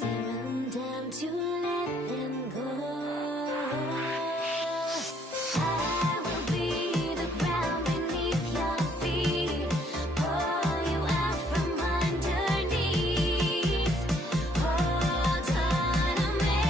stare them down to let them go. I will be the ground beneath your feet, pull you out from underneath. Hold on to me.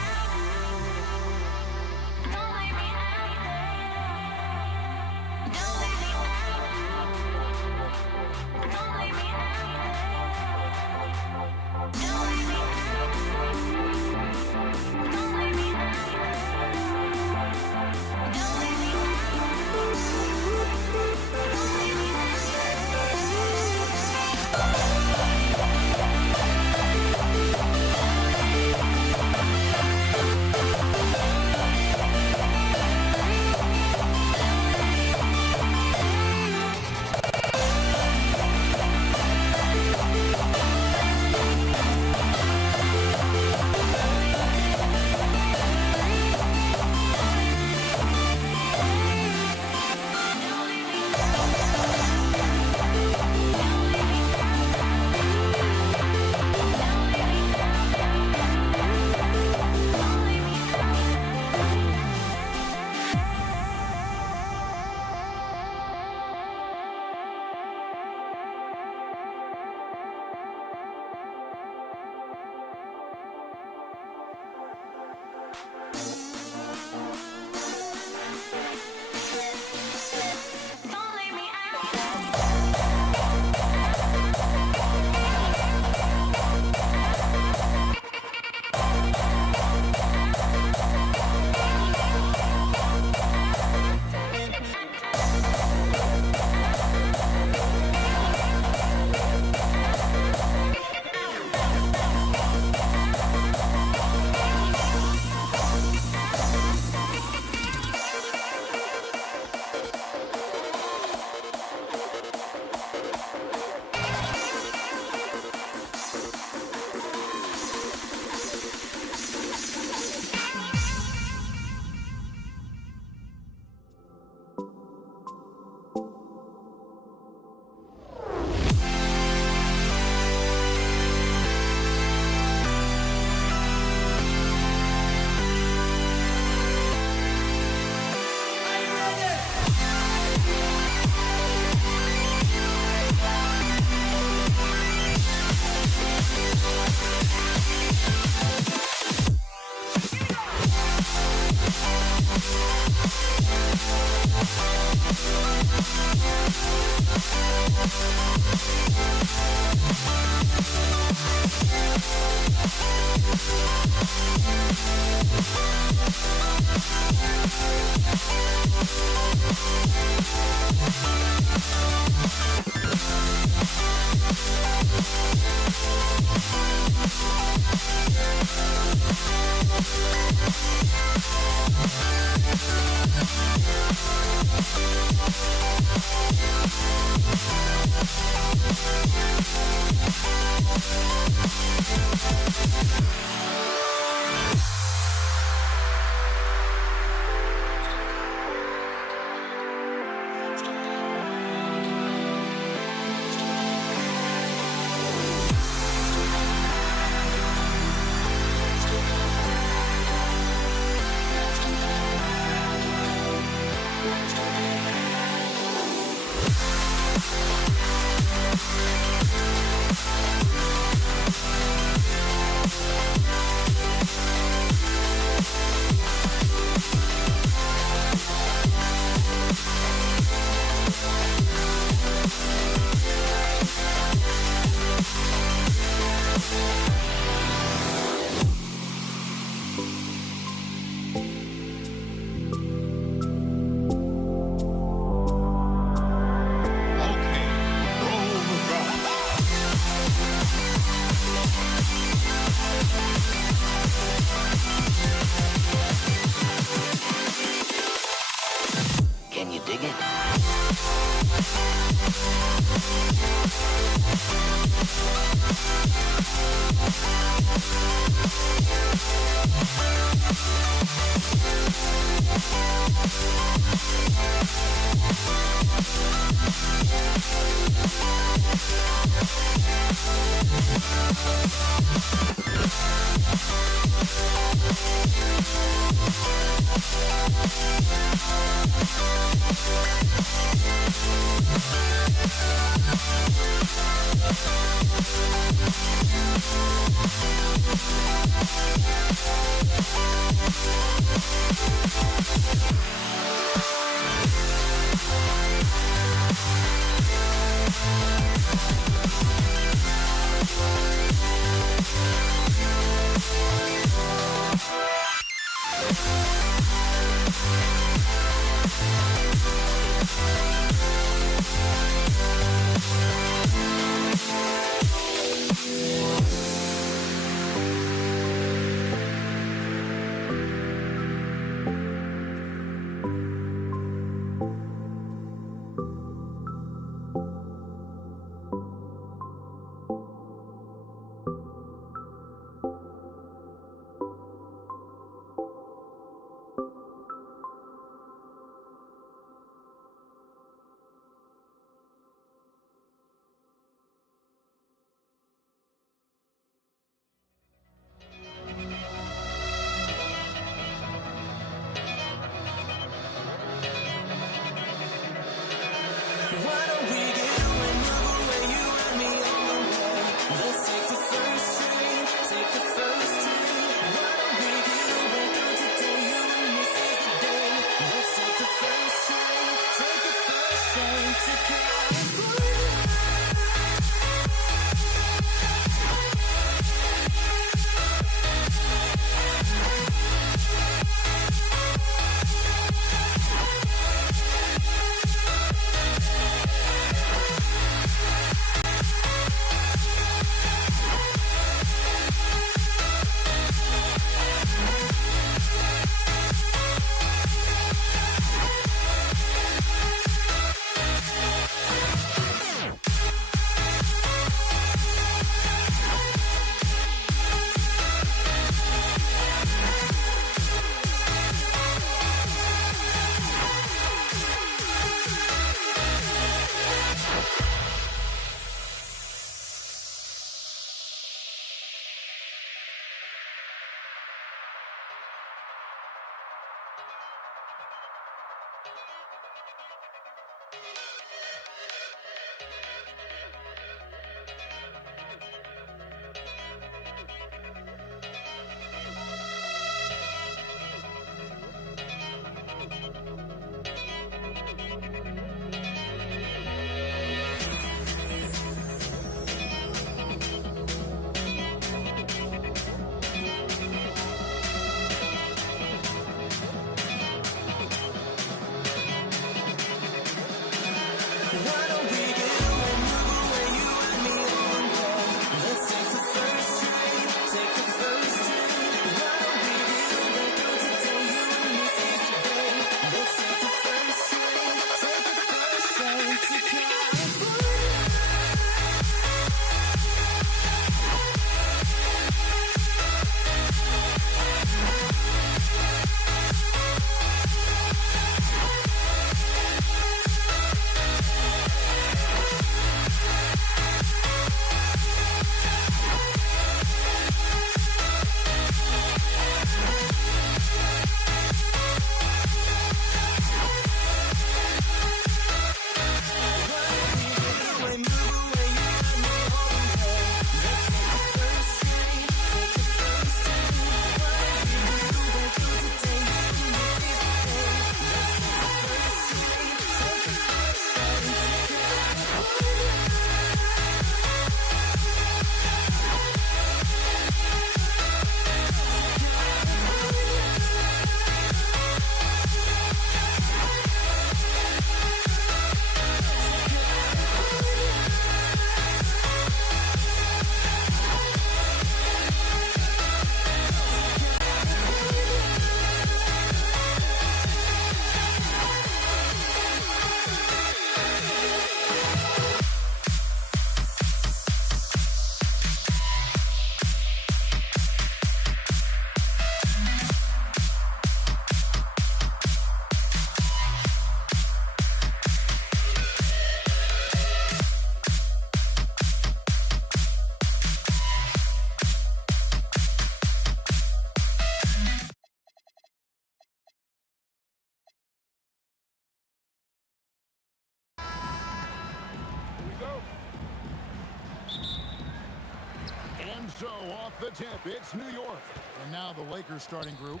And so off the tip, it's New York. And now the Lakers starting group.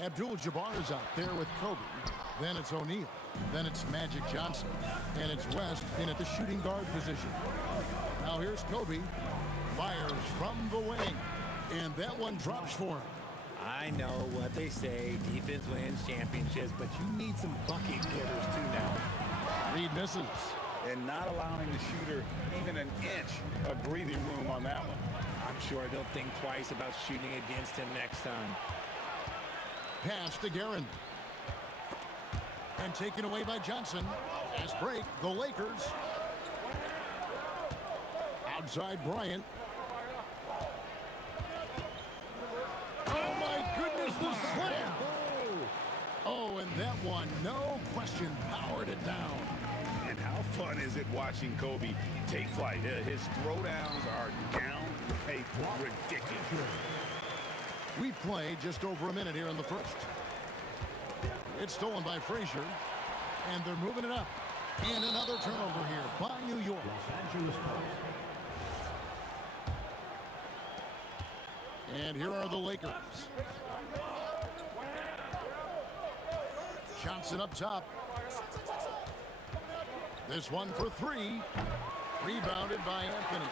Abdul-Jabbar is out there with Kobe. Then it's O'Neal. Then it's Magic Johnson. And it's West in at the shooting guard position. Now here's Kobe. Fires from the wing. And that one drops for him. I know what they say, defense wins championships, but you need some bucket getters too now. Reed misses. And not allowing the shooter even an inch of breathing room on that one. I'm sure they'll think twice about shooting against him next time. Pass to Guerin. And taken away by Johnson. As break, the Lakers. Outside Bryant. Oh my goodness, the slam! Oh, and that one, no question, powered it down. And how fun is it watching Kobe take flight? His throwdowns are ridiculous. We play just over a minute here in the first. It's stolen by Frazier, and they're moving it up. And another turnover here by New York. And here are the Lakers. Johnson up top. This one for three. Rebounded by Anthony.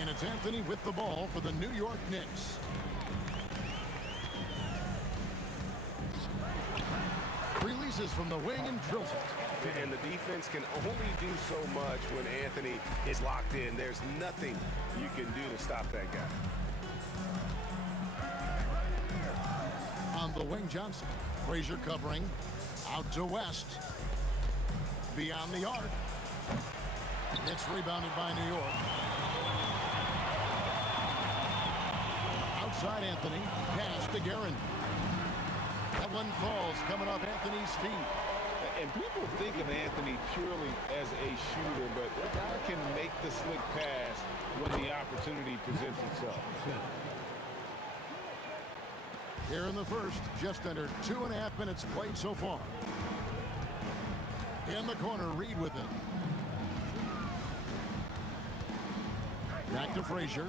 And it's Anthony with the ball for the New York Knicks. Releases from the wing and drills it. And the defense can only do so much when Anthony is locked in. There's nothing you can do to stop that guy. On the wing, Johnson. Frazier covering. Out to West. Beyond the arc. It's rebounded by New York. Outside Anthony. Pass to Guerin. That one falls coming off Anthony's feet. And people think of Anthony purely as a shooter, but the guy can make the slick pass when the opportunity presents itself. Here in the first, just under 2.5 minutes played so far. In the corner, Reed with it. Back to Frazier.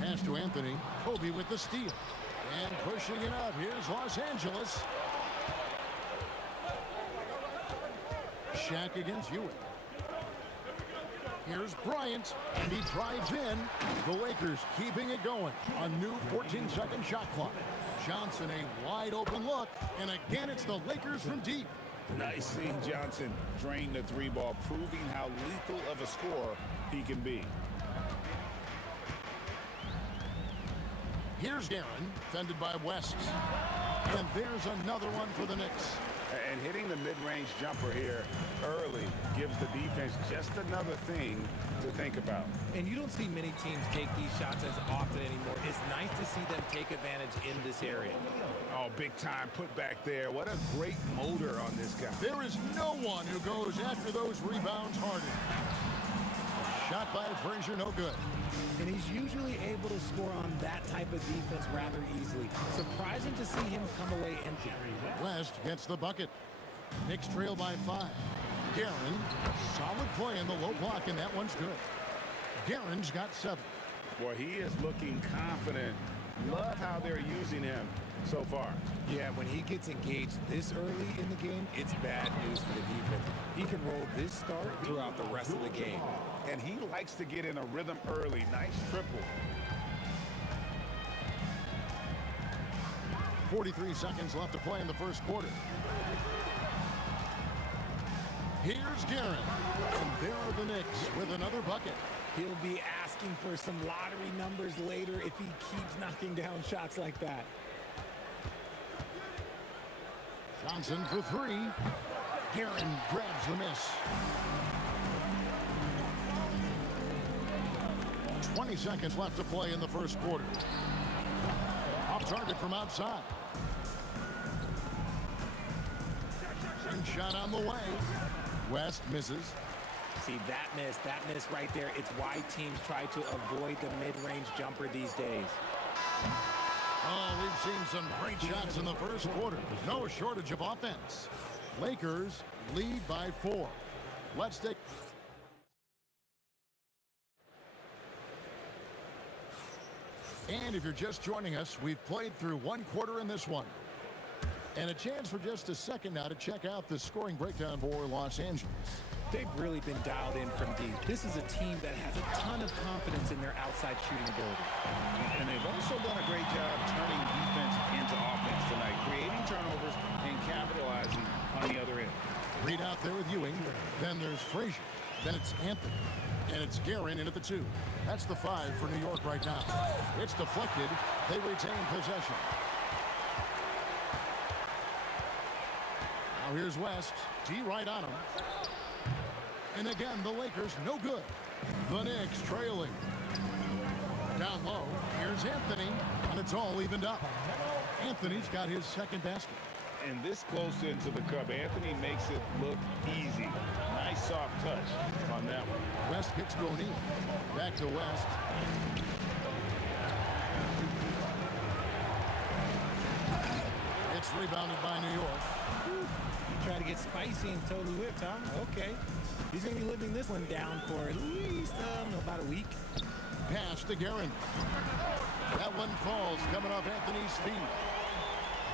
Pass to Anthony. Kobe with the steal. And pushing it up. Here's Los Angeles. Shaq against Ewing. Here's Bryant, and he drives in. The Lakers keeping it going. A new 14-second shot clock. Johnson, a wide open look, and again it's the Lakers from deep. Nice seeing Johnson drain the three ball, proving how lethal of a scorer he can be. Here's Guerin, defended by West. And there's another one for the Knicks. And hitting the mid-range jumper here early gives the defense just another thing to think about. And you don't see many teams take these shots as often anymore. It's nice to see them take advantage in this area. Oh, big time put back there. What a great motor on this guy. There is no one who goes after those rebounds harder. A shot by Frazier, no good. And he's usually able to score on that type of defense rather easily. Surprising to see him come away empty. West gets the bucket. Knicks trail by 5. Guerin, solid play in the low block, and that one's good. Guerin's got 7. Boy, he is looking confident. Love how they're using him so far. Yeah, when he gets engaged this early in the game, it's bad news for the defense. He can roll this start throughout the rest of the game. And he likes to get in a rhythm early. Nice triple. 43 seconds left to play in the first quarter. Here's Guerin. And there are the Knicks with another bucket. He'll be asking for some lottery numbers later if he keeps knocking down shots like that. Johnson for 3. Guerin grabs the miss. 20 seconds left to play in the first quarter. Off target from outside. And shot on the way. West misses. See, that miss right there, it's why teams try to avoid the mid-range jumper these days. Oh, we've seen some great shots in the first quarter. No shortage of offense. Lakers lead by 4. Let's take... And if you're just joining us, we've played through one quarter in this one. And a chance for just a second now to check out the scoring breakdown for Los Angeles. They've really been dialed in from deep. This is a team that has a ton of confidence in their outside shooting ability. And they've also done a great job turning defense into offense tonight, creating turnovers and capitalizing on the other end. Reed out there with Ewing. Then there's Frazier. Then it's Anthony. And it's Guerin in at the 2. That's the 5 for New York right now. It's deflected. They retain possession. Now here's West. D right on him. And again, the Lakers no good. The Knicks trailing. Down low, here's Anthony, and it's all evened up. Anthony's got his second basket. And this close into the cup, Anthony makes it look easy. Nice soft touch on that one. West kicks to O'Neal. Back to West. It's rebounded by New York. You try to get spicy and totally whipped, huh? Okay. He's going to be living this one down for at least about a week. Pass to Guerin. That one falls, coming off Anthony's feet.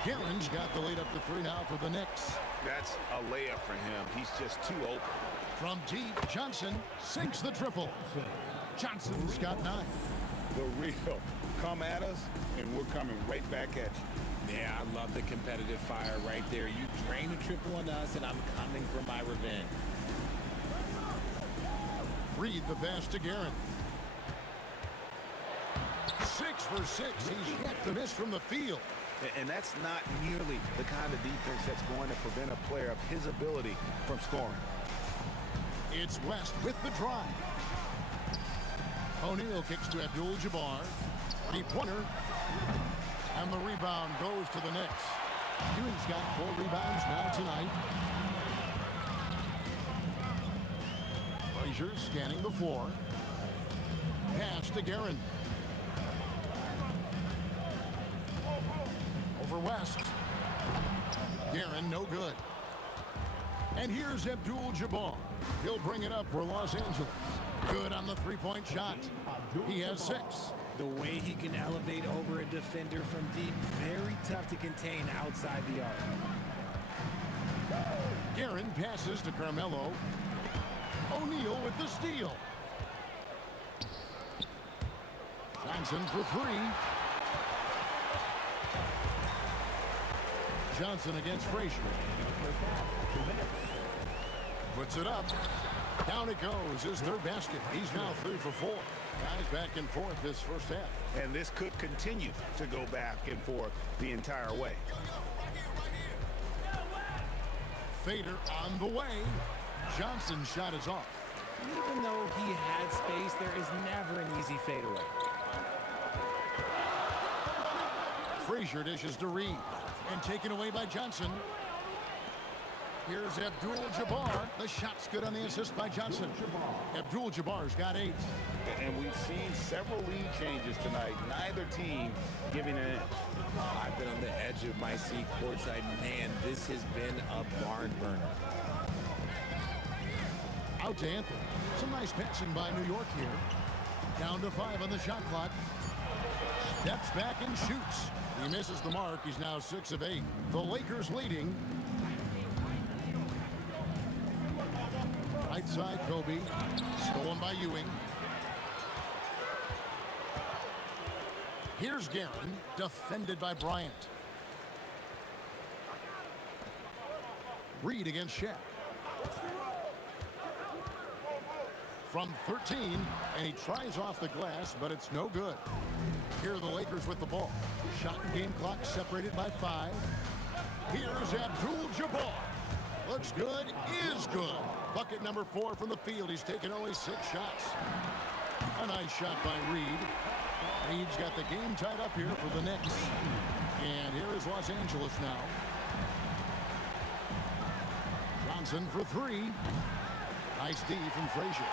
Guerin's got the lead up to 3 now for the Knicks. That's a layup for him. He's just too open. From deep, Johnson sinks the triple. Johnson's got 9. The real. Come at us, and we're coming right back at you. Yeah, I love the competitive fire right there. You drain a triple on us, and I'm coming for my revenge. Reed the pass to Guerin. 6 for 6. He's yet to miss from the field. And that's not nearly the kind of defense that's going to prevent a player of his ability from scoring. It's West with the drive. O'Neal kicks to Abdul-Jabbar. 3-pointer. And the rebound goes to the Knicks. Ewing's got 4 rebounds now tonight. Frazier scanning the floor. Pass to Guerin. Over West. Guerin, no good. And here's Abdul-Jabbar. He'll bring it up for Los Angeles. Good on the three-point shot. He has 6. The way he can elevate over a defender from deep, very tough to contain outside the arc. Guerin passes to Carmelo. O'Neal with the steal. Johnson for 3. Johnson against Frazier. Puts it up. Down it goes. His third basket. He's now 3 for 4. Guys back and forth this first half. And this could continue to go back and forth the entire way. Fader on the way. Johnson's shot is off. Even though he had space, there is never an easy fadeaway. Frazier dishes to Reed. And taken away by Johnson. Here's Abdul-Jabbar. The shot's good on the assist by Johnson. Abdul-Jabbar's got 8. And we've seen several lead changes tonight. Neither team giving an inch. I've been on the edge of my seat courtside. Man, this has been a barn burner. Out to Anthony. Some nice passing by New York here. Down to 5 on the shot clock. Steps back and shoots. He misses the mark. He's now 6 of 8. The Lakers leading. Right side, Kobe. Stolen by Ewing. Here's Guerin. Defended by Bryant. Reed against Shaq. From 13, and he tries off the glass, but it's no good. Here are the Lakers with the ball. Shot and game clock separated by 5. Here's Abdul-Jabbar. Looks good, is good. Bucket number 4 from the field. He's taken only 6 shots. A nice shot by Reed. Reed's got the game tied up here for the Knicks. And here is Los Angeles now. Johnson for 3. Nice D from Frazier.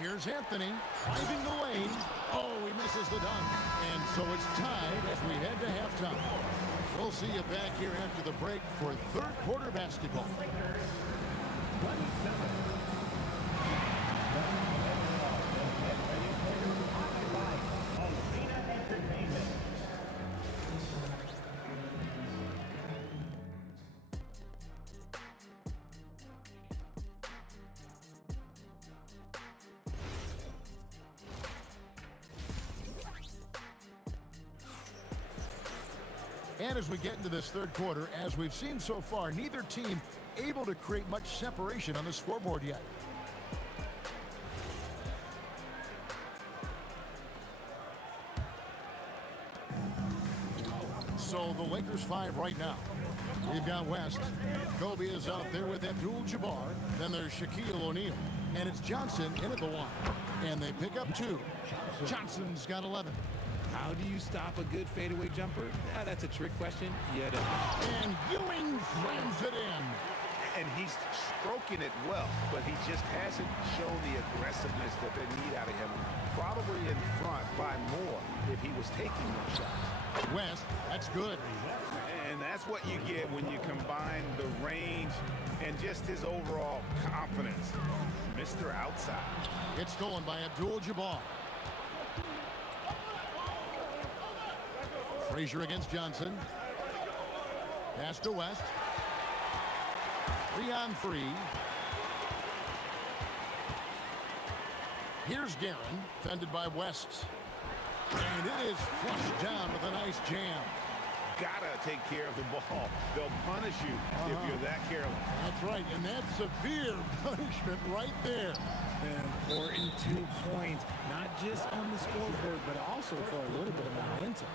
Here's Anthony driving the lane. Oh, he misses the dunk. And so it's tied as we head to halftime. We'll see you back here after the break for third quarter basketball. And as we get into this third quarter, as we've seen so far, neither team able to create much separation on the scoreboard yet. So the Lakers 5 right now. We've got West. Kobe is out there with Abdul-Jabbar. Then there's Shaquille O'Neal. And it's Johnson in at the 1. And they pick up 2. Johnson's got 11. How do you stop a good fadeaway jumper? That's a trick question. Yeah. And Ewing slams it in. And he's stroking it well, but he just hasn't shown the aggressiveness that they need out of him. Probably in front by more if he was taking more shots. West, that's good. And that's what you get when you combine the range and just his overall confidence. Mr. Outside. It's stolen by Abdul-Jabbar. Frazier against Johnson. Pass to West. 3 on 3. Here's Guerin, fended by West. And it is flushed down with a nice jam. Gotta take care of the ball. They'll punish you if you're that careless. That's right, and that's severe punishment right there. An important 2 points, not just on the scoreboard, but also for a little bit of momentum.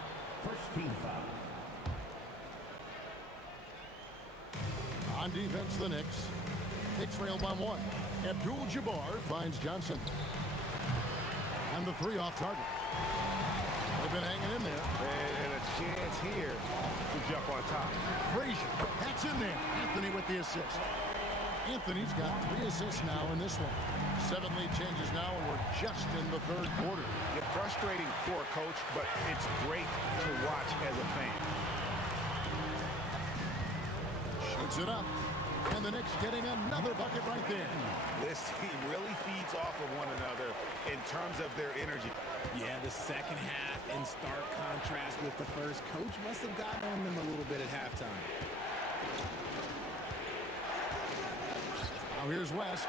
First team foul. On defense, the Knicks. They trail by 1. Abdul-Jabbar finds Johnson. And the 3 off target. They've been hanging in there. And a chance here to jump on top. Frazier, that's in there. Anthony with the assist. Anthony's got 3 assists now in this one. 7 lead changes now, and we're just in the third quarter. It's frustrating for a coach, but it's great to watch as a fan. Lights it up. And the Knicks getting another bucket right there. This team really feeds off of one another in terms of their energy. Yeah, the second half in stark contrast with the first. Coach must have gotten on them a little bit at halftime. Now here's West.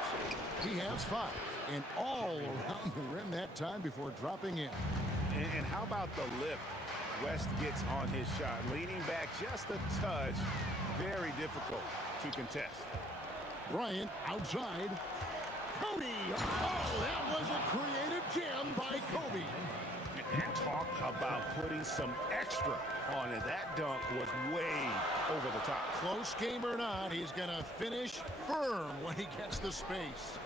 He has 5. And all around the rim that time before dropping in. And how about the lift West gets on his shot? Leaning back just a touch. Very difficult to contest. Bryant outside. Kobe! Oh, that was a creative jam by Kobe. And talk about putting some extra on it. That dunk was way over the top. Close game or not, he's going to finish firm when he gets the space.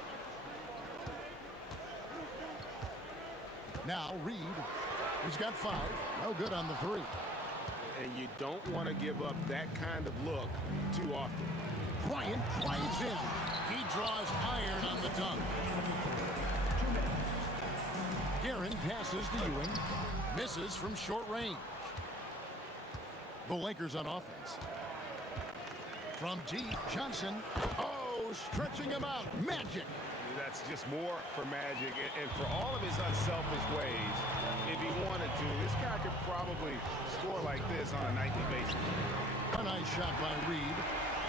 Now Reed. He's got 5. No good on the 3. And you don't want to give up that kind of look too often. Bryant drives in. He draws iron on the dunk. Guerin passes to Ewing. Misses from short range. The Lakers on offense. From deep, Johnson. Oh, stretching him out. Magic. That's just more for Magic. And for all of his unselfish ways, if he wanted to, this guy could probably score like this on a nightly basis. A nice shot by Reed.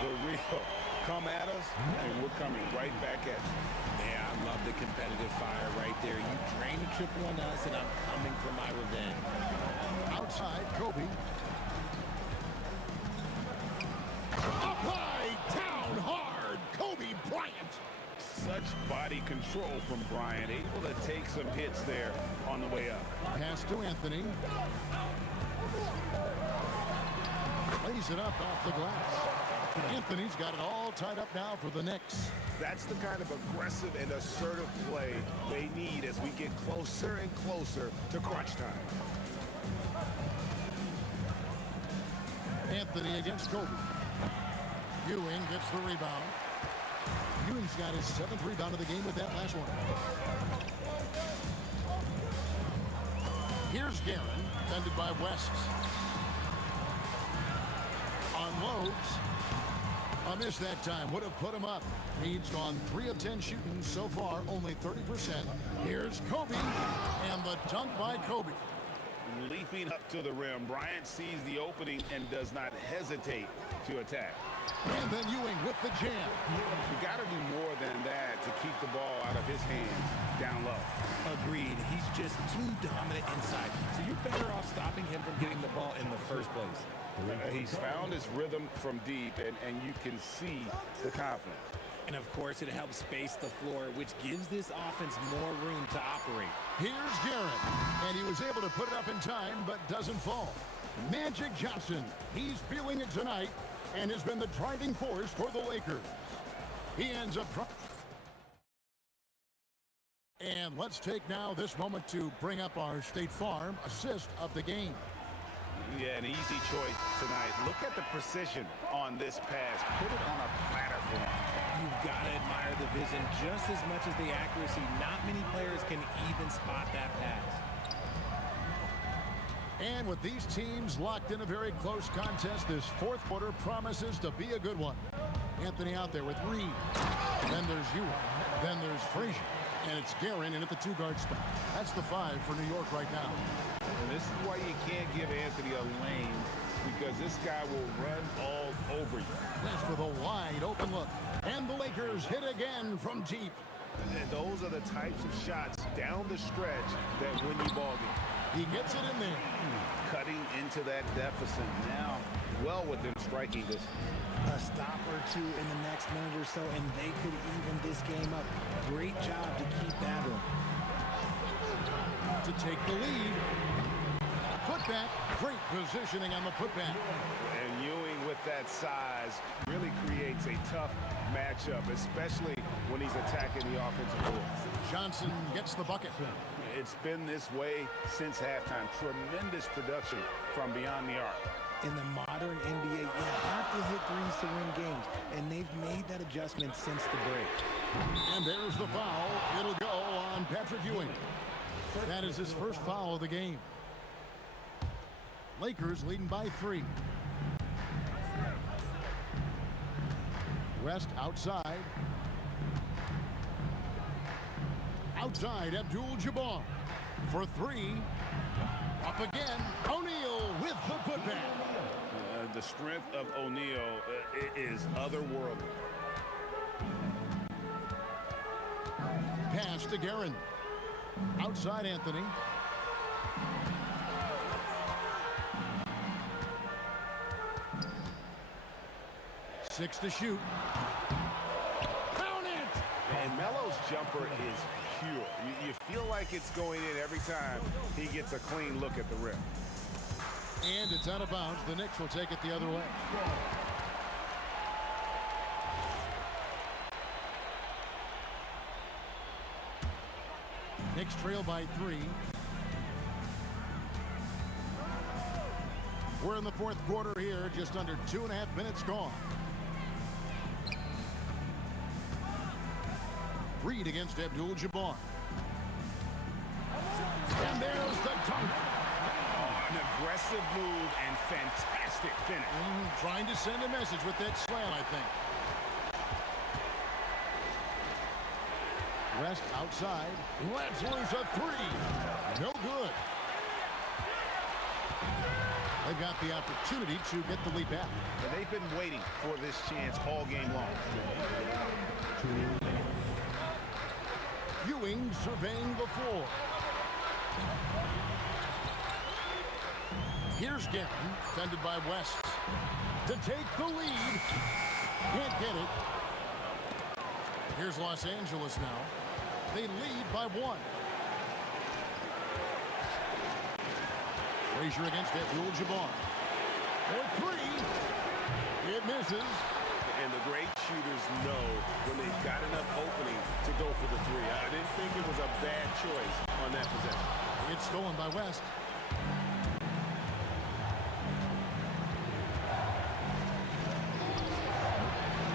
The real come at us, and we're coming right back at you. Yeah, I love the competitive fire right there. You drain the triple on us, and I'm coming for my revenge. Outside, Kobe. Up high, down hard, Kobe Bryant. Such body control from Bryant, able to take some hits there on the way up. Pass to Anthony. Lays it up off the glass. Anthony's got it all tied up now for the Knicks. That's the kind of aggressive and assertive play they need as we get closer and closer to crunch time. Anthony against Kobe. Ewing gets the rebound. Ewing's got his 7th rebound of the game with that last one. Here's Guerin, defended by West. Unloads. A miss that time. Would have put him up. He's gone 3 of 10 shooting so far, only 30%. Here's Kobe, and the dunk by Kobe. Leaping up to the rim, Bryant sees the opening and does not hesitate to attack. And then Ewing with the jam. You got to do more than that to keep the ball out of his hands down low. Agreed. He's just too dominant inside. So you're better off stopping him from getting the ball in the first place. He's found his rhythm from deep, and you can see the confidence. And of course, it helps space the floor, which gives this offense more room to operate. Here's Guerin, and he was able to put it up in time, but doesn't fall. Magic Johnson, he's feeling it tonight, and has been the driving force for the Lakers. He ends up... And let's take now this moment to bring up our State Farm assist of the game. Yeah, an easy choice tonight. Look at the precision on this pass. Put it on a platter for him. You've got to admire the vision just as much as the accuracy. Not many players can even spot that pass. And with these teams locked in a very close contest, this 4th quarter promises to be a good one. Anthony out there with Reed. Then there's Ewing. Then there's Frazier. And it's Guerin in at the 2-guard spot. That's the 5 for New York right now. And this is why you can't give Anthony a lane, because this guy will run all over you. West with a wide open look. And the Lakers hit again from deep. And those are the types of shots down the stretch that win you ball games. He gets it in there. Cutting into that deficit now, well within striking distance. A stop or two in the next minute or so, and they could even this game up. Great job to keep that one. To take the lead. Putback. Great positioning on the putback. And Ewing with that size really creates a tough matchup, especially when he's attacking the offensive board. Johnson gets the bucket. It's been this way since halftime. Tremendous production from beyond the arc. In the modern NBA, you have to hit threes to win games, and they've made that adjustment since the break. And there's the foul. It'll go on Patrick Ewing. That is his first foul of the game. Lakers leading by 3. West outside. Outside, Abdul-Jabbar for three. Up again, O'Neal with the putback. The strength of O'Neal is otherworldly. Pass to Guerin. Outside, Anthony. Six to shoot. Count it! And Melo's jumper is pure. You feel like it's going in every time he gets a clean look at the rim. And it's out of bounds. The Knicks will take it the other way. Knicks trail by 3. We're in the fourth quarter here, just under 2.5 minutes gone. Reed against Abdul-Jabbar. And there's the dunk. An aggressive move and fantastic finish. Trying to send a message with that slam, I think. West outside. Let's lose a 3. No good. They've got the opportunity to get the lead back. And they've been waiting for this chance all game long. Ewing surveying the floor. Here's Guerin, defended by West. To take the lead. Can't get it. Here's Los Angeles now. They lead by 1. Frazier against Abdul-Jabbar. For 3. It misses. And the great shooters know when they've got enough opening to go for the 3. I didn't think it was a bad choice on that possession. It's stolen by West.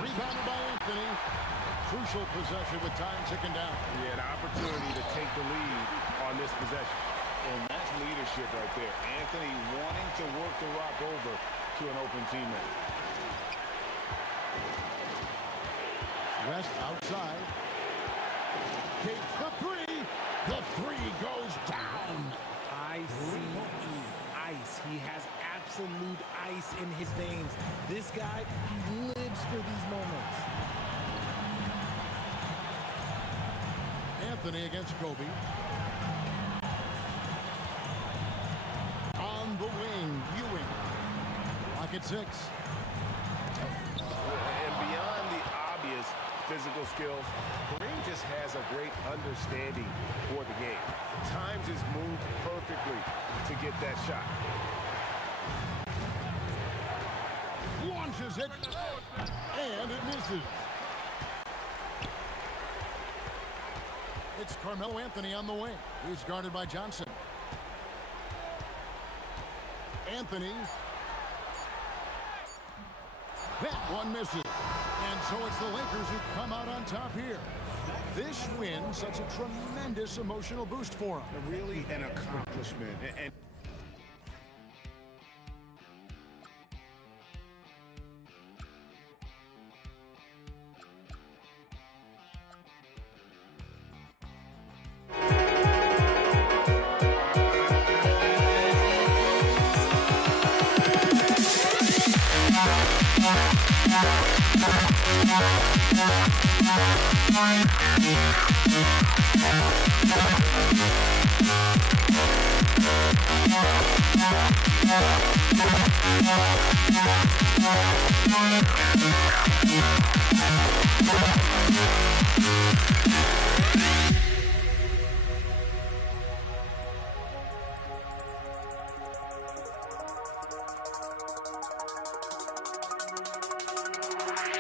Rebounded by Anthony. Crucial possession with time ticking down. He had an opportunity to take the lead on this possession. And that's leadership right there. Anthony wanting to work the rock over to an open teammate. West outside. Takes the 3. The 3 goes down. ICE. Ice. He has absolute ice in his veins. This guy, he lives for these moments. Anthony against Kobe. On the wing, Ewing. Lock at 6. And beyond the obvious physical skills, Kareem just has a great understanding for the game. Times his move perfectly to get that shot. Launches it. And it misses. It's Carmelo Anthony on the wing. He's guarded by Johnson. Anthony. That one misses. And so it's the Lakers who come out on top here. This win, such a tremendous emotional boost for them. Really an accomplishment. And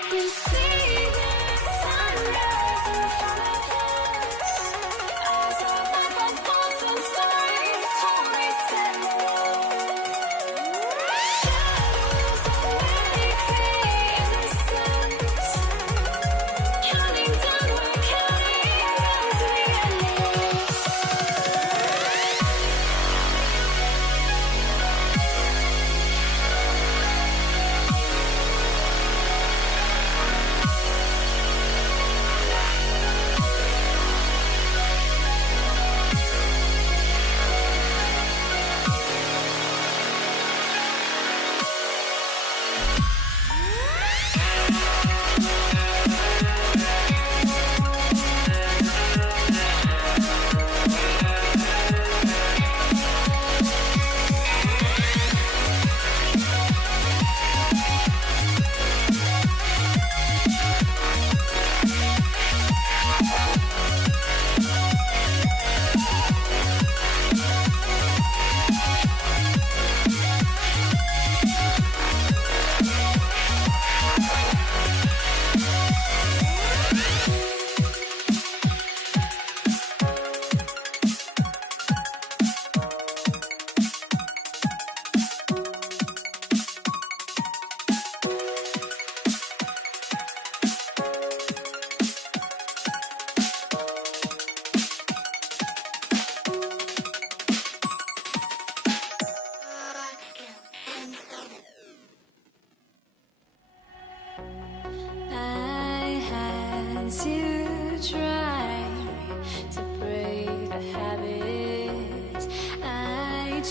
You see the sunrise in front of us. Eyes are like golden stars, holy shadows already innocent. Counting down, we're counting down.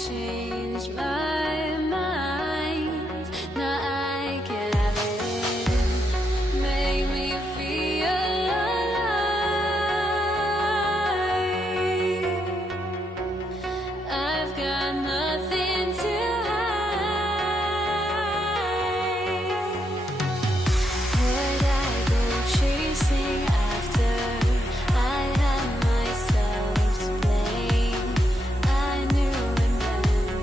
changed my mind. Now I can have it. Make me feel alive. I've got nothing to hide. Would I go chasing after? I had myself to blame. I knew and then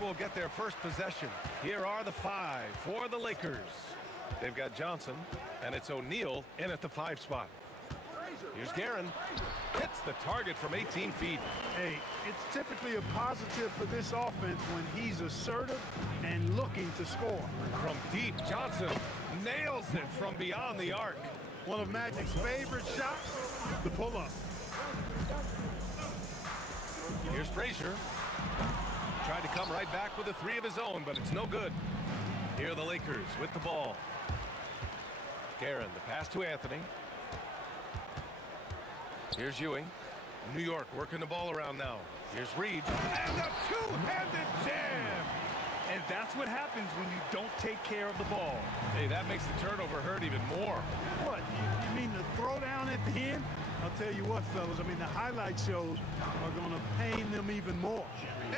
will get their first possession. Here are the 5 for the Lakers. They've got Johnson, and it's O'Neal in at the 5 spot. Here's Guerin. Hits the target from 18 feet. Hey, it's typically a positive for this offense when he's assertive and looking to score. From deep, Johnson nails it from beyond the arc. One of Magic's favorite shots, the pull-up. Here's Frazier. Tried to come right back with a 3 of his own, but it's no good. Here are the Lakers with the ball. Guerin, the pass to Anthony. Here's Ewing. New York working the ball around now. Here's Reed. And a two-handed jam! And that's what happens when you don't take care of the ball. Hey, that makes the turnover hurt even more. What, you mean the throwdown at the end? I'll tell you what, fellas, I mean, the highlight shows are going to pain them even more.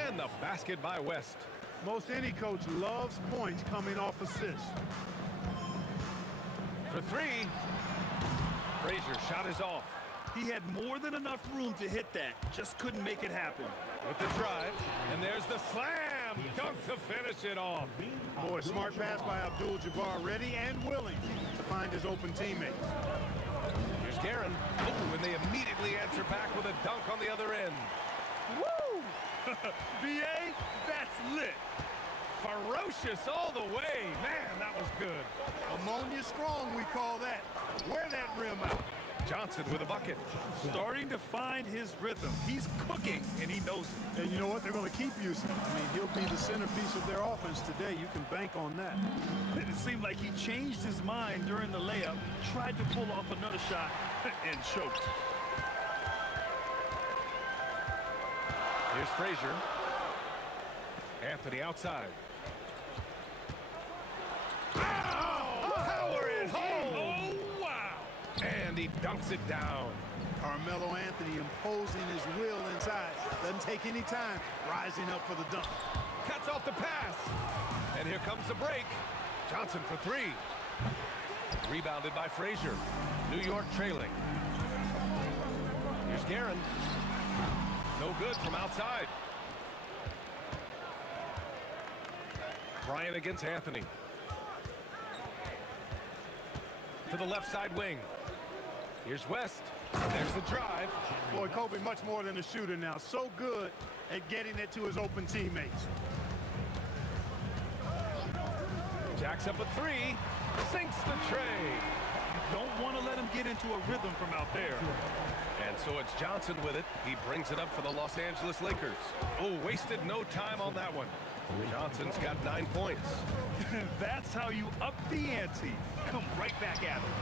And the basket by West. Most any coach loves points coming off assists. For 3. Frazier's shot is off. He had more than enough room to hit that. Just couldn't make it happen. With the drive. And there's the slam. Dunk to finish it off. Boy, smart pass by Abdul-Jabbar, ready and willing to find his open teammates. Here's Guerin. Oh, and they immediately answer back with a dunk on the other end. Woo! BA, that's lit. Ferocious all the way. Man, that was good. Ammonia strong, we call that. Wear that rim out. Johnson with a bucket. Starting to find his rhythm. He's cooking, and he knows it. And you know what? They're going to keep using him. I mean, he'll be the centerpiece of their offense today. You can bank on that. It seemed like he changed his mind during the layup, tried to pull off another shot, and choked. Here's Frazier. Anthony outside. Power it home! Oh, wow! And he dunks it down. Carmelo Anthony imposing his will inside. Doesn't take any time, rising up for the dunk. Cuts off the pass. And here comes the break. Johnson for 3. Rebounded by Frazier. New York trailing. Here's Guerin. No good from outside. Bryant against Anthony. To the left side wing. Here's West. There's the drive. Boy, Kobe much more than a shooter now. So good at getting it to his open teammates. Jacks up a 3. Sinks the tray. Don't want to let him get into a rhythm from out there. And so it's Johnson with it. He brings it up for the Los Angeles Lakers. Oh, wasted no time on that one. Johnson's got 9 points. That's how you up the ante. Come right back at him.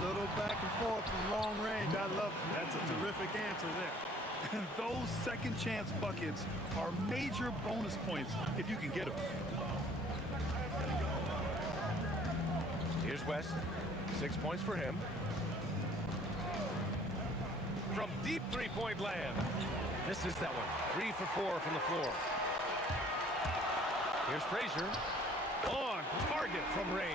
A little back and forth from long range. I love it. That's a terrific answer there. Those second chance buckets are major bonus points if you can get them. Here's West. 6 points for him. From deep three-point land. This is that one. 3 for 4 from the floor. Here's Frazier. On target from range.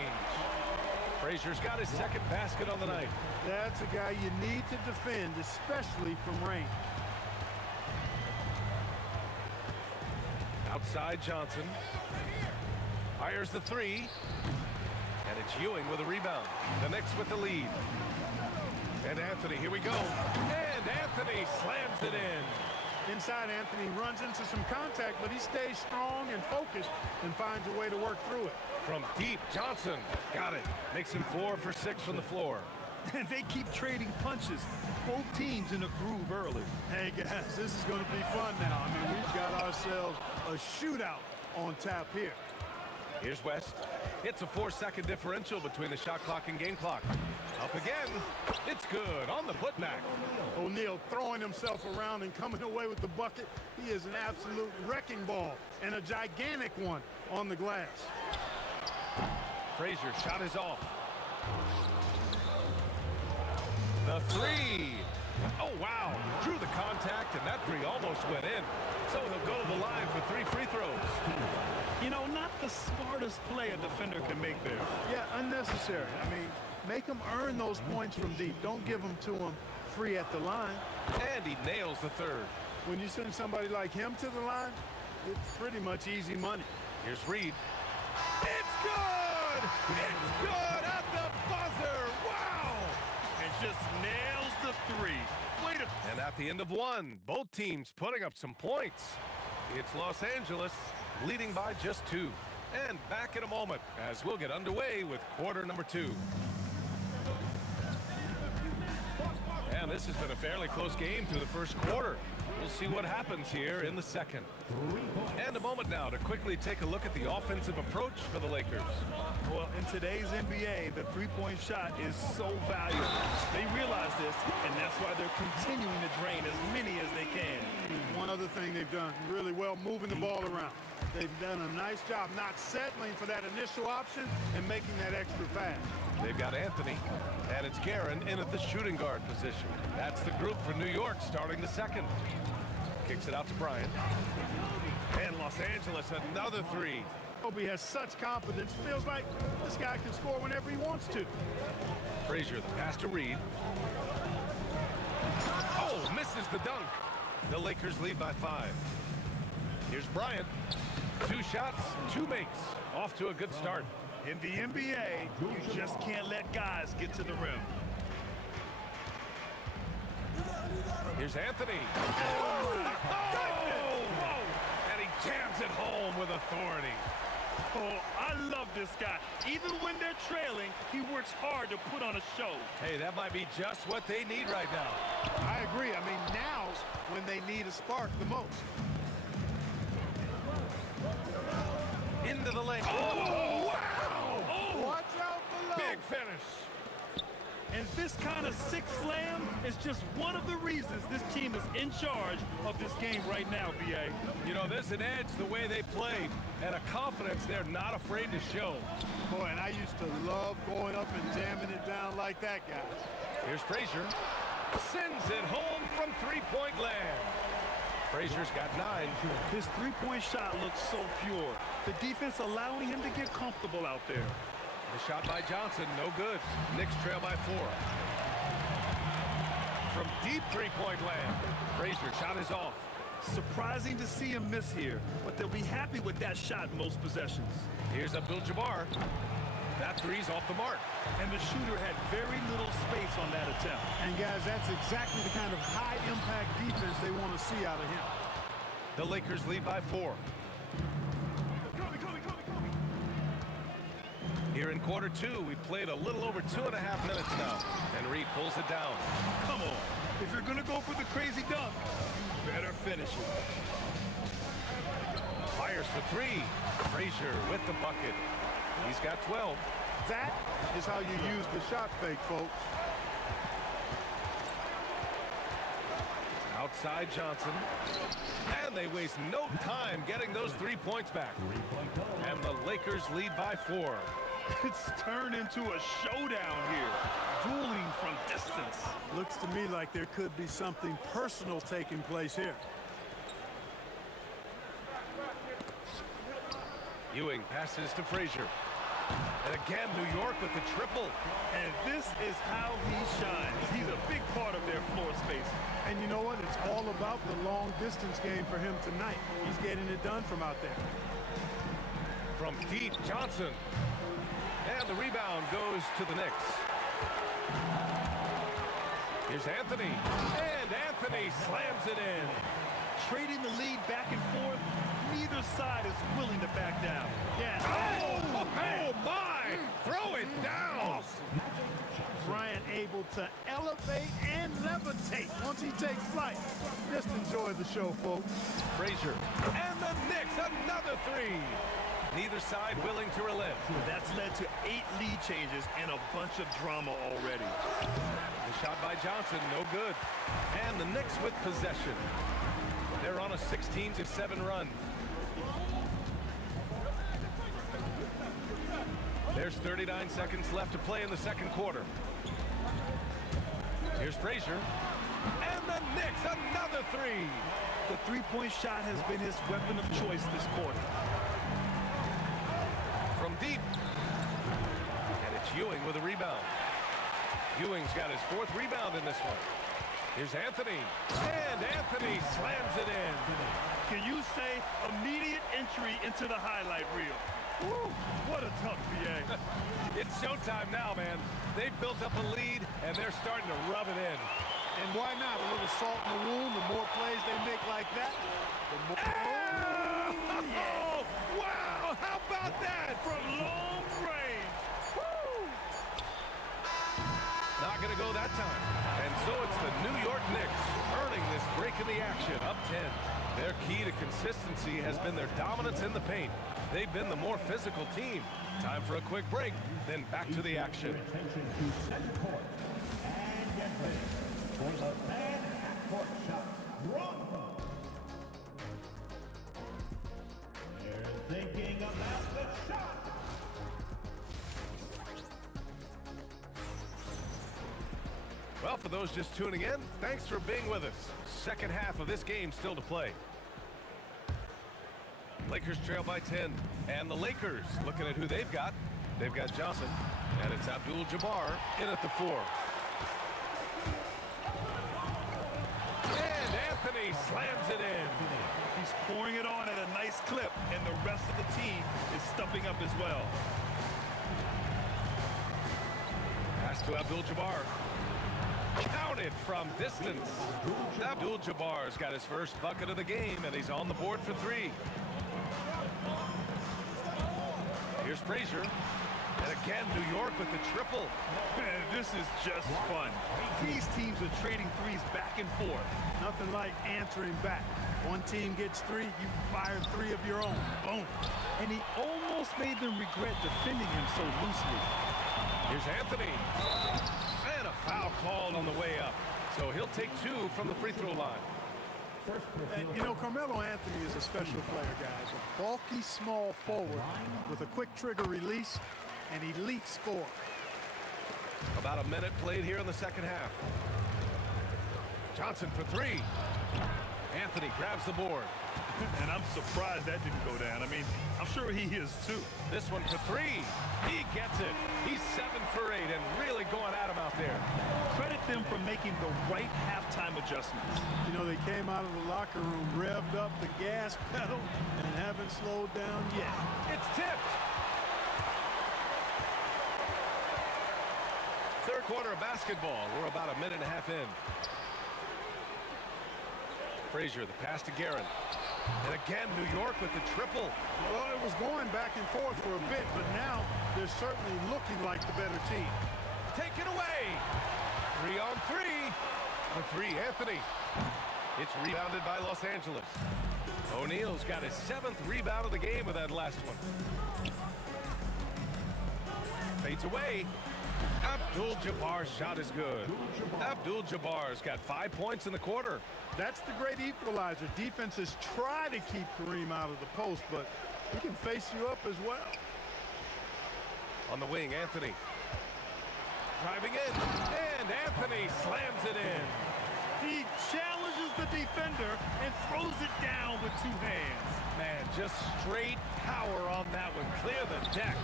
Frazier's got his second basket on the night. That's a guy you need to defend, especially from range. Outside Johnson. Fires the 3. And it's Ewing with a rebound. The Knicks with the lead. And Anthony, here we go. And Anthony slams it in. Inside, Anthony runs into some contact, but he stays strong and focused and finds a way to work through it. From deep, Johnson got it. Makes him 4 for 6 from the floor. And they keep trading punches. Both teams in a groove early. Hey, guys, this is going to be fun now. I mean, we've got ourselves a shootout on tap here. Here's West. It's a 4-second differential between the shot clock and game clock. Up again. It's good on the putback. O'Neal throwing himself around and coming away with the bucket. He is an absolute wrecking ball and a gigantic one on the glass. Frazier's shot is off. The 3. Oh, wow. Drew the contact, and that 3 almost went in. So he'll go to the line for 3 free throws. You know, not the smartest play a defender can make there. Yeah, unnecessary. I mean, make them earn those points from deep. Don't give them to them free at the line. And he nails the 3rd. When you send somebody like him to the line, It's pretty much easy money. Here's Reed. It's good! It's good at the buzzer! Wow! And just nails the three. Way to... And at the end of one, both teams putting up some points. It's Los Angeles leading by just 2. And back in a moment as we'll get underway with quarter number 2. And this has been a fairly close game through the first quarter. We'll see what happens here in the second. And a moment now to quickly take a look at the offensive approach for the Lakers. Well, in today's NBA, the three-point shot is so valuable. They realize this, and that's why they're continuing to drain as many as they can. One other thing they've done really well, moving the ball around. They've done a nice job not settling for that initial option and making that extra pass. They've got Anthony, and it's Guerin in at the shooting guard position. That's the group for New York starting the second. Kicks it out to Bryant. And Los Angeles, another three. Kobe has such confidence. Feels like this guy can score whenever he wants to. Frazier, the pass to Reed. Oh, misses the dunk. The Lakers lead by 5. Here's Bryant. 2 shots, 2 makes. Off to a good start. In the NBA, you just can't let guys get to the rim. Here's Anthony. Oh! And he jams it home with authority. Oh, I love this guy. Even when they're trailing, he works hard to put on a show. Hey, that might be just what they need right now. I agree. I mean, now's when they need a spark the most. Into the lane. Oh, wow! Oh, Watch out below. big finish. And this kind of sick slam is just one of the reasons this team is in charge of this game right now, B.A. You know, there's an edge the way they play and a confidence they're not afraid to show. Boy, and I used to love going up and jamming it down like that, guys. Here's Frazier. Sends it home from three-point land. Frazier's got 9. His three-point shot looks so pure. The defense allowing him to get comfortable out there. The shot by Johnson, no good. Knicks trail by 4. From deep three-point land, Frazier shot is off. Surprising to see him miss here, but they'll be happy with that shot most possessions. Here's Abdul-Jabbar. That three's off the mark. And the shooter had very little space on that attempt. And guys, that's exactly the kind of high-impact defense they want to see out of him. The Lakers lead by 4. Here in quarter 2, we played a little over 2.5 minutes now. And Reed pulls it down. Come on. If you're going to go for the crazy dunk, you better finish it. Fires for 3. Frazier with the bucket. He's got 12. That is how you use the shot fake, folks. Outside Johnson. And they waste no time getting those 3 points back. And the Lakers lead by 4. It's turned into a showdown here. Dueling from distance. Looks to me like there could be something personal taking place here. Ewing passes to Frazier. And again, New York with the triple. And this is how he shines. He's a big part of their floor space. And you know what? It's all about the long-distance game for him tonight. He's getting it done from out there. From deep, Johnson. And the rebound goes to the Knicks. Here's Anthony. And Anthony slams it in. Trading the lead back and forth, neither side is willing to back down. Yeah. Oh, my! Throw it down! Bryant able to elevate and levitate once he takes flight. Just enjoy the show, folks. Frazier. And the Knicks, another 3. Neither side willing to relent. That's led to 8 lead changes and a bunch of drama already. The shot by Johnson, no good. And the Knicks with possession. They're on a 16-7 run. There's 39 seconds left to play in the second quarter. Here's Frazier. And the Knicks, another 3. The three-point shot has been his weapon of choice this quarter. From deep. And it's Ewing with a rebound. Ewing's got his 4th rebound in this one. Here's Anthony. And Anthony slams it in. Can you say immediate entry into the highlight reel? Woo, what a dunk, BA. It's showtime now, man. They've built up a lead, and they're starting to rub it in. And why not? A little salt in the wound. The more plays they make like that, the more... Oh, wow! How about that? From long range. Woo! Not going to go that time. And so it's the New York Knicks earning this break in the action, up 10. Their key to consistency has been their dominance in the paint. They've been the more physical team. Time for a quick break, then back to the action. Attention to center court and get ready for the fan half-court shot. Wrong. They're thinking about the shot. Well, for those just tuning in, thanks for being with us. Second half of this game still to play. Lakers trail by 10. And the Lakers, looking at who they've got Johnson, and it's Abdul-Jabbar in at the 4. And Anthony slams it in. He's pouring it on at a nice clip, and the rest of the team is stepping up as well. Pass to Abdul-Jabbar. Counted from distance. Abdul-Jabbar's got his first bucket of the game, and he's on the board for 3. Here's Frazier. And again, New York with the triple. Man, this is just fun. These teams are trading threes back and forth. Nothing like answering back. One team gets 3, you fire 3 of your own. Boom. And he almost made them regret defending him so loosely. Here's Anthony. And a foul called on the way up. So he'll take 2 from the free throw line. And, you know, Carmelo Anthony is a special player, guys. A bulky, small forward with a quick trigger release and elite score. About a minute played here in the second half. Johnson for 3. Anthony grabs the board. And I'm surprised that didn't go down. I mean, I'm sure he is too. This one for 3. He gets it. He's 7 for 8 and really going at him out there. Credit them for making the right halftime adjustments. You know, they came out of the locker room, revved up the gas pedal, and haven't slowed down yet. It's tipped. Third quarter of basketball. We're about a minute and a half in. Frazier, the pass to Guerin. And again, New York with the triple. Well, it was going back and forth for a bit, but now they're certainly looking like the better team. Take it away. 3 on 3. For 3, Anthony. It's rebounded by Los Angeles. O'Neal's got his 7th rebound of the game with that last one. Fades away. Abdul-Jabbar's shot is good. Abdul-Jabbar's got 5 points in the quarter. That's the great equalizer. Defenses try to keep Kareem out of the post, but he can face you up as well. On the wing, Anthony. Driving in, and Anthony slams it in. He challenges the defender and throws it down with 2 hands. Man, just straight power on that one. Clear the deck.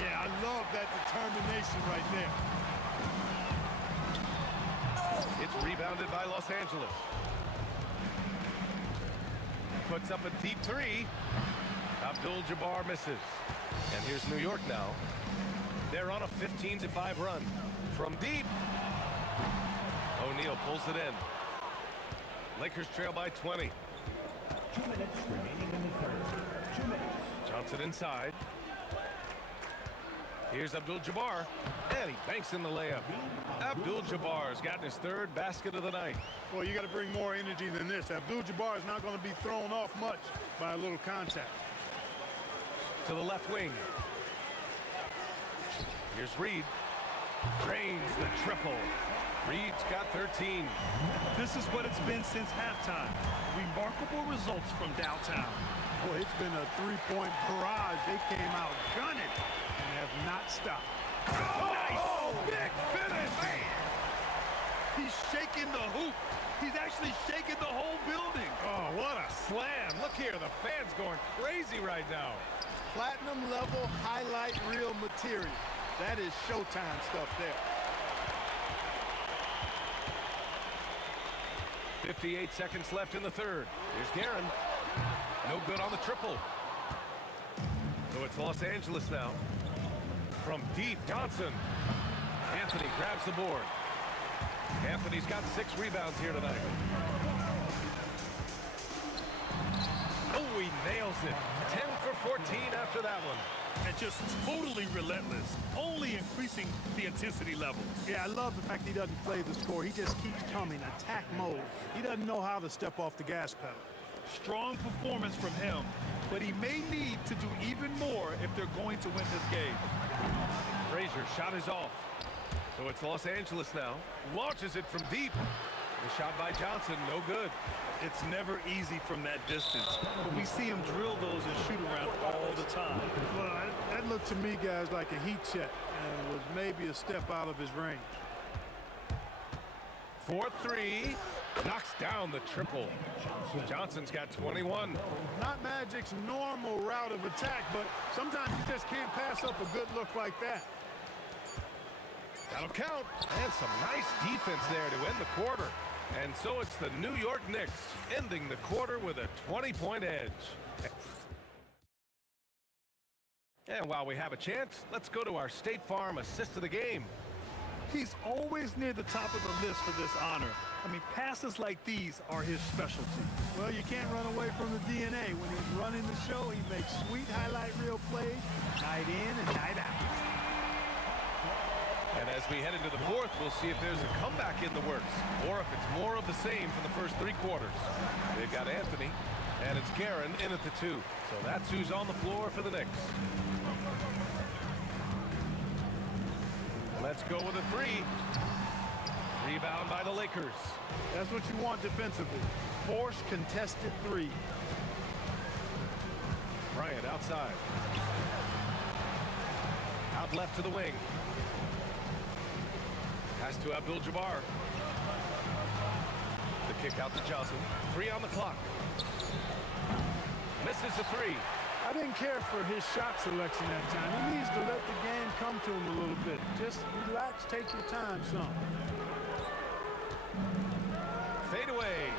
Yeah, I love that determination right there. It's rebounded by Los Angeles. Puts up a deep 3. Abdul-Jabbar misses. And here's New York now. They're on a 15-5 run. From deep. O'Neal pulls it in. Lakers trail by 20. 2 minutes remaining in the third. 2 minutes. Johnson inside. Here's Abdul-Jabbar, and he banks in the layup. Abdul-Jabbar's gotten his 3rd basket of the night. Well, you got to bring more energy than this. Abdul-Jabbar is not going to be thrown off much by a little contact. To the left wing. Here's Reed. Drains the triple. Reed's got 13. This is what it's been since halftime. Remarkable results from downtown. Boy, it's been a 3-point barrage. They came out gunning and have not stopped. Oh, nice! Big finish! Man. He's shaking the hoop. He's actually shaking the whole building. Oh, what a slam. Look here, the fans going crazy right now. Platinum level highlight reel material. That is Showtime stuff there. 58 seconds left in the third. Here's Guerin. No good on the triple. So it's Los Angeles now. From deep, Johnson. Anthony grabs the board. Anthony's got 6 rebounds here tonight. Oh, he nails it. 10 for 14 after that one. And just totally relentless, only increasing the intensity level. Yeah, I love the fact he doesn't play the score. He just keeps coming, attack mode. He doesn't know how to step off the gas pedal. Strong performance from him, but he may need to do even more if they're going to win this game. Frazier shot is off. So it's Los Angeles now. Launches it from deep. The shot by Johnson, no good. It's never easy from that distance, but we see him drill those and shoot around all the time. Well, that looked to me, guys, like a heat check, and was maybe a step out of his range. 4-3. Knocks down the triple. Johnson's got 21. Not Magic's normal route of attack, but sometimes you just can't pass up a good look like that. That'll count. And some nice defense there to end the quarter. And so it's the New York Knicks ending the quarter with a 20-point edge. And while we have a chance, let's go to our State Farm assist of the game. He's always near the top of the list for this honor. I mean, passes like these are his specialty. Well, you can't run away from the DNA. When he's running the show, he makes sweet highlight reel plays night in and night out. And as we head into the fourth, we'll see if there's a comeback in the works or if it's more of the same for the first 3 quarters. They've got Anthony, and it's Guerin in at the 2. So that's who's on the floor for the Knicks. Let's go with a 3. Rebound by the Lakers. That's what you want defensively. Force contested 3. Bryant outside. Out left to the wing. Pass to Abdul-Jabbar. The kick out to Johnson. 3 on the clock. Misses the 3. I didn't care for his shot selection that time. He needs to let the game come to him a little bit. Just relax, take your time some. Fade away.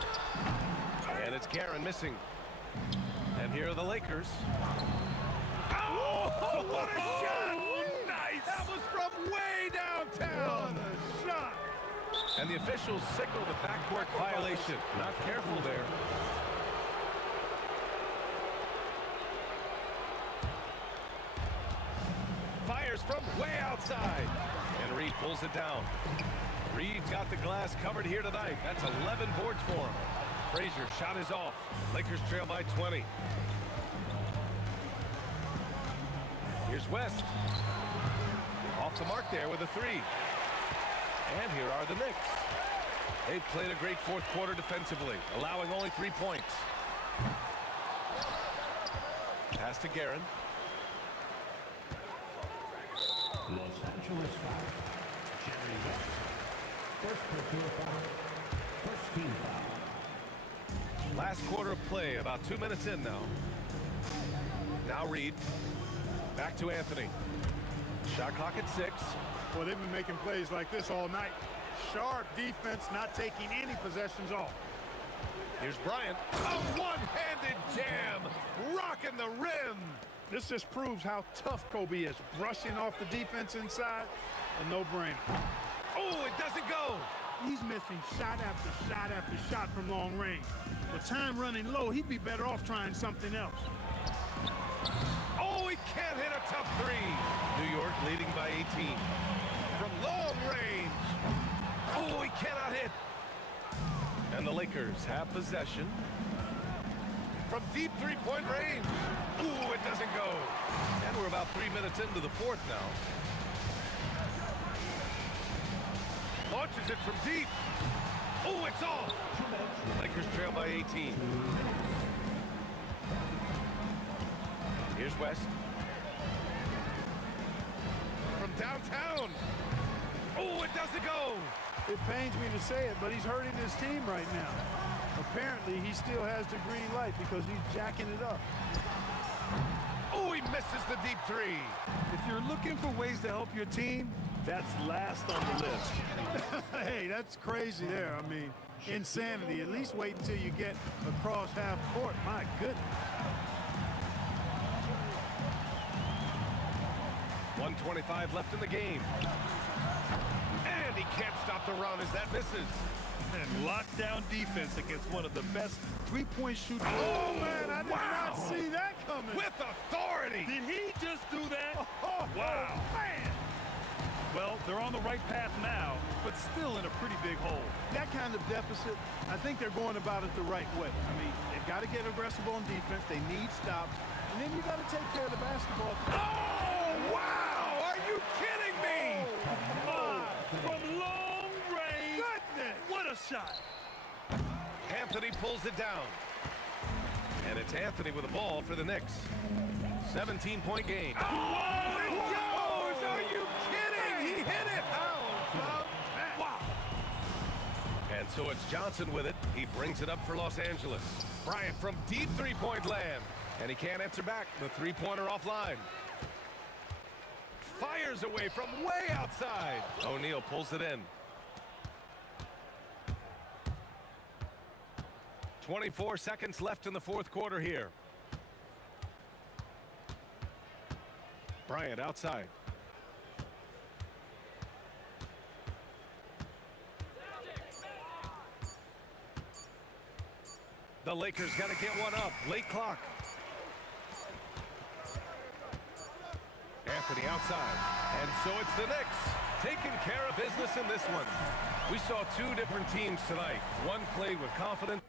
And it's Guerin missing. And here are the Lakers. Oh, what a shot! Nice! That was from way downtown. What a shot! And the officials signaled a backcourt violation. Not careful there. Fires from way outside. And Reed pulls it down. Reed's got the glass covered here tonight. That's 11 boards for him. Frazier shot is off. Lakers trail by 20. Here's West. Off the mark there with a 3. And here are the Knicks. They've played a great fourth quarter defensively, allowing only 3 points. Pass to Guerin. Los Angeles foul. Jerry West. First personal foul. First team foul. Last quarter of play, about 2 minutes in now. Now Reed. Back to Anthony. Shot clock at 6. Well, they've been making plays like this all night. Sharp defense, not taking any possessions off. Here's Bryant. A one-handed jam. Rocking the rim. This just proves how tough Kobe is. Brushing off the defense inside, a no-brainer. Oh, it doesn't go. He's missing shot after shot after shot from long range. With time running low, he'd be better off trying something else. Oh, he can't hit a tough 3. New York leading by 18. From long range. Oh, he cannot hit. And the Lakers have possession. From deep 3-point range. Ooh, it doesn't go. And we're about 3 minutes into the fourth now. Launches it from deep. Oh, it's off. Lakers trail by 18. Here's West. From downtown. Oh, it doesn't go. It pains me to say it, but he's hurting his team right now. Apparently, he still has the green light because he's jacking it up. Oh, he misses the deep 3. If you're looking for ways to help your team, That's last on the list. Hey, that's crazy there. I mean, insanity. At least wait until you get across half court. My goodness. 1:25 left in the game. And he can't stop the run as that misses. And lockdown defense against one of the best three-point shooters. Oh, man, I did not see that coming. With authority. Did he just do that? Oh, Wow. man. Well, they're on the right path now, but still in a pretty big hole. That kind of deficit, I think they're going about it the right way. I mean, they've got to get aggressive on defense. They need stops. And then you got to take care of the basketball. Oh, wow! Are you kidding me? Oh, from long range. Goodness. What a shot. Anthony pulls it down. And it's Anthony with the ball for the Knicks. 17-point game. Oh, it goes! Are you kidding? He hit it! Wow. And so it's Johnson with it. He brings it up for Los Angeles. Bryant from deep three-point land. And he can't answer back. The three-pointer offline. Fires away from way outside. O'Neal pulls it in. 24 seconds left in the fourth quarter here. Bryant outside. The Lakers got to get one up. Late clock. Anthony outside. And so it's the Knicks taking care of business in this one. We saw two different teams tonight. One played with confidence.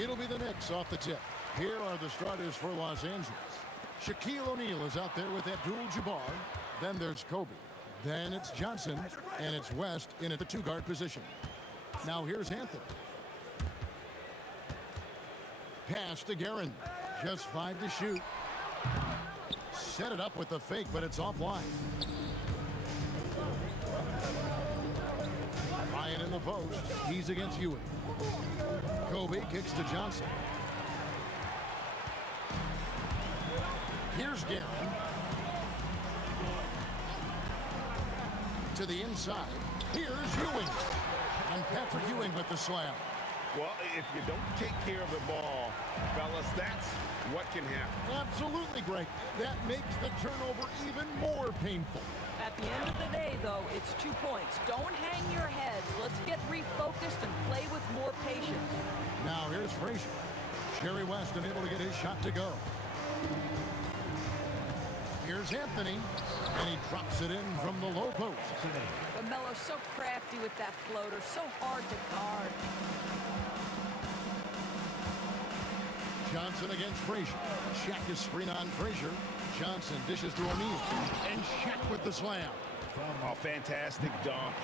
It'll be the Knicks off the tip. Here are the starters for Los Angeles. Shaquille O'Neal is out there with Abdul-Jabbar. Then there's Kobe. Then it's Johnson, and it's West in at the two-guard position. Now here's Anthony. Pass to Guerin. Just 5 to shoot. Set it up with the fake, but it's offline. Ryan in the post. He's against Ewing. Kobe kicks to Johnson. Here's Guerin. To the inside. Here's Ewing. And Patrick Ewing with the slam. Well, if you don't take care of the ball, fellas, that's what can happen. Absolutely, Greg. That makes the turnover even more painful. At the end of the day, though, it's 2 points. Don't hang your heads. Let's get refocused and play with more patience. Now here's Frazier. Jerry West unable to get his shot to go. Here's Anthony, and he drops it in from the low post. LaMelo's so crafty with that floater, so hard to guard. Johnson against Frazier. Shaq is screen on Frazier. Johnson dishes to O'Neal, and Shaq with the slam. A fantastic dunk,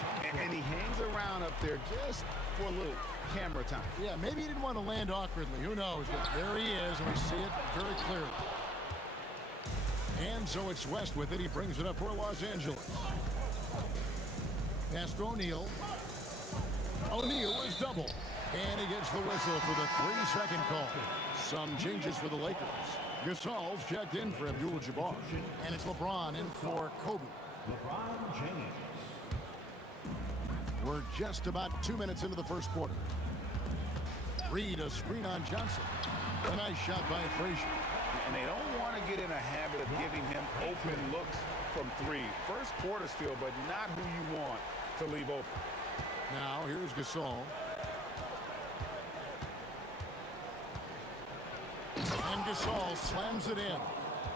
and he hangs around up there just for a little camera time. Yeah, maybe he didn't want to land awkwardly. Who knows? But there he is, and we see it very clearly. And so it's West with it. He brings it up for Los Angeles. Pass to O'Neal. O'Neal is double. And he gets the whistle for the 3-second call. Some changes for the Lakers. Gasol's checked in for Abdul-Jabbar. And it's LeBron in for Kobe. LeBron James. We're just about 2 minutes into the first quarter. Reed a screen on Johnson. A nice shot by Frazier. And they don't want to get in a habit of giving him open looks from 3. First quarter still, but not who you want to leave open. Now here's Gasol. And Gasol slams it in.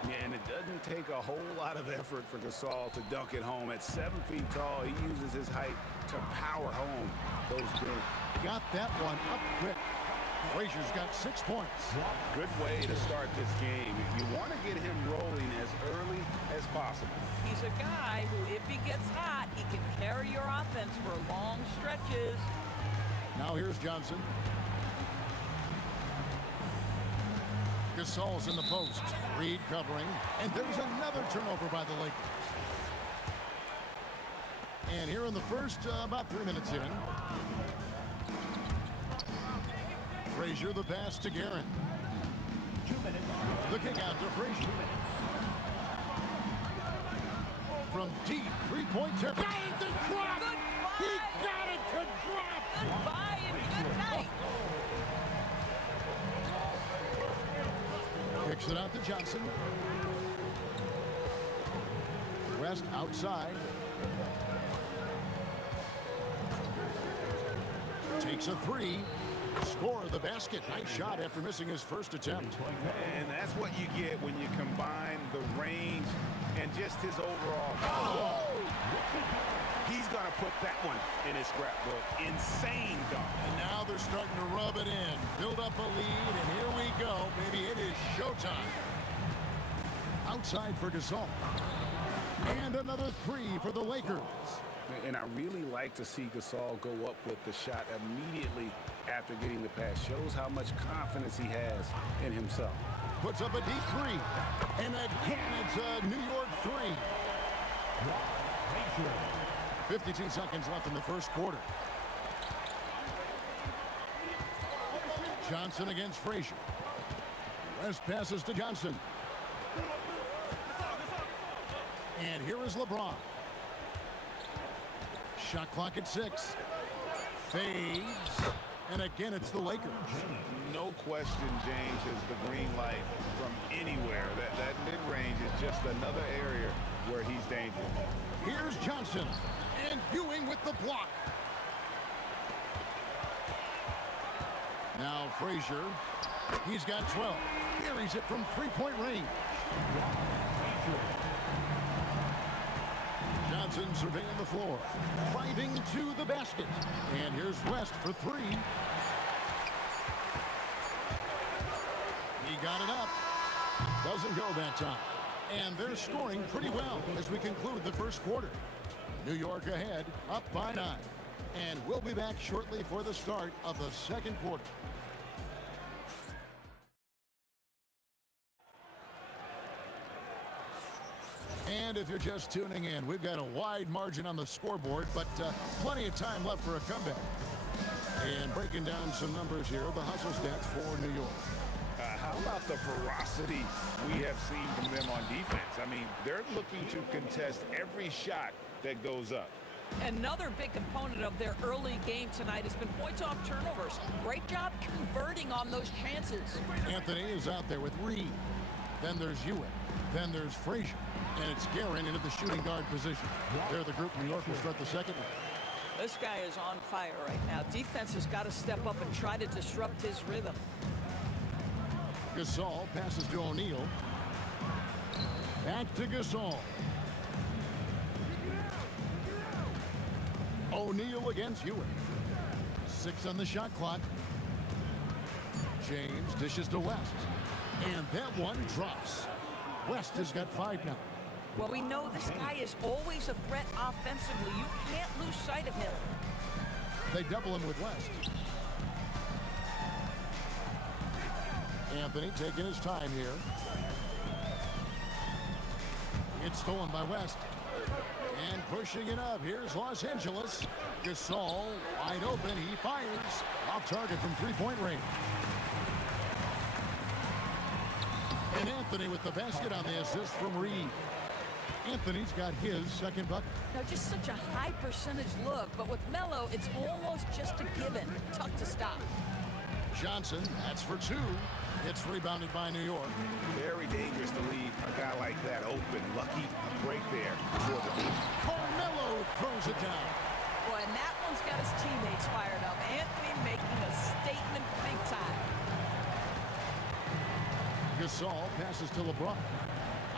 Yeah, and it doesn't take a whole lot of effort for Gasol to dunk it home. At 7 feet tall, he uses his height to power home those games. Got that one up quick. Frazier's got 6 points. Good way to start this game. You want to get him rolling as early as possible. He's a guy who, if he gets hot, he can carry your offense for long stretches. Now here's Johnson. Gasol's in the post. Reed covering. And there's another turnover by the Lakers. And here in the first, about 3 minutes in. Frazier the pass to Guerin. 2 minutes. The kick out to Frazier. From deep, three-point turn. Got it to drop! He got it to drop! Goodbye and good night. Kicks it out to Johnson. West outside. Takes a 3. Score the basket. Nice shot after missing his first attempt. And that's what you get when you combine the range and just his overall. Oh! He's going to put that one in his scrapbook. Insane dunk. And now they're starting to rub it in. Build up a lead, and here we go. Baby, it is showtime. Outside for Gasol. And another 3 for the Lakers. And I really like to see Gasol go up with the shot immediately after getting the pass. Shows how much confidence he has in himself. Puts up a deep 3. And again, it's a New York 3. 52 seconds left in the first quarter. Johnson against Frazier. West passes to Johnson. And here is LeBron. Shot clock at 6. Fades. And again, it's the Lakers. No question, James, is the green light from anywhere. That mid-range is just another area where he's dangerous. Here's Johnson. And Ewing with the block. Now Frazier. He's got 12. Buries it from three-point range. Johnson surveying the floor. Driving to the basket. And here's West for 3. He got it up. Doesn't go that time. And they're scoring pretty well as we conclude the first quarter. New York ahead, up by 9. And we'll be back shortly for the start of the second quarter. And if you're just tuning in, we've got a wide margin on the scoreboard, but plenty of time left for a comeback. And breaking down some numbers here, the hustle stats for New York. How about the ferocity we have seen from them on defense? I mean, they're looking to contest every shot that goes up. Another big component of their early game tonight has been points off turnovers. Great job converting on those chances. Anthony is out there with Reed. Then there's Ewing. Then there's Frazier. And it's Guerin into the shooting guard position. They're the group New York will start the second one. This guy is on fire right now. Defense has got to step up and try to disrupt his rhythm. Gasol passes to O'Neal. Back to Gasol. O'Neal against Ewing. 6 on the shot clock. James dishes to West. And that one drops. West has got 5 now. Well, we know this guy is always a threat offensively. You can't lose sight of him. They double him with West. Anthony taking his time here. It's stolen by West. And pushing it up. Here's Los Angeles. Gasol wide open. He fires. Off target from three-point range. And Anthony with the basket on the assist from Reed. Anthony's got his second bucket. Now, just such a high percentage look, but with Melo, it's almost just a given. Tough to stop. Johnson, that's for 2. It's rebounded by New York. Very dangerous to leave a guy like that open. Lucky break there for the team. Carmelo throws it down. Boy, and that one's got his teammates fired up. Anthony making a statement big time. Gasol passes to LeBron.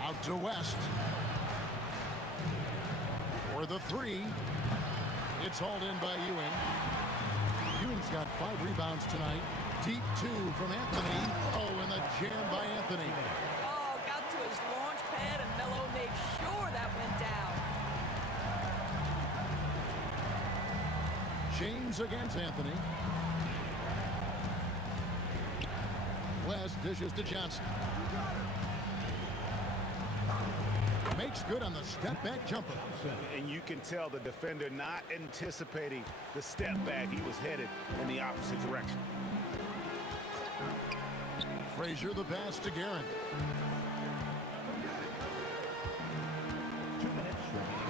Out to West. For the 3. It's hauled in by Ewing. Ewing's got 5 rebounds tonight. Deep 2 from Anthony. Oh, and the jam by Anthony. Oh, got to his launch pad, and Melo made sure that went down. James against Anthony. West dishes to Johnson. Makes good on the step-back jumper. And you can tell the defender not anticipating the step back. He was headed in the opposite direction. Frazier the pass to Guerin.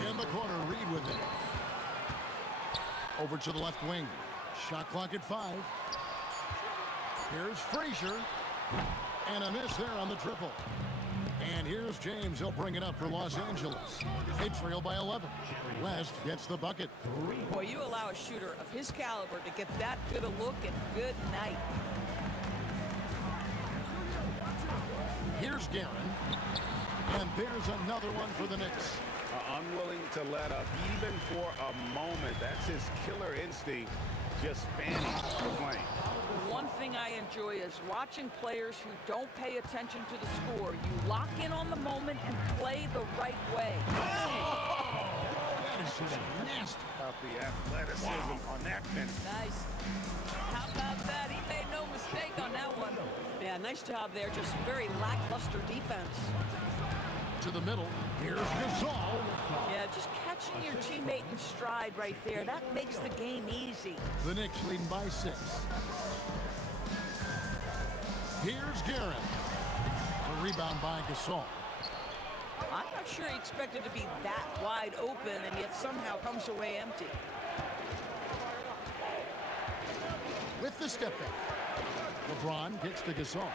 In the corner, Reed with it. Over to the left wing. Shot clock at 5. Here's Frazier. And a miss there on the triple. And here's James. He'll bring it up for Los Angeles. They trail by 11. West gets the bucket. Boy, you allow a shooter of his caliber to get that good a look, and good night. Here's Guerin. And there's another one for the Knicks. Unwilling to let up even for a moment. That's his killer instinct, just fanning the flame. One thing I enjoy is watching players who don't pay attention to the score. You lock in on the moment and play the right way. That is just nasty. About the athleticism on that finish. Nice. How about that? He made no mistake on that one. Yeah, nice job there. Just very lackluster defense. To the middle. Here's Gasol. Yeah, just catching your teammate in stride right there. That makes the game easy. The Knicks leading by 6. Here's Guerin. A rebound by Gasol. I'm not sure he expected to be that wide open, and yet somehow comes away empty. With the step back. LeBron gets to Gasol.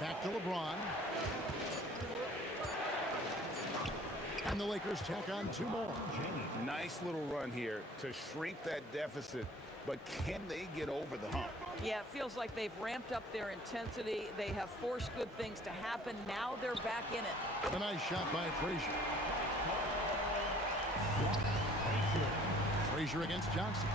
Back to LeBron. And the Lakers tack on 2 more. Nice little run here to shrink that deficit, but can they get over the hump? Yeah, it feels like they've ramped up their intensity. They have forced good things to happen. Now they're back in it. A nice shot by Frazier. Frazier against Johnson.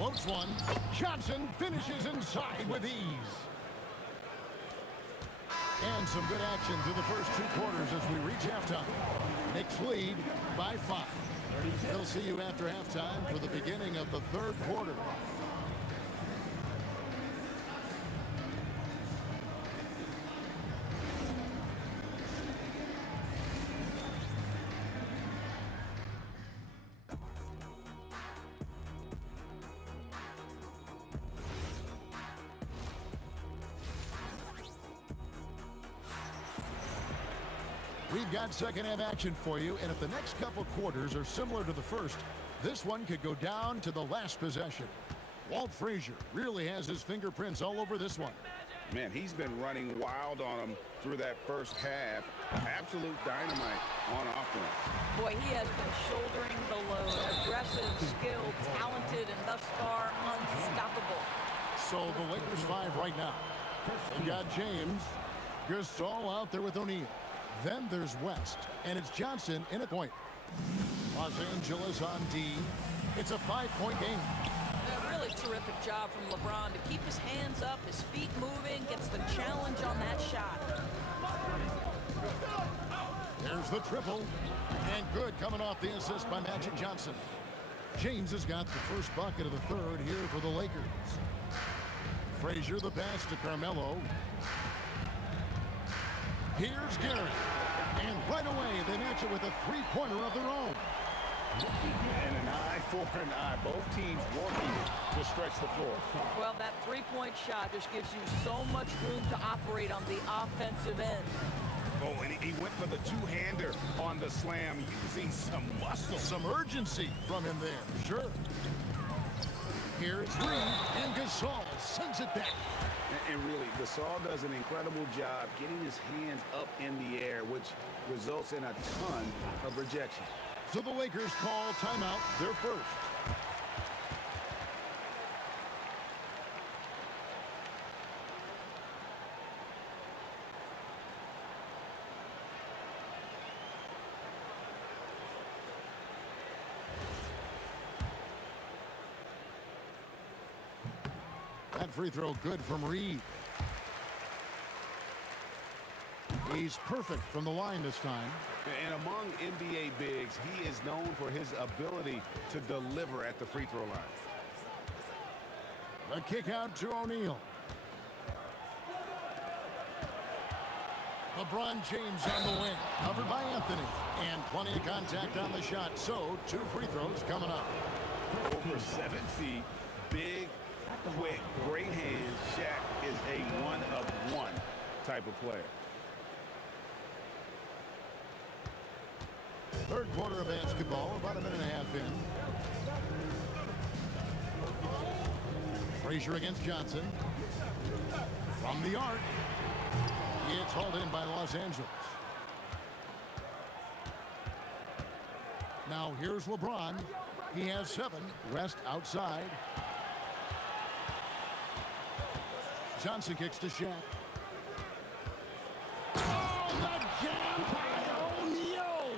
Floats one. Johnson finishes inside with ease. And some good action through the first 2 quarters as we reach halftime. Knicks lead by 5. We'll see you after halftime for the beginning of the 3rd quarter. We've got second half action for you, and if the next couple quarters are similar to the first, this one could go down to the last possession. Walt Frazier really has his fingerprints all over this one. Man, he's been running wild on him through that first half. Absolute dynamite on offense. Boy, he has been shouldering the load. Aggressive, skilled, talented, and thus far unstoppable. So the Lakers 5 right now. They've got James, Gasol out there with O'Neal. Then there's West, and it's Johnson in a point. Los Angeles on D. It's a 5-point game. A really terrific job from LeBron to keep his hands up, his feet moving, gets the challenge on that shot. There's the triple, and good coming off the assist by Magic Johnson. James has got the first bucket of the 3rd here for the Lakers. Frazier the pass to Carmelo. Here's Garrett. And right away, they match it with a 3-pointer of their own. And an eye for an eye. Both teams working to stretch the floor. Well, that 3-point shot just gives you so much room to operate on the offensive end. Oh, and he went for the 2-hander on the slam, using some muscle. Some urgency from him there, sure. Here's Reed, and Gasol sends it back. And really, Gasol does an incredible job getting his hands up in the air, which results in a ton of rejection. So the Lakers call timeout, their first. That free throw good from Reed. He's perfect from the line this time. And among NBA bigs, he is known for his ability to deliver at the free throw line. The kick out to O'Neal. LeBron James on the wing, covered by Anthony. And plenty of contact on the shot, so 2 free throws coming up. Over 7 feet, big, quick, great hands. Shaq is a one-of-one type of player. 3rd quarter of basketball, about a minute and a half in. Frazier against Johnson. From the arc. It's hauled in by Los Angeles. Now here's LeBron. He has 7. West outside. Johnson kicks to Shaq. Oh, the jam by O'Neal!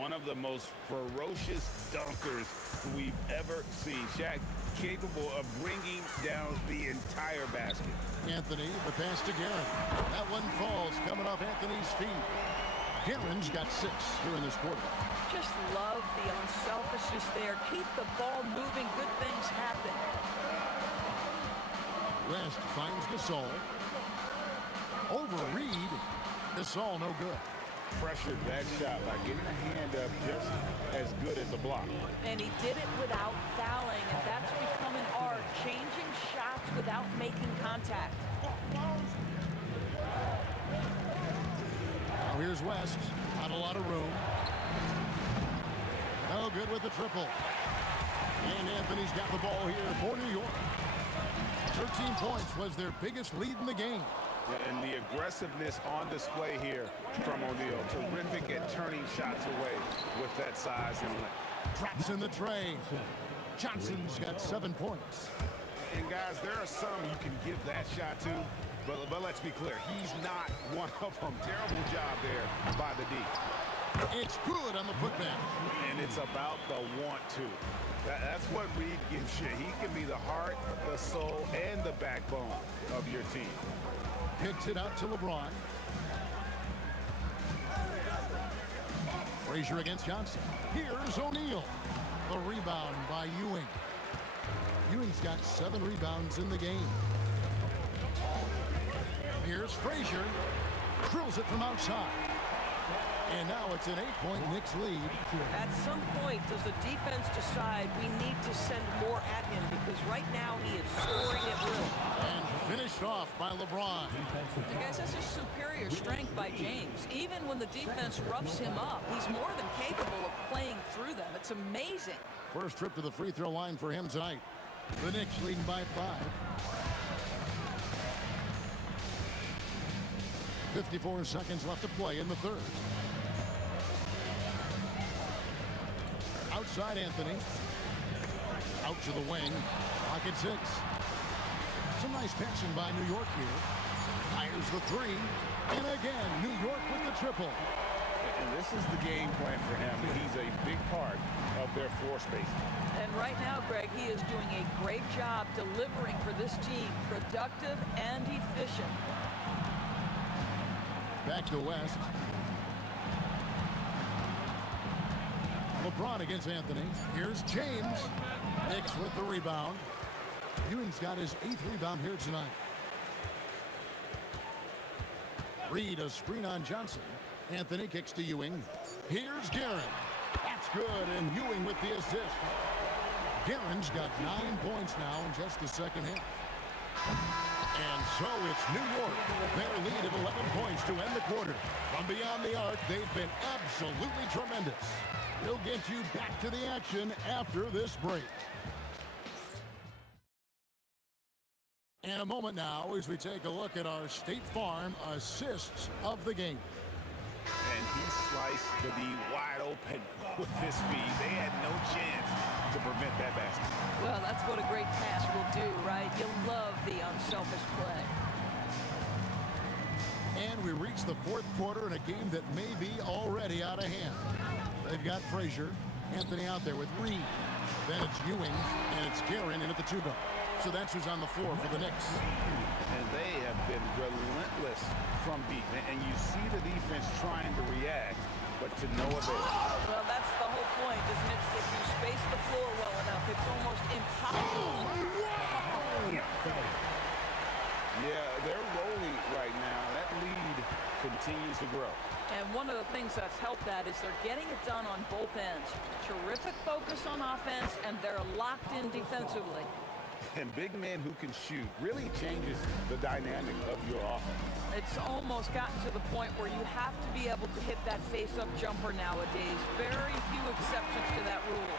One of the most ferocious dunkers we've ever seen. Shaq capable of bringing down the entire basket. Anthony, the pass to Garrett. That one falls coming off Anthony's feet. Garrett's got 6 during this quarter. Just love the unselfishness there. Keep the ball moving. Good things happen. West finds Gasol. Over Reed. Gasol no good. Pressured that shot by getting a hand up just as good as a block. And he did it without fouling, and that's become an art, changing shots without making contact. Now here's West. Not a lot of room. No good with the triple. And Anthony's got the ball here for New York. 13 points was their biggest lead in the game. And the aggressiveness on display here from O'Neal. Terrific at turning shots away with that size and length. Drops in the tray. Johnson's got 7 points. And guys, there are some you can give that shot to, but let's be clear, he's not one of them. Terrible job there by the D. It's good on the putback. And it's about the want to. That's what Reed gives you. He can be the heart, the soul, and the backbone of your team. Kicks it out to LeBron. Frazier against Johnson. Here's O'Neal. The rebound by Ewing. Ewing's got 7 rebounds in the game. Here's Frazier. Drills it from outside. And now it's an 8-point Knicks lead. At some point, does the defense decide we need to send more at him? Because right now he is scoring at will. And finished off by LeBron. And guys, that's just superior strength by James. Even when the defense roughs him up, he's more than capable of playing through them. It's amazing. First trip to the free throw line for him tonight. The Knicks leading by 5. 54 seconds left to play in the third. Outside Anthony. Out to the wing. Pocket 6. Some nice passing by New York here. Fires the 3. And again, New York with the triple. And this is the game plan for him. He's a big part of their floor space. And right now, Greg, he is doing a great job delivering for this team. Productive and efficient. Back to West. LeBron against Anthony. Here's James. Knicks with the rebound. Ewing's got his 8th rebound here tonight. Reed, a screen on Johnson. Anthony kicks to Ewing. Here's Guerin. That's good, and Ewing with the assist. Guerin's got 9 points now in just the second half. And so it's New York. Their lead of 11 points to end the quarter. From beyond the arc, they've been absolutely tremendous. We'll get you back to the action after this break. In a moment now, as we take a look at our State Farm assists of the game. And he sliced the D wide open with his speed. They had no chance to prevent that basket. Well, that's what a great pass will do, right? You love the unselfish play. And we reach the fourth quarter in a game that may be already out of hand. They've got Frazier, Anthony out there with Reed. Then it's Ewing, and it's Guerin in at the 2-guard. So that's who's on the floor for the Knicks. And they have been relentless from deep. And you see the defense trying to react, but to no avail. Well, that's the whole point, isn't it? If you space the floor well enough, it's almost impossible. Yeah, they're rolling right now. That lead continues to grow. And one of the things that's helped that is they're getting it done on both ends. Terrific focus on offense, and they're locked in defensively. And big men who can shoot really changes the dynamic of your offense. It's almost gotten to the point where you have to be able to hit that face-up jumper nowadays. Very few exceptions to that rule.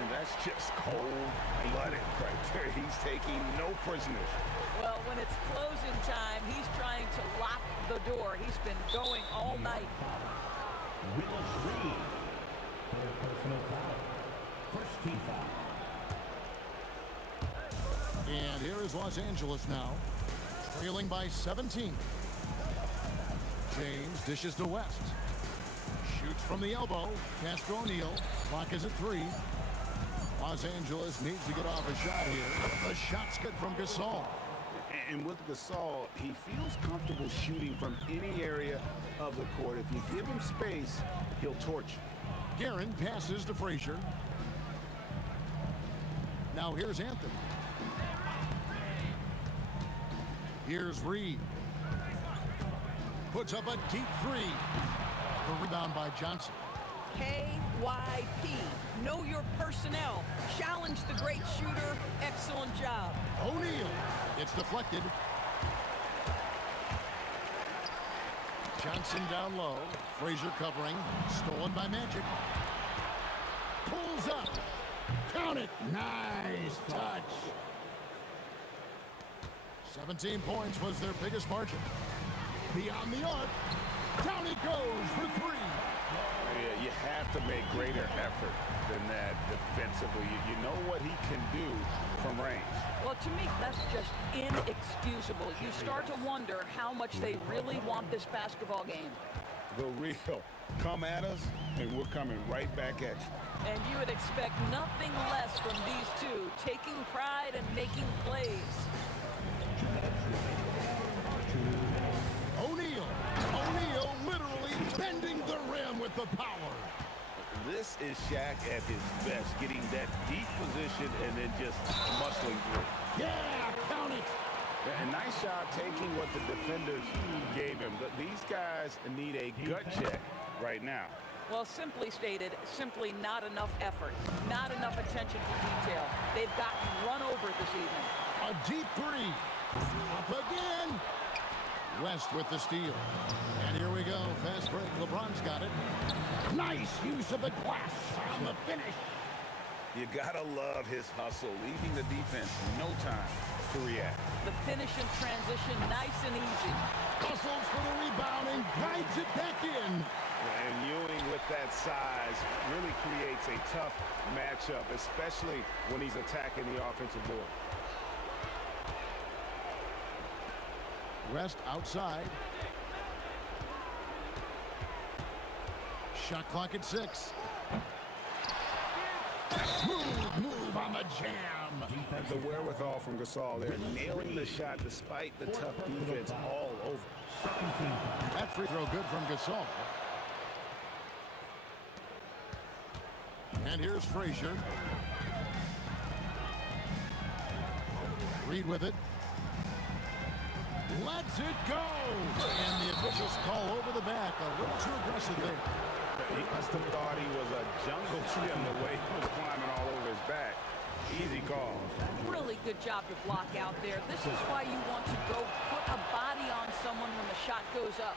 And that's just cold-blooded right there. He's taking no prisoners. Well, when it's closing time, he's trying to lock the door. He's been going all night. Willis Reed for a personal foul. First team foul. And here is Los Angeles now, trailing by 17. James dishes to West. Shoots from the elbow. Castro O'Neal. Clock is at 3. Los Angeles needs to get off a shot here. The shot's good from Gasol. And with Gasol, he feels comfortable shooting from any area of the court. If you give him space, he'll torch you. Guerin passes to Frazier. Now here's Anthony. Here's Reed. Puts up a deep 3. The rebound by Johnson. KYP. Know your personnel. Challenge the great shooter. Excellent job. O'Neal. It's deflected. Johnson down low. Frazier covering. Stolen by Magic. Pulls up. Count it. Nice touch. 17 points was their biggest margin. Beyond the arc. Down he goes for 3. Yeah, you have to make greater effort than that defensively. You know what he can do from range. Well, to me, that's just inexcusable. You start to wonder how much they really want this basketball game. The real. Come at us, and we're coming right back at you. And you would expect nothing less from these two, taking pride and making plays. O'Neal literally bending the rim with the power. This is Shaq at his best, getting that deep position and then just muscling through. Yeah, count it. A nice shot taking what the defenders gave him. But these guys need a gut check right now. Well, simply stated, simply not enough effort, not enough attention to detail. They've gotten run over this evening. A deep three. Up again. West with the steal. And here we go. Fast break. LeBron's got it. Nice use of the glass on the finish. You gotta love his hustle, leaving the defense no time to react. The finish in transition, nice and easy. Hustles for the rebound and guides it back in. And Ewing with that size really creates a tough matchup, especially when he's attacking the offensive board. West outside. Shot clock at 6. Move on the jam. The wherewithal from Gasol there, nailing the shot despite the tough defense all over. That free throw good from Gasol. And here's Frazier. Reed with it. Lets it go. And the officials call over the back. A little too aggressive there. He must have thought he was a jungle gym the way he was climbing all over his back. Easy call. Really good job to block out there. This is why you want to go put a body on someone when the shot goes up.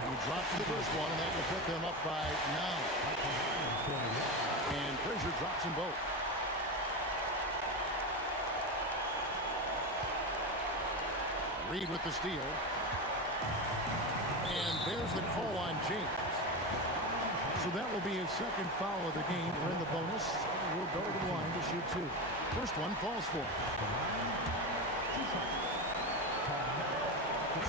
He drops the first one, and that will put them up by 9. And Frazier drops them both. Reed with the steal. And there's the call on James. So that will be his second foul of the game. We're in the bonus. We'll go to the line to shoot 2. First one falls for.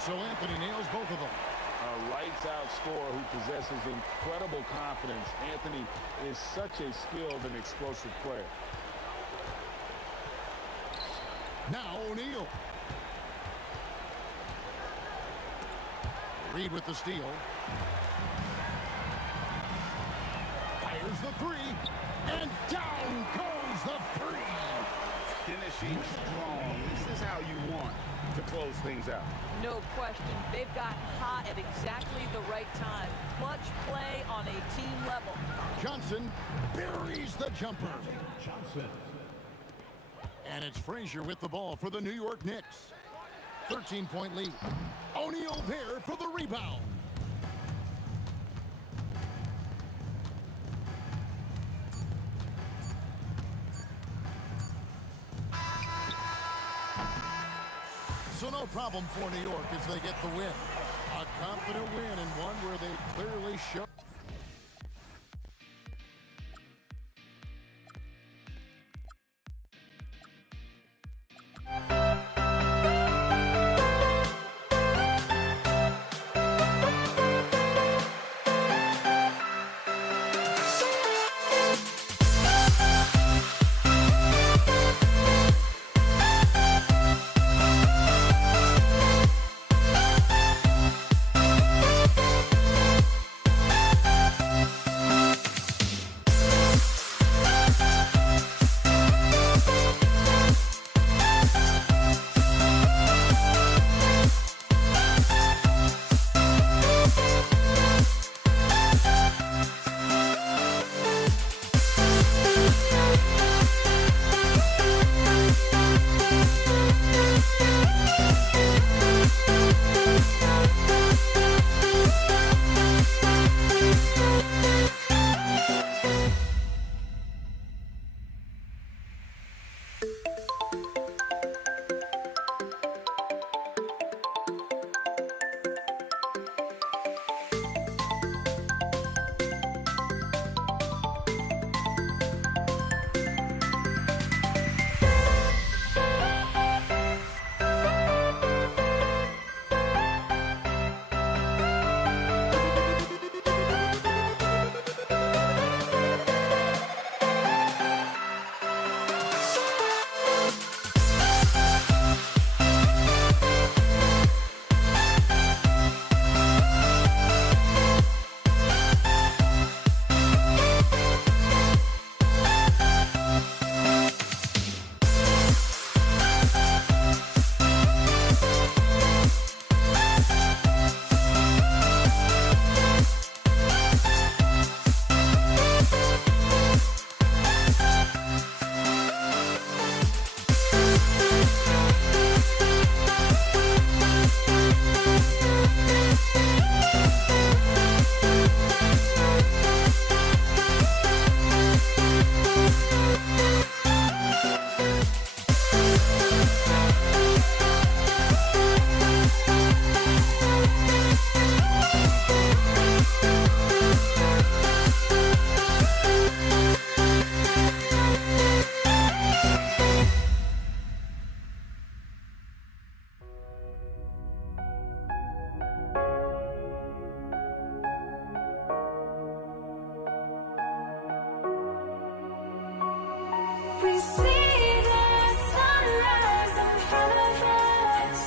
So Anthony nails both of them. A lights-out scorer who possesses incredible confidence. Anthony is such a skilled and explosive player. Now O'Neal. Reed with the steal. Fires the 3. And down goes the 3. Finishing strong. This is how you want to close things out. No question. They've got hot at exactly the right time. Clutch play on a team level. Johnson buries the jumper. Johnson. And it's Frazier with the ball for the New York Knicks. 13-point lead. O'Neal there for the rebound. So no problem for New York as they get the win. A confident win and one where they clearly show. We see the sunrise in front of us.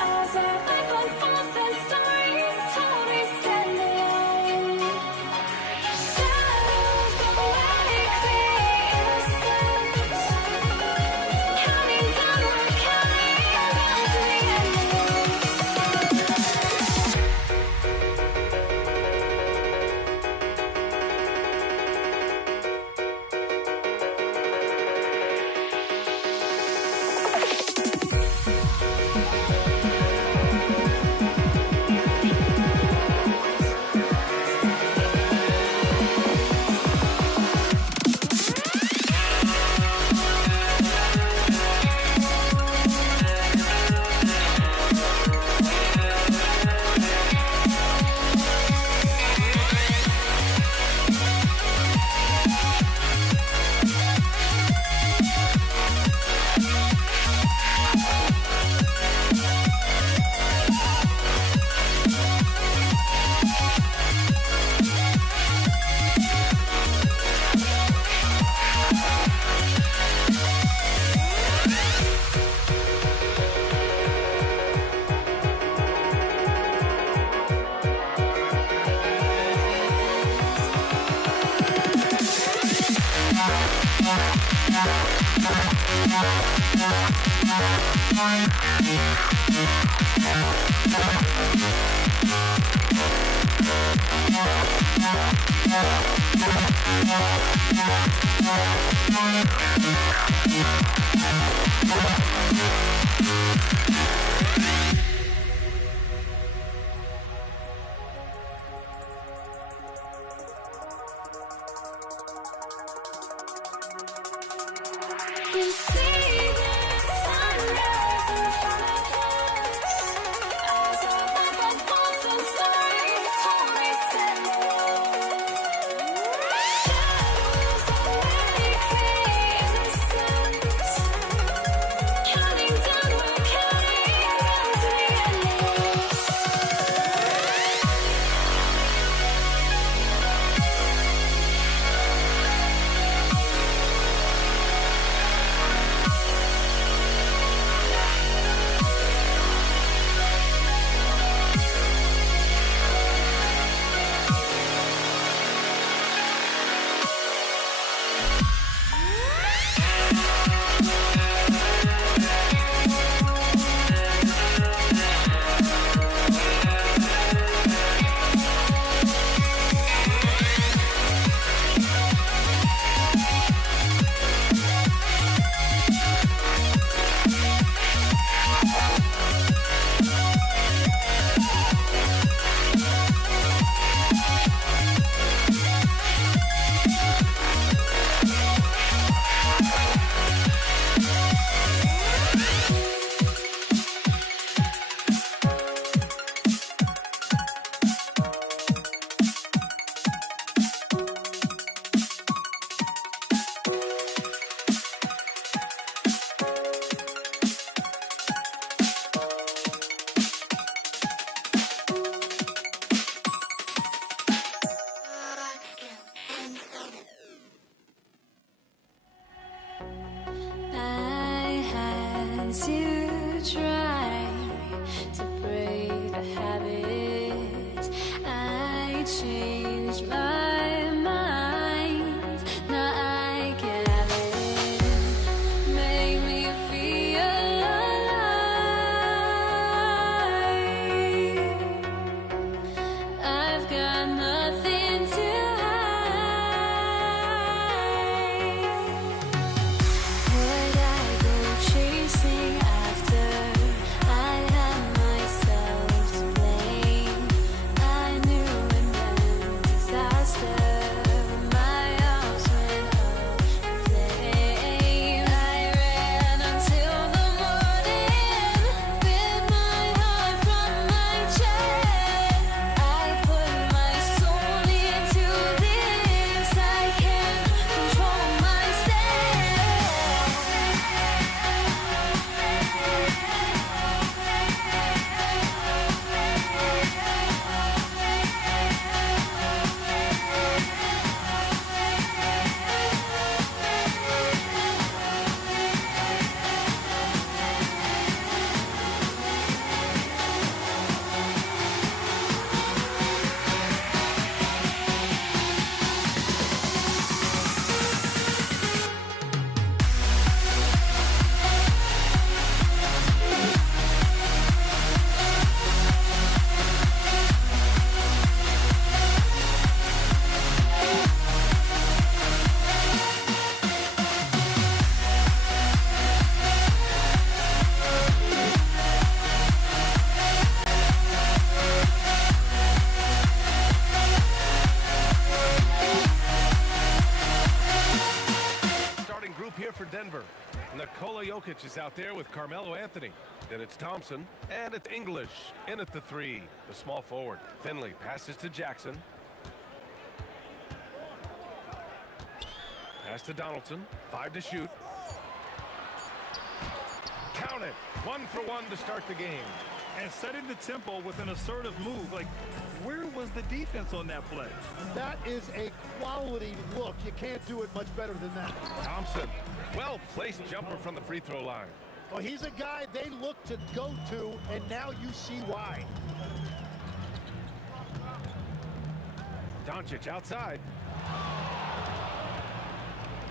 As our life unfolds and stories told, we stand alone. Shadows awake the innocence. Counting down, we're counting down to the We see the sunrise in front of us. As our life unfolds and stories told, we stand alone. Shadows awake the innocence. Counting down, we're counting down to the endless. Denver. Nikola Jokic is out there with Carmelo Anthony. Then it's Thompson, and it's English in at the 3, the small forward. Finley passes to Jackson. Pass to Donaldson, 5 to shoot. Count it, 1 for 1 to start the game. And setting the tempo with an assertive move. Like, where was the defense on that play? That is a quality look. You can't do it much better than that. Thompson, well-placed jumper from the free throw line. Well, he's a guy they look to go to, and now you see why. Doncic outside.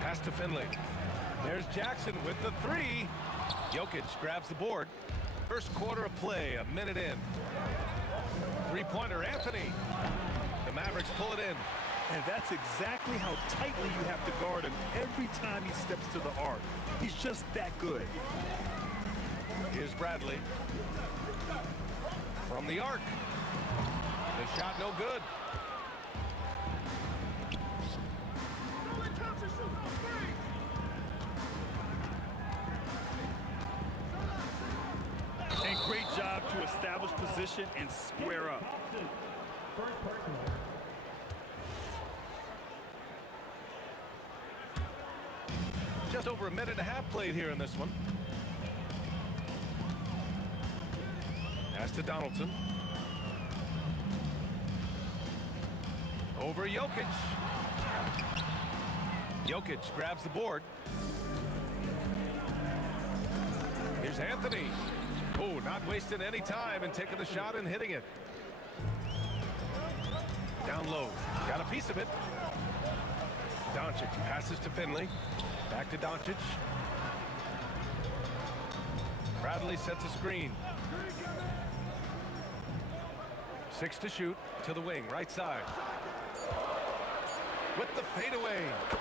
Pass to Finley. There's Jackson with the 3. Jokic grabs the board. First quarter of play, a minute in. Three-pointer, Anthony. The Mavericks pull it in. And that's exactly how tightly you have to guard him every time he steps to the arc. He's just that good. Here's Bradley. From the arc. The shot no good. And great job to establish position and square up. First personal. Just over a minute and a half played here in this one. Pass to Donaldson. Over Jokic. Jokic grabs the board. Here's Anthony. Oh, not wasting any time and taking the shot and hitting it. Down low. Got a piece of it. Doncic passes to Finley. Back to Doncic. Bradley sets a screen. 6 to shoot to the wing, right side. With the fadeaway,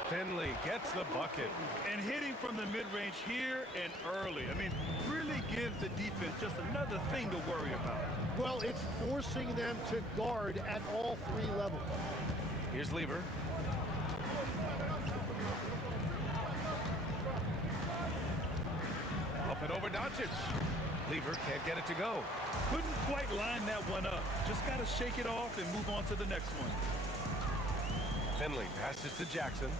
Finley gets the bucket. And hitting from the mid-range here and early. I mean, really gives the defense just another thing to worry about. Well, it's forcing them to guard at all 3 levels. Here's Lever. Up and over Doncic. Lever can't get it to go. Couldn't quite line that one up. Just got to shake it off and move on to the next one. Finley passes to Jackson.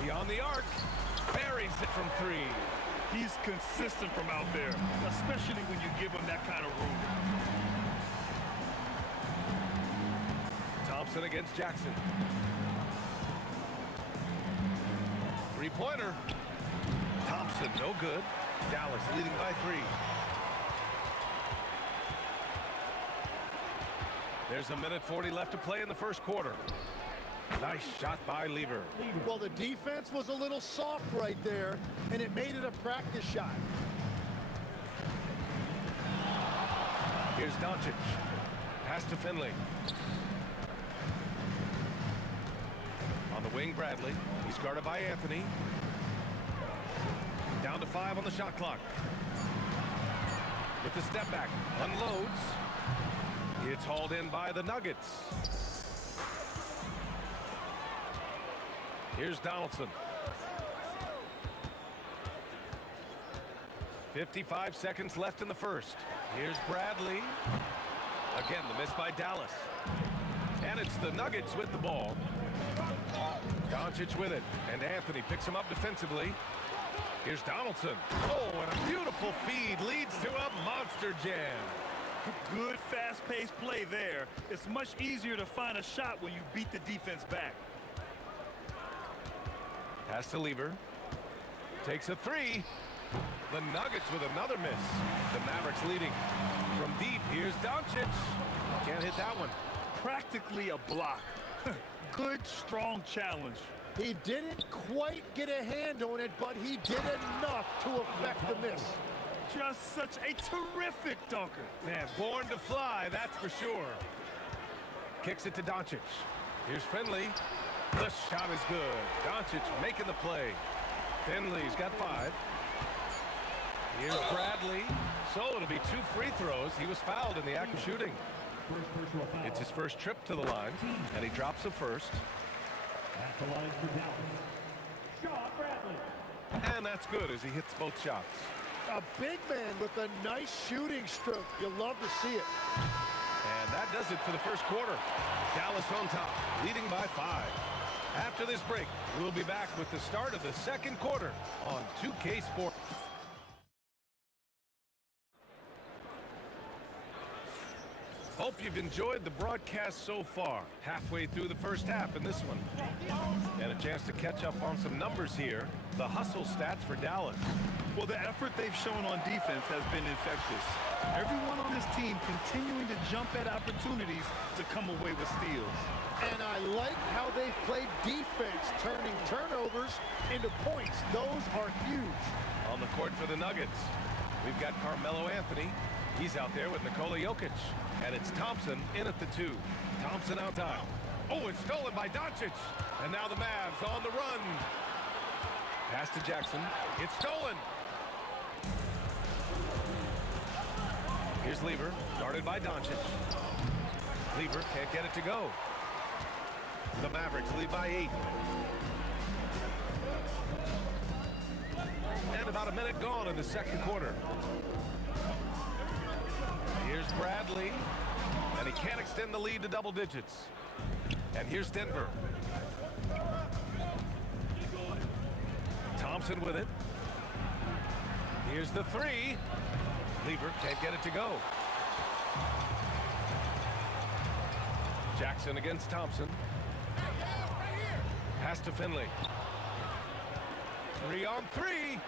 Beyond the arc. Buries it from 3. He's consistent from out there, especially when you give him that kind of room. Thompson against Jackson. Three-pointer. Thompson, no good. Dallas leading by 3. There's a minute 40 left to play in the first quarter. Nice shot by Lever. Well, the defense was a little soft right there, and it made it a practice shot. Here's Doncic. Pass to Finley. On the wing, Bradley. He's guarded by Anthony. Down to 5 on the shot clock. With the step back. Unloads. It's hauled in by the Nuggets. Here's Donaldson. 55 seconds left in the first. Here's Bradley. Again, the miss by Dallas. And it's the Nuggets with the ball. Doncic with it. And Anthony picks him up defensively. Here's Donaldson. Oh, and a beautiful feed leads to a monster jam. Good fast-paced play there. It's much easier to find a shot when you beat the defense back. Pass to Lever. Takes a 3. The Nuggets with another miss. The Mavericks leading. From deep, here's Doncic. Can't hit that one. Practically a block. Good, strong challenge. He didn't quite get a hand on it, but he did enough to affect the miss. Just such a terrific dunker. Man, born to fly, that's for sure. Kicks it to Doncic. Here's Finley. The shot is good. Doncic making the play. Finley's got 5. Here's Bradley. So it'll be 2 free throws. He was fouled in the act of shooting. It's his first trip to the line, and he drops the first. At the line for Dallas, And that's good as he hits both shots. A big man with a nice shooting stroke. You love to see it. And that does it for the first quarter. Dallas on top, leading by 5. After this break, we'll be back with the start of the second quarter on 2K Sports. Hope you've enjoyed the broadcast so far. Halfway through the first half in this one. And a chance to catch up on some numbers here. The hustle stats for Dallas. Well, the effort they've shown on defense has been infectious. Everyone on this team continuing to jump at opportunities to come away with steals. And I like how they've played defense, turning turnovers into points. Those are huge. On the court for the Nuggets, we've got Carmelo Anthony. He's out there with Nikola Jokic. And it's Thompson in at the 2. Thompson out top. Oh, it's stolen by Doncic. And now the Mavs on the run. Pass to Jackson. It's stolen. Here's Lever, guarded by Doncic. Lever can't get it to go. The Mavericks lead by 8. And about a minute gone in the second quarter. Here's Bradley, and he can't extend the lead to double digits. And here's Denver. Thompson with it. Here's the 3. Lever can't get it to go. Jackson against Thompson. Pass to Finley. 3 on 3.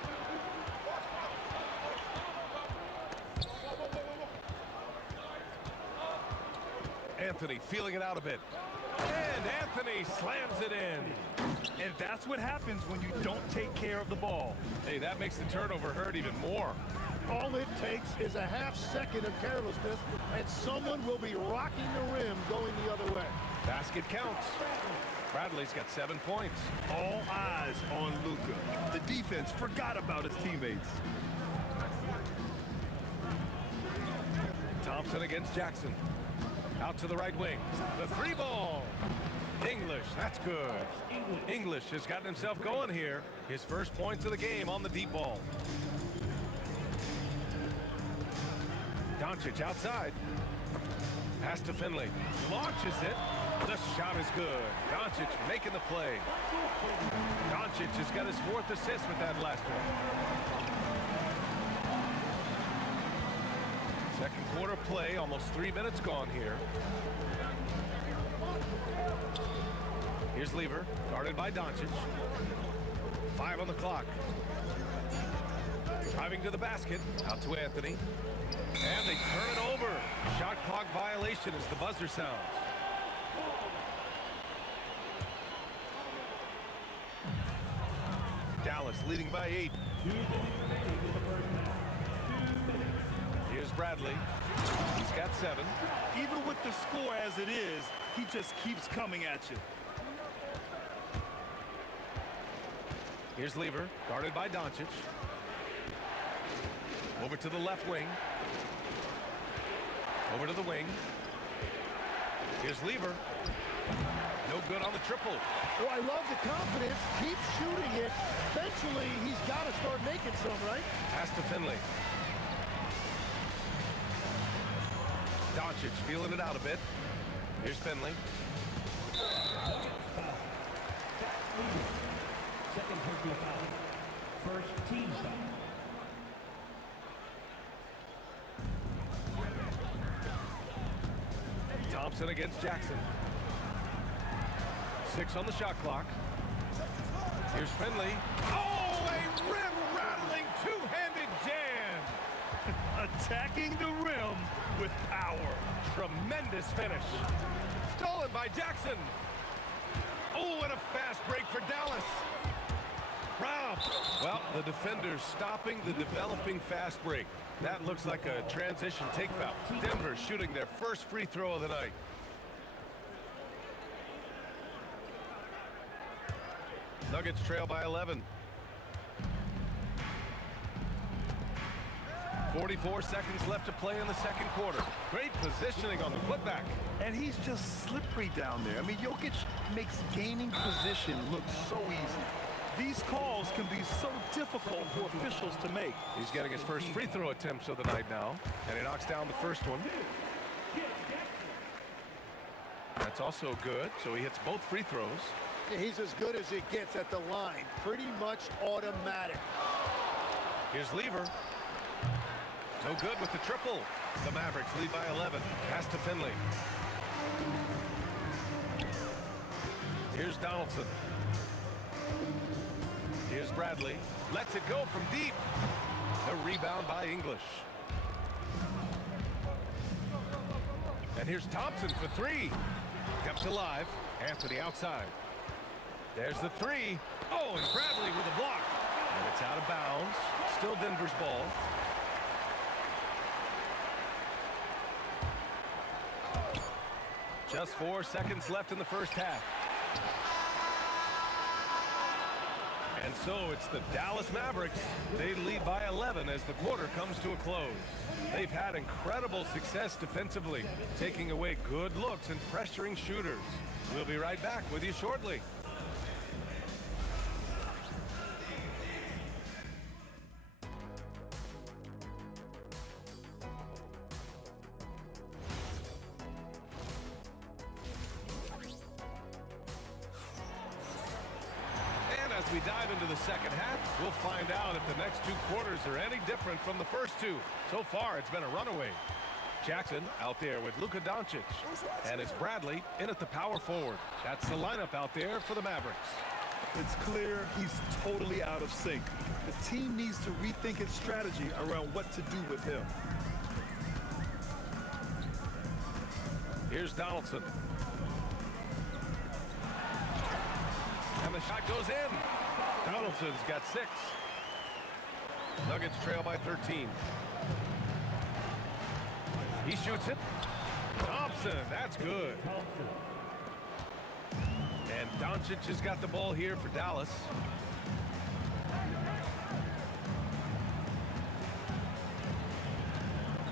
Anthony feeling it out a bit. And Anthony slams it in. And that's what happens when you don't take care of the ball. Hey, that makes the turnover hurt even more. All it takes is a half second of carelessness, and someone will be rocking the rim going the other way. Basket counts. Bradley's got 7 points. All eyes on Luka. The defense forgot about his teammates. Thompson against Jackson. Out to the right wing. The 3 ball. English, that's good. English has gotten himself going here. His first points of the game on the deep ball. Doncic outside. Pass to Finley. Launches it. The shot is good. Doncic making the play. Doncic has got his 4th assist with that last one. Second quarter play, almost 3 minutes gone here. Here's Lever, guarded by Doncic. 5 on the clock. Driving to the basket, out to Anthony. And they turn it over. Shot clock violation as the buzzer sounds. Dallas leading by 8. Here's Bradley. He's got 7. Even with the score as it is, he just keeps coming at you. Here's Lever, guarded by Doncic. Over to the left wing. Over to the wing. Here's Lever. No good on the triple. Well, I love the confidence. Keep shooting it. Eventually, he's got to start making some, right? Pass to Finley. Doncic feeling it out a bit. Here's Finley. Second personal foul. First team foul. Thompson against Jackson. 6 on the shot clock. Here's Finley. Oh, a rim-rattling two-handed jam. Attacking the rim with power. Tremendous finish. Stolen by Jackson. Oh, and a fast break for Dallas. Rob. Well, the defender's stopping the developing fast break. That looks like a transition take foul. Denver shooting their first free throw of the night. Nuggets trail by 11. 44 seconds left to play in the second quarter. Great positioning on the putback. And he's just slippery down there. I mean, Jokic makes gaining position look so easy. These calls can be so difficult for officials to make. He's getting his first free throw attempts of the night now, and he knocks down the first one. That's also good, so he hits both free throws. He's as good as it gets at the line. Pretty much automatic. Here's Lever. No good with the triple. The Mavericks lead by 11. Pass to Finley. Here's Donaldson. Here's Bradley. Lets it go from deep. The rebound by English. And here's Thompson for three. Kept alive. Anthony outside. There's the three. Oh, and Bradley with a block. And it's out of bounds. Still Denver's ball. Just 4 seconds left in the first half. And so it's the Dallas Mavericks. They lead by 11 as the quarter comes to a close. They've had incredible success defensively, taking away good looks and pressuring shooters. We'll be right back with you shortly. As we dive into the second half, we'll find out if the next two quarters are any different from the first two. So far, it's been a runaway. Jackson out there with Luka Doncic. And it's Bradley in at the power forward. That's the lineup out there for the Mavericks. It's clear he's totally out of sync. The team needs to rethink its strategy around what to do with him. Here's Donaldson. And the shot goes in. Donaldson's got 6. Nuggets trail by 13. He shoots it. Thompson, that's good. And Doncic has got the ball here for Dallas.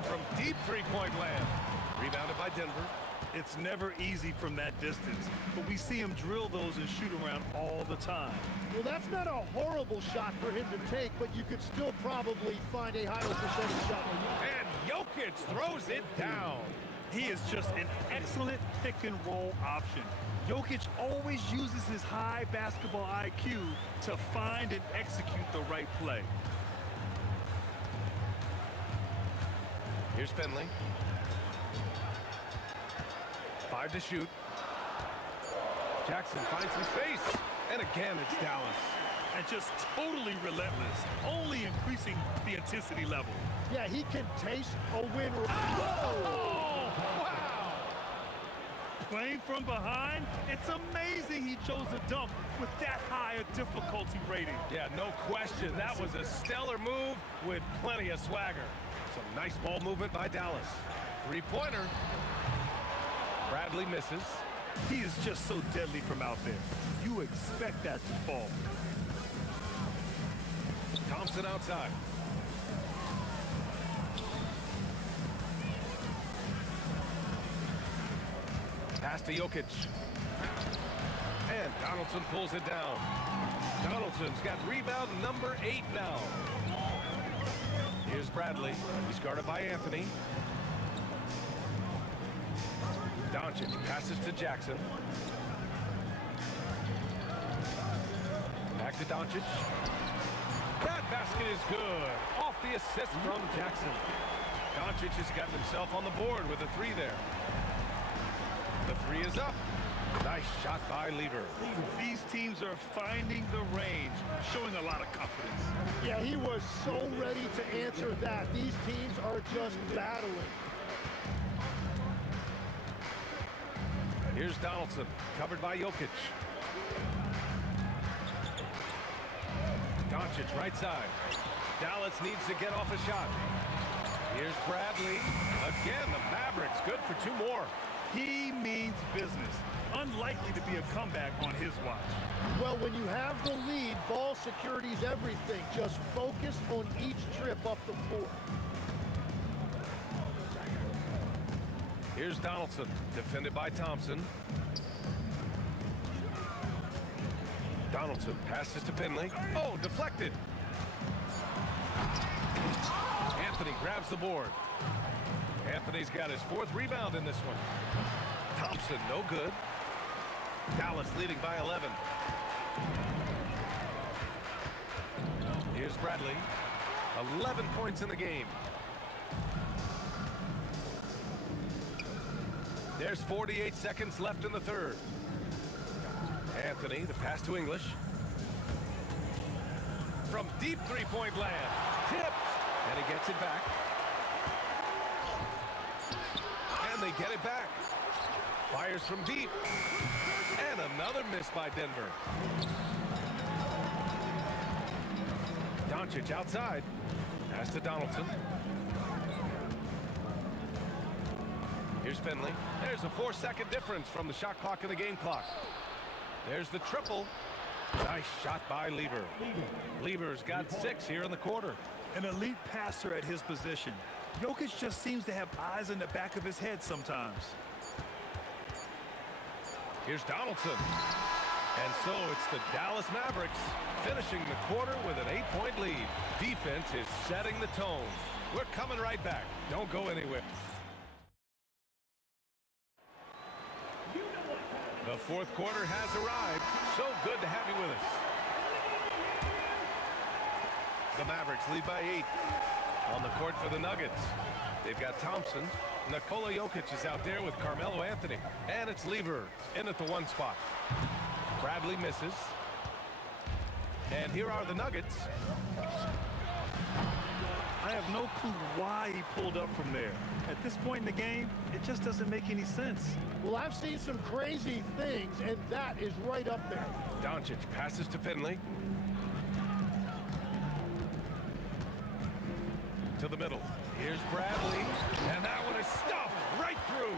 From deep three-point land. Rebounded by Denver. It's never easy from that distance, but we see him drill those and shoot around all the time. Well, that's not a horrible shot for him to take, but you could still probably find a higher percentage shot. And Jokic throws it down. He is just an excellent pick-and-roll option. Jokic always uses his high basketball IQ to find and execute the right play. Here's Finley. 5 to shoot. Jackson finds some space. And again, it's Dallas. And just totally relentless, only increasing the intensity level. Yeah, he can taste a win. Oh, wow! Playing from behind, it's amazing he chose a dunk with that high a difficulty rating. Yeah, no question. That was a stellar move with plenty of swagger. Some nice ball movement by Dallas. Three-pointer. Bradley misses. He is just so deadly from out there. You expect that to fall. Thompson outside. Pass to Jokic. And Donaldson pulls it down. Donaldson's got rebound number 8 now. Here's Bradley. He's guarded by Anthony. Doncic passes to Jackson. Back to Doncic. That basket is good. Off the assist from Jackson. Doncic has gotten himself on the board with a 3 there. The 3 is up. Nice shot by Lever. These teams are finding the range, showing a lot of confidence. Yeah, he was so ready to answer that. These teams are just battling. Here's Donaldson, covered by Jokic. Doncic, right side. Dallas needs to get off a shot. Here's Bradley. Again, the Mavericks, good for 2 more. He means business. Unlikely to be a comeback on his watch. Well, when you have the lead, ball security is everything. Just focus on each trip up the floor. Here's Donaldson, defended by Thompson. Donaldson passes to Finley. Oh, deflected. Anthony grabs the board. Anthony's got his 4th rebound in this one. Thompson, no good. Dallas leading by 11. Here's Bradley. 11 points in the game. There's 48 seconds left in the 3rd. Anthony, the pass to English. From deep three-point land. Tipped. And he gets it back. And they get it back. Fires from deep. And another miss by Denver. Doncic outside. Pass to Donaldson. Here's Finley. There's a 4-second difference from the shot clock and the game clock. There's the triple. Nice shot by Lever. Lever's got 6 here in the quarter. An elite passer at his position. Jokic just seems to have eyes in the back of his head sometimes. Here's Donaldson. And so it's the Dallas Mavericks finishing the quarter with an 8-point lead. Defense is setting the tone. We're coming right back. Don't go anywhere. The 4th quarter has arrived. So good to have you with us. The Mavericks lead by 8. On the court for the Nuggets, they've got Thompson. Nikola Jokic is out there with Carmelo Anthony. And it's Lever in at the 1 spot. Bradley misses. And here are the Nuggets. I have no clue why he pulled up from there. At this point in the game, it just doesn't make any sense. Well, I've seen some crazy things, and that is right up there. Doncic passes to Finley. To the middle. Here's Bradley. And that one is stuffed right through.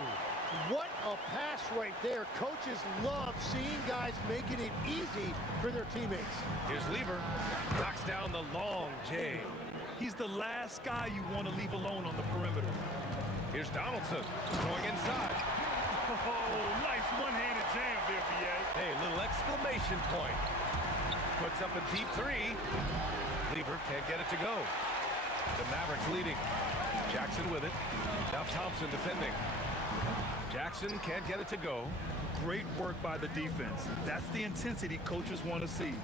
What a pass right there. Coaches love seeing guys making it easy for their teammates. Here's Lever. Knocks down the long J. He's the last guy you want to leave alone on the perimeter. Here's Donaldson going inside. Oh, nice one-handed jam there, B.A. Hey, little exclamation point. Puts up a deep 3. Lever can't get it to go. The Mavericks leading. Jackson with it. Now Thompson defending. Jackson can't get it to go. Great work by the defense. That's the intensity coaches want to see.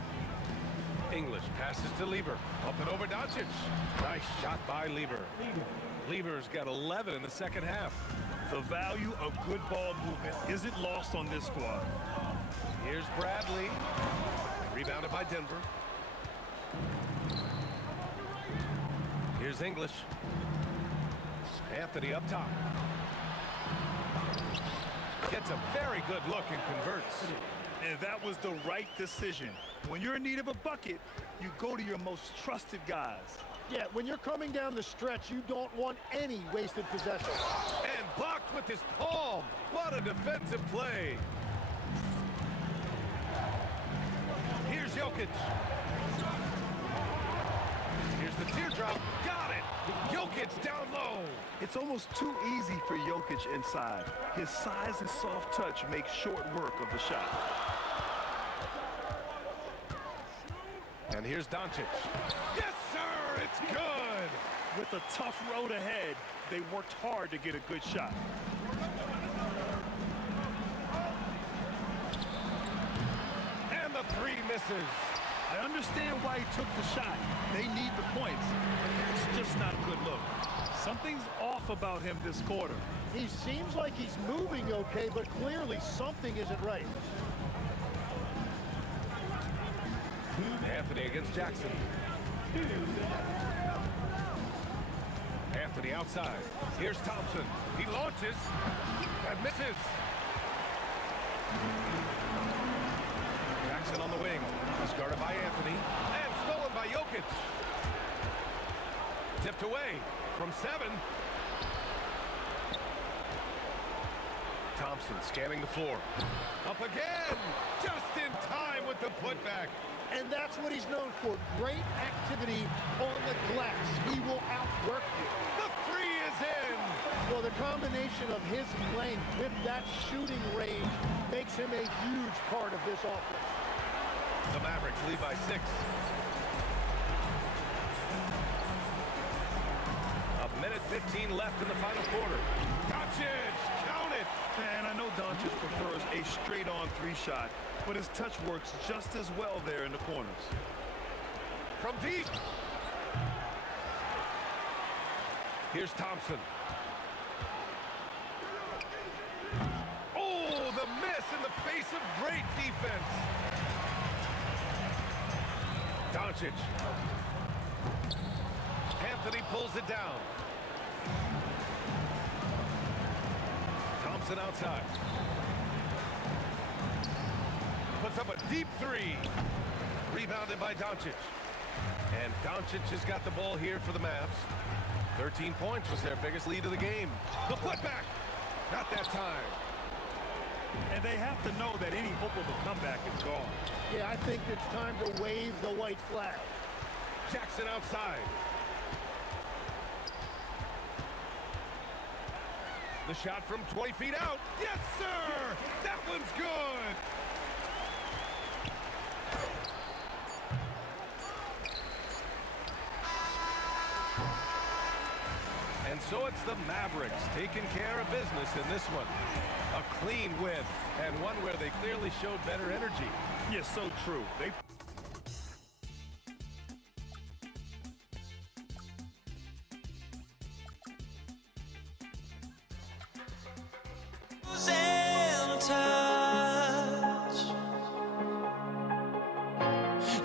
English passes to Lever. Up and over Doncic. Nice shot by Lever. Lever's got 11 in the 2nd half. The value of good ball movement isn't lost on this squad. Here's Bradley. Rebounded by Denver. Here's English. Anthony up top. Gets a very good look and converts. And that was the right decision. When you're in need of a bucket, you go to your most trusted guys. Yeah, when you're coming down the stretch, you don't want any wasted possession. And blocked with his palm. What a defensive play. Here's Jokic. Here's the teardrop. Got it. Jokic down low. It's almost too easy for Jokic inside. His size and soft touch make short work of the shot. And here's Doncic. Yes, sir, it's good. With a tough road ahead, they worked hard to get a good shot. And the 3 misses. I understand why he took the shot. They need the points, but that's just not a good look. Something's off about him this quarter. He seems like he's moving okay, but clearly something isn't right. Anthony against Jackson. Anthony outside. Here's Thompson. He launches and misses. Jackson on the wing. He's guarded by Anthony and stolen by Jokic. Tipped away from 7. Thompson scanning the floor. Up again. Just in time with the putback. And that's what he's known for. Great activity on the glass. He will outwork you. The 3 is in. Well, the combination of his length with that shooting range makes him a huge part of this offense. The Mavericks lead by 6. A minute 15 left in the final quarter. Doncic, count it! And I know Doncic prefers a straight-on 3-shot, but his touch works just as well there in the corners. From deep. Here's Thompson. Oh, the miss in the face of great defense. Doncic. Anthony pulls it down. Thompson outside. Puts up a deep 3. Rebounded by Doncic. And Doncic has got the ball here for the Mavs. 13 points was their biggest lead of the game. The putback. Not that time. And they have to know that any hope of a comeback is gone. Yeah, I think it's time to wave the white flag. Jackson outside. The shot from 20 feet out. Yes, sir! That one's good! And so it's the Mavericks taking care of business in this one. A clean win, and one where they clearly showed better energy. Yes, so true. They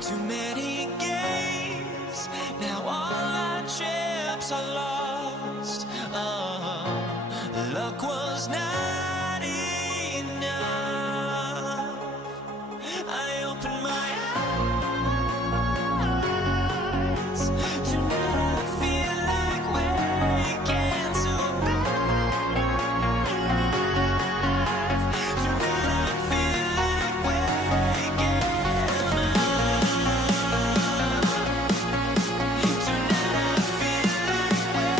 Too many games, now all our chips are lost. Luck was not enough. I opened my eyes. Tonight I feel like waking to life. Tonight I feel like waking up. Tonight I feel like waking up.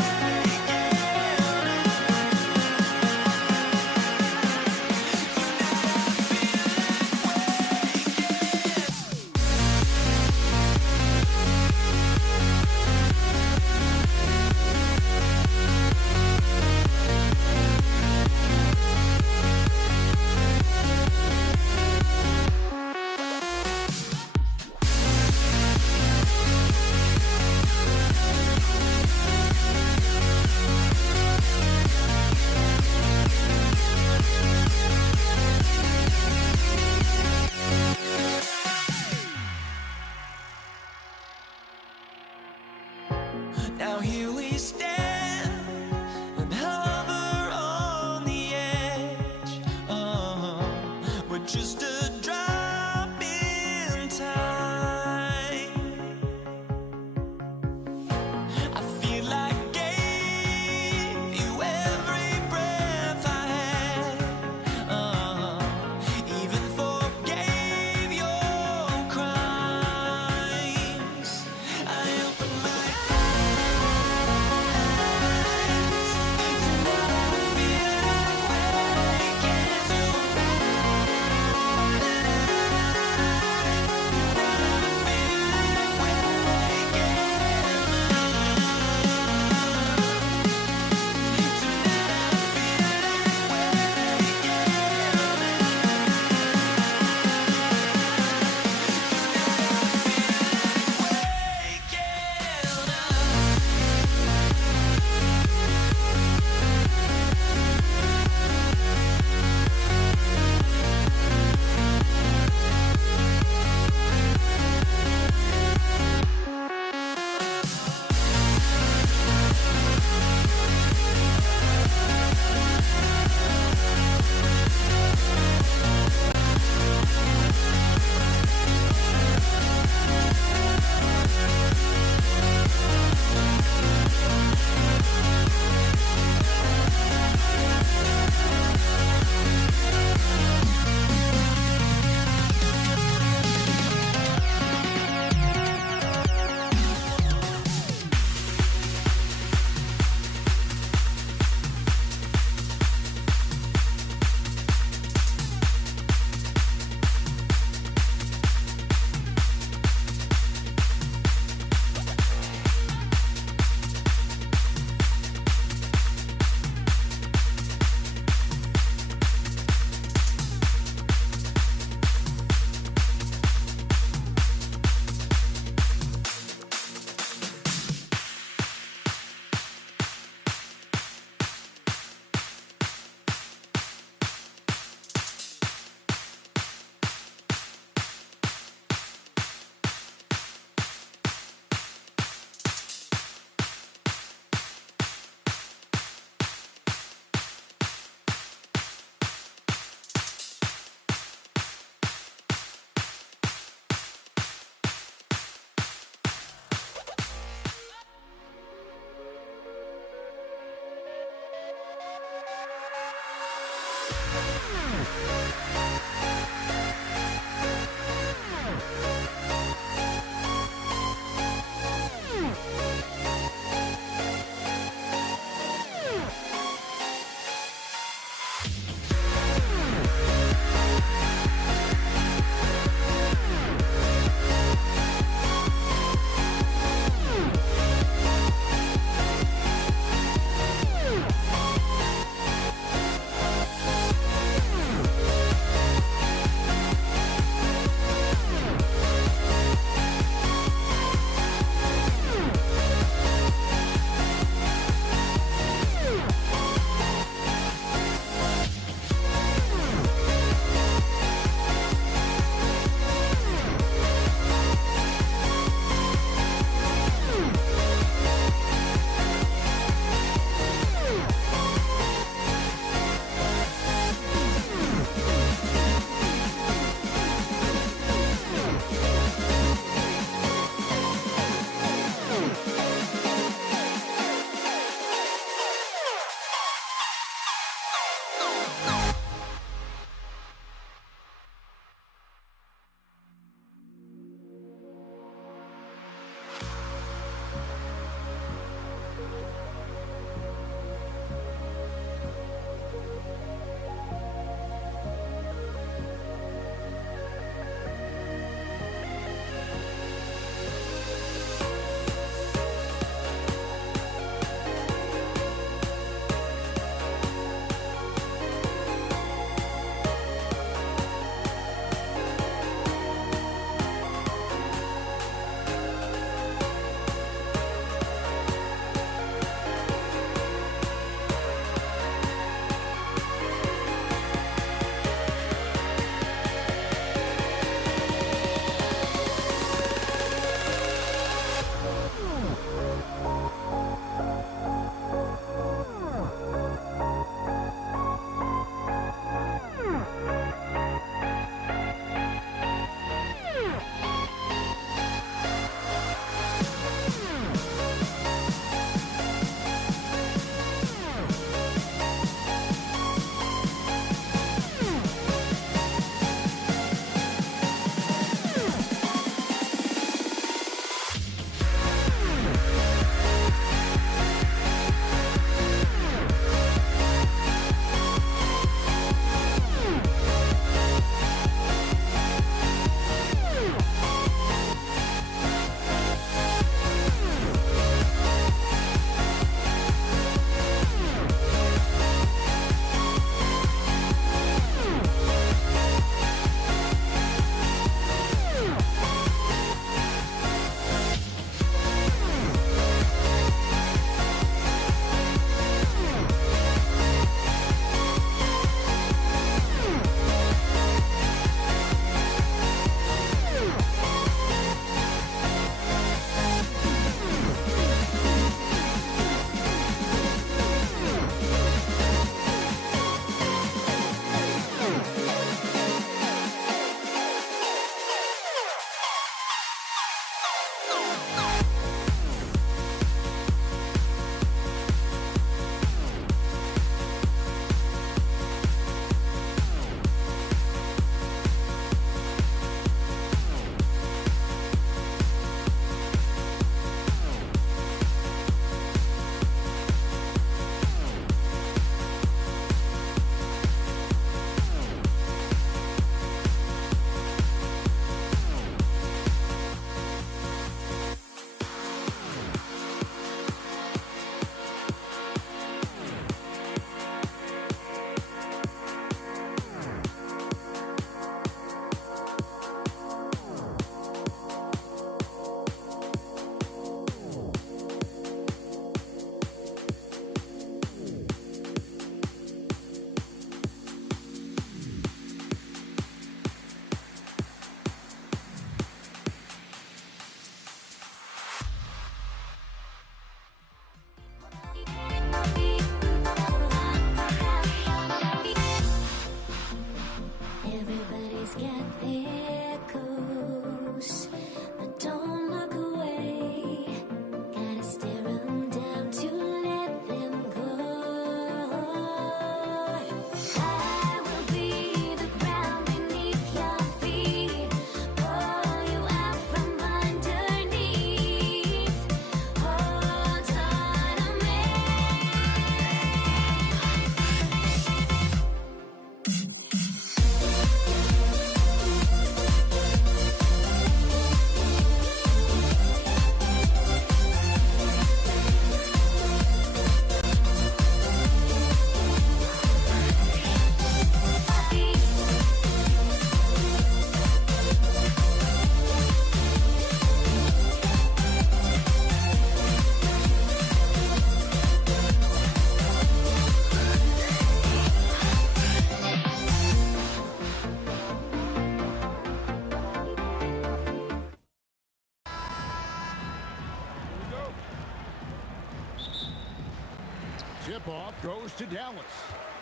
tip-off goes to Dallas.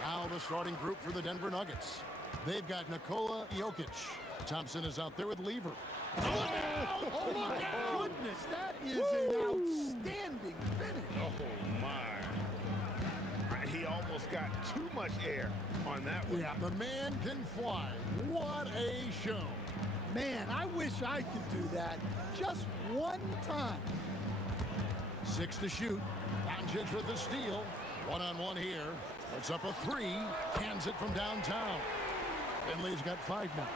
Now the starting group for the Denver Nuggets. They've got Nikola Jokic. Thompson is out there with Lever. Oh, my goodness. That is an outstanding finish. Oh, my. He almost got too much air on that one. Yeah, the man can fly. What a show. Man, I wish I could do that just one time. 6 to shoot. Doncic with the steal. One-on-one here. Puts up a 3. Cans it from downtown. Finley's got 5 now.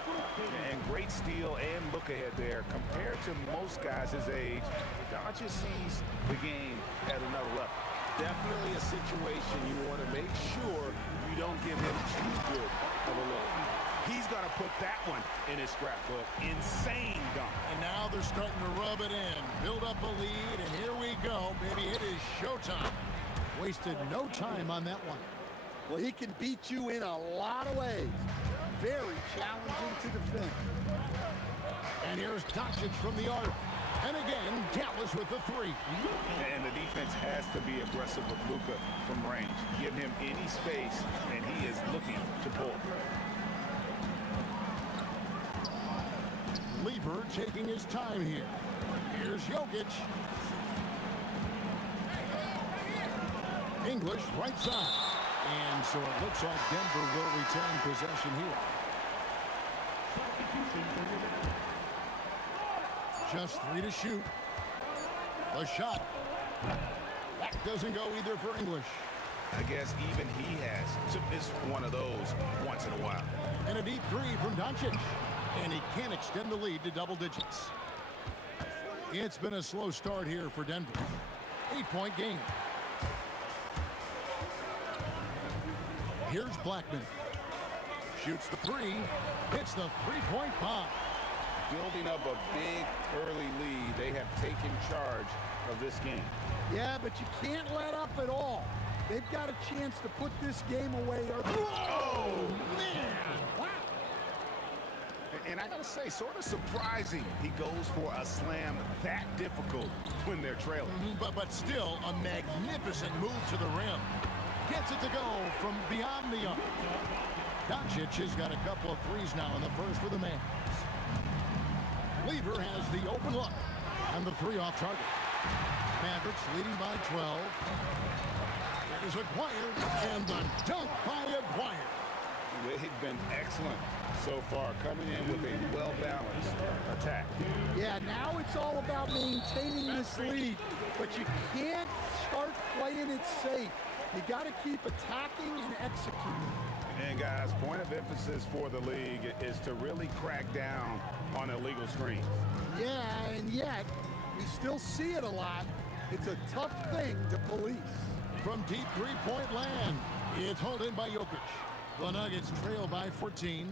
And great steal and look ahead there. Compared to most guys his age, Doncic sees the game at another level. Definitely a situation you want to make sure you don't give him too good of a look. He's got to put that one in his scrapbook. Insane dunk. And now they're starting to rub it in. Build up a lead, and here we go. Baby, it is showtime. Wasted no time on that one. Well, he can beat you in a lot of ways. Very challenging to defend. And here's Doncic from the arc. And again, Dallas with the 3. And the defense has to be aggressive with Luka from range. Give him any space, and he is looking to pull. Lever taking his time here. Here's Jokic. English right side. And so it looks like Denver will retain possession here. Just 3 to shoot. The shot. That doesn't go either for English. I guess even he has to miss one of those once in a while. And a deep 3 from Doncic. And he can't extend the lead to double digits. It's been a slow start here for Denver. 8-point game. Here's Blackman. Shoots the 3. Hits the 3-point bomb. Building up a big early lead. They have taken charge of this game. Yeah, but you can't let up at all. They've got a chance to put this game away. Oh, man! Wow! And I gotta say, sort of surprising he goes for a slam that difficult when they're trailing. But still, a magnificent move to the rim. Gets it to go from beyond the arc. Doncic has got a couple of 3s now in the first for the Mavs. Lever has the open look. And the 3 off target. Mavericks leading by 12. There's Aguirre. And the dunk by Aguirre. They've been excellent so far, coming in with a well-balanced attack. Yeah, now it's all about maintaining this lead, but you can't start playing it safe. You got to keep attacking and executing. And guys, point of emphasis for the league is to really crack down on illegal screens. Yeah, and yet we still see it a lot. It's a tough thing to police. From deep 3-point land, it's hauled in by Jokic. The Nuggets trail by 14.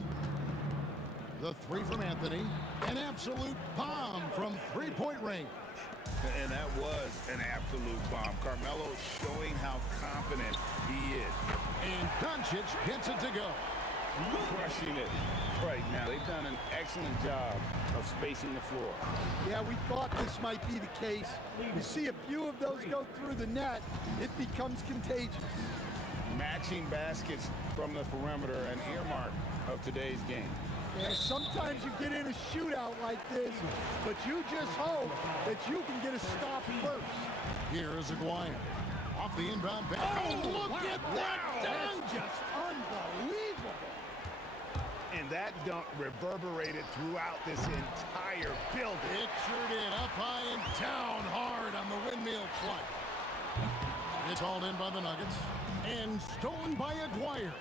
The 3 from Anthony. An absolute bomb from 3-point range. And that was an absolute bomb. Carmelo showing how confident he is. And Doncic gets it to go. Crushing it right now. They've done an excellent job of spacing the floor. Yeah, we thought this might be the case. You see a few of those go through the net, it becomes contagious. Matching baskets from the perimeter, an earmark of today's game. Yeah, sometimes you get in a shootout like this, but you just hope that you can get a stop first. Here is Aguirre. Off the inbound pass. Oh, look at that dunk! Just unbelievable. And that dunk reverberated throughout this entire building. Pictured it up high and down hard on the windmill clutch. It's hauled in by the Nuggets and stolen by Aguirre.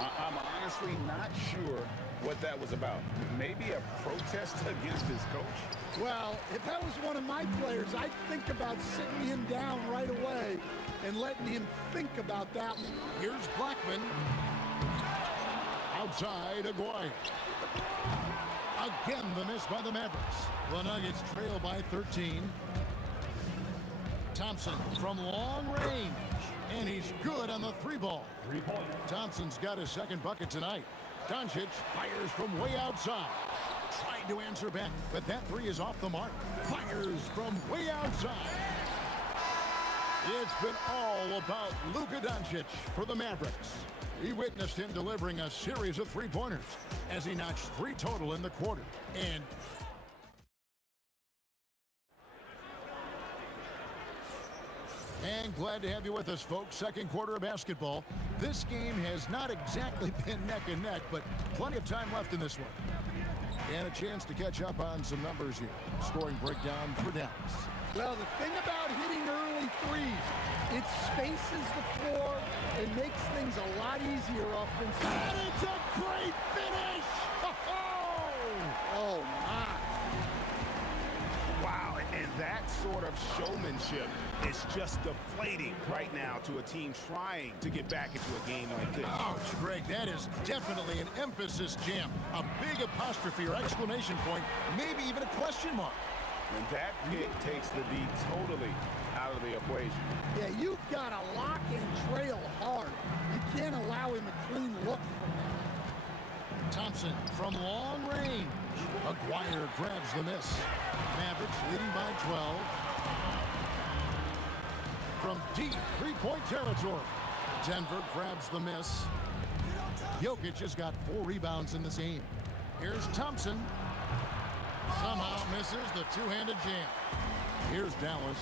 I'm honestly not sure what that was about. Maybe a protest against his coach? Well, if that was one of my players, I'd think about sitting him down right away and letting him think about that one. Here's Blackman. Outside, Aguirre. Again, the miss by the Mavericks. The Nuggets trail by 13. Thompson from long range. And he's good on the 3-ball. Thompson's got his second bucket tonight. Doncic fires from way outside. Tried to answer back, but that 3 is off the mark. Fires from way outside. It's been all about Luka Doncic for the Mavericks. We witnessed him delivering a series of three-pointers as he notched 3 total in the quarter. And glad to have you with us, folks. Second quarter of basketball. This game has not exactly been neck and neck, but plenty of time left in this one. And a chance to catch up on some numbers here. Scoring breakdown for Dallas. Well, the thing about hitting early threes, it spaces the floor and makes things a lot easier offensively. And it's a great finish! Oh, my. Wow, and that sort of showmanship is just deflating right now to a team trying to get back into a game like this. Ouch, Greg, that is definitely an emphasis jam. A big apostrophe or exclamation point, maybe even a question mark. And that pick takes the D totally out of the equation. Yeah, you've got to lock and trail hard. You can't allow him a clean look from that. Thompson from long range. Aguirre grabs the miss. Mavericks leading by 12. From deep three-point territory. Denver grabs the miss. Jokic has got 4 rebounds in this game. Here's Thompson. Somehow misses the two-handed jam. Here's Dallas.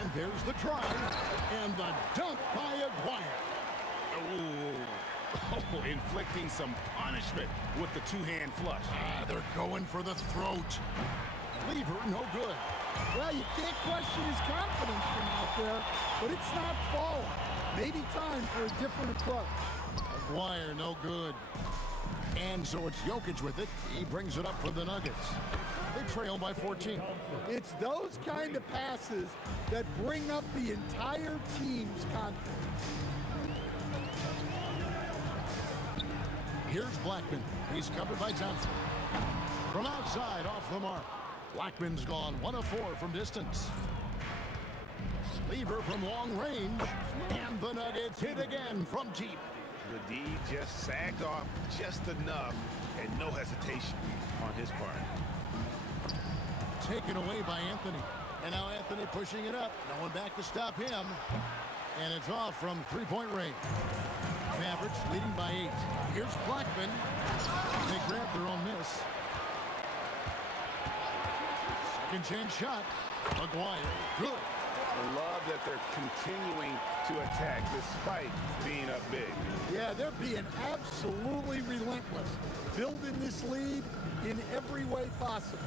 And there's the try. And the dunk by Aguirre. Oh, inflicting some punishment with the two-hand flush. They're going for the throat. Lever, no good. Well, you can't question his confidence from out there, but it's not falling. Maybe time for a different approach. Aguirre, no good. And so it's Jokic with it. He brings it up for the Nuggets. They trail by 14. It's those kind of passes that bring up the entire team's confidence. Here's Blackman. He's covered by Thompson. From outside, off the mark. Blackman's gone 1 of 4 from distance. Lever from long range. And the Nuggets hit again from deep. The D just sagged off just enough and no hesitation on his part. Taken away by Anthony. And now Anthony pushing it up. No one back to stop him. And it's off from three-point range. Mavericks leading by 8. Here's Blackman. They grab their own miss. Second chance shot. Aguirre. Good. I love that they're continuing to attack despite being up big. Yeah, they're being absolutely relentless. Building this lead in every way possible.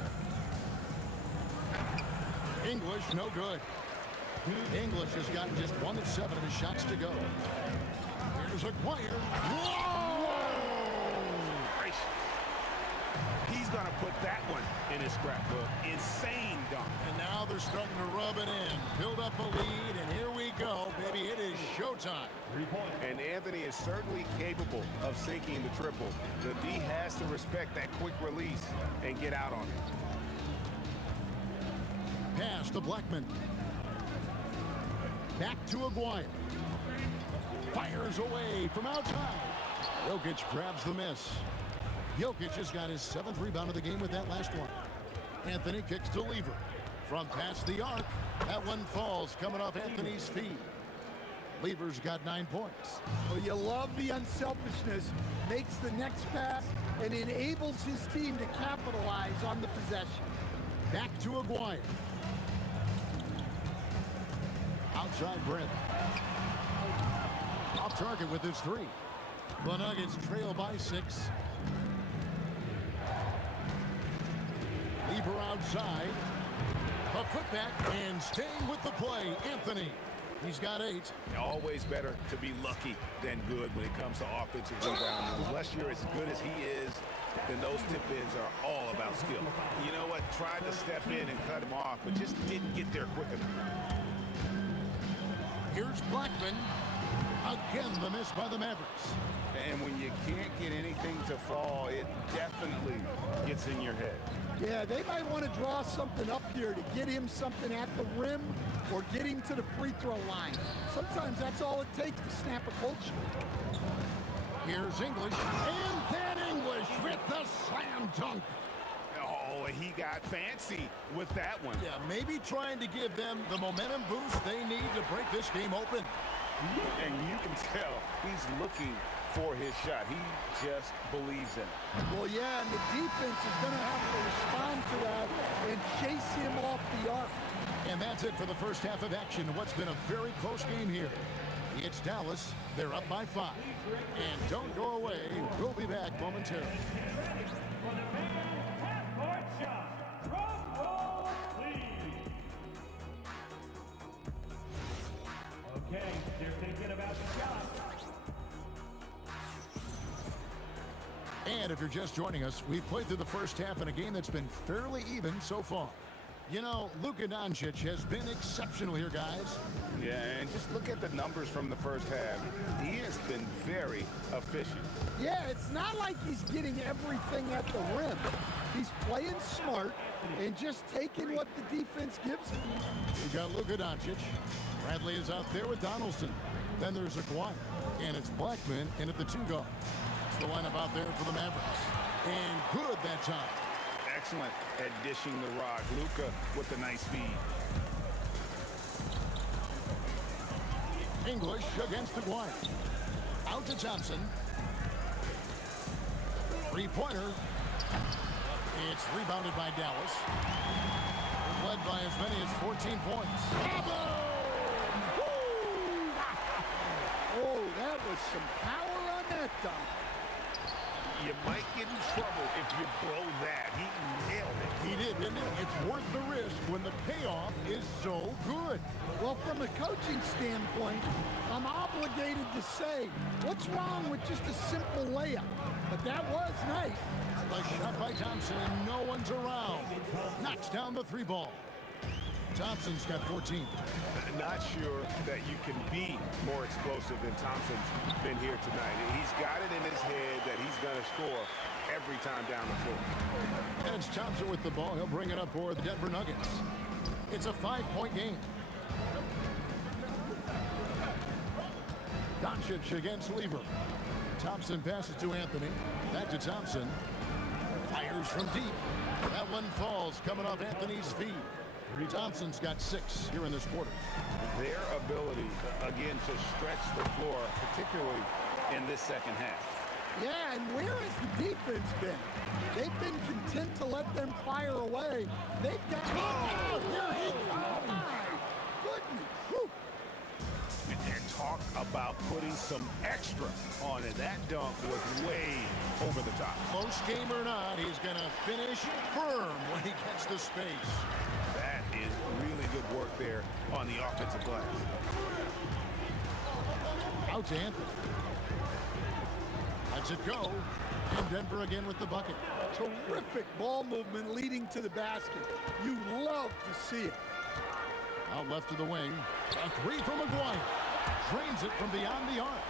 English, no good. English has gotten just 1 of 7 of his shots to go. Here's Aguirre. Whoa! Gracious. He's going to put that one in his scrapbook. Insane dunk. And now they're starting to rub it in. Build up a lead, and here we go, baby. It is showtime. And Anthony is certainly capable of sinking the triple. The D has to respect that quick release and get out on it. Pass to Blackman. Back to Aguirre. Fires away from outside. Jokic grabs the miss. Jokic has got his 7th rebound of the game with that last one. Anthony kicks to Lever. From past the arc, that one falls coming off Anthony's feet. Lever's got 9 points. Well, you love the unselfishness. Makes the next pass and enables his team to capitalize on the possession. Back to Aguirre. Outside Brent. Off target with his 3. The Nuggets trail by 6. Lever outside. A putback and staying with the play, Anthony. He's got 8. Always better to be lucky than good when it comes to offensive rebounding. Unless you're as good as he is, then those tip-ins are all about skill. You know what? Tried to step in and cut him off, but just didn't get there quick enough. Here's Blackman. Again, the miss by the Mavericks. And when you can't get anything to fall, it definitely gets in your head. Yeah, they might want to draw something up here to get him something at the rim or get him to the free throw line. Sometimes that's all it takes to snap a cold streak. Here's English. And then English with the slam dunk. Oh, Oh, and he got fancy with that one. Yeah, maybe trying to give them the momentum boost they need to break this game open. And you can tell he's looking for his shot. He just believes in it. Well, yeah, and the defense is going to have to respond to that and chase him off the arc. And that's it for the first half of action. What's been a very close game here. It's Dallas. They're up by 5. And don't go away. We'll be back momentarily. For the man half-court shot, drum roll, please. Okay, they're thinking about the shot. And if you're just joining us, we played through the first half in a game that's been fairly even so far. You know, Luka Doncic has been exceptional here, guys. Yeah, and just look at the numbers from the first half. He has been very efficient. Yeah, it's not like he's getting everything at the rim. He's playing smart and just taking what the defense gives him. We got Luka Doncic. Bradley is out there with Donaldson. Then there's Aguirre. And it's Blackman in at the 2 guard. It's the lineup out there for the Mavericks. And good that time. Excellent at dishing the rock. Luka with the nice feed. English against Aguirre. Out to Thompson. 3-pointer. It's rebounded by Dallas. Led by as many as 14 points. Oh, that was some power on that dunk. You might get in trouble if you blow that. He nailed it. He did, didn't he? It's worth the risk when the payoff is so good. Well, from a coaching standpoint, I'm obligated to say, what's wrong with just a simple layup? But that was nice. A shot by Thompson, and no one's around. Knocks down the 3 ball. Thompson's got 14. Not sure that you can be more explosive than Thompson's been here tonight. He's got it in his head that he's going to score every time down the floor. And it's Thompson with the ball. He'll bring it up for the Denver Nuggets. It's a 5-point game. Doncic against Lever. Thompson passes to Anthony. Back to Thompson. Fires from deep. That one falls coming off Anthony's feet. Thompson's got 6 here in this quarter. Their ability, again, to stretch the floor, particularly in this second half. Yeah, and where has the defense been? They've been content to let them fire away. They've got... Oh, here he comes! Oh, my goodness! Whew. And talk about putting some extra on it. That dunk was way over the top. Close game or not, he's going to finish firm when he gets the space. That is really good work there on the offensive glass. Out to Anthony. Lets it go. And Denver again with the bucket. Terrific ball movement leading to the basket. You love to see it. Out left to the wing. A 3 from Aguirre. Drains it from beyond the arc.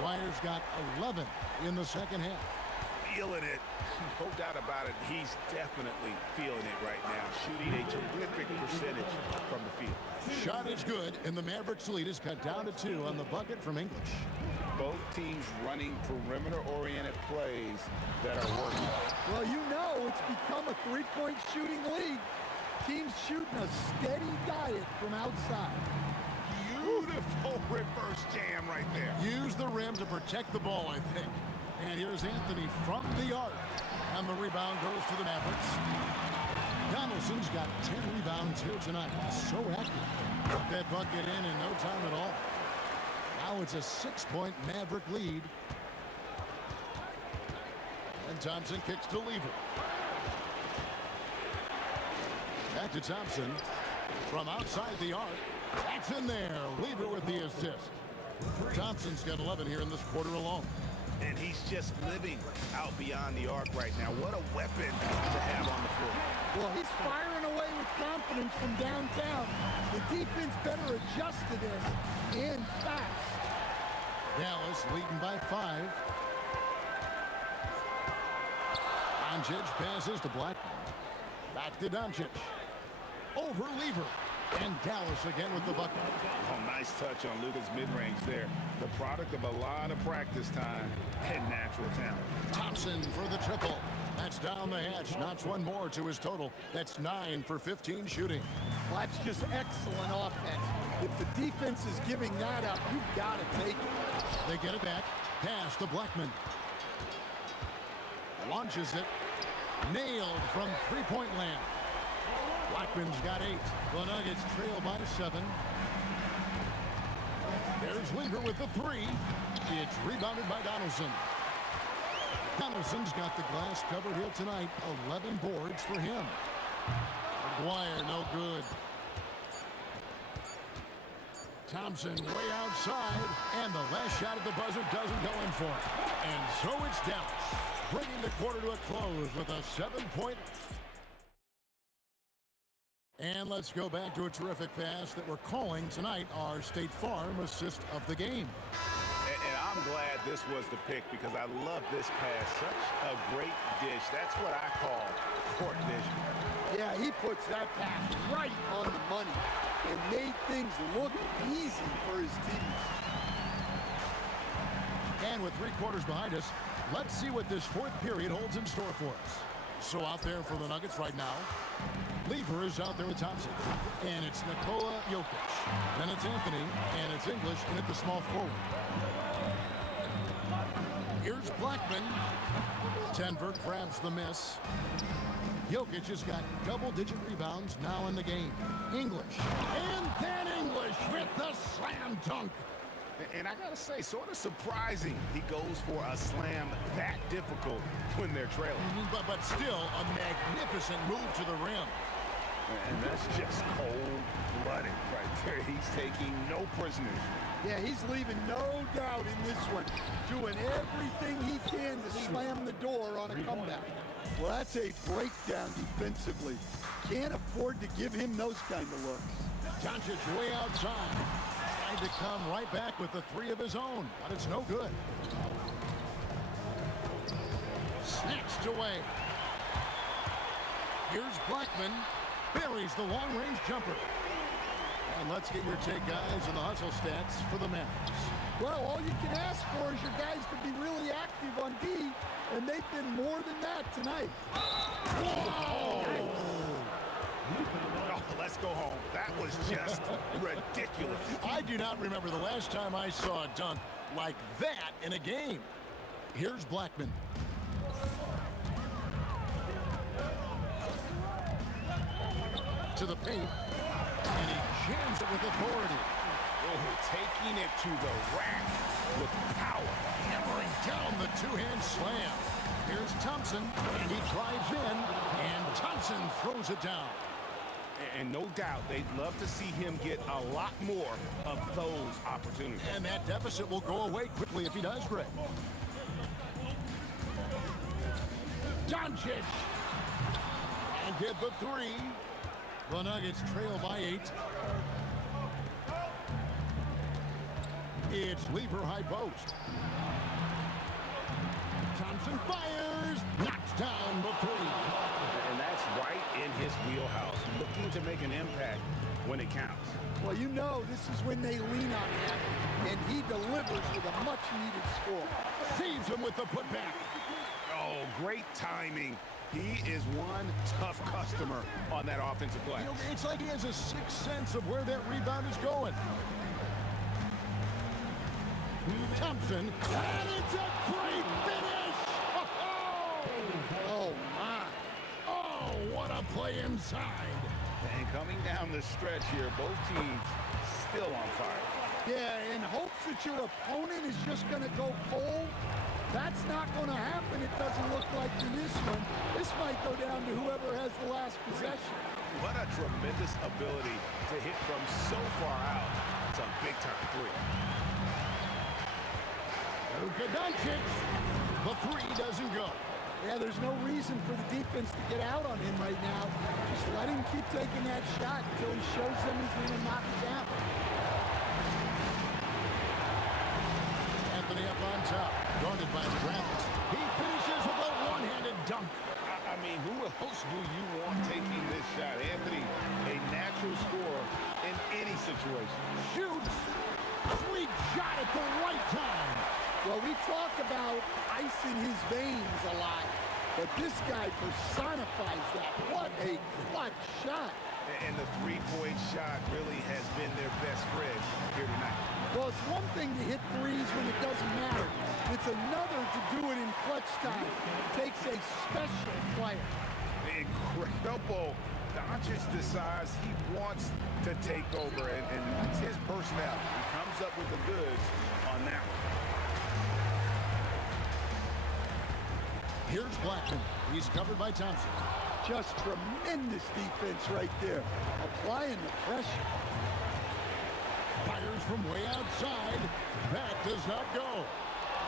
Aguirre's got 11 in the second half. Feeling it. No doubt about it. He's definitely feeling it right now. Shooting a terrific percentage from the field. Shot is good, and the Mavericks lead is cut down to 2 on the bucket from English. Both teams running perimeter-oriented plays that are working. Well, you know it's become a 3-point shooting league. Teams shooting a steady diet from outside. Beautiful reverse jam right there. Use the rim to protect the ball, I think. And here's Anthony from the arc. And the rebound goes to the Mavericks. Donaldson's got 10 rebounds here tonight. So active. Got that bucket in no time at all. Now it's a 6-point Maverick lead. And Thompson kicks to Lever. Back to Thompson. From outside the arc. That's in there. Lever with the assist. Thompson's got 11 here in this quarter alone. And he's just living out beyond the arc right now. What a weapon to have on the floor. Well, he's firing away with confidence from downtown. The defense better adjust to this, and fast. Dallas leading by 5. Doncic passes to Blackman. Back to Doncic. Over Lever. And Dallas again with the bucket. Oh, nice touch on Luka's mid-range there. The product of a lot of practice time and natural talent. Thompson for the triple. That's down the hatch. Knocks one more to his total. That's 9 for 15 shooting. Well, that's just excellent offense. If the defense is giving that up, you've got to take it. They get it back. Pass to Blackman. Launches it. Nailed from three-point land. Blackman's got 8. The Nuggets trail by 7. There's Lever with the 3. It's rebounded by Donaldson. Donaldson's got the glass covered here tonight. 11 boards for him. McGuire, no good. Thompson way outside, and the last shot at the buzzer doesn't go in for it. And so it's Dallas, bringing the quarter to a close with a 7-point. And let's go back to a terrific pass that we're calling tonight our State Farm assist of the game. And I'm glad this was the pick because I love this pass. Such a great dish. That's what I call court vision. Yeah, he puts that pass right on the money and made things look easy for his teammates. And with 3 quarters behind us, let's see what this 4th period holds in store for us. So out there for the Nuggets right now, Lever is out there with Thompson. And it's Nikola Jokic. Then it's Anthony, and it's English, and at the small forward. Here's Blackman. Denver grabs the miss. Jokic has got double-digit rebounds now in the game. English. And then English with the slam dunk. And I got to say, sort of surprising he goes for a slam that difficult when they're trailing. But still a magnificent move to the rim. And that's just cold-blooded right there. He's taking no prisoners. Yeah, he's leaving no doubt in this one. Doing everything he can to slam the door on a comeback. Well, that's a breakdown defensively. Can't afford to give him those kind of looks. Doncic way outside. Trying to come right back with the 3 of his own, but it's no good. Snatched away. Here's Blackman. Buries the long-range jumper. And let's get your take, guys, on the hustle stats for the Mavericks. Well, all you can ask for is your guys to be really active on D, and they've been more than that tonight. Whoa! Oh, let's go home. That was just ridiculous. I do not remember the last time I saw a dunk like that in a game. Here's Blackman. To the paint, and he jams it with authority. Oh, taking it to the rack with power. Hammering down the 2-hand slam. Here's Thompson, and he drives in, and Thompson throws it down. And no doubt, they'd love to see him get a lot more of those opportunities. And that deficit will go away quickly if he does, Greg. Doncic. And get the 3. The Nuggets trail by 8. It's Lever high post. Thompson fires. Knocks down the 3. And that's right in his wheelhouse. Looking to make an impact when it counts. Well, you know this is when they lean on him, and he delivers with a much-needed score. Saves him with the putback. Oh, great timing. He is one tough customer on that offensive play. You know, it's like he has a sixth sense of where that rebound is going. Thompson, and it's a great finish! Oh, my. Oh, what a play inside. And coming down the stretch here, both teams still on fire. Yeah, in hopes that your opponent is just going to go cold. That's not going to happen, it doesn't look like in this one. This might go down to whoever has the last possession. What a tremendous ability to hit from so far out. It's a big-time 3. Luka Doncic. The 3 doesn't go. Yeah, there's no reason for the defense to get out on him right now. Just let him keep taking that shot until he shows them he's going to knock it down. Anthony up on top, guarded by the Raptors. He finishes with a one-handed dunk. I mean, who else do you want taking this shot? Anthony, a natural scorer in any situation. Shoots. Sweet shot at the right time. Well, we talk about ice in his veins a lot. but this guy personifies that. What a clutch shot. And the three-point shot really has been their best friend here tonight. Well, it's one thing to hit threes when it doesn't matter. It's another to do it in clutch time. It takes a special player. Incredible. Doncic decides he wants to take over, and that's his personality. He comes up with the goods on that one. Here's Blackman. He's covered by Thompson. Just tremendous defense right there. Applying the pressure. Fires from way outside. That does not go.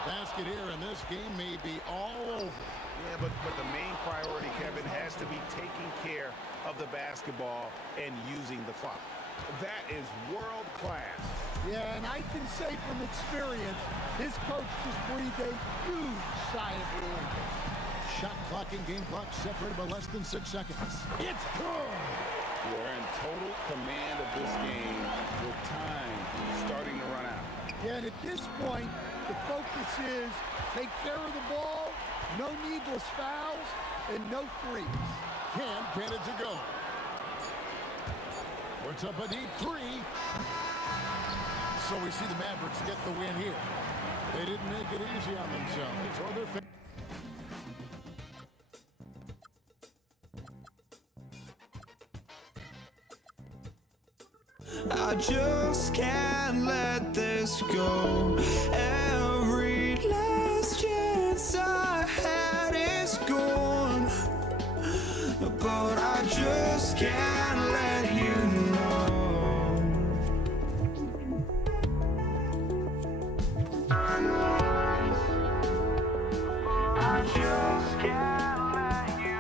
Basket here, and this game may be all over. Yeah, but the main priority, Kevin, has to be taking care of the basketball and using the clock. That is world class. Yeah, and I can say from experience, his coach just breathed a huge sigh of relief. Shot clock and game clock separated by less than 6 seconds. It's good. We're in total command of this game with time starting to run out. Yeah, and at this point, the focus is take care of the ball, no needless fouls, and no threes. Can't get it to go. Puts up a deep three. So we see the Mavericks get the win here. They didn't make it easy on themselves or their I just can't let this go. Every last chance I had is gone, but I just can't let you know. I just can't let you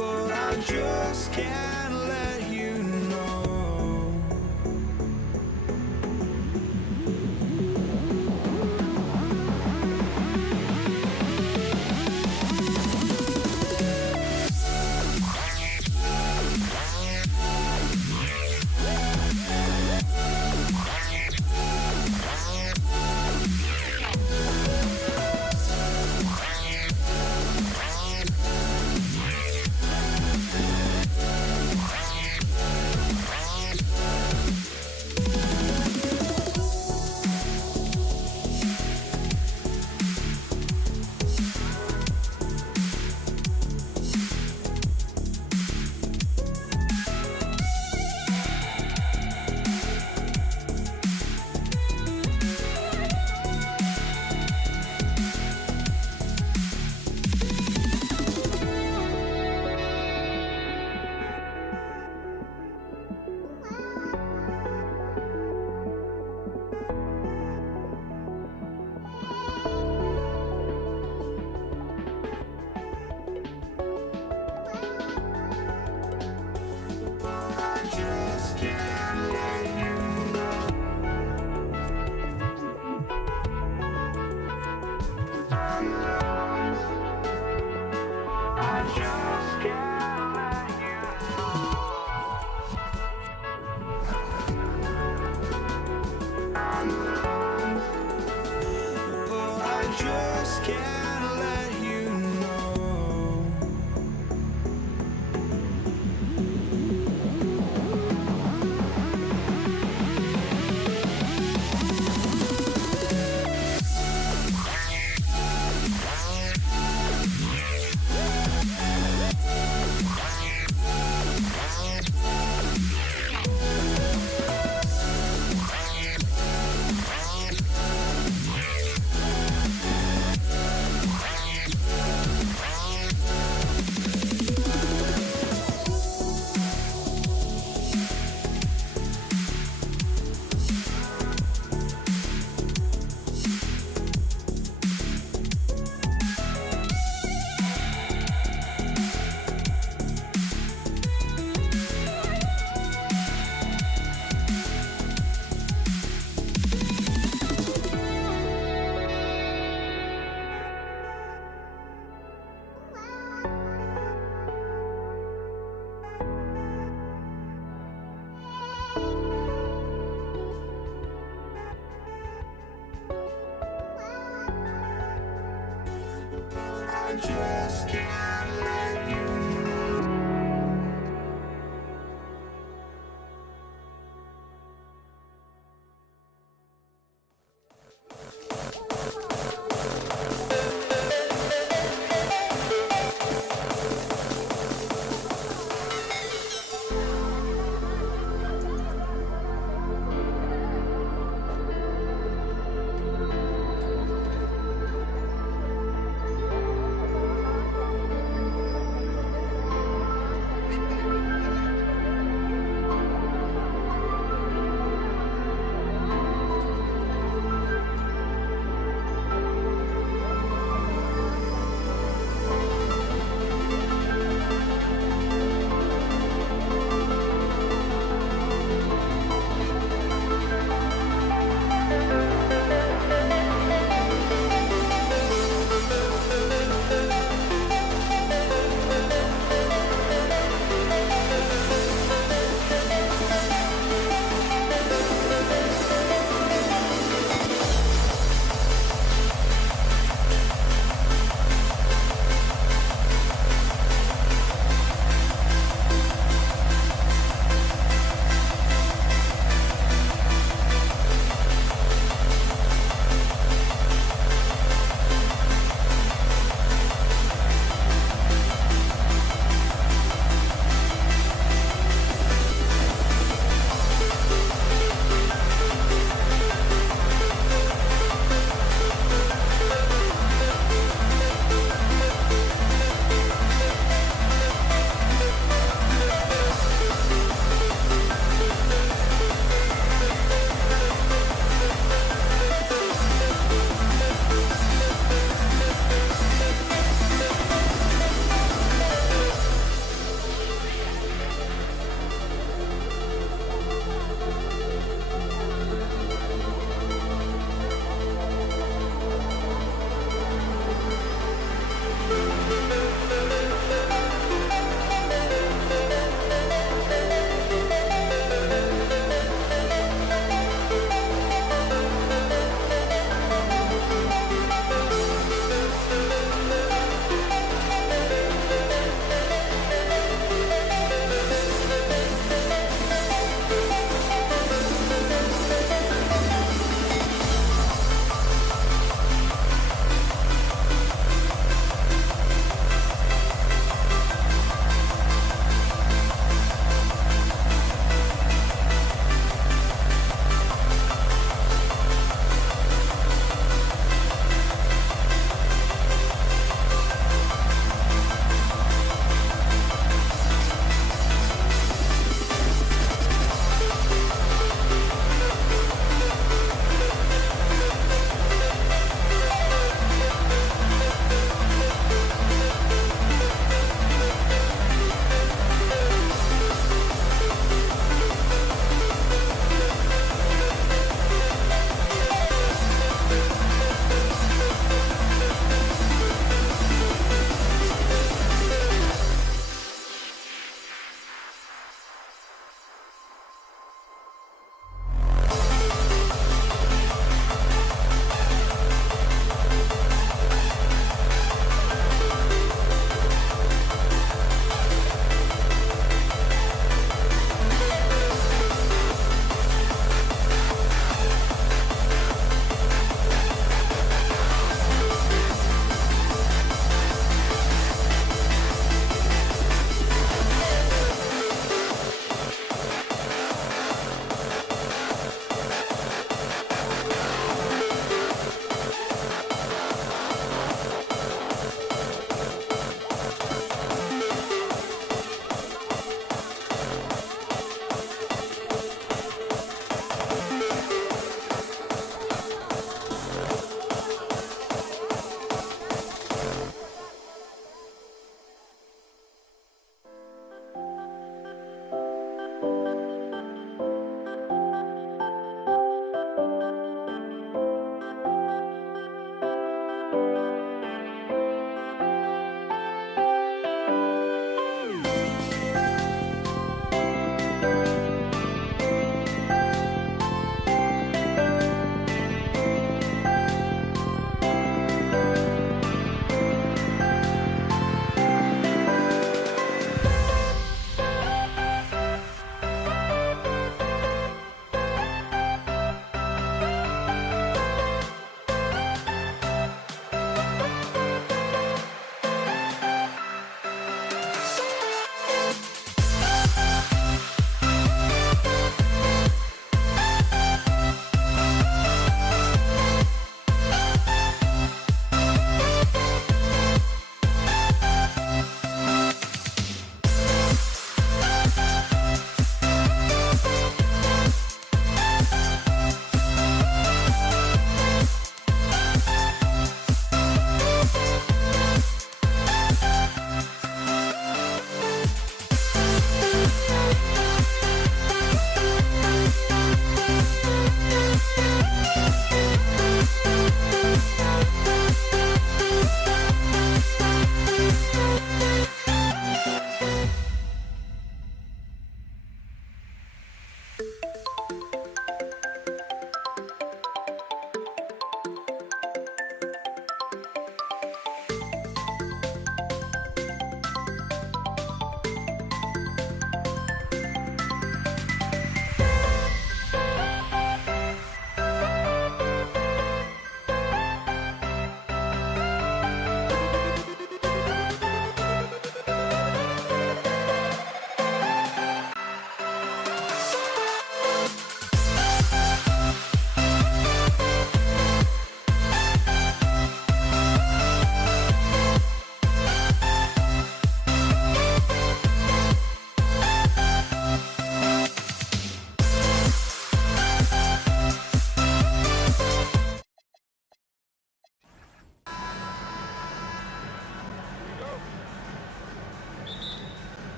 but I just can't let you know. just can't let you know.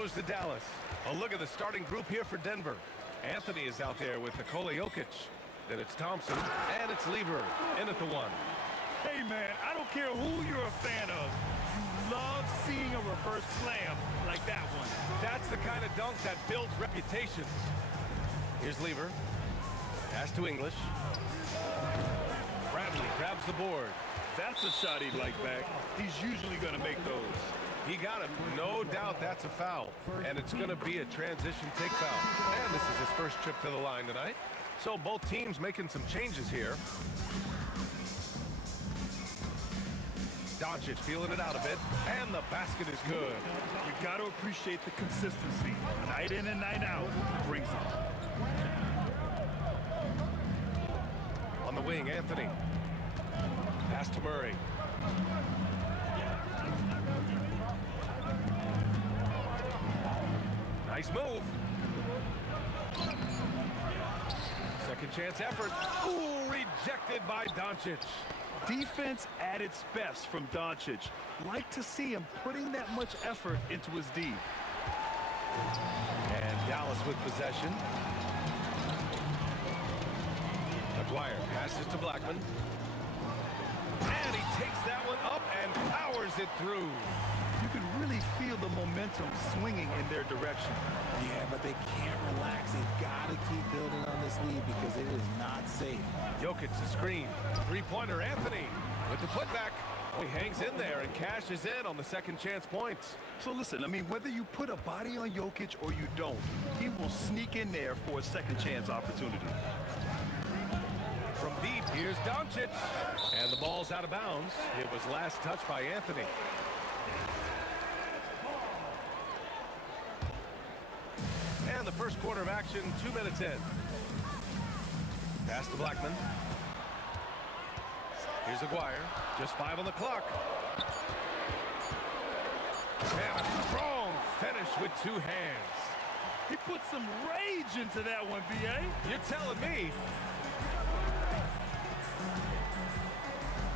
goes to Dallas. A look at the starting group here for Denver. Anthony is out there with Nikola Jokic. Then it's Thompson, and it's Lever in at the 1. Hey, man, I don't care who you're a fan of. You love seeing a reverse slam like that one. That's the kind of dunk that builds reputations. Here's Lever. Pass to English. Bradley grabs the board. That's a shot he'd like back. He's usually going to make those. He got it. No doubt that's a foul. And it's going to be a transition take foul. And this is his first trip to the line tonight. So both teams making some changes here. Doncic feeling it out a bit. And the basket is good. You got to appreciate the consistency. Night in and night out brings it. On the wing, Anthony. Pass to Murray. Nice move. Second chance effort. Ooh, rejected by Doncic. Defense at its best from Doncic. Like to see him putting that much effort into his D. And Dallas with possession. McGuire passes to Blackman. And he takes that one up and powers it through. You can really feel the momentum swinging in their direction. Yeah, but they can't relax. They've got to keep building on this lead because it is not safe. Jokic the screen. Three-pointer Anthony with the putback. Oh, he hangs in there and cashes in on the second chance points. So listen, I mean, whether you put a body on Jokic or you don't, he will sneak in there for a second chance opportunity. From deep, here's Doncic. And the ball's out of bounds. It was last touched by Anthony. And the first quarter of action, 2 minutes in. Pass to Blackman. Here's Aguirre. Just 5 on the clock. And a strong finish with 2 hands. He put some rage into that one, B.A. You're telling me.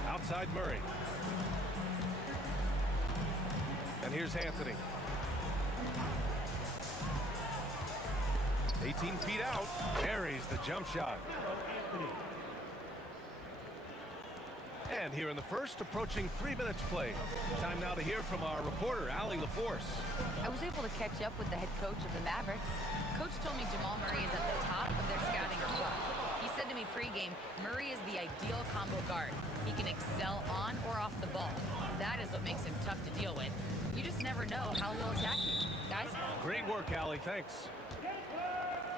Outside Murray. And here's Anthony. 18 feet out. Buries the jump shot. And here in the first, approaching 3 minutes played. Time now to hear from our reporter, Allie LaForce. I was able to catch up with the head coach of the Mavericks. Coach told me Jamal Murray is at the top of their scouting report. He said to me pregame, Murray is the ideal combo guard. He can excel on or off the ball. That is what makes him tough to deal with. You just never know how he'll attack you. Guys? Great work, Allie. Thanks.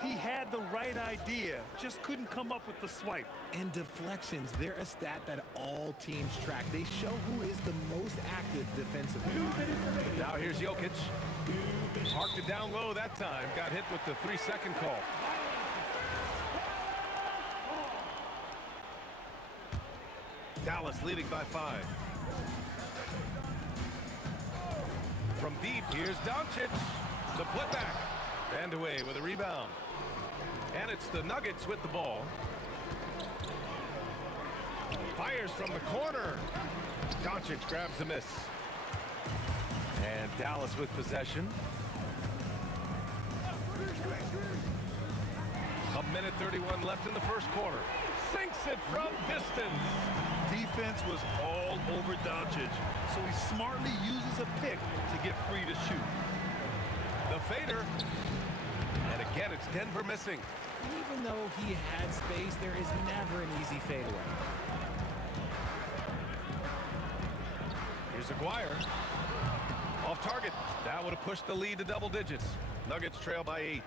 He had the right idea, just couldn't come up with the swipe. And deflections, they're a stat that all teams track. They show who is the most active defensively. Now here's Jokic. Parked it down low that time. Got hit with the 3-second call. Dallas leading by 5. From deep, here's Doncic. The putback. And away with a rebound. And it's the Nuggets with the ball. Fires from the corner. Doncic grabs the miss. And Dallas with possession. A minute 31 left in the first quarter. Sinks it from distance. Defense was all over Doncic, so he smartly uses a pick to get free to shoot. The fader. And again, it's Denver missing. Even though he had space, there is never an easy fadeaway. Here's Aguirre. Off target. That would have pushed the lead to double digits. Nuggets trail by 8.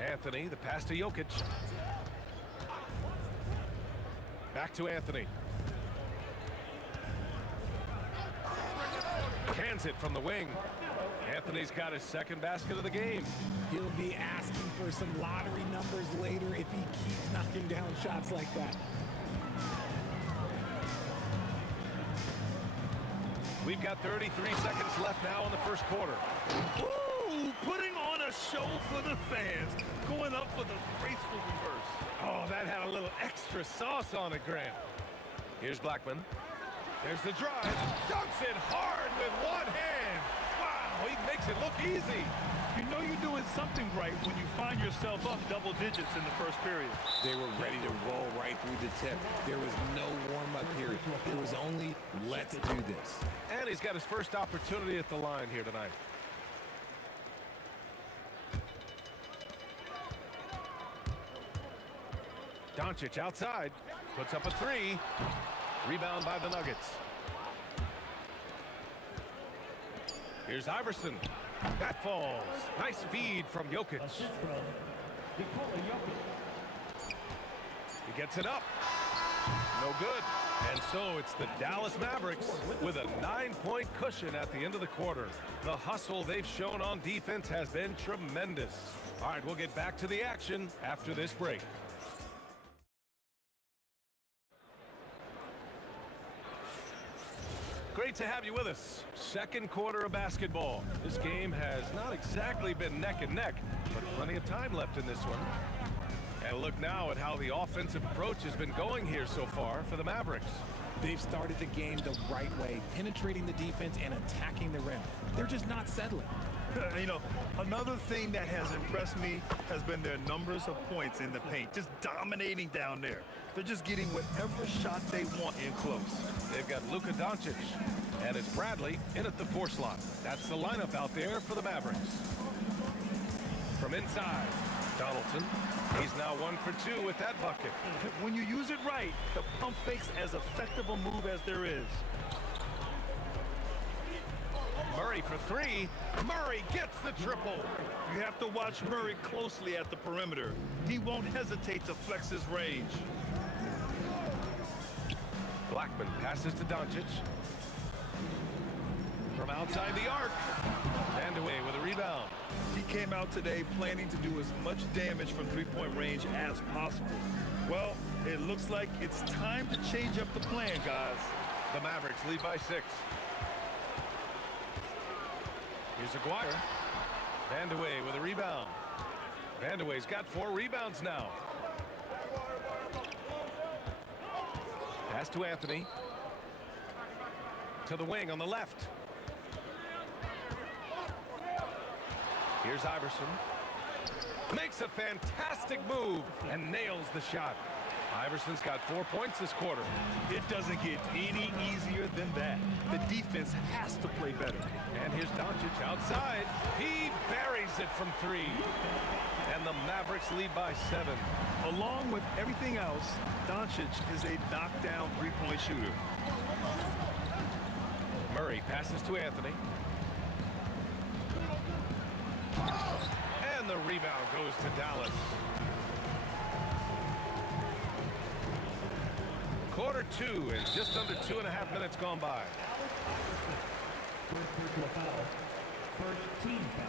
Anthony, the pass to Jokic. Back to Anthony. Cans it from the wing. Anthony's got his second basket of the game. He'll be asking for some lottery numbers later if he keeps knocking down shots like that. We've got 33 seconds left now in the first quarter. Ooh, putting on a show for the fans. Going up for the graceful reverse. Oh, that had a little extra sauce on it, Grant. Here's Blackman. There's the drive. Dunks it hard with one hand. Wow, he makes it look easy. You know you're doing something right when you find yourself up double digits in the first period. They were ready to roll right through the tip. There was no warm-up period. It was only, let's do this. And he's got his first opportunity at the line here tonight. Doncic outside, puts up a three. Rebound by the Nuggets. Here's Iverson. That falls. Nice feed from Jokic. He gets it up. No good. And so it's the Dallas Mavericks with a 9-point cushion at the end of the quarter. The hustle they've shown on defense has been tremendous. All right, we'll get back to the action after this break. Great to have you with us. Second quarter of basketball. This game has not exactly been neck and neck, but plenty of time left in this one. And look now at how the offensive approach has been going here so far for the Mavericks. They've started the game the right way, penetrating the defense and attacking the rim. They're just not settling. You know, another thing that has impressed me has been their numbers of points in the paint, just dominating down there. They're just getting whatever shot they want in close. They've got Luka Doncic, and it's Bradley in at the 4 slot. That's the lineup out there for the Mavericks. From inside, Donaldson. He's now 1 for 2 with that bucket. When you use it right, the pump fake's as effective a move as there is. Murray for 3. Murray gets the triple. You have to watch Murray closely at the perimeter. He won't hesitate to flex his range. Blackman passes to Doncic. From outside the arc. And away with a rebound. He came out today planning to do as much damage from three-point range as possible. Well, it looks like it's time to change up the plan, guys. The Mavericks lead by 6. Here's Aguirre. Vandeweghe with a rebound. Vandeweghe's got 4 rebounds now. Pass to Anthony. To the wing on the left. Here's Iverson. Makes a fantastic move and nails the shot. Iverson's got 4 points this quarter. It doesn't get any easier than that. The defense has to play better. And here's Doncic outside. He buries it from 3. And the Mavericks lead by 7. Along with everything else, Doncic is a knockdown three-point shooter. Murray passes to Anthony. And the rebound goes to Dallas. Quarter 2 and just under 2.5 minutes gone by. First team foul.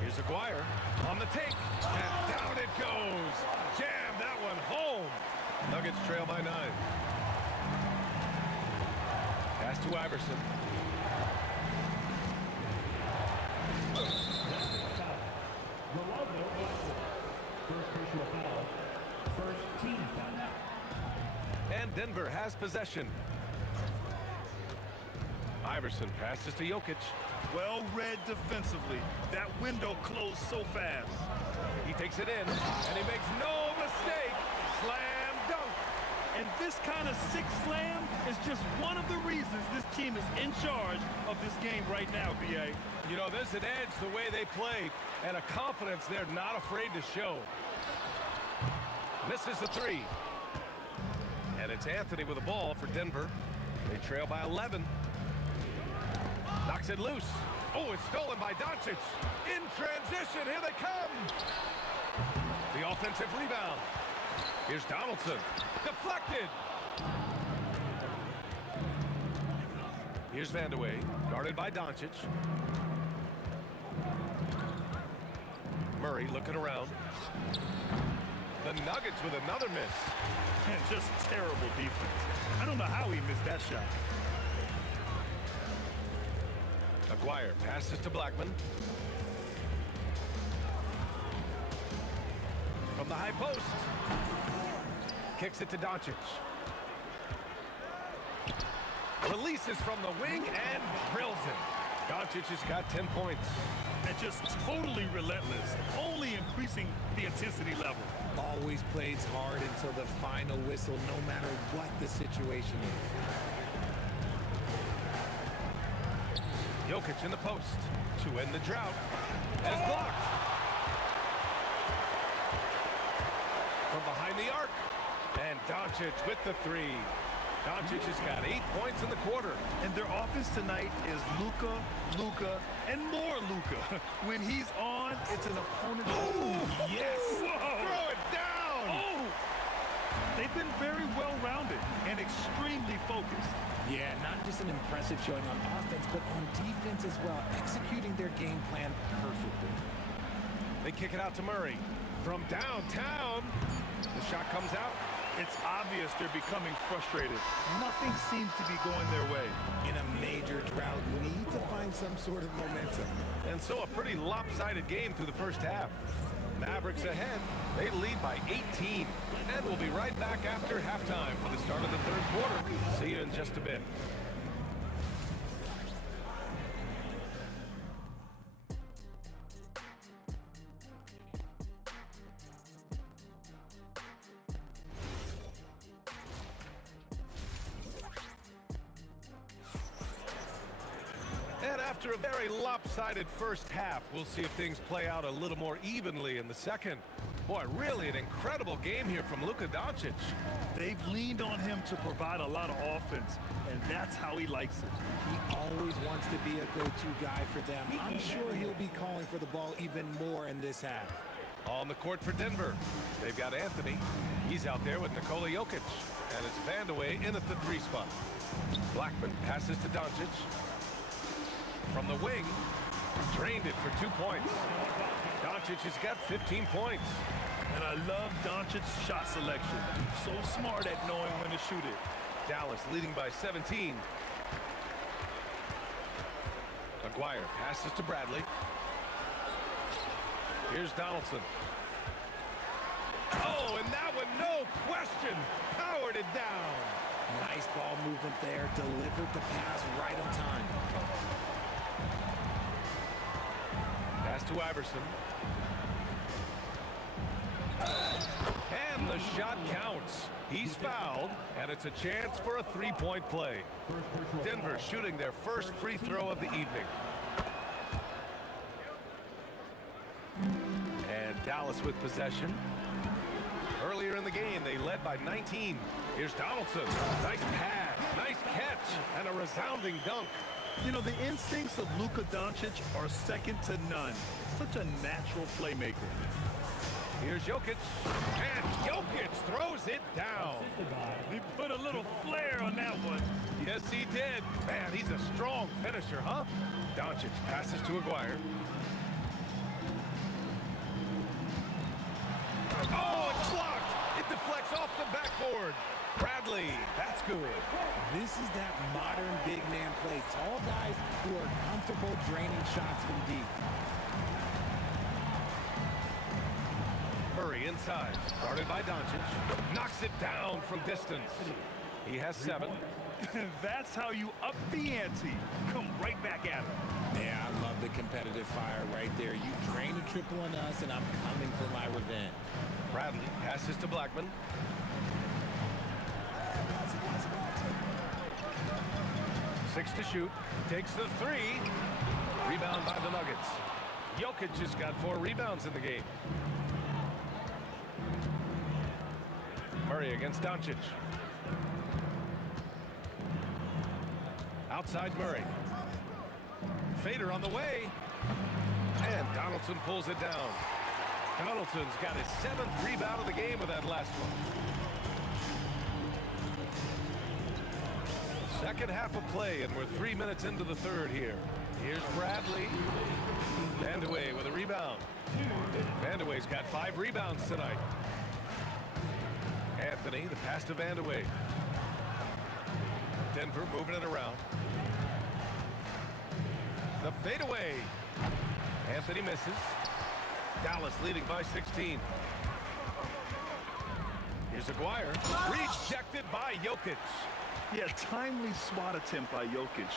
Here's Aguirre on the take. And down it goes. Jam that one home. Nuggets trail by 9. Pass to Iverson. First team foul. And Denver has possession. Iverson passes to Jokic. Well read defensively. That window closed so fast. He takes it in, and he makes no mistake. Slam dunk. And this kind of sick slam is just one of the reasons this team is in charge of this game right now, B.A. You know, there's an edge the way they play, and a confidence they're not afraid to show. Misses the 3. And it's Anthony with the ball for Denver. They trail by 11. Knocks it loose. Oh, it's stolen by Doncic. In transition, here they come. The offensive rebound. Here's Donaldson. Deflected. Here's Vandeweghe, guarded by Doncic. Murray looking around. The Nuggets with another miss. And just terrible defense. I don't know how he missed that shot. Aguirre passes to Blackman. From the high post. Kicks it to Doncic. Releases from the wing and drills it. Doncic has got 10 points. And just totally relentless, only increasing the intensity level. Always plays hard until the final whistle, no matter what the situation is. Jokic in the post to end the drought. Is blocked. From behind the arc. And Doncic with the three. Doncic has got 8 points in the quarter. And their offense tonight is Luka, and more Luka. When he's on, it's an opponent. Oh, yes! Whoa. Throw it down! Oh! They've been very well-rounded and extremely focused. Yeah, not just an impressive showing on offense, but on defense as well, executing their game plan perfectly. They kick it out to Murray. From downtown, the shot comes out. It's obvious they're becoming frustrated. Nothing seems to be going their way. In a major drought, need to find some sort of momentum. And so a pretty lopsided game through the first half. Mavericks ahead. They lead by 18. And we'll be right back after halftime for the start of the third quarter. See you in just a bit. And after a very lopsided first half, we'll see if things play out a little more evenly in the second. Boy, really an incredible game here from Luka Doncic. They've leaned on him to provide a lot of offense, and that's how he likes it. He always wants to be a go-to guy for them. I'm sure he'll be calling for the ball even more in this half. On the court for Denver, they've got Anthony. He's out there with Nikola Jokic. And it's Vandeweghe in at the three spot. Blackman passes to Doncic. From the wing, drained it for 2 points. Doncic has got 15 points. And I love Doncic's shot selection. So smart at knowing when to shoot it. Dallas leading by 17. Aguirre passes to Bradley. Here's Donaldson. Oh, and that one, no question, powered it down. Nice ball movement there, delivered the pass right on time. Pass to Iverson. And the shot counts. He's fouled, and it's a chance for a three-point play. Denver shooting their first free throw of the evening. And Dallas with possession. Earlier in the game, they led by 19. Here's Donaldson. Nice pass, nice catch, and a resounding dunk. You know, the instincts of Luka Doncic are second to none. Such a natural playmaker. Here's Jokic, and Jokic throws it down. He put a little flair on that one. Yes, he did. Man, he's a strong finisher, huh? Doncic passes to Aguirre. Oh, it's blocked. It deflects off the backboard. Bradley, that's good. This is that modern big man play. Tall guys who are comfortable draining shots from deep. Murray inside, guarded by Doncic. Knocks it down from distance. He has 7. That's how you up the ante. Come right back at him. Yeah, I love the competitive fire right there. You drain a triple on us, and I'm coming for my revenge. Bradley passes to Blackman. Six to shoot. Takes the 3. Rebound by the Nuggets. Jokic has got 4 rebounds in the game. Murray against Doncic. Outside Murray. Fader on the way. And Donaldson pulls it down. Donaldson's got his 7th rebound of the game with that last one. Second half of play, and we're 3 minutes into the third here. Here's Bradley. Vandeweghe with a rebound. Vandeweghe's got 5 rebounds tonight. Anthony, the pass to Vandeweghe. Denver moving it around. The fadeaway. Anthony misses. Dallas leading by 16. Here's Aguirre. Rejected by Jokic. Yeah, timely swat attempt by Jokic.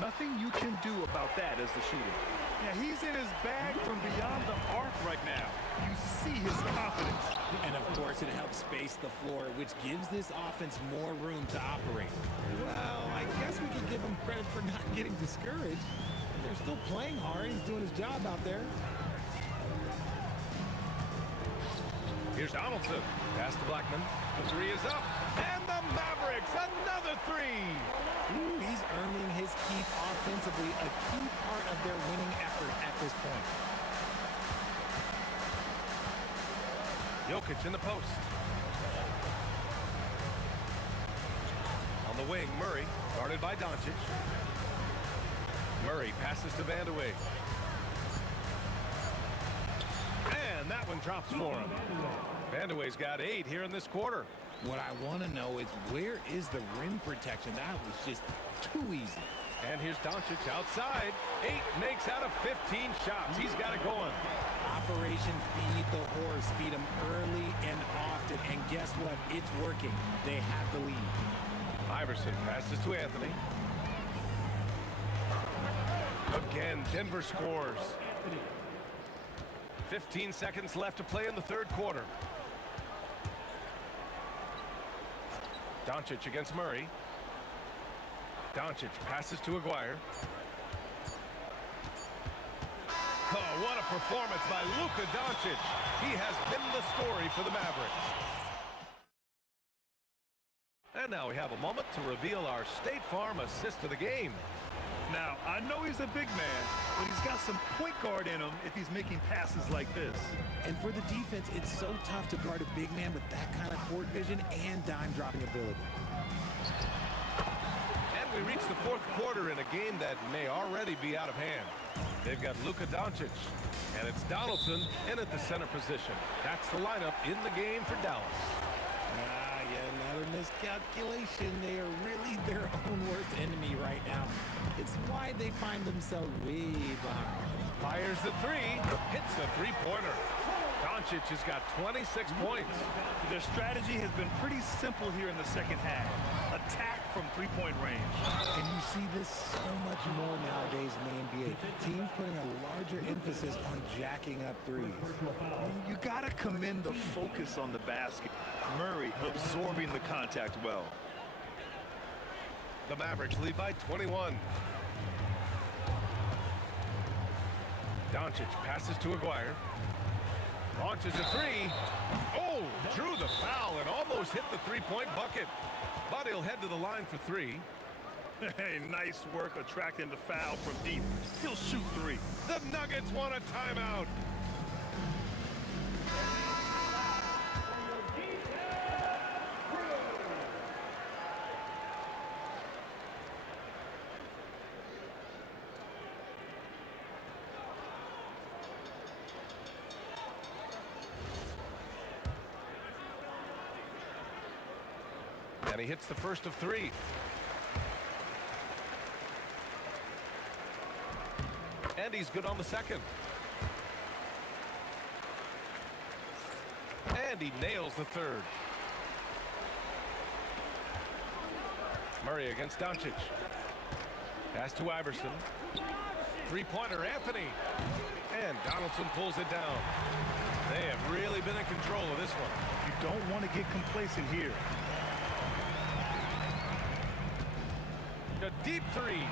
Nothing you can do about that as the shooter. Yeah, he's in his bag from beyond the arc right now. You see his confidence. And of course, it helps space the floor, which gives this offense more room to operate. Well, I guess we could give him credit for not getting discouraged. They're still playing hard. He's doing his job out there. Here's Donaldson. Pass to Blackman. The three is up. And the Mavericks, another three. Ooh, he's earning his keep offensively, a key part of their winning effort at this point. Jokic in the post. On the wing, Murray, guarded by Doncic. Murray passes to Vandeweghe. And that one drops for him. Vandeweghe's got 8 here in this quarter. What I want to know is, where is the rim protection? That was just too easy. And here's Doncic outside. 8 makes out of 15 shots. He's got it going. Operation Feed the Horse. Feed him early and often. And guess what? It's working. They have the lead. Iverson passes to Anthony. Again, Denver scores. 15 seconds left to play in the third quarter. Doncic against Murray. Doncic passes to Aguirre. Oh, what a performance by Luka Doncic. He has been the story for the Mavericks. And now we have a moment to reveal our State Farm assist of the game. Now, I know he's a big man, but he's got some point guard in him if he's making passes like this. And for the defense, it's so tough to guard a big man with that kind of court vision and dime-dropping ability. And we reach the fourth quarter in a game that may already be out of hand. They've got Luka Doncic, and it's Donaldson in at the center position. That's the lineup in the game for Dallas. Another miscalculation. They are really their own worst enemy right now. It's why they find themselves way behind. Fires the three, hits a three-pointer. Doncic has got 26 points. Their strategy has been pretty simple here in the second half. Attack from three-point range. And you see this so much more nowadays in the NBA. Teams putting a larger emphasis on jacking up threes. You gotta commend the focus on the basket. Murray absorbing the contact well. The Mavericks lead by 21. Doncic passes to Aguirre. Launches a three. Oh, drew the foul and almost hit the three-point bucket. But he'll head to the line for three. Hey, nice work attracting the foul from deep. He'll shoot three. The Nuggets want a timeout. And he hits the first of three. And he's good on the second. And he nails the third. Murray against Doncic. Pass to Iverson. Three-pointer, Anthony. And Donaldson pulls it down. They have really been in control of this one. You don't want to get complacent here. A deep three.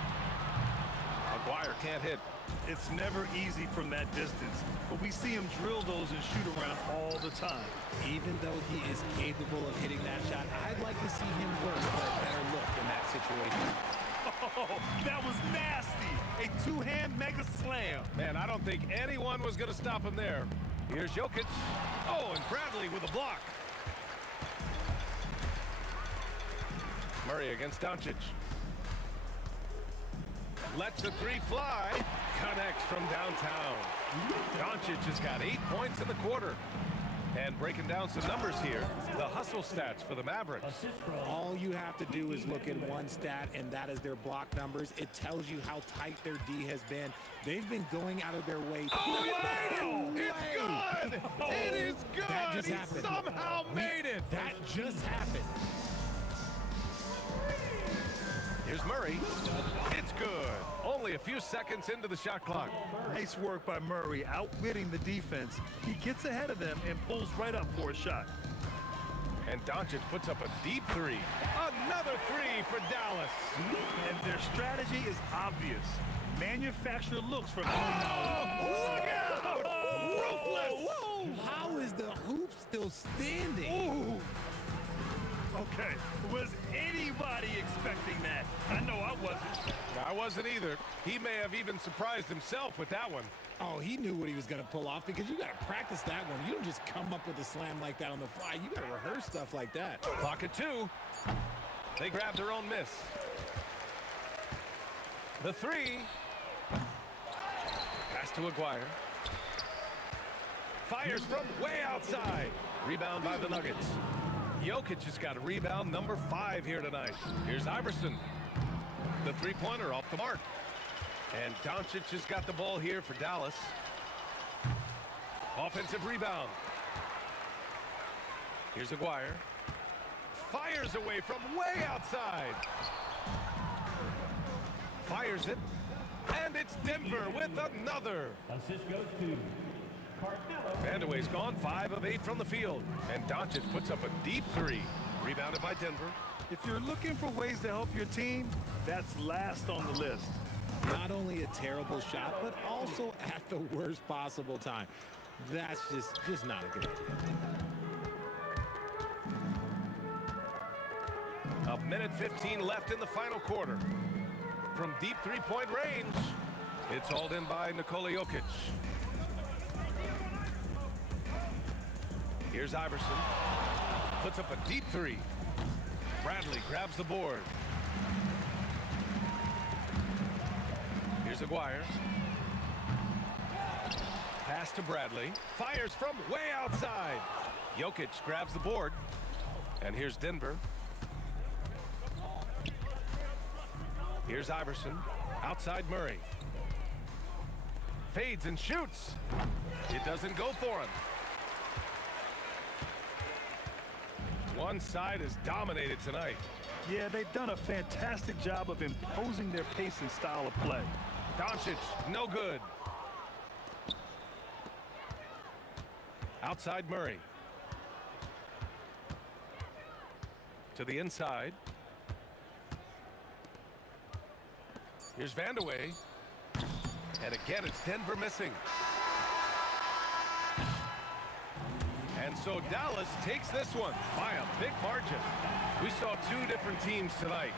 Aguirre can't hit. It's never easy from that distance, but we see him drill those and shoot around all the time. Even though he is capable of hitting that shot, I'd like to see him work for a better look in that situation. Oh, that was nasty. A two-hand mega slam. Man, I don't think anyone was going to stop him there. Here's Jokic. Oh, and Bradley with a block. Murray against Doncic. Lets the three fly. Connects from downtown. Doncic has got 8 points in the quarter. And breaking down some numbers here, the hustle stats for the Mavericks. All you have to do is look at one stat, and that is their block numbers. It tells you how tight their D has been. They've been going out of their way. Oh, wow! It's good! It is good! That just He happened. somehow made it! That just happened. Here's Murray. It's good. Only a few seconds into the shot clock. Nice work by Murray, outwitting the defense. He gets ahead of them and pulls right up for a shot. And Doncic puts up a deep three. Another three for Dallas. And their strategy is obvious. Manufacture looks for... Oh, look out! Ruthless! Whoa! How is the hoop still standing? Ooh. Okay, was anybody expecting that? I know I wasn't. I wasn't either. He may have even surprised himself with that one. Oh, he knew what he was going to pull off because you got to practice that one. You don't just come up with a slam like that on the fly. You got to rehearse stuff like that. Clock at 2. They grab their own miss. The 3. Pass to Aguirre. Fires from way outside. Rebound by the Nuggets. Jokic has got a rebound number 5 here tonight. Here's Iverson. The three-pointer off the mark. And Doncic has got the ball here for Dallas. Offensive rebound. Here's Aguirre. Fires away from way outside. Fires it. And it's Denver with another. Assist goes to Carmelo. Vandeweghe's gone 5 of 8 from the field. And Doncic puts up a deep 3. Rebounded by Denver. If you're looking for ways to help your team, that's last on the list. Not only a terrible shot, but also at the worst possible time. That's just not a good idea. A minute 15 left in the final quarter. From deep three-point range, it's hauled in by Nikola Jokic. Here's Iverson. Puts up a deep 3. Bradley grabs the board. Here's Aguirre. Pass to Bradley. Fires from way outside. Jokic grabs the board. And here's Denver. Here's Iverson. Outside Murray. Fades and shoots. It doesn't go for him. One side is dominated tonight. Yeah, they've done a fantastic job of imposing their pace and style of play. Doncic, no good. Outside Murray. To the inside. Here's Vandeweghe. And again, it's Denver missing. And so Dallas takes this one by a big margin. We saw 2 different teams tonight.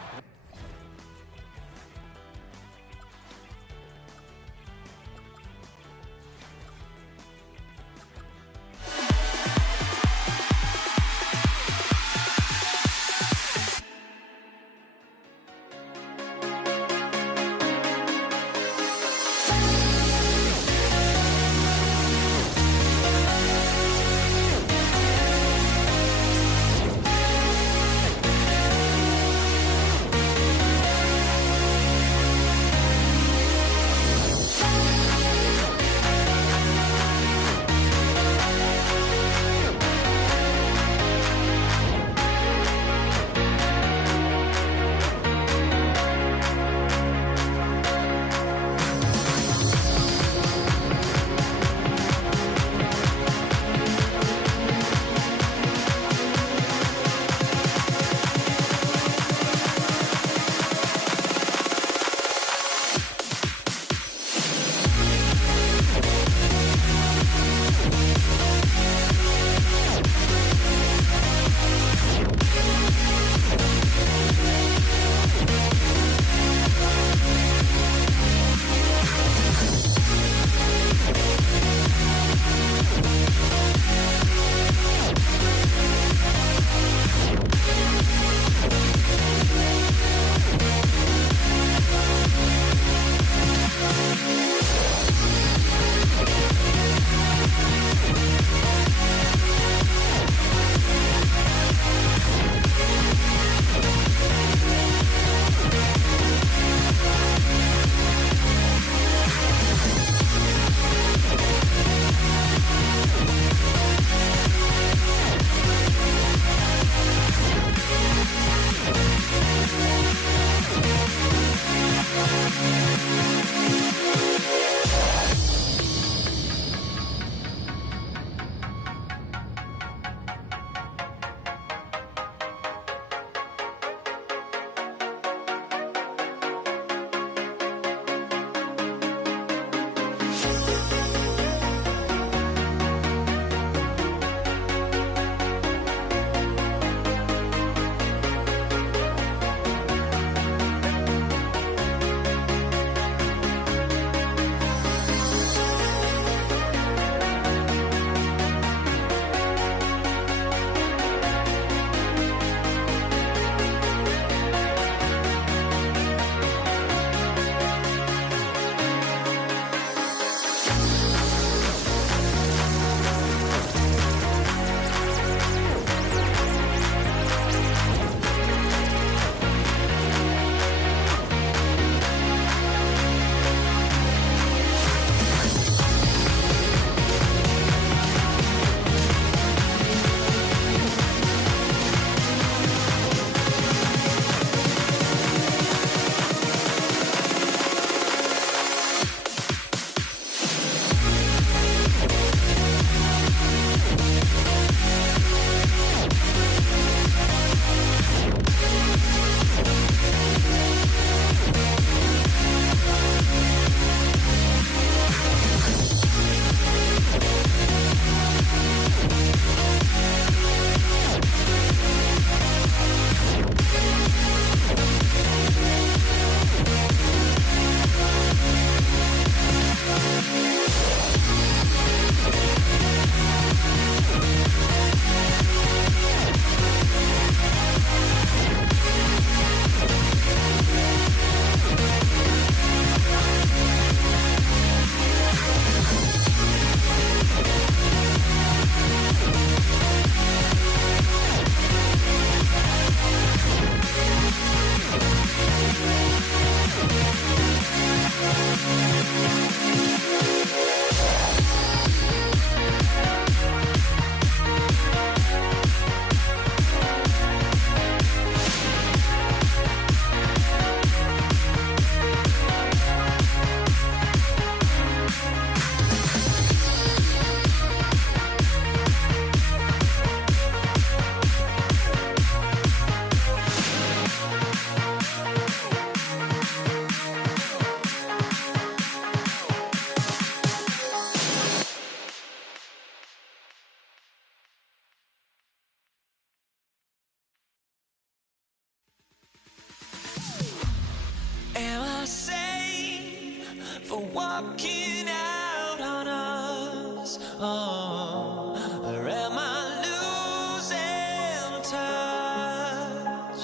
for walking out on us? Oh, or am I losing touch?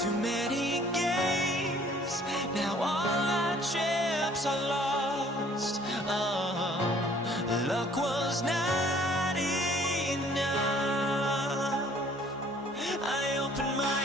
Too many games, now all our chips are lost. Oh, luck was not enough. I opened my eyes.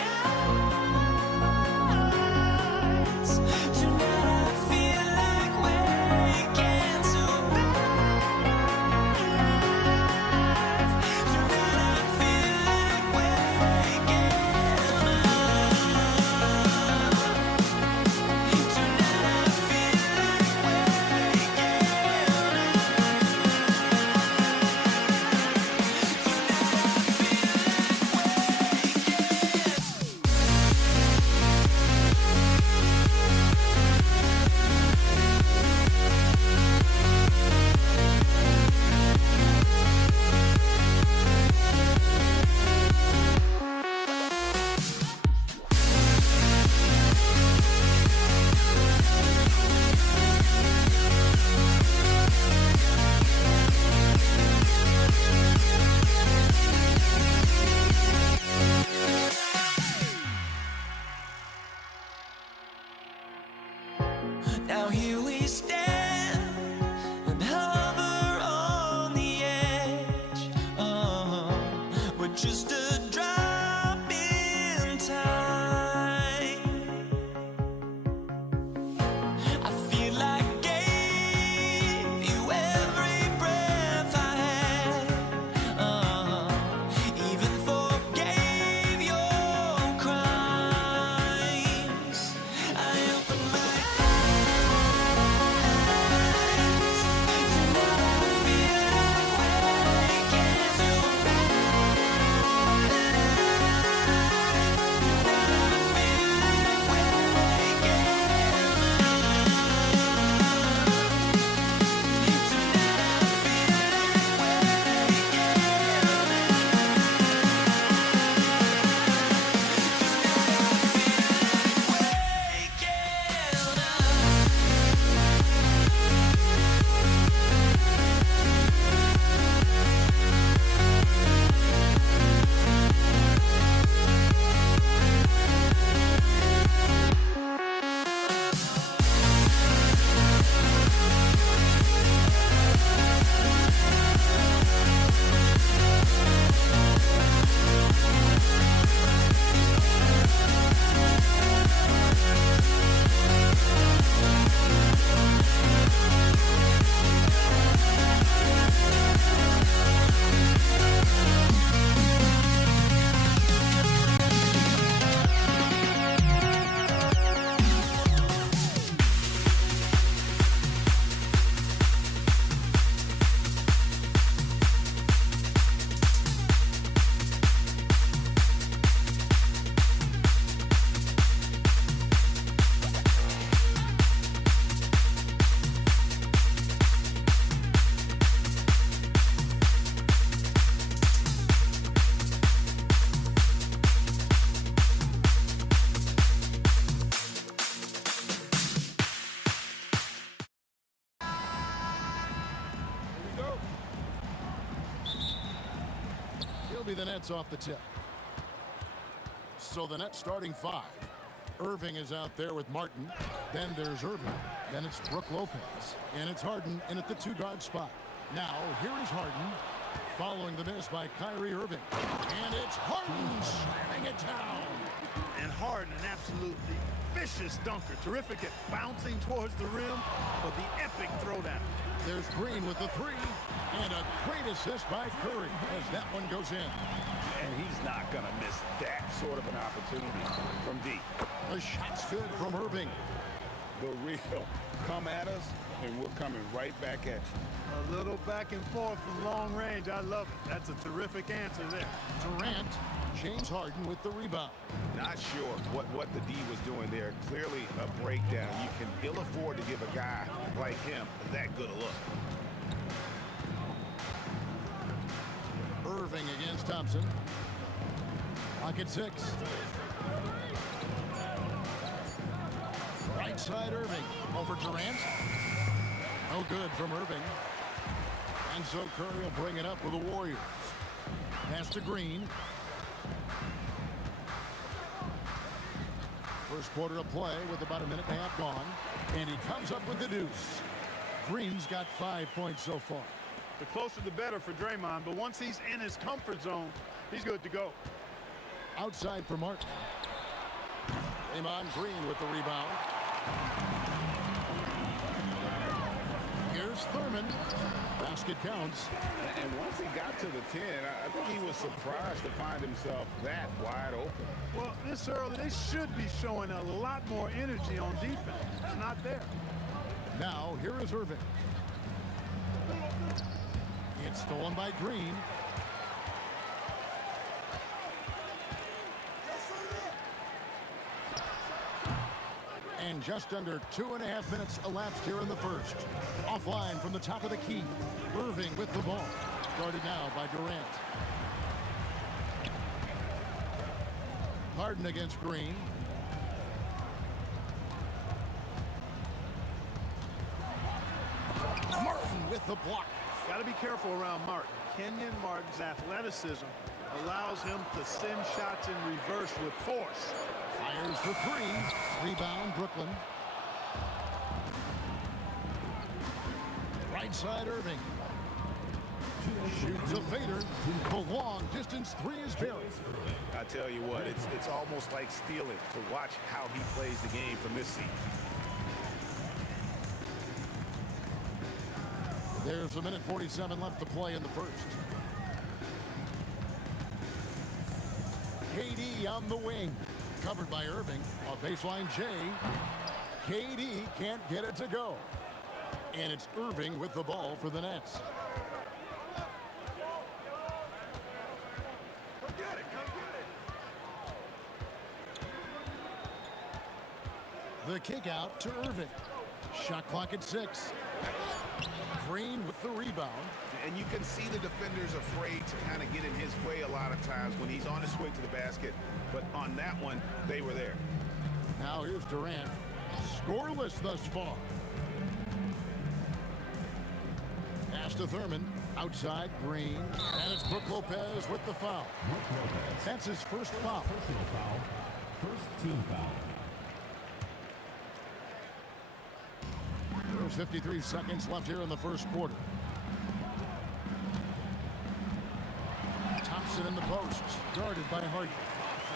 Now here we stand and hover on the edge. Oh, we're just a drop in time. I feel like I gave you every breath I had. Oh, even forgave your crimes. I opened my eyes. It'll be the Nets off the tip. So the Nets starting 5. Irving is out there with Martin. Then there's Irving. Then it's Brook Lopez. And it's Harden in at the 2-guard spot. Now, here is Harden following the miss by Kyrie Irving. And it's Harden slamming it down. And Harden, an absolutely vicious dunker. Terrific at bouncing towards the rim for the epic throwdown. There's Green with the 3. And a great assist by Curry as that one goes in. And he's not going to miss that sort of an opportunity from deep. The shot's good from Irving. The real come at us, and we're coming right back at you. A little back and forth from long range. I love it. That's a terrific answer there. Durant, James Harden with the rebound. Not sure what the D was doing there. Clearly a breakdown. You can ill afford to give a guy like him that good a look. Irving against Thompson. Clock at 6. Right side Irving over Durant. No good from Irving. And so Curry will bring it up with the Warriors. Pass to Green. First quarter of play with about a minute and a half gone. And he comes up with the deuce. Green's got 5 points so far. The closer the better for Draymond, but once he's in his comfort zone, he's good to go. Outside for Martin. Draymond Green with the rebound. Here's Thurman. Basket counts. And once he got to the 10, I think he was surprised to find himself that wide open. Well, this early, they should be showing a lot more energy on defense. It's not there. Now, here is Irving. It's stolen by Green. And just under 2.5 minutes elapsed here in the first. Offline from the top of the key. Irving with the ball. Guarded now by Durant. Harden against Green. Martin with the block. Got to be careful around Martin. Kenyon Martin's athleticism allows him to send shots in reverse with force. Fires for 3. Rebound, Brooklyn. Right side, Irving. Shoots a fader. The long distance 3 is buried. I tell you what, it's almost like stealing to watch how he plays the game from this seat. There's a minute 47 left to play in the first. KD on the wing. Covered by Irving. On baseline J. KD can't get it to go. And it's Irving with the ball for the Nets. The kick out to Irving. Shot clock at 6. Green with the rebound. And you can see the defenders afraid to kind of get in his way a lot of times when he's on his way to the basket. But on that one, they were there. Now here's Durant. Scoreless thus far. Pass to Thurman. Outside, Green. And it's Brook Lopez with the foul. That's his first foul. Personal foul. First team foul. There's 53 seconds left here in the first quarter. Thompson in the post, guarded by Harden.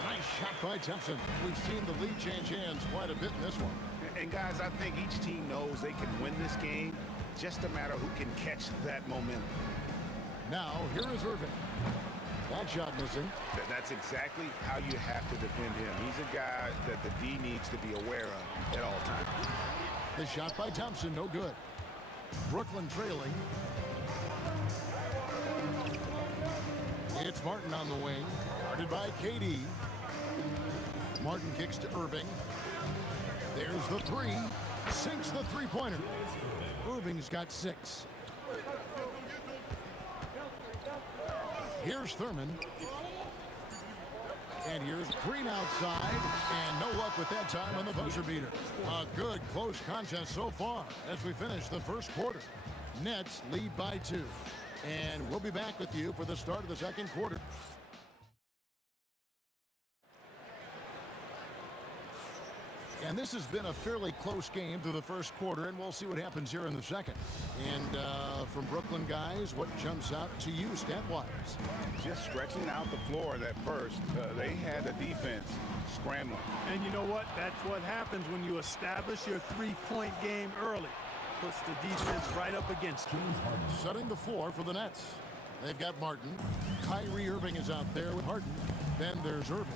Nice shot by Thompson. We've seen the lead change hands quite a bit in this one. And guys, I think each team knows they can win this game. Just a matter who can catch that momentum. Now, here is Irving. That shot missing. That's exactly how you have to defend him. He's a guy that the D needs to be aware of at all times. The shot by Thompson, no good. Brooklyn trailing. It's Martin on the wing, guarded by KD. Martin kicks to Irving. There's the 3. Sinks the three-pointer. Irving's got 6. Here's Thurman. And here's Green outside. And no luck with that time on the buzzer beater. A good close contest so far as we finish the first quarter. Nets lead by 2. And we'll be back with you for the start of the second quarter. And this has been a fairly close game through the first quarter, and we'll see what happens here in the second. And from Brooklyn, guys, what jumps out to you stat-wise? Just stretching out the floor at first. They had the defense scrambling. And you know what? That's what happens when you establish your three-point game early. Puts the defense right up against you. Setting the floor for the Nets. They've got Martin. Kyrie Irving is out there with Harden. Then there's Irving.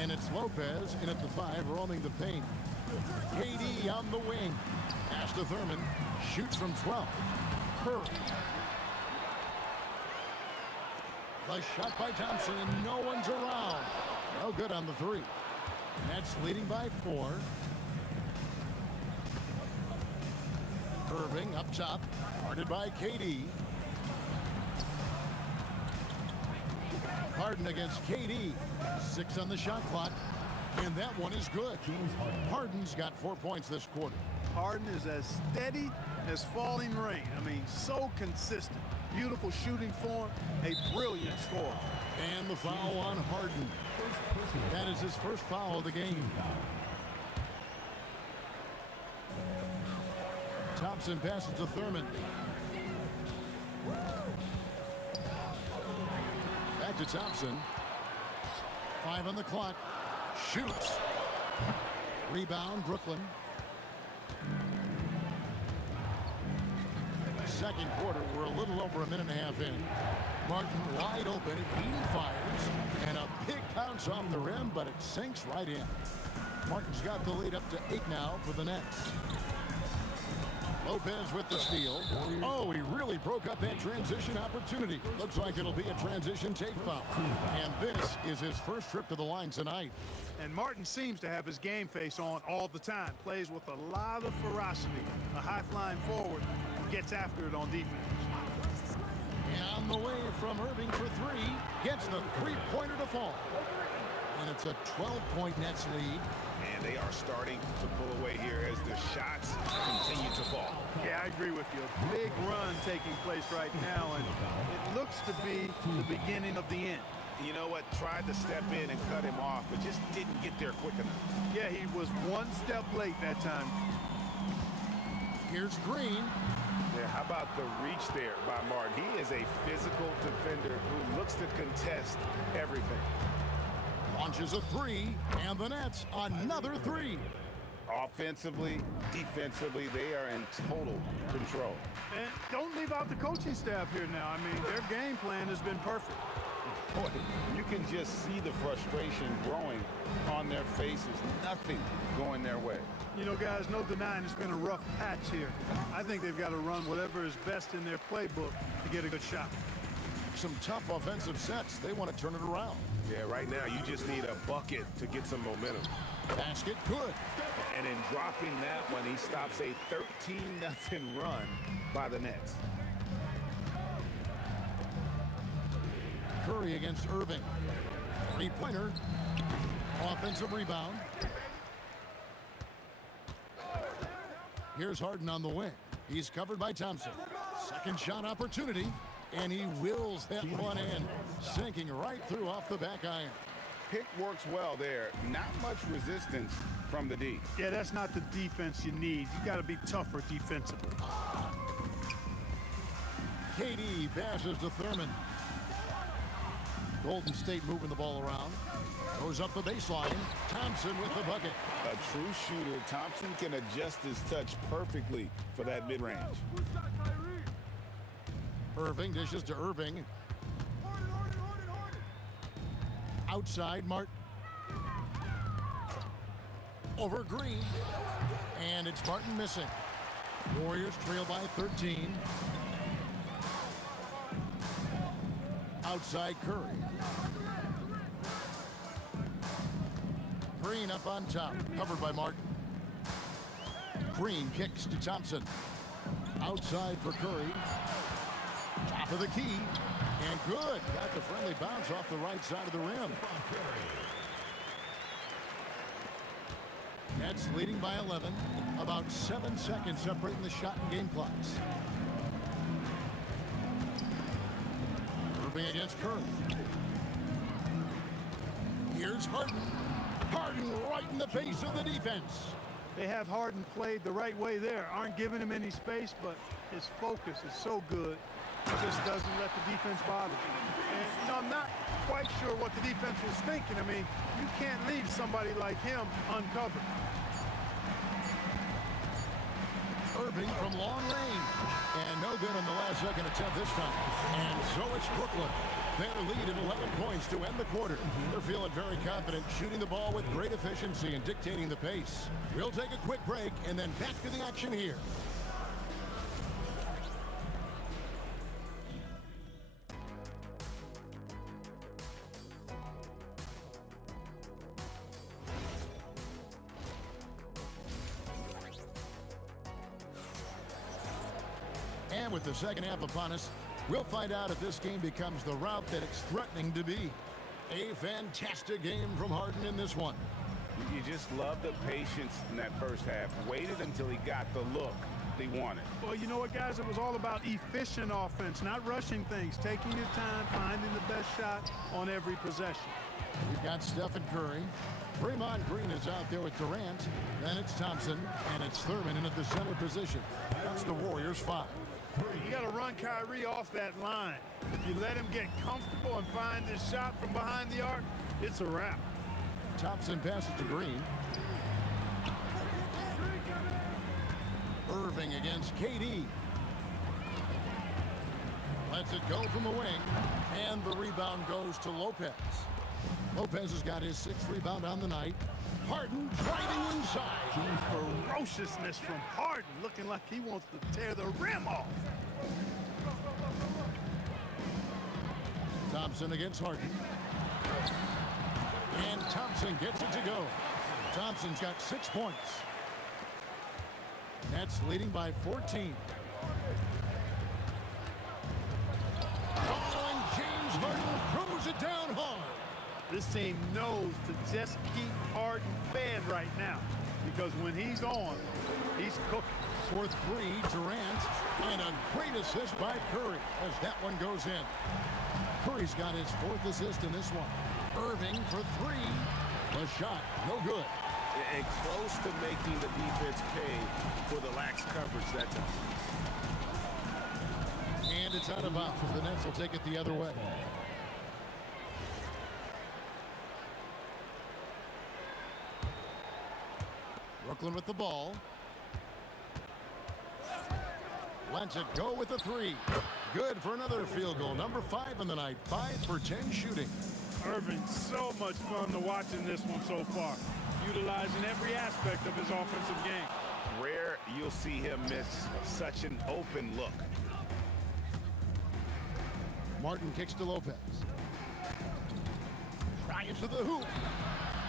And it's Lopez in at the 5, roaming the paint. KD on the wing. Pass to Thurman. Shoots from 12. Curry. The shot by Thompson, and no one's around. No good on the 3. Nets leading by 4. Irving up top. Guarded by KD. Harden against KD. 6 on the shot clock. And that one is good. Harden's got 4 points this quarter. Harden is as steady as falling rain. I mean, so consistent. Beautiful shooting form, a brilliant scorer. And the foul on Harden. That is his first foul of the game. Thompson passes to Thurman. Back to Thompson. 5 on the clock. Shoots. Rebound, Brooklyn. Second quarter, we're a little over a minute and a half in. Martin wide open, he fires, and a big bounce off the rim, but it sinks right in. Martin's got the lead up to 8 now for the Nets. Lopez with the steal. Oh, he really broke up that transition opportunity. Looks like it'll be a transition take foul. And this is his first trip to the line tonight. And Martin seems to have his game face on all the time. Plays with a lot of ferocity. A high-flying forward who gets after it on defense. And on the way from Irving for 3. Gets the three-pointer to fall. And it's a 12-point Nets lead. And they are starting to pull away here as the shots continue to fall. Yeah, I agree with you. A big run taking place right now, and it looks to be the beginning of the end. You know what? Tried to step in and cut him off, but just didn't get there quick enough. Yeah, he was one step late that time. Here's Green. Yeah, how about the reach there by Martin? He is a physical defender who looks to contest everything. Launches a 3, and the Nets another 3. Offensively, defensively, they are in total control. And don't leave out the coaching staff here now. I mean, their game plan has been perfect. Boy, you can just see the frustration growing on their faces. Nothing going their way. You know, guys, no denying it's been a rough patch here. I think they've got to run whatever is best in their playbook to get a good shot. Some tough offensive sets. They want to turn it around. Yeah, right now you just need a bucket to get some momentum. Basket good. And in dropping that one, he stops a 13-0 run by the Nets. Curry against Irving. Three-pointer. Offensive rebound. Here's Harden on the wing. He's covered by Thompson. Second shot opportunity. And he wills that one in, sinking right through off the back iron. Pick works well there. Not much resistance from the D. Yeah, that's not the defense you need. You got to be tougher defensively. KD passes to Thurman. Golden State moving the ball around. Goes up the baseline. Thompson with the bucket. A true shooter. Thompson can adjust his touch perfectly for that mid-range. Irving dishes to Irving. Outside, Martin. Over Green. And it's Martin missing. Warriors trail by 13. Outside Curry. Green up on top, covered by Martin. Green kicks to Thompson. Outside for Curry. Top of the key. And good. Got the friendly bounce off the right side of the rim. Nets leading by 11. About 7 seconds separating the shot and game clocks. Irving against Curry. Here's Harden. Harden right in the face of the defense. They have Harden played the right way there. Aren't giving him any space, but his focus is so good. He just doesn't let the defense bother him. And you know, I'm not quite sure what the defense was thinking. I mean, you can't leave somebody like him uncovered. Irving from long range. And no good on the last second attempt this time. And so it's Brooklyn. Their lead at 11 points to end the quarter. They're feeling very confident, shooting the ball with great efficiency and dictating the pace. We'll take a quick break and then back to the action here. And with the second half upon us, we'll find out if this game becomes the route that it's threatening to be. A fantastic game from Harden in this one. You just love the patience in that first half. Waited until he got the look he wanted. Well, you know what, guys? It was all about efficient offense, not rushing things, taking your time, finding the best shot on every possession. We've got Stephen Curry. Draymond Green is out there with Durant. Then it's Thompson, and it's Thurman in at the center position. That's the Warriors' 5. You got to run Kyrie off that line. If you let him get comfortable and find this shot from behind the arc, it's a wrap. Thompson passes to Green. Irving against KD. Lets it go from the wing. And the rebound goes to Lopez. Lopez has got his 6th rebound on the night. Harden driving inside. Ferociousness from Harden, looking like he wants to tear the rim off. Thompson against Harden. And Thompson gets it to go. Thompson's got 6 points. Nets leading by 14. Oh, and James Harden throws it down hard. This team knows to just keep Harden fed right now, because when he's on, he's cooking. For 3, Durant, and a great assist by Curry as that one goes in. Curry's got his 4th assist in this one. Irving for 3. The shot, no good. And close to making the defense pay for the lax coverage that time. And it's out of bounds. The Nets will take it the other way. Brooklyn with the ball. Lets it go with the 3. Good for another field goal. Number 5 in the night. 5 for 10 shooting. Irving, so much fun to watch in this one so far, utilizing every aspect of his offensive game. Rare you'll see him miss such an open look. Martin kicks to Lopez. Drives to the hoop.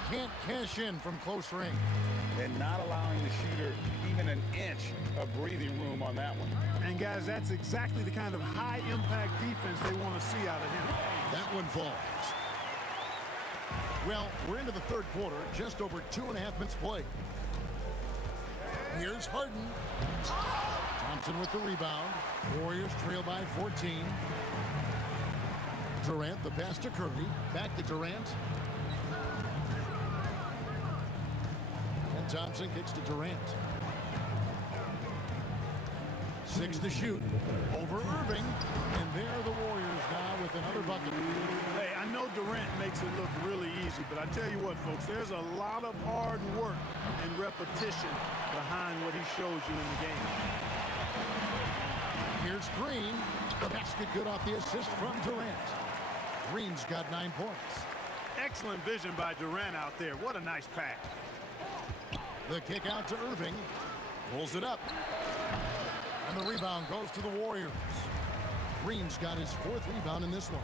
Can't cash in from close range. And not allowing the shooter even an inch of breathing room on that one. And guys, that's exactly the kind of high-impact defense they want to see out of him. That one falls. Well, we're into the 3rd quarter, just over 2.5 minutes played. Here's Harden. Thompson with the rebound. Warriors trail by 14. Durant, the pass to Curry. Back to Durant. And Thompson kicks to Durant. 6 to shoot. Over Irving. And there are the Warriors now with another bucket. Hey, I know Durant makes it look really easy, but I tell you what, folks, there's a lot of hard work and repetition behind what he shows you in the game. Here's Green. The basket good off the assist from Durant. Green's got 9 points. Excellent vision by Durant out there. What a nice pass. The kick out to Irving. Pulls it up. And the rebound goes to the Warriors. Green's got his 4th rebound in this one.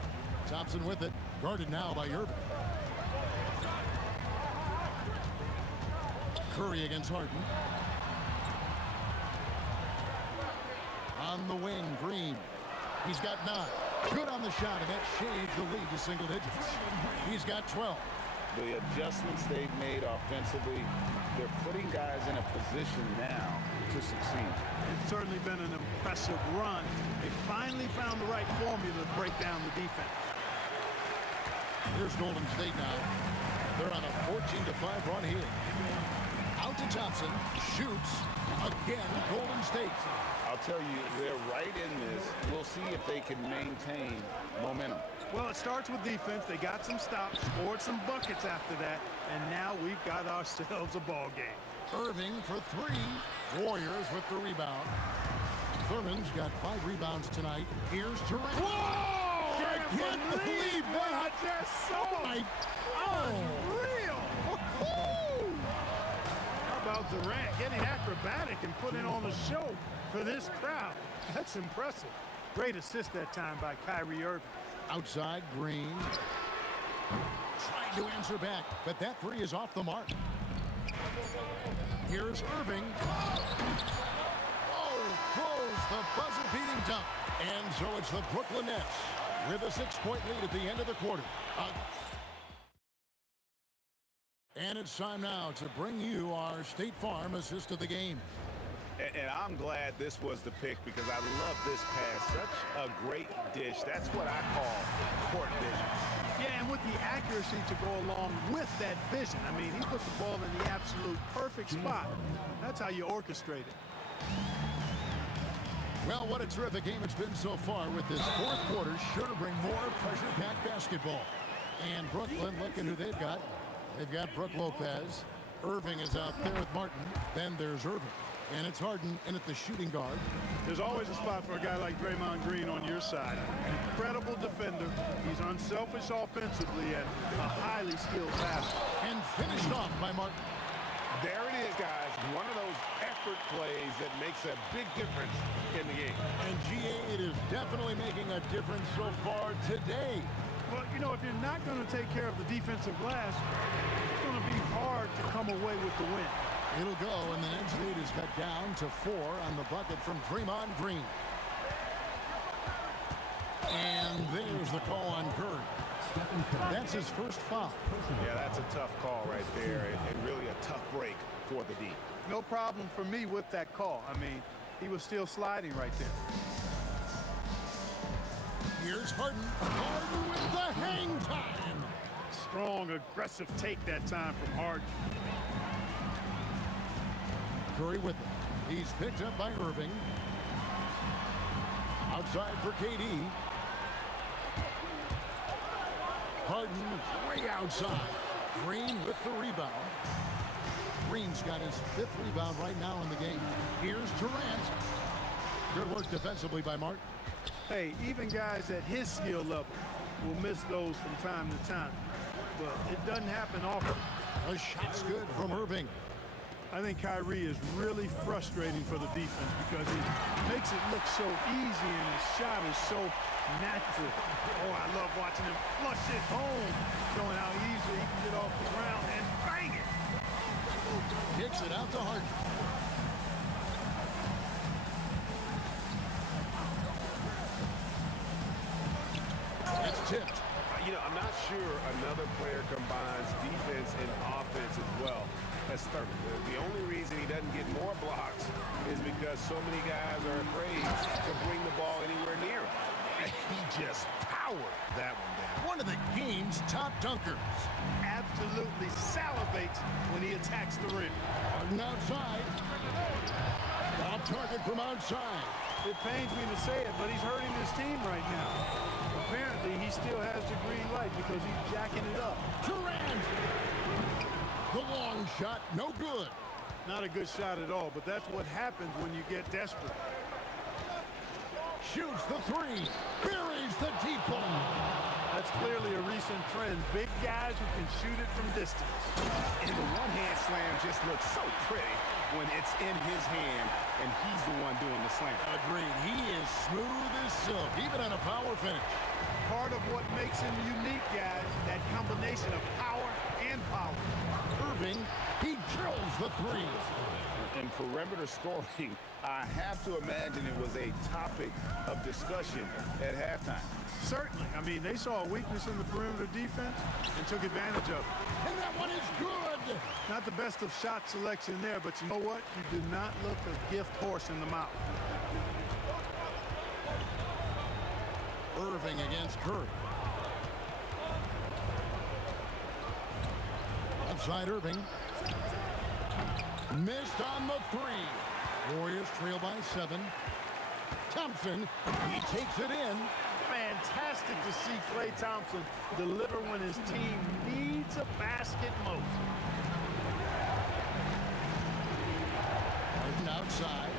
Thompson with it. Guarded now by Irving. Curry against Harden. On the wing, Green. He's got 9. Good on the shot, and that shaves the lead to single digits. He's got 12. The adjustments they've made offensively, they're putting guys in a position now to succeed. It's certainly been an impressive run. They finally found the right formula to break down the defense. Here's Golden State now. They're on a 14-5 run here. Out to Thompson. Shoots. Again, Golden State. I'll tell you, they're right in this. We'll see if they can maintain momentum. Well, it starts with defense. They got some stops, scored some buckets after that, and now we've got ourselves a ball game. Irving for three. Warriors with the rebound. Thurman's got 5 rebounds tonight. Here's Durant. Whoa! I can't believe what I that! just saw. My Unreal! How about Durant getting acrobatic and putting on a show for this crowd? That's impressive. Great assist that time by Kyrie Irving. outside Green. Trying to answer back, but that three is off the mark. Here's Irving. Oh, throws the buzzer-beating dunk. And so it's the Brooklyn Nets with a 6-point lead at the end of the quarter. And it's time now to bring you our State Farm assist of the game. And I'm glad this was the pick because I love this pass. Such a great dish. That's what I call court vision. Yeah, and with the accuracy to go along with that vision. I mean, he put the ball in the absolute perfect spot. That's how you orchestrate it. Well, what a terrific game it's been so far with this fourth quarter. Sure to bring more pressure-packed basketball. And Brooklyn, look at who they've got. They've got Brook Lopez. Irving is out there with Martin. Then there's Irving. And it's Harden in at the shooting guard. There's always a spot for a guy like Draymond Green on your side. Incredible defender. He's unselfish offensively and a highly skilled passer. And finished off by Martin. There it is, guys. One of those effort plays that makes a big difference in the game. And GA, it is definitely making a difference so far today. Well, you know, if you're not going to take care of the defensive glass, it's going to be hard to come away with the win. It'll go, and the Nets lead is cut down to 4 on the bucket from Draymond Green. And there's the call on Curry. That's his first foul. Yeah, that's a tough call right there, and really a tough break for the D. No problem for me with that call. I mean, he was still sliding right there. Here's Harden. Harden with the hang time. Strong, aggressive take that time from Harden. Curry with it. He's picked up by Irving. Outside for KD. Harden way outside. Green with the rebound. Green's got his 5th rebound right now in the game. Here's Durant. Good work defensively by Martin. Hey, even guys at his skill level will miss those from time to time. But it doesn't happen often. A shot's good from Irving. I think Kyrie is really frustrating for the defense because he makes it look so easy and his shot is so natural. Oh, I love watching him flush it home, showing how easily he can get off the ground and bang it. Kicks it out to Harden. It's tipped. You know, I'm not sure another player combines defense and offense as well as Thurman. The only reason he doesn't get more blocks is because so many guys are afraid to bring the ball anywhere near him. And he just powered that one down. One of the game's top dunkers. Absolutely salivates when he attacks the rim. Harden outside. Off target from outside. It pains me to say it, but he's hurting his team right now. Apparently, he still has the green light because he's jacking it up. Durant! The long shot, no good. Not a good shot at all, but that's what happens when you get desperate. Shoots the three. Buries the deep one. That's clearly a recent trend. Big guys who can shoot it from distance. And the one-hand slam just looks so pretty when it's in his hand and he's the one doing the slam. Agreed. He is smooth as silk, even on a power finish. Part of what makes him unique, guys, that combination of power and power. Irving, he drills the three. In perimeter scoring, I have to imagine it was a topic of discussion at halftime. Certainly. I mean, they saw a weakness in the perimeter defense and took advantage of it. And that one is good. Not the best of shot selection there, but you know what? You do not look a gift horse in the mouth. Irving against Curry. Outside Irving. Missed on the three. Warriors trail by 7. Thompson, he takes it in. Fantastic to see Klay Thompson deliver when his team needs a basket most. Harden outside.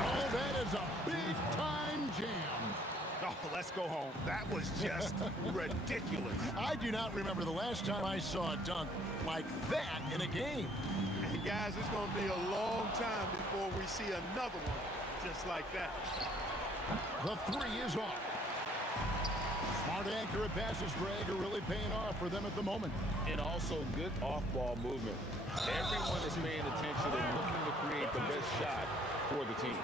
Oh, that is a big-time jam. Oh, let's go home. That was just ridiculous. I do not remember the last time I saw a dunk like that in a game. And guys, it's going to be a long time before we see another one just like that. The three is off. Smart accurate passes, Greg, are really paying off for them at the moment. And also good off-ball movement. Everyone is paying attention and looking to create the best shot for the team.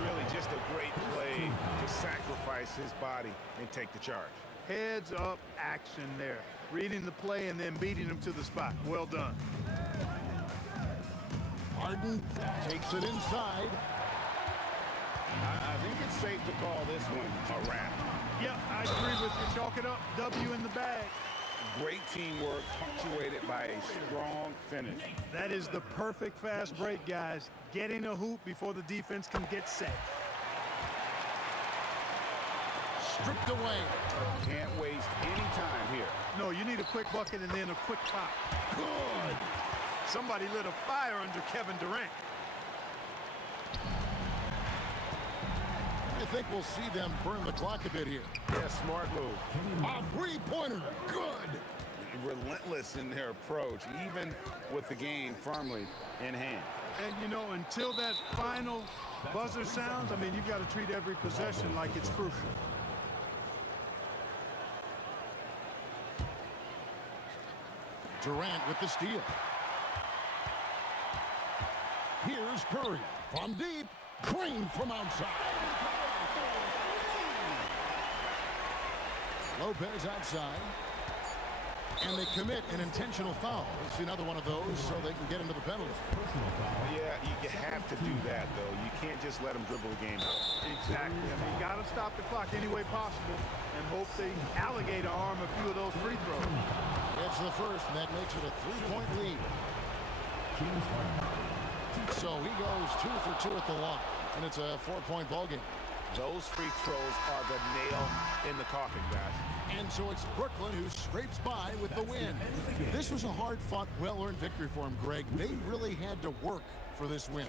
Really just a great play to sacrifice his body and take the charge. Heads up action there. Reading the play and then beating him to the spot. Well done. Harden takes it inside. I think it's safe to call this one a wrap. Yep, I agree with you. Chalk it up. W in the bag. Great teamwork punctuated by a strong finish. That is the perfect fast break, guys. Getting a hoop before the defense can get set. Stripped away. Can't waste any time here. No, you need a quick bucket and then a quick foul. Good. Somebody lit a fire under Kevin Durant. I think we'll see them burn the clock a bit here. Yeah, smart move. A three-pointer. Good. Relentless in their approach, even with the game firmly in hand. And, you know, until that final buzzer sounds, I mean, you've got to treat every possession like it's crucial. Durant with the steal. Here's Curry from deep. Green from outside. Lopez outside. And they commit an intentional foul. It's another one of those so they can get into the penalty. Yeah, you have to do that, though. You can't just let them dribble the game out. Exactly. I mean, you got to stop the clock any way possible and hope they alligator arm a few of those free throws. It's the first, and that makes it a 3-point lead. So he goes 2 for 2 at the line, and it's a 4-point ball game. Those free throws are the nail in the coffin, guys. And so it's Brooklyn who scrapes by with the win. This was a hard-fought, well-earned victory for him, Greg. They really had to work for this win.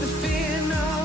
The fear no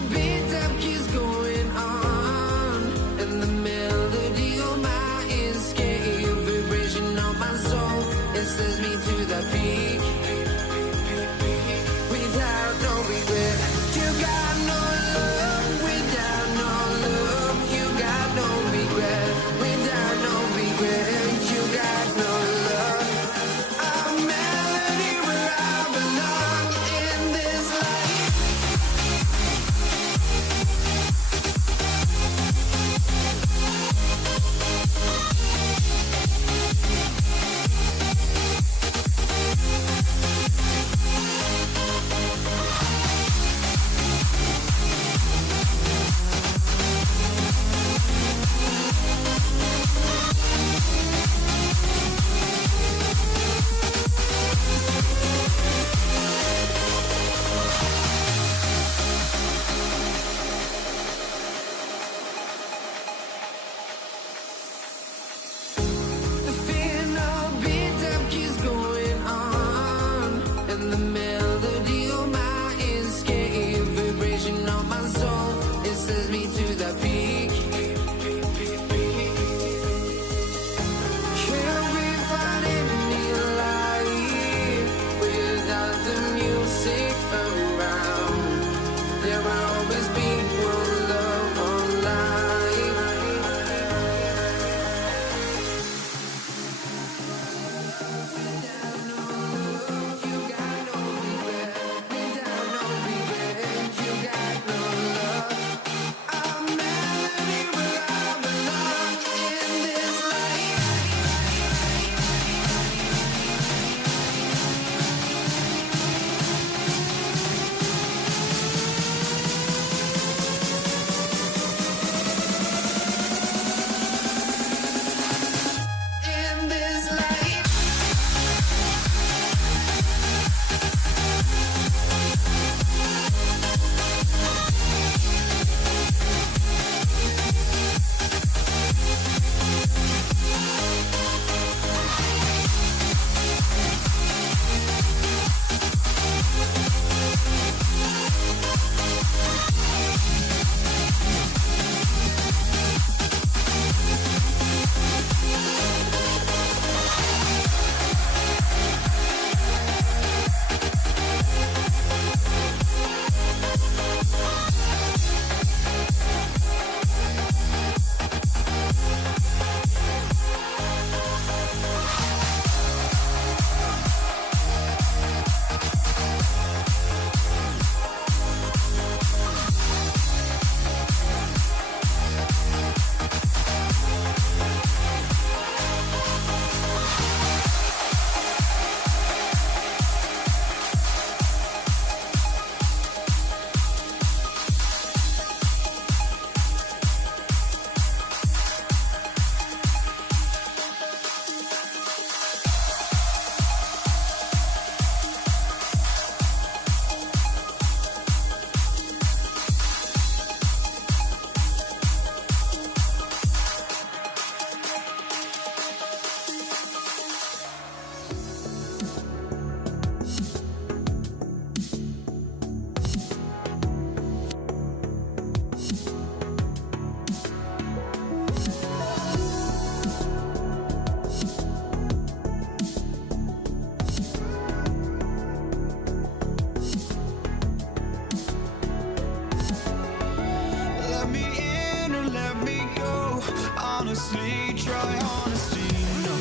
honestly, try honesty. No,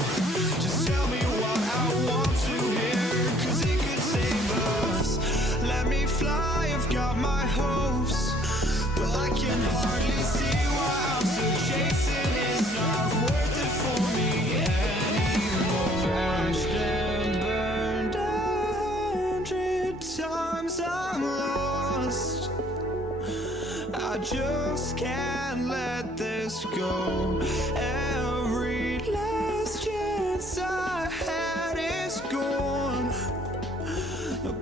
just tell me what I want to hear, 'cause it could save us. Let me fly, I've got my hopes, but I can hardly see why I'm still chasing. It's not worth it for me anymore. Crashed and burned 100 times, I'm lost. I just can't let this go. Every last chance I had is gone,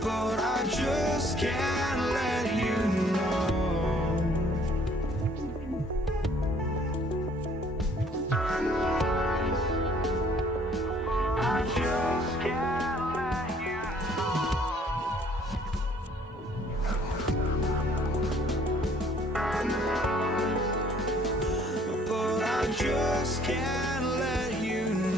but I just can't let you know. I just can't let you know. But I just can't let you know.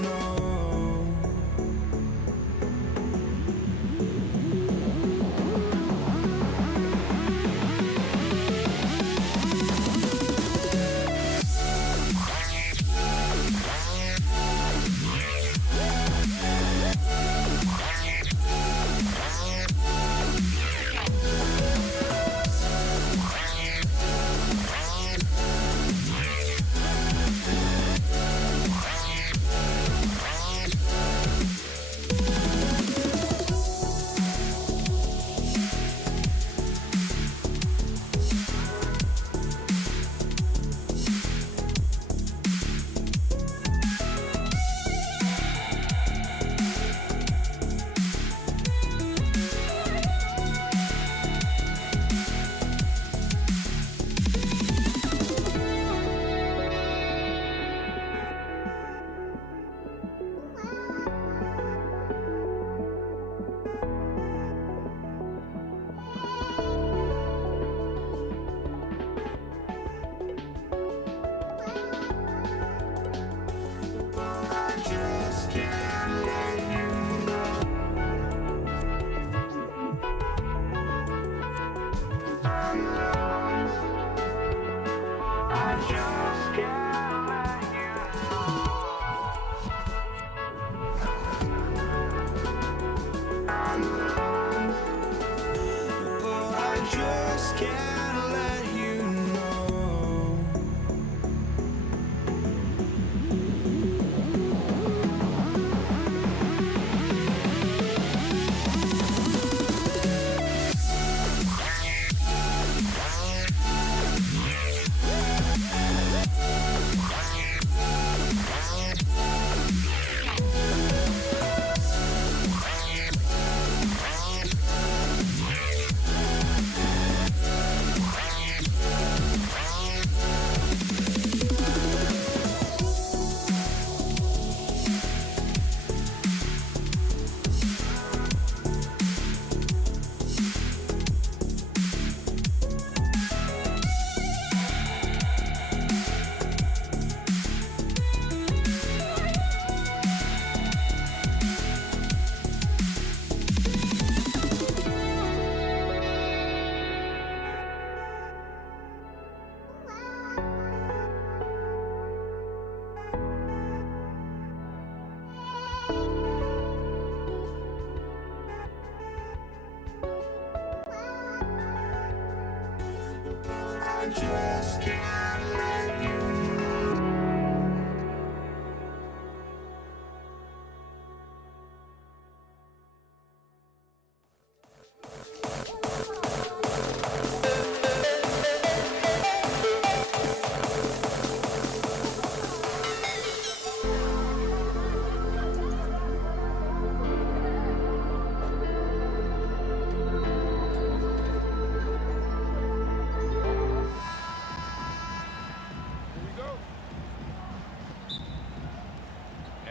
Just can't let you know.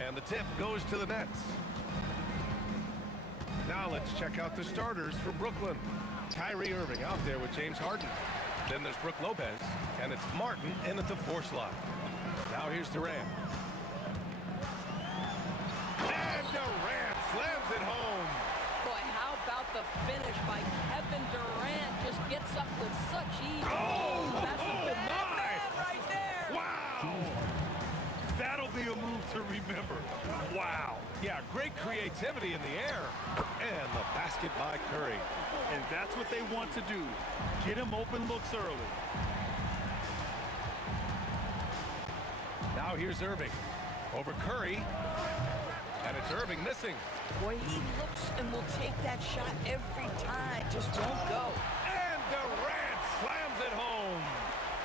And the tip goes to the Nets. Now let's check out the starters for Brooklyn. Kyrie Irving out there with James Harden. Then there's Brook Lopez, and it's Martin in at the 4 slot. Now here's Durant. And Durant slams it home. Boy, how about the finish by Kevin Durant? Just gets up with such ease. Oh, That's oh, the my! man right there. Wow! be a move to remember. Wow. Yeah, great creativity in the air. And the basket by Curry. And that's what they want to do. Get him open looks early. Now here's Irving. Over Curry. And it's Irving missing. Boy, he looks and will take that shot every time. Just won't go. And Durant slams it home.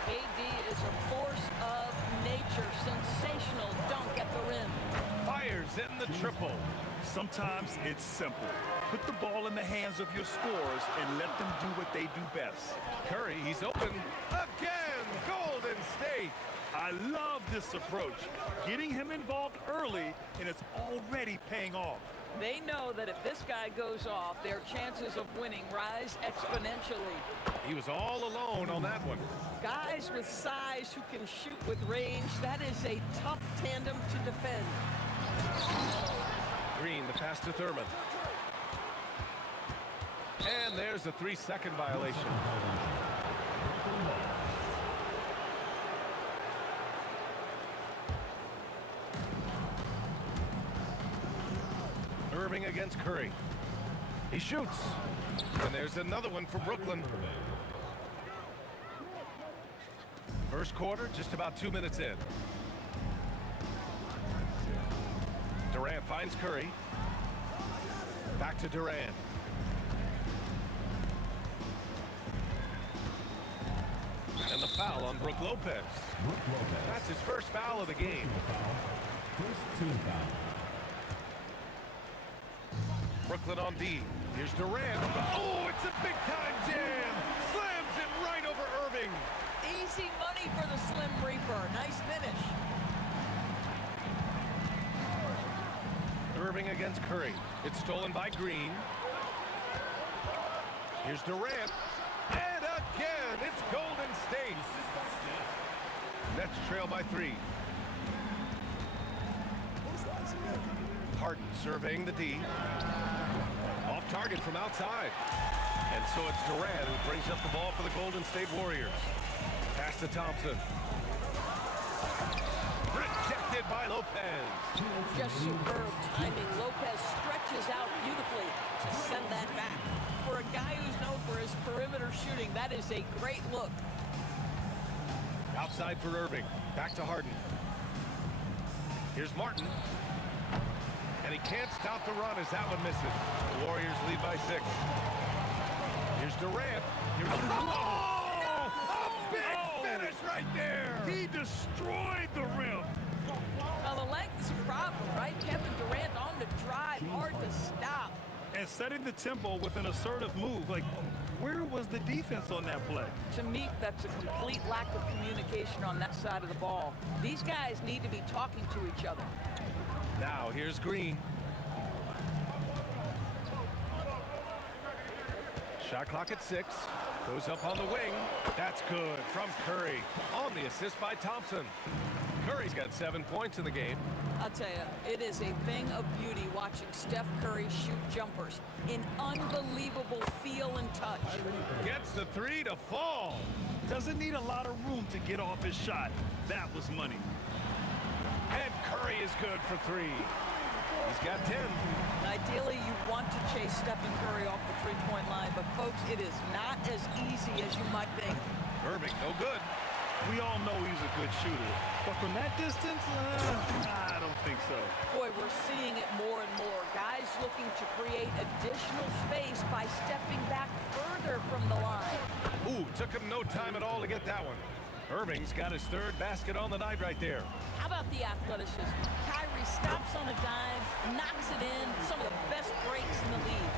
KD is a force of nature. Sensational dunk at the rim. Fires in the triple. Sometimes it's simple. Put the ball in the hands of your scorers and let them do what they do best. Curry, he's open again. Golden State. I love this approach. Getting him involved early, and it's already paying off. They know that if this guy goes off, their chances of winning rise exponentially. He was all alone on that one. Guys with size who can shoot with range, that is a tough tandem to defend. Green, the pass to Thurman. And there's a 3-second violation. Irving against Curry. He shoots. And there's another one for Brooklyn. First quarter, just about 2 minutes in. Durant finds Curry. Back to Durant. And the foul on Brook Lopez. That's his first foul of the game. First team foul. Brooklyn on D. Here's Durant. Oh, it's a big-time jam. Slams it right over Irving. Easy money for the Slim Reaper. Nice finish. Irving against Curry. It's stolen by Green. Here's Durant. And again, it's Golden State. Nets trail by 3. Harden surveying the D. Off target from outside. And so it's Durant who brings up the ball for the Golden State Warriors. Pass to Thompson. Rejected by Lopez. Just superb timing. Lopez stretches out beautifully to send that back. For a guy who's known for his perimeter shooting, that is a great look. Outside for Irving. Back to Harden. Here's Martin. And he can't stop the run as that one misses. The Warriors lead by 6. Here's Durant. Here's a big finish right there. He destroyed the rim. Now the length is a problem, right? Kevin Durant on the drive, hard to stop. And setting the tempo with an assertive move. Like, where was the defense on that play? To me, that's a complete lack of communication on that side of the ball. These guys need to be talking to each other. Now here's Green. Shot clock at 6. Goes up on the wing. That's good from Curry. On the assist by Thompson. Curry's got 7 points in the game. I'll tell you, it is a thing of beauty watching Steph Curry shoot jumpers. An unbelievable feel and touch. Gets the 3 to fall. Doesn't need a lot of room to get off his shot. That was money. And Curry is good for 3. He's got 10. Ideally, you want to chase Stephen Curry off the three-point line, but folks, it is not as easy as you might think. Irving, no good. We all know he's a good shooter, but from that distance, I don't think so. Boy, we're seeing it more and more. Guys looking to create additional space by stepping back further from the line. Ooh, took him no time at all to get that one. Irving's got his 3rd basket on the night right there. How about the athleticism? Kyrie stops on a dime, knocks it in. Some of the best breaks in the league.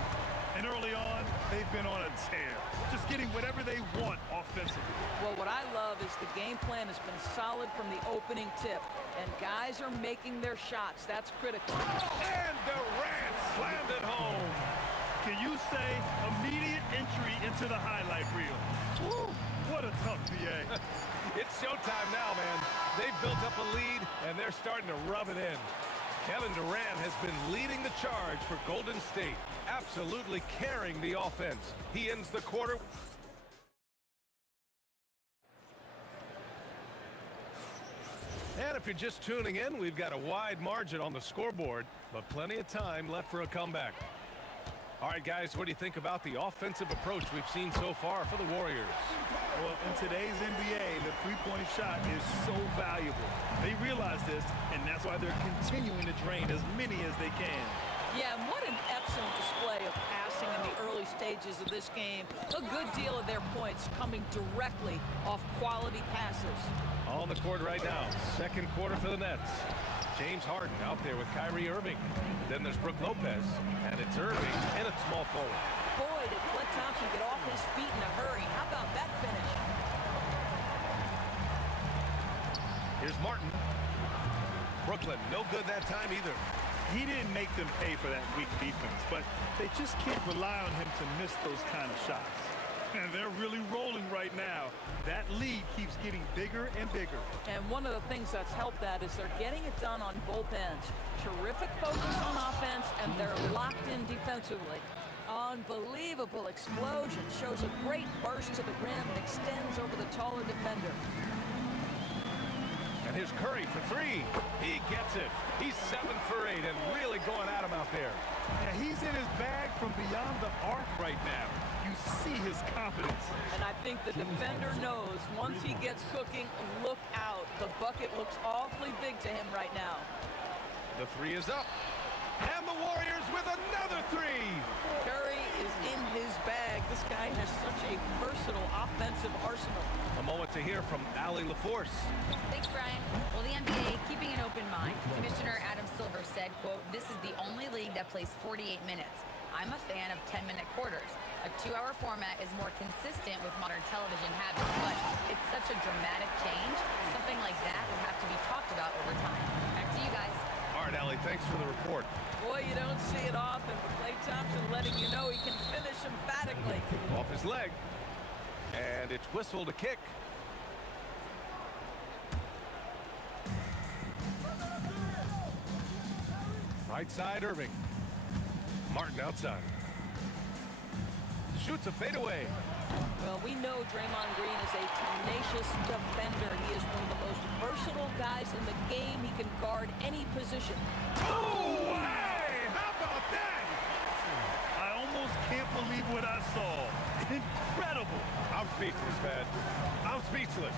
And early on, they've been on a tear. Just getting whatever they want offensively. Well, what I love is the game plan has been solid from the opening tip. And guys are making their shots. That's critical. And Durant slammed it home. Can you say immediate entry into the highlight reel? Woo, what a tough PA. It's showtime now, man. They've built up a lead, and they're starting to rub it in. Kevin Durant has been leading the charge for Golden State, absolutely carrying the offense. He ends the quarter. And if you're just tuning in, we've got a wide margin on the scoreboard, but plenty of time left for a comeback. All right, guys, what do you think about the offensive approach we've seen so far for the Warriors? Well, in today's NBA, the three-point shot is so valuable. They realize this, and that's why they're continuing to drain as many as they can. Yeah, and what an excellent display of passing in the early stages of this game. A good deal of their points coming directly off quality passes. On the court right now, second quarter for the Nets. James Harden out there with Kyrie Irving. Then there's Brook Lopez, and it's Irving in at small forward. Boy, did Klay Thompson get off his feet in a hurry. How about that finish? Here's Martin. Brooklyn, no good that time either. He didn't make them pay for that weak defense, but they just can't rely on him to miss those kind of shots. And they're really rolling right now. That lead keeps getting bigger and bigger. And one of the things that's helped that is they're getting it done on both ends. Terrific focus on offense, and they're locked in defensively. Unbelievable explosion. Shows a great burst to the rim and extends over the taller defender. And here's Curry for three. He gets it. He's 7 for 8 and really going at him out there. Yeah, he's in his bag from beyond the arc right now. You see his confidence. And I think the defender knows once he gets cooking, look out. The bucket looks awfully big to him right now. The three is up. And the Warriors with another three. Curry is in his bag. This guy has such a versatile offensive arsenal. A moment to hear from Allie LaForce. Thanks, Brian. Well, the NBA keeping an open mind. Commissioner Adam Silver said, quote, "This is the only league that plays 48 minutes. I'm a fan of 10-minute quarters. A 2-hour format is more consistent with modern television habits, but it's such a dramatic change. Something like that will have to be talked about over time." Back to you guys. All right, Allie, thanks for the report. Boy, you don't see it often, but Klay Thompson letting you know he can finish emphatically. Off his leg. And it's whistled a kick. Right side, Irving. Martin outside. Shoots a fadeaway. Well, we know Draymond Green is a tenacious defender. He is one of the most versatile guys in the game. He can guard any position. Oh, hey! How about that? I almost can't believe what I saw. Incredible. I'm speechless, man. I'm speechless.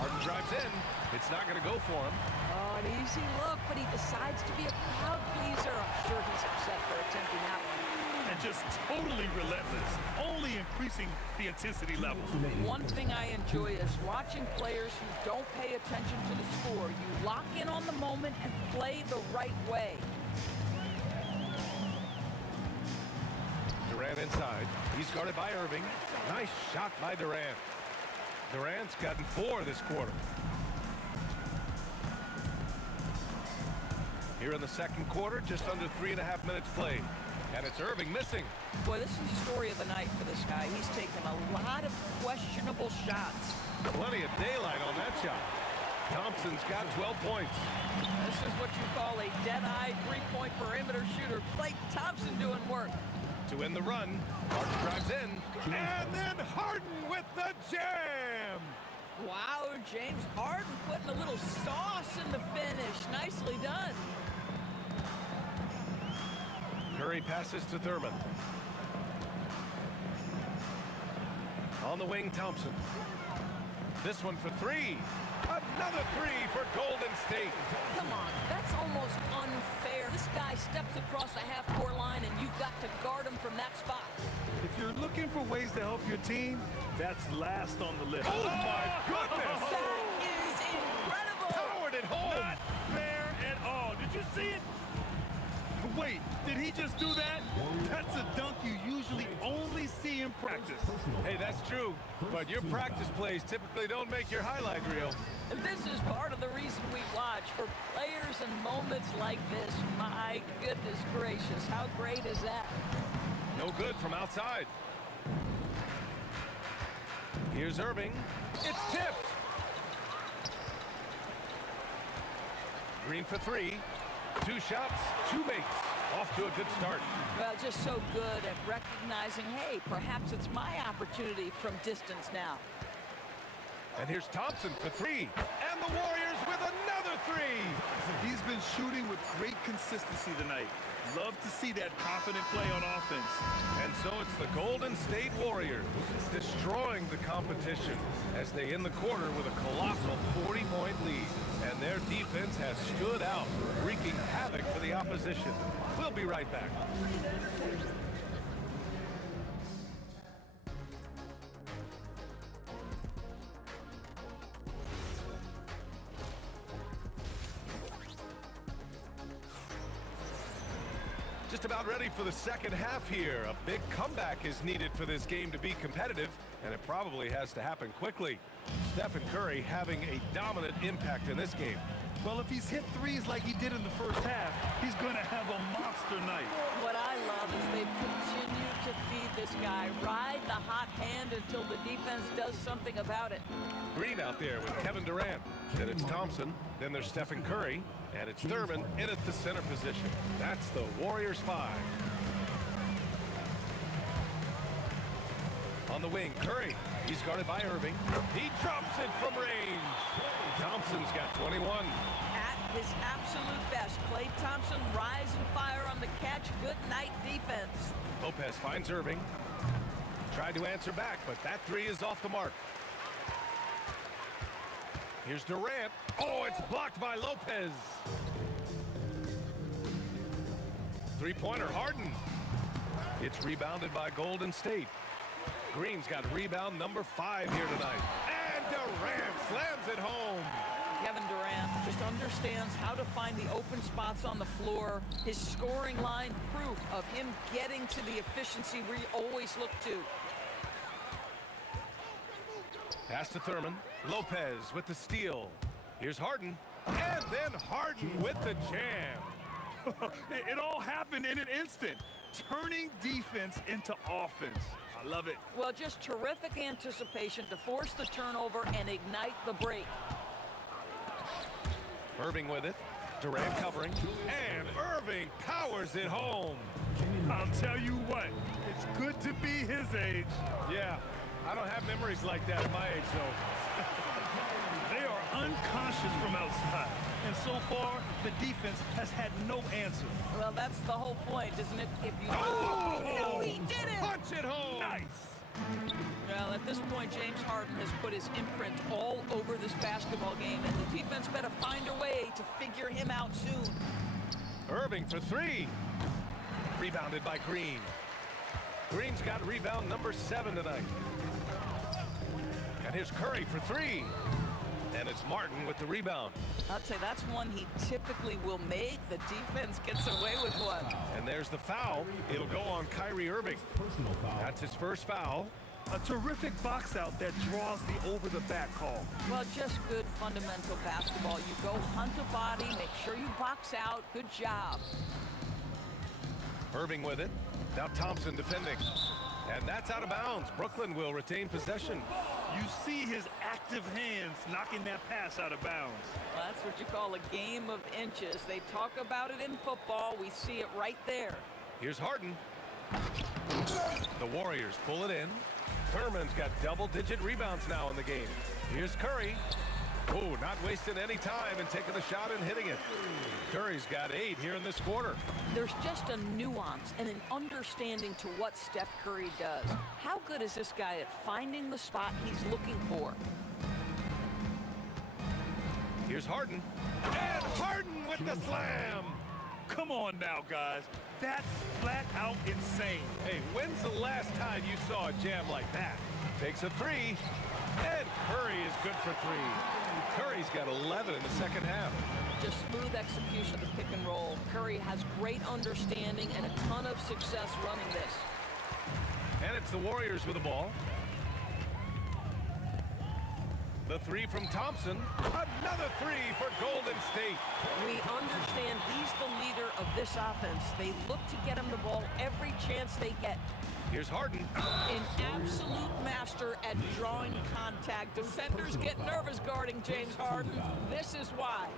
Harden drives in. It's not going to go for him. Oh, an easy look, but he decides to be a crowd pleaser. I'm sure he's upset for attempting that one. And just totally relentless, only increasing the intensity level. One thing I enjoy is watching players who don't pay attention to the score. You lock in on the moment and play the right way. Durant inside. He's guarded by Irving. Nice shot by Durant. Durant's gotten 4 this quarter. Here in the second quarter, just under 3.5 minutes played. And it's Irving missing. Boy, this is the story of the night for this guy. He's taken a lot of questionable shots. Plenty of daylight on that shot. Thompson's got 12 points. This is what you call a dead-eye three-point perimeter shooter. Klay Thompson doing work. To end the run, Harden drives in. And then Harden with the jam. Wow, James Harden putting a little sauce in the finish. Nicely done. Curry passes to Thurman. On the wing, Thompson. This one for 3. Another 3 for Golden State. Come on, that's almost unfair. This guy steps across the half-court line, and you've got to guard him from that spot. If you're looking for ways to help your team, that's last on the list. Oh, my goodness! That is incredible! Powered it home! Not fair at all. Did you see it? Wait, did he just do that? That's a dunk you usually only see in practice. Hey, that's true, but your practice plays typically don't make your highlight reel. And this is part of the reason we watch. For players in moments like this, my goodness gracious, how great is that? No good from outside. Here's Irving. It's tipped. Green for 3. 2 shots, 2 makes. Off to a good start. Well, just so good at recognizing, hey, perhaps it's my opportunity from distance now. And here's Thompson for three. And the Warriors with another three. He's been shooting with great consistency tonight. Love to see that confident play on offense. And so it's the Golden State Warriors destroying the competition as they end the quarter with a colossal 40-point lead. And their defense has stood out, wreaking havoc for the opposition. We'll be right back. Just about ready for the second half here. A big comeback is needed for this game to be competitive, and it probably has to happen quickly. Stephen Curry having a dominant impact in this game. Well, if he's hit threes like he did in the first half, he's going to have a monster night. What I love is they've continued to feed this guy, ride the hot hand until the defense does something about it. Green out there with Kevin Durant. Then it's Thompson. Then there's Stephen Curry. And it's Thurman in at the center position. That's the Warriors 5. On the wing, Curry. He's guarded by Irving. He drops it from range. Thompson's got 21. At his absolute best, Klay Thompson rise and fire on the catch. Good night defense. Lopez finds Irving. Tried to answer back, but that three is off the mark. Here's Durant. Oh, it's blocked by Lopez. Three-pointer, Harden. It's rebounded by Golden State. Green's got rebound number 5 here tonight. And Durant slams it home. Kevin Durant just understands how to find the open spots on the floor. His scoring line, proof of him getting to the efficiency we always look to. Pass to Thurman. Lopez with the steal. Here's Harden. And then Harden with the jam. It all happened in an instant. Turning defense into offense. I love it. Well, just terrific anticipation to force the turnover and ignite the break. Irving with it. Durant covering. And Irving powers it home. I'll tell you what, it's good to be his age. Yeah, I don't have memories like that at my age, though. They are unconscious from outside. And so far, the defense has had no answer. Well, that's the whole point, isn't it? If you Oh! no, he did it! Punch it home! Nice! Well, at this point, James Harden has put his imprint all over this basketball game, and the defense better find a way to figure him out soon. Irving for 3. Rebounded by Green. Green's got rebound number 7 tonight. And here's Curry for 3. And it's Martin with the rebound. I'd say that's one he typically will make. The defense gets away with one. And there's the foul. It'll go on Kyrie Irving. That's his first foul. A terrific box out that draws the over-the-back call. Well, just good fundamental basketball. You go hunt a body, make sure you box out. Good job. Irving with it. Now Thompson defending. And that's out of bounds. Brooklyn will retain possession. You see his active hands knocking that pass out of bounds. Well, that's what you call a game of inches. They talk about it in football. We see it right there. Here's Harden. The Warriors pull it in. Thurman's got double-digit rebounds now in the game. Here's Curry. Oh, not wasting any time and taking the shot and hitting it. Curry's got 8 here in this quarter. There's just a nuance and an understanding to what Steph Curry does. How good is this guy at finding the spot he's looking for? Here's Harden. And Harden with the slam. Come on now, guys. That's flat out insane. Hey, when's the last time you saw a jam like that? Takes a 3. And Curry is good for 3. Curry's got 11 in the second half. Just smooth execution of the pick and roll. Curry has great understanding and a ton of success running this. And it's the Warriors with the ball. The 3 from Thompson. Another 3 for Golden State. We understand he's the leader of this offense. They look to get him the ball every chance they get. Here's Harden. An absolute master at drawing contact. Defenders get nervous guarding James Harden. This is why.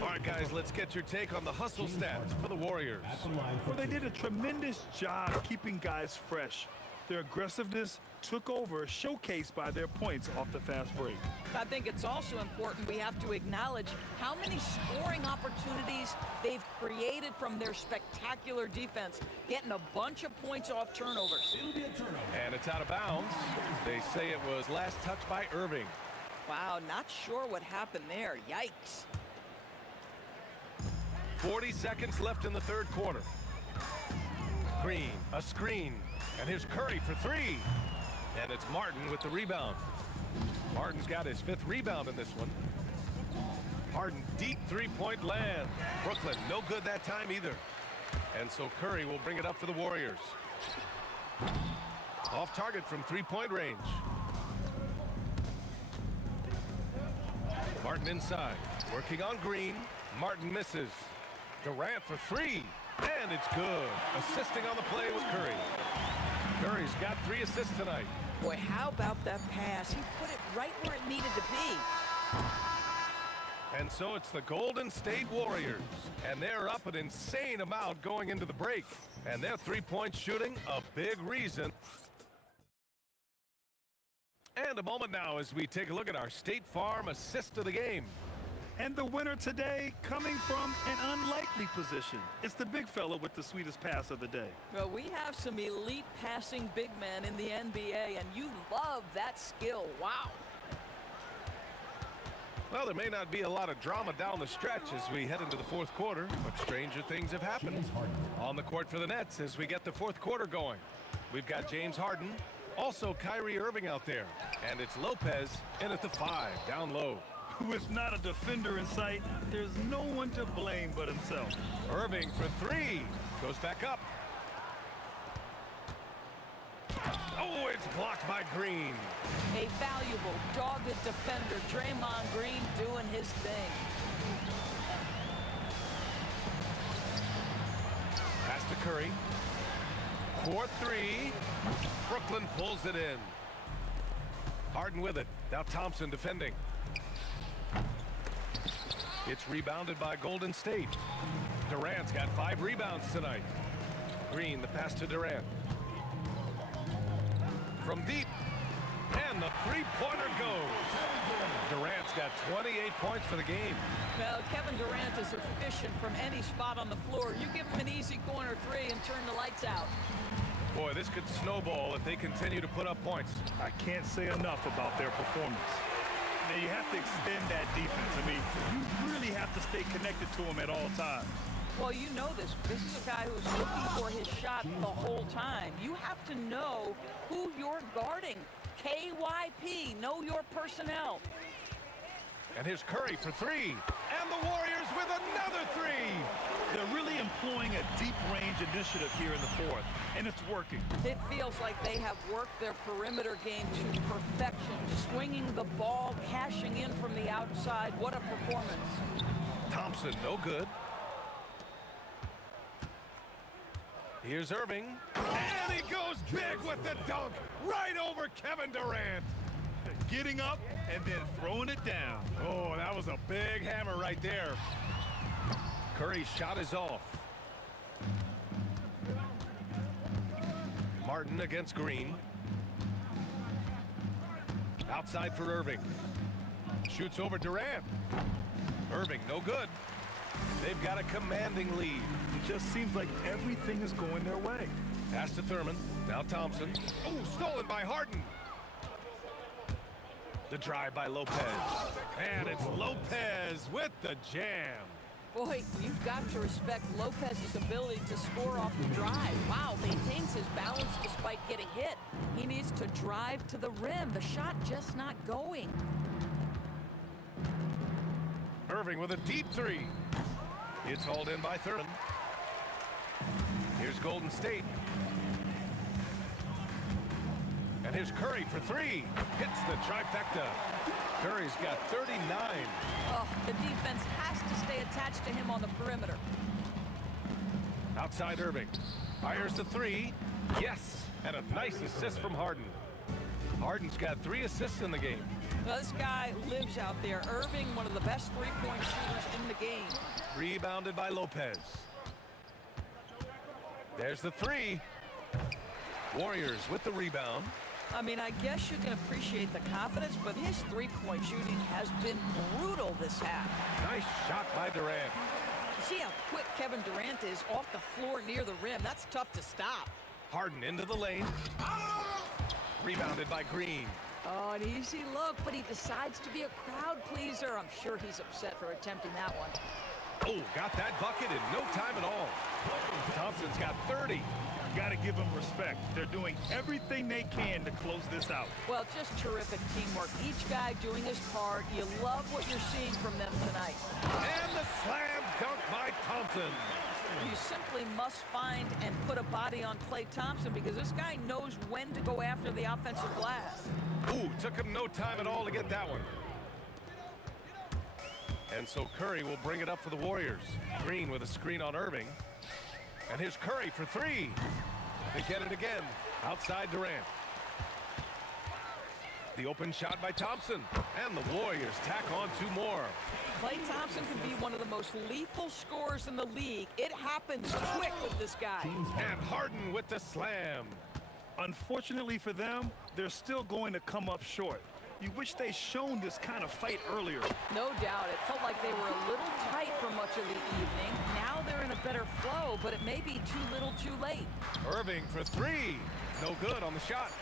All right, guys, let's get your take on the hustle stats for the Warriors. Well, they did a tremendous job keeping guys fresh. Their aggressiveness took over, showcased by their points off the fast break. I think it's also important we have to acknowledge how many scoring opportunities they've created from their spectacular defense, getting a bunch of points off turnovers. And it's out of bounds. They say it was last touched by Irving. Wow, not sure what happened there. Yikes. 40 seconds left in the third quarter. Green, a screen, and here's Curry for three. And it's Martin with the rebound. Martin's got his 5th rebound in this one. Harden, deep three-point land. Brooklyn, no good that time either. And so Curry will bring it up for the Warriors. Off target from three-point range. Martin inside, working on Green. Martin misses. Durant for three, and it's good. Assisting on the play was Curry. Curry's got 3 assists tonight. Boy, how about that pass? He put it right where it needed to be. And so it's the Golden State Warriors, and they're up an insane amount going into the break. And their three-point shooting, a big reason. And a moment now as we take a look at our State Farm assist of the game. And the winner today coming from an unlikely position. It's the big fella with the sweetest pass of the day. Well, we have some elite passing big men in the NBA, and you love that skill. Wow. Well, there may not be a lot of drama down the stretch as we head into the fourth quarter, but stranger things have happened on the court for the Nets as we get the fourth quarter going. We've got James Harden, also Kyrie Irving out there, and it's Lopez in at the 5, down low. With not a defender in sight, there's no one to blame but himself. Irving for three, goes back up. Oh, it's blocked by Green. A valuable, dogged defender, Draymond Green doing his thing. Pass to Curry. 4-3. Brooklyn pulls it in. Harden with it. Now Thompson defending. It's rebounded by Golden State. Durant's got 5 rebounds tonight. Green, the pass to Durant. From deep, and the three-pointer goes. Durant's got 28 points for the game. Well, Kevin Durant is efficient from any spot on the floor. You give him an easy corner 3 and turn the lights out. Boy, this could snowball if they continue to put up points. I can't say enough about their performance. Now, you have to extend that defense. I mean, you really have to stay connected to him at all times. Well, you know this. This is a guy who's looking for his shot the whole time. You have to know who you're guarding. KYP, know your personnel. And here's Curry for 3. And the Warriors with another 3. They're really employing a deep range initiative here in the fourth, and it's working. It feels like they have worked their perimeter game to perfection, swinging the ball, cashing in from the outside. What a performance. Thompson, no good. Here's Irving, and he goes big with the dunk right over Kevin Durant. Getting up and then throwing it down. Oh, that was a big hammer right there. Curry's shot is off. Martin against Green. Outside for Irving. Shoots over Durant. Irving, no good. They've got a commanding lead. It just seems like everything is going their way. Pass to Thurman. Now Thompson. Oh, stolen by Harden. The drive by Lopez. And it's Lopez with the jam. Boy, you've got to respect Lopez's ability to score off the drive. Wow, maintains his balance despite getting hit. He needs to drive to the rim. The shot just not going. Irving with a deep 3. It's hauled in by Thurman. Here's Golden State. And here's Curry for 3. Hits the trifecta. Curry's got 39. Oh, the defense has to stay attached to him on the perimeter. Outside Irving. Fires the 3. Yes. And a nice assist from Harden. Harden's got 3 assists in the game. Well, this guy lives out there. Irving, one of the best three-point shooters in the game. Rebounded by Lopez. There's the 3. Warriors with the rebound. I mean, I guess you can appreciate the confidence, but his three-point shooting has been brutal this half. Nice shot by Durant. See how quick Kevin Durant is off the floor near the rim. That's tough to stop. Harden into the lane. Rebounded by Green. Oh, an easy look, but he decides to be a crowd pleaser. I'm sure he's upset for attempting that one. Oh, got that bucket in no time at all. Thompson's got 30. Got to give them respect. They're doing everything they can to close this out. Well, just terrific teamwork. Each guy doing his part. You love what you're seeing from them tonight. And the slam dunk by Thompson. You simply must find and put a body on Klay Thompson because this guy knows when to go after the offensive glass. Ooh, took him no time at all to get that one. And so Curry will bring it up for the Warriors. Green with a screen on Irving. And here's Curry for three. They get it again. Outside Durant. The open shot by Thompson. And the Warriors tack on two more. Klay Thompson can be one of the most lethal scorers in the league. It happens quick with this guy. And Harden with the slam. Unfortunately for them, they're still going to come up short. You wish they'd shown this kind of fight earlier. No doubt. It felt like they were a little tight for much of the evening. Now they're in a better flow, but it may be too little too late. Irving for three. No good on the shot.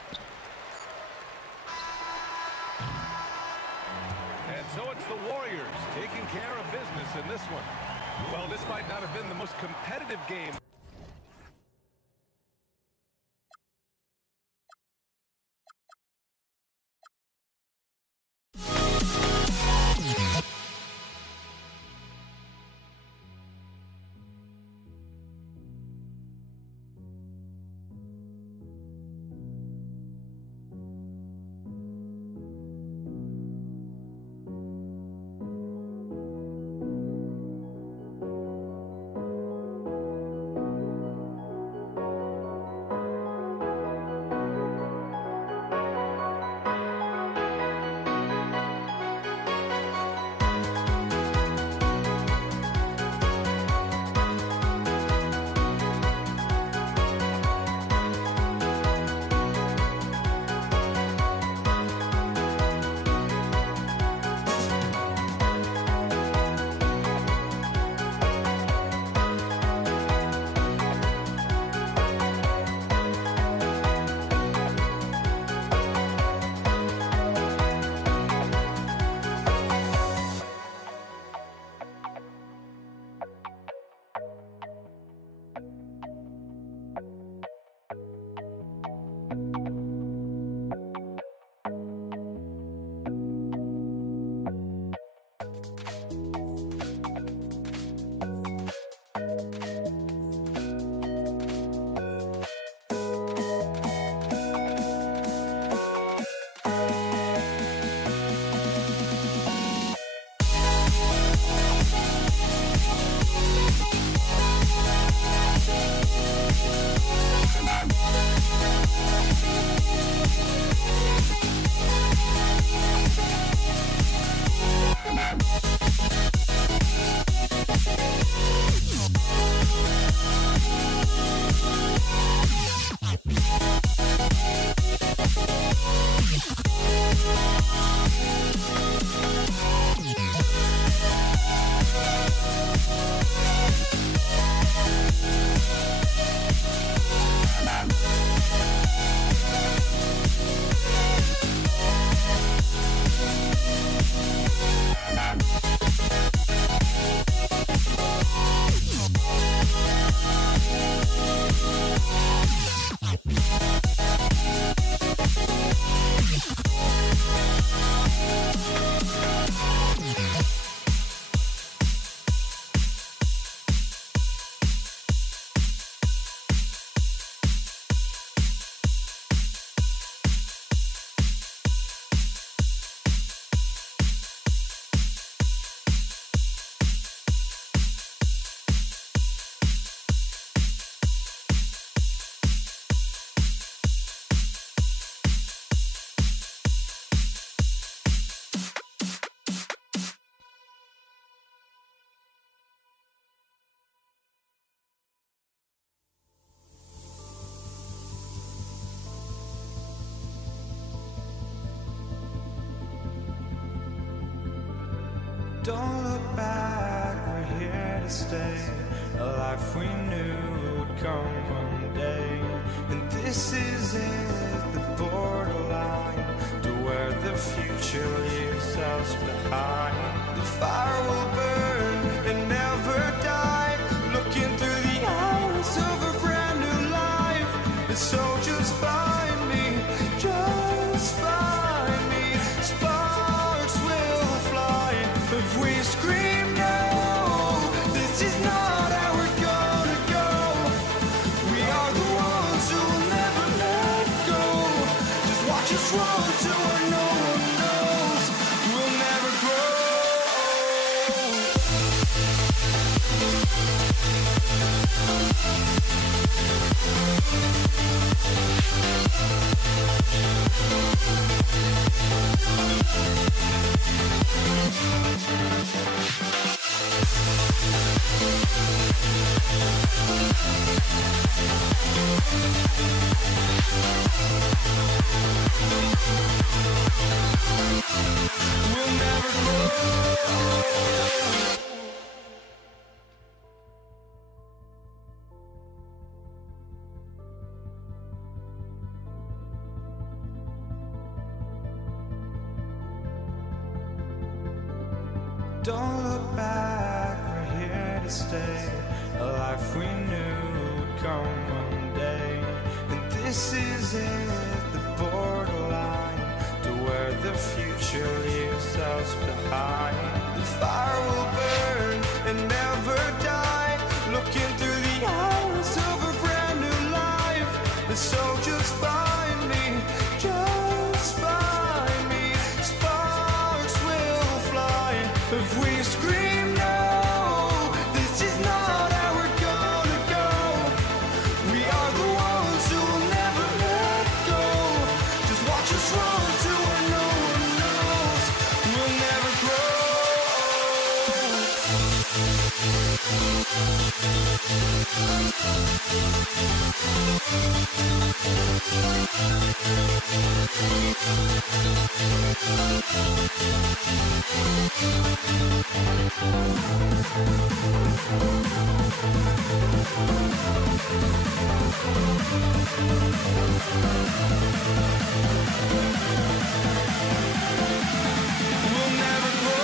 And so it's the Warriors taking care of business in this one. Well, this might not have been the most competitive game. Don't look back, we're here to stay. A life we knew would come one day. And this is it, the borderline to where the future leaves us behind. The fire will burn and never die, looking through the eyes of a brand new life. And so just find me, just find me. Sparks will fly if we scream no. This is not how we're gonna go. We are the ones who will never let go. Just watch us run to where no one knows. We'll never grow. We'll never grow. Don't look back, we're here to stay. A life we knew would come one day. And this is it, the borderline to where the future leaves us behind. The fire will burn and never die, looking through the eyes of a brand new life. And so just find me, just find me. Sparks will fly if we scream no. This is not how we're gonna go. We are the ones who will never let go. Just watch us run to where no one knows. We'll never grow. We'll never grow.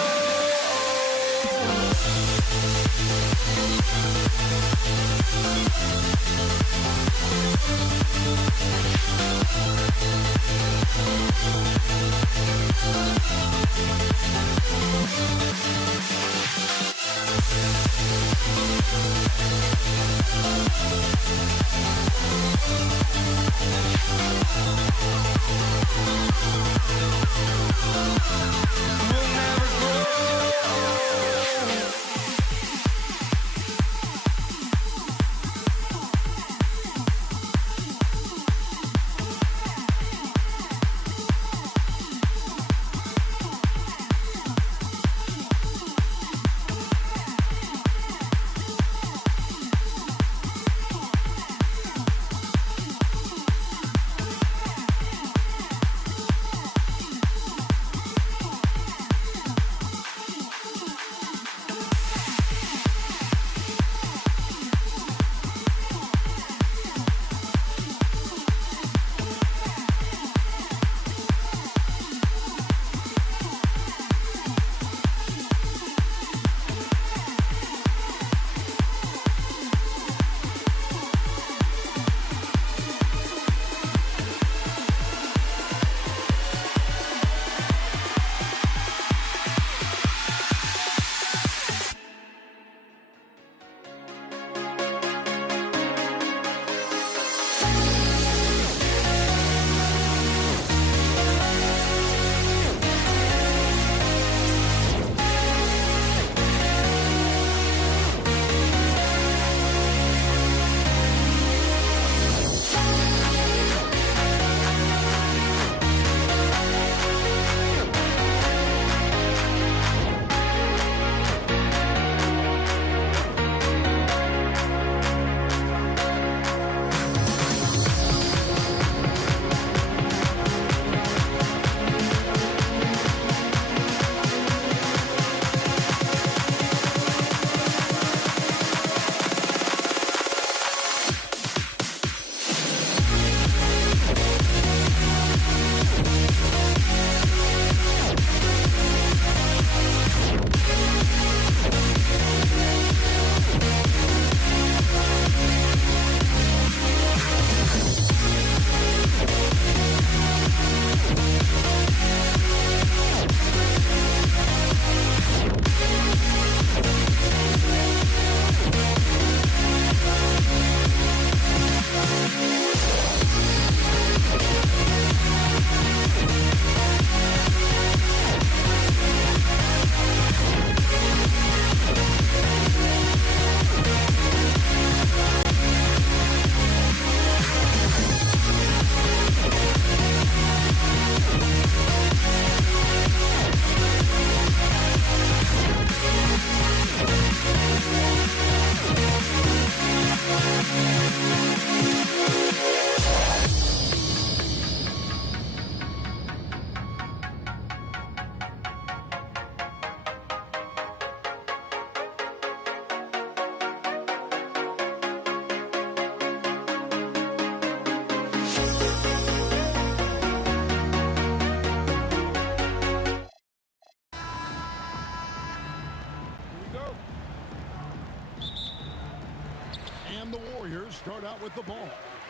Warriors start out with the ball.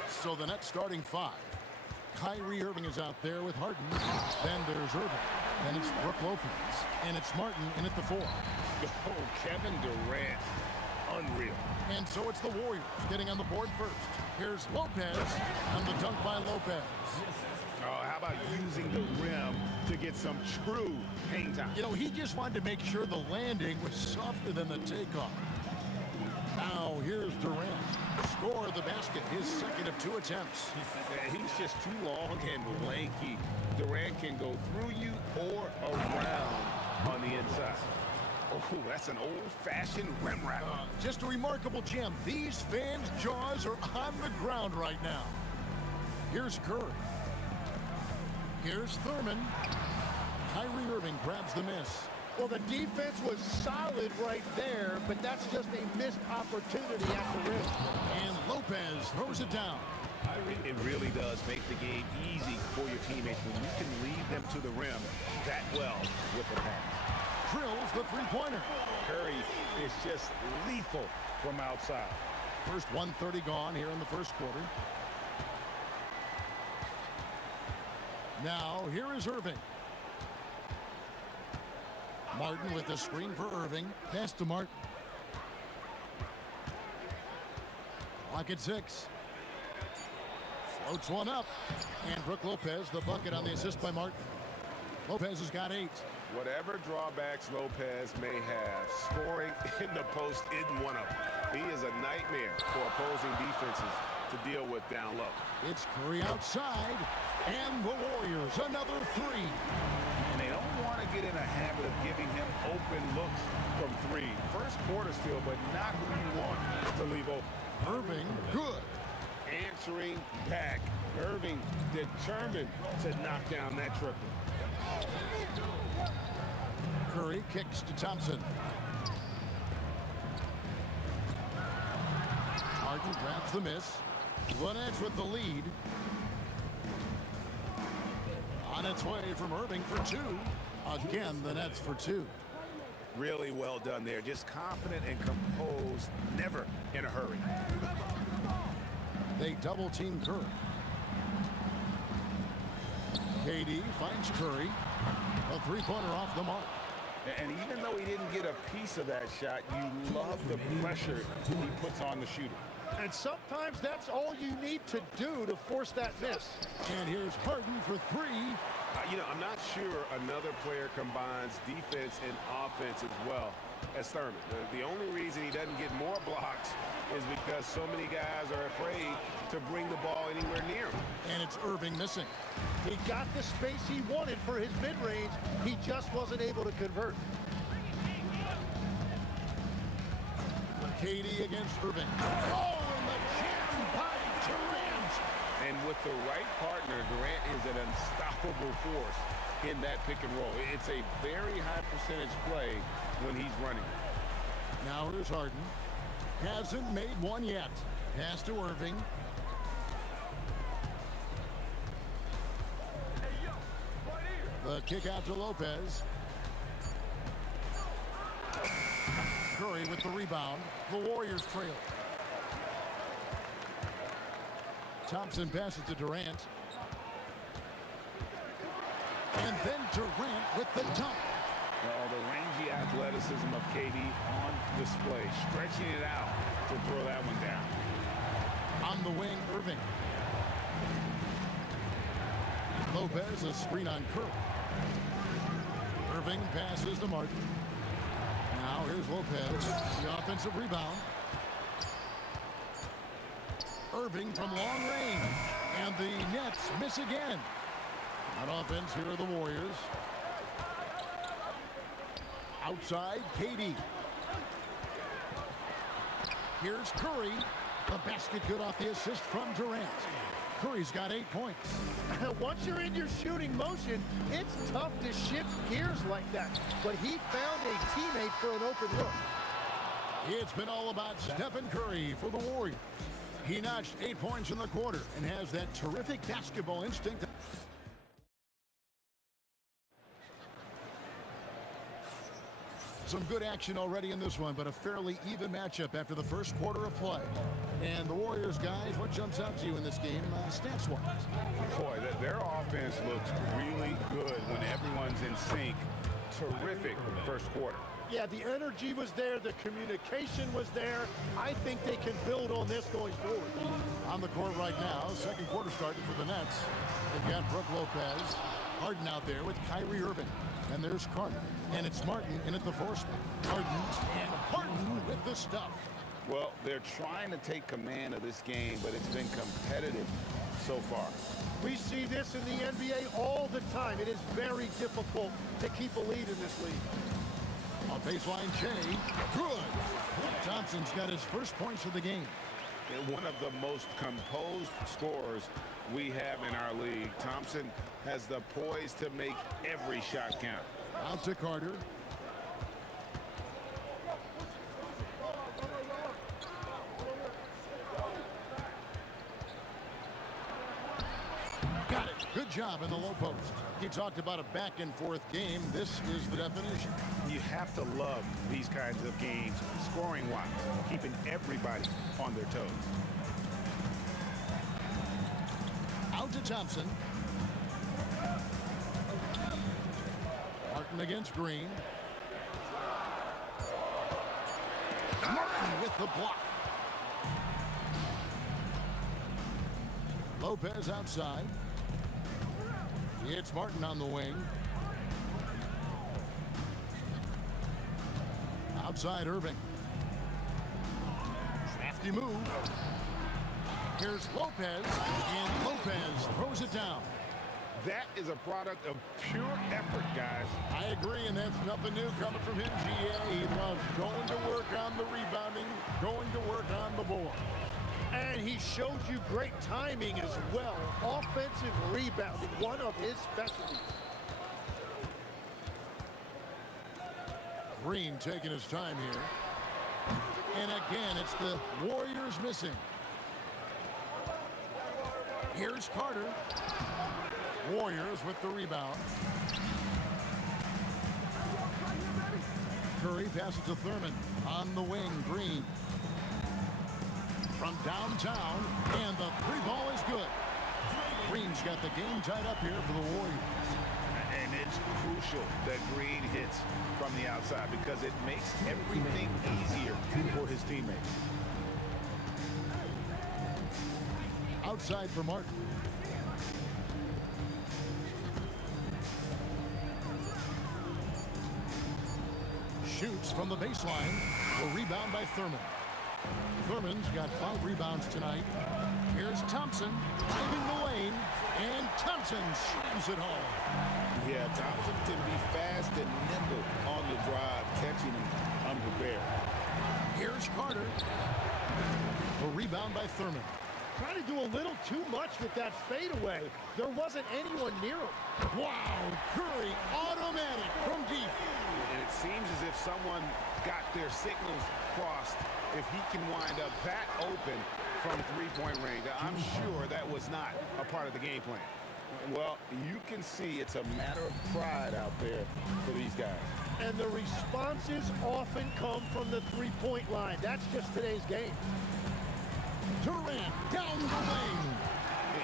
So the net starting 5. Kyrie Irving is out there with Harden. Then there's Irving. Then it's Brook Lopez. And it's Martin in at the 4. Oh, Kevin Durant. Unreal. And so it's the Warriors getting on the board first. Here's Lopez, and the dunk by Lopez. Oh, how about using the rim to get some true hang time? You know, he just wanted to make sure the landing was softer than the takeoff. Now, here's Durant. Score the basket, his second of 2 attempts. He's just too long and lanky. Durant can go through you or around on the inside. Oh, that's an old-fashioned rim wrap. Just a remarkable gem. These fans' jaws are on the ground right now. Here's Curry. Here's Thurman. Kyrie Irving grabs the miss. Well, the defense was solid right there, but that's just a missed opportunity at the rim. And Lopez throws it down. It really does make the game easy for your teammates when you can lead them to the rim that well with a pass. Drills the three-pointer. Curry is just lethal from outside. First 1:30 gone here in the first quarter. Now, here is Irving. Martin with the screen for Irving. Pass to Martin. Clock at 6. Floats one up. And Brook Lopez, the bucket on the assist by Martin. Lopez has got 8. Whatever drawbacks Lopez may have, scoring in the post isn't one of them. He is a nightmare for opposing defenses to deal with down low. It's Curry outside, and the Warriors another 3. And they don't want to get in a habit of giving him open looks from 3. First quarter still, but not who you want to leave open. Irving, good. Answering back. Irving determined to knock down that triple. Curry kicks to Thompson. Harden grabs the miss. The Nets with the lead. On its way from Irving for 2. Again, the Nets for 2. Really well done there. Just confident and composed. Never in a hurry. They double team Curry. KD finds Curry. A three-pointer off the mark. And even though he didn't get a piece of that shot, you love the pressure he puts on the shooter. And sometimes that's all you need to do to force that miss. And here's Harden for 3. You know, I'm not sure another player combines defense and offense as well as Thurman. The only reason he doesn't get more blocks is because so many guys are afraid to bring the ball anywhere near him. And it's Irving missing. He got the space he wanted for his mid-range. He just wasn't able to convert. KD against Irving. Oh, and the jam by Durant. And with the right partner, Durant is an unstoppable force in that pick and roll. It's a very high percentage play when he's running. Now here's Harden. Hasn't made one yet. Pass to Irving. The kick out to Lopez. Curry with the rebound. The Warriors trail. Thompson passes to Durant. And then Durant with the dunk. Well, the rangy athleticism of KD on display, stretching it out to throw that one down. On the wing, Irving. Lopez, a screen on Curry. Irving passes to Martin. Now here's Lopez, the offensive rebound. Irving from long range, and the Nets miss again. On offense, here are the Warriors. Outside, KD. Here's Curry. The basket good off the assist from Durant. Curry's got 8 points. Once you're in your shooting motion, it's tough to shift gears like that. But he found a teammate for an open look. It's been all about Stephen Curry for the Warriors. He notched 8 points in the quarter and has that terrific basketball instinct. Some good action already in this one, but a fairly even matchup after the first quarter of play. And the Warriors, guys, what jumps out to you in this game, stats-wise? Boy, their offense looks really good when everyone's in sync. Terrific first quarter. Yeah, the energy was there, the communication was there. I think they can build on this going forward. On the court right now, second quarter starting for the Nets. They've got Brook Lopez, Harden out there with Kyrie Irving. And there's Carter. And it's Martin in at the 4 spot. Harden with the stuff. Well, they're trying to take command of this game, but it's been competitive so far. We see this in the NBA all the time. It is very difficult to keep a lead in this league. On baseline, Jay. Good. Thompson's got his first points of the game. And one of the most composed scorers we have in our league. Thompson has the poise to make every shot count. Out to Carter. Got it. Good job in the low post. He talked about a back-and-forth game. This is the definition. You have to love these kinds of games, scoring-wise, keeping everybody on their toes. Out to Thompson. Martin against Green. Martin with the block. Lopez outside. It's Martin on the wing. Outside Irving. Crafty move. Here's Lopez, and Lopez throws it down. That is a product of pure effort, guys. I agree, and that's nothing new coming from him, GA. He loves going to work on the rebounding, going to work on the board. And he showed you great timing as well. Offensive rebounding, one of his specialties. Green taking his time here. And again, it's the Warriors missing. Here's Carter. Warriors with the rebound. Curry passes to Thurman. On the wing, Green. From downtown, and the 3 ball is good. Green's got the game tied up here for the Warriors. And it's crucial that Green hits from the outside because it makes everything easier for his teammates. Outside for Martin. Shoots from the baseline. A rebound by Thurman. Thurman's got 5 rebounds tonight. Here's Thompson driving the lane, and Thompson slams it home. Yeah, Thompson can be fast and nimble on the drive, catching him unprepared. Here's Carter. A rebound by Thurman. Trying to do a little too much with that fadeaway. There wasn't anyone near him. Wow, Curry automatic from deep. And it seems as if someone got their signals crossed if he can wind up that open from 3-point range. I'm sure that was not a part of the game plan. Well, you can see it's a matter of pride out there for these guys. And the responses often come from the 3-point line. That's just today's game. Durant down the lane.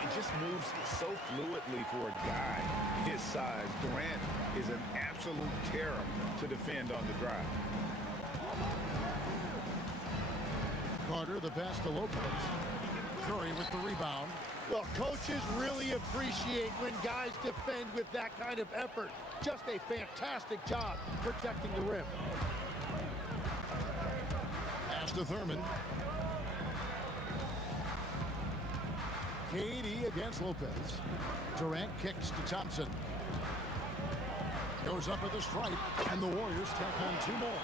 It just moves so fluidly for a guy his size. Durant is an absolute terror to defend on the drive. Carter, the pass to Lopez. Curry with the rebound. Well, coaches really appreciate when guys defend with that kind of effort. Just a fantastic job protecting the rim. Pass to Thurman. KD against Lopez. Durant kicks to Thompson. Goes up at the stripe, and the Warriors tack on 2 more.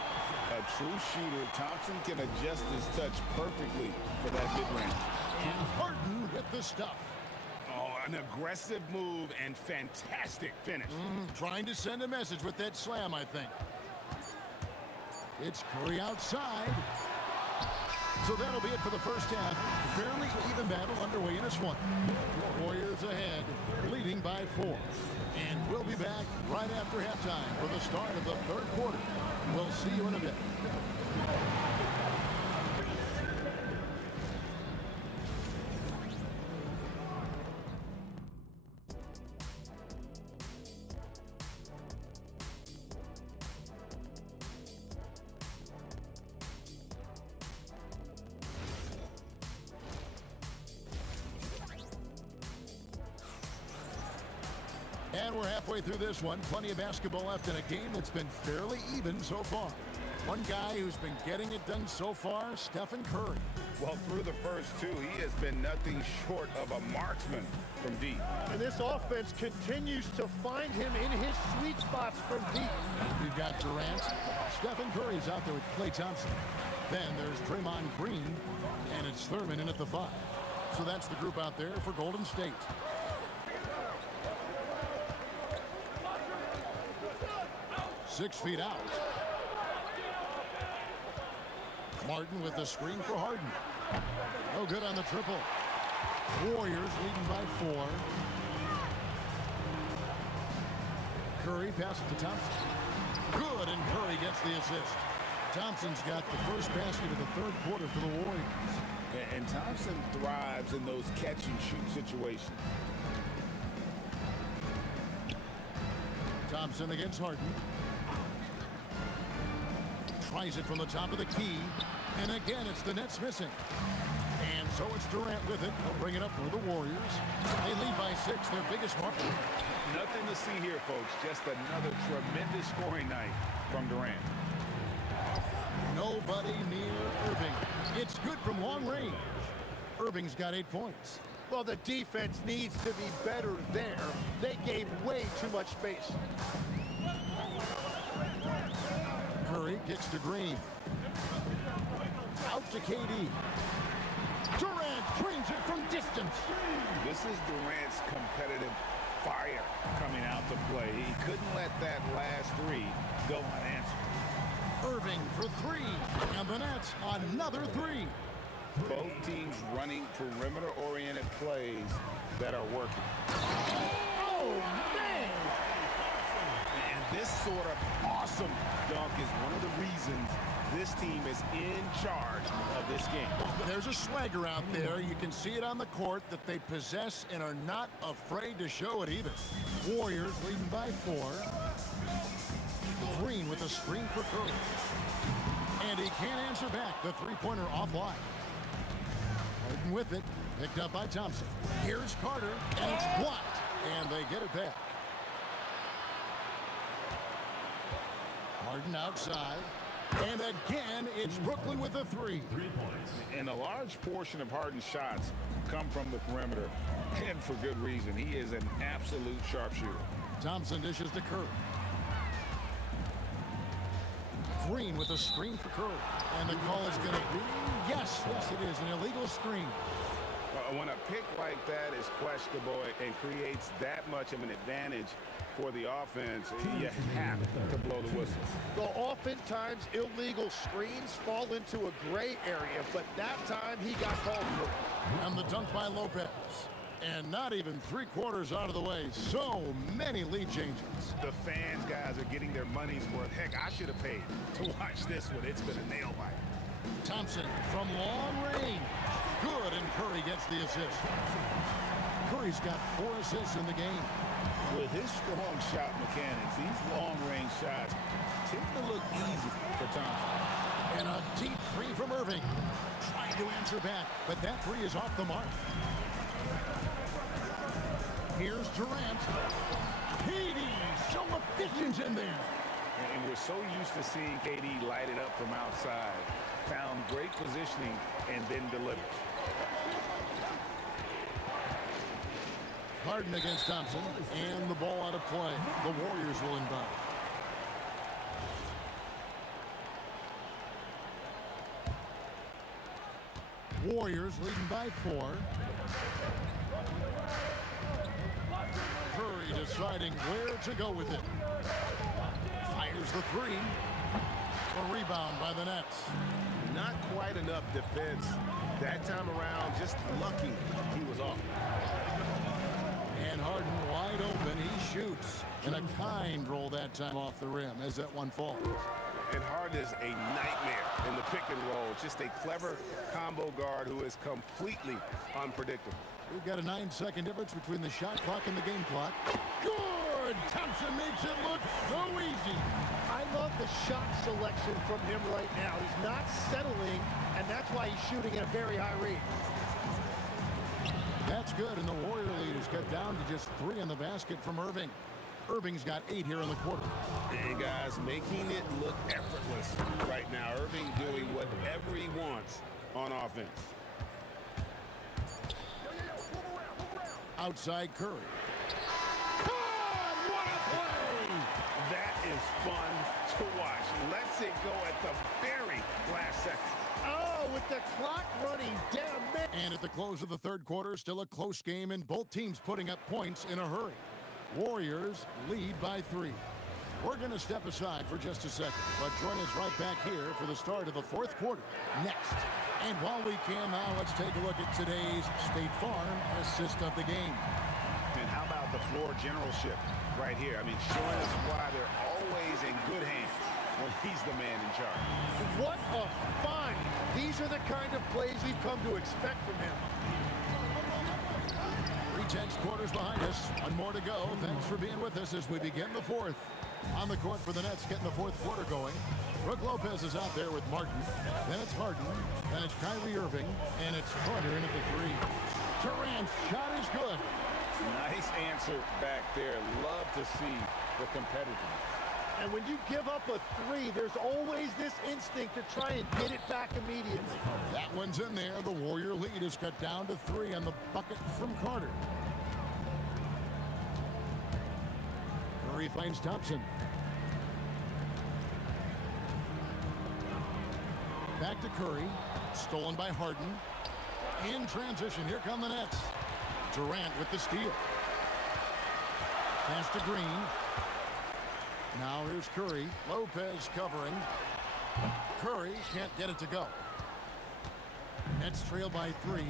A true shooter, Thompson can adjust his touch perfectly for that mid-range. And Harden with the stuff. Oh, an aggressive move and fantastic finish. Trying to send a message with that slam, I think. It's Curry outside. So that'll be it for the first half. fairly even battle underway in this one. Warriors ahead, leading by 4. And we'll be back right after halftime for the start of the third quarter. We'll see you in a bit. And we're halfway through this one. Plenty of basketball left in a game that's been fairly even so far. One guy who's been getting it done so far, Stephen Curry. Well, through the first 2, he has been nothing short of a marksman from deep. And this offense continues to find him in his sweet spots from deep. We've got Durant. Stephen Curry's out there with Klay Thompson. Then there's Draymond Green, and it's Thurman in at the 5. So that's the group out there for Golden State. Six feet out. Martin with the screen for Harden. No good on the triple. Warriors leading by 4. Curry passes to Thompson. Good, and Curry gets the assist. Thompson's got the first basket of the third quarter for the Warriors. And Thompson thrives in those catch-and-shoot situations. Thompson against Harden. Tries it from the top of the key. And again, it's the Nets missing. And so it's Durant with it. He'll bring it up for the Warriors. They lead by 6, their biggest marker. Nothing to see here, folks. Just another tremendous scoring night from Durant. Nobody near Irving. It's good from long range. Irving's got 8 points. Well, the defense needs to be better there. They gave way too much space. Curry kicks to Green. Out to KD. Durant trains it from distance. This is Durant's competitive fire coming out to play. He couldn't let that last 3 go unanswered. Irving for 3. And the Nets, another 3. Both teams running perimeter-oriented plays that are working. Oh, man! And this sort of awesome dunk is one of the reasons this team is in charge of this game. There's a swagger out there. You can see it on the court that they possess and are not afraid to show it either. Warriors leading by 4. Green with a screen for Curry. And he can't answer back. The three-pointer offline. Harden with it. Picked up by Thompson. Here's Carter, and it's blocked. And they get it back. Harden outside. And again, it's Brooklyn with a 3. 3 points. And a large portion of Harden's shots come from the perimeter. And for good reason. He is an absolute sharpshooter. Thompson dishes to Curry. Green with a screen for Curry. And the call is going to be, yes, it is, an illegal screen. When a pick like that is questionable and creates that much of an advantage for the offense, you have to blow the whistle. Well, oftentimes illegal screens fall into a gray area, but that time he got called for it. And the dunk by Lopez. And not even 3/4 out of the way. So many lead changes. The fans, guys, are getting their money's worth. Heck, I should have paid to watch this one. It's been a nail biter. Thompson from long range. Good, and Curry gets the assist. Curry's got 4 assists in the game. With his strong shot mechanics, these long-range shots tend to look easy for Thompson. And a deep 3 from Irving. Trying to answer back, but that 3 is off the mark. Here's Durant. KD, so efficient in there. And we're so used to seeing KD light it up from outside. Found great positioning and then delivers. Harden against Thompson, and the ball out of play. The Warriors will inbound. Warriors leading by 4. Curry deciding where to go with it. Fires the 3. A rebound by the Nets. Not quite enough defense that time around. Just lucky he was off. And Harden wide open. He shoots. And a kind roll that time off the rim as that one falls. And Harden is a nightmare in the pick and roll. Just a clever combo guard who is completely unpredictable. We've got a 9-second difference between the shot clock and the game clock. Good! Thompson makes it look so easy. I love the shot selection from him right now. He's not settling, and that's why he's shooting at a very high rate. That's good, and the Warrior lead is cut down to just 3 in the basket from Irving. Irving's got 8 here in the quarter. And guys, making it look effortless right now. Irving doing whatever he wants on offense. Outside Curry. That is fun to watch. Lets it go at the very last second. Oh, with the clock running down. And at the close of the third quarter, still a close game, and both teams putting up points in a hurry. Warriors lead by 3. We're going to step aside for just a second, but join us right back here for the start of the fourth quarter next. And while we can now, let's take a look at today's State Farm assist of the game. And how about the floor generalship right here? I mean, showing us why they're always in good hands when he's the man in charge. What a find. These are the kind of plays we've come to expect from him. 3/10 quarters behind us. One more to go. Thanks for being with us as we begin the fourth. On the court for the Nets, getting the fourth quarter going. Brook Lopez is out there with Martin. Then it's Harden. Then it's Kyrie Irving. And it's Carter in at the 3. Durant's shot is good. Nice answer back there. Love to see the competitiveness. And when you give up a 3, there's always this instinct to try and get it back immediately. That one's in there. The Warrior lead is cut down to 3 on the bucket from Carter. Curry finds Thompson. Back to Curry. Stolen by Harden. In transition, here come the Nets. Durant with the steal. Pass to Green. Now here's Curry. Lopez covering. Curry can't get it to go. Nets trail by 3.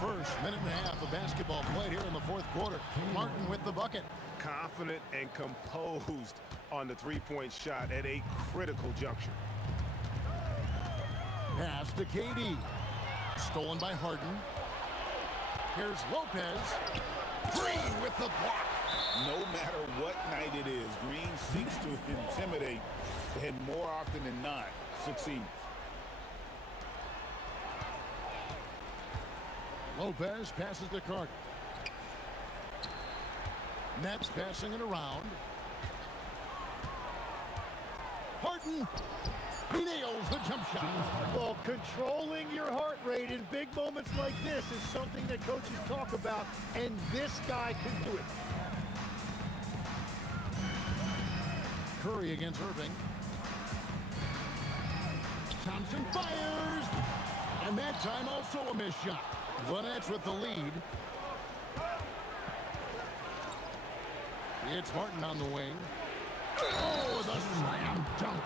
First minute and a half of basketball played here in the fourth quarter. Martin with the bucket. Confident and composed on the three-point shot at a critical juncture. Pass to KD. Stolen by Harden. Here's Lopez. Green with the block. No matter what night it is, Green seeks to intimidate and more often than not succeeds. Lopez passes to Carter. Nets passing it around. Harden. He nails the jump shot. Well, controlling your heart rate in big moments like this is something that coaches talk about, and this guy can do it. Curry against Irving. Thompson fires. And that time also a missed shot. The Nets with the lead. It's Martin on the wing. Oh, the slam dunk.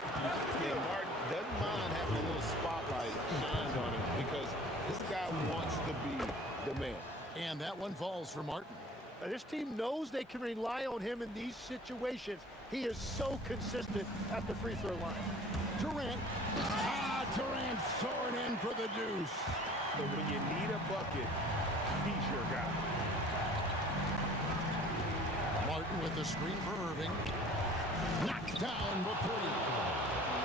Yeah, Martin doesn't mind having a little spotlight shined on him because this guy wants to be the man. And that one falls for Martin. Now, this team knows they can rely on him in these situations. He is so consistent at the free throw line. Durant. Durant soaring in for the deuce. But when you need a bucket, he's your guy. Martin with the screen for Irving. Knocked down before.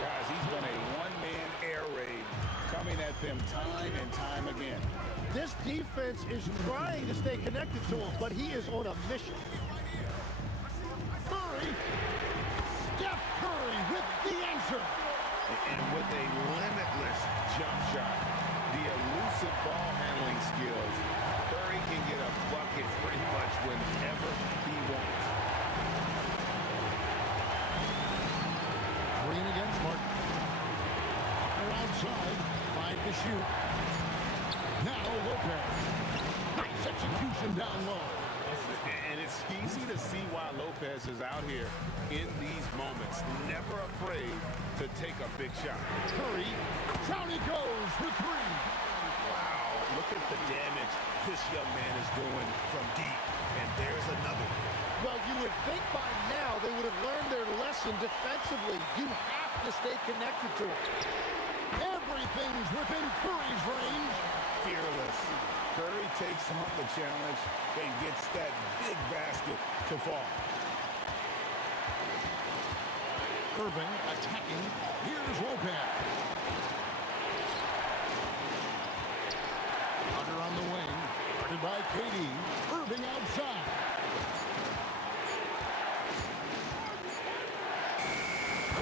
Guys, he's been a one-man air raid coming at them time and time again. This defense is trying to stay connected to him, but he is on a mission. Curry. Steph Curry with the answer. And with a limitless jump shot, the elusive ball handling skills, Curry can get a bucket pretty much whenever he wants. Green against Martin. They're outside. 5 to shoot. Now Lopez. Nice execution down low. And it's easy to see why Lopez is out here in these moments, never afraid to take a big shot. Curry, down he goes for three. Wow, look at the damage this young man is doing from deep. And there's another one. Well, you would think by now they would have learned their lesson defensively. You have to stay connected to it. Everything's within Curry's range. Fearless. Curry takes on the challenge and gets that big basket to fall. Irving attacking. Here's Lopez. Hunter on the wing. Guarded by KD. Irving outside.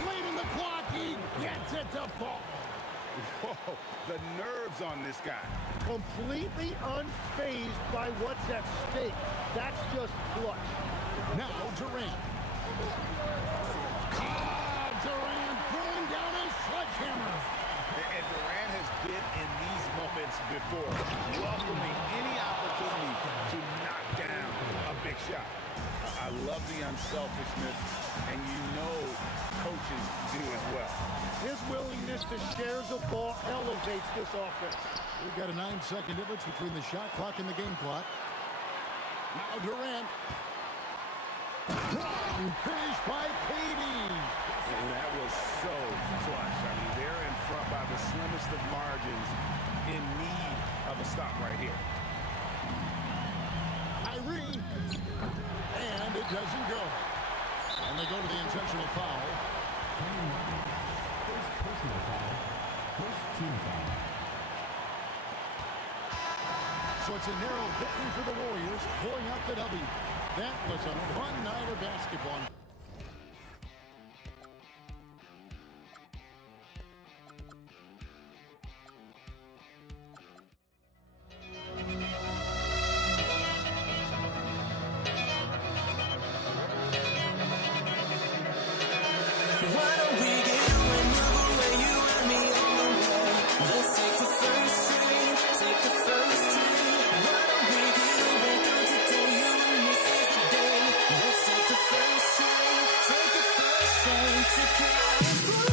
Late in the clock, he gets it to fall. Whoa, the nerves on this guy. Completely unfazed by what's at stake. That's just clutch. Now Durant. Durant throwing down a sledgehammer. And Durant has been in these moments before, welcoming any opportunity to knock down a big shot. I love the unselfishness, and you know coaches do as well. His willingness to share the ball elevates this offense. We've got a 9-second difference between the shot clock and the game clock. Now Durant. Finished by KD. And that was so clutch. I mean, they're in front by the slimmest of margins, in need of a stop right here. Kyrie. And it doesn't go. And they go to the intentional foul. First personal foul. First team foul. So it's a narrow victory for the Warriors, pulling out the W. That was a fun night of basketball. Why don't we get another way you and me on? Let's take the first train, take the first train. Why don't we get away from today? You and me seize the day. Let's take the first train, take the first train to California.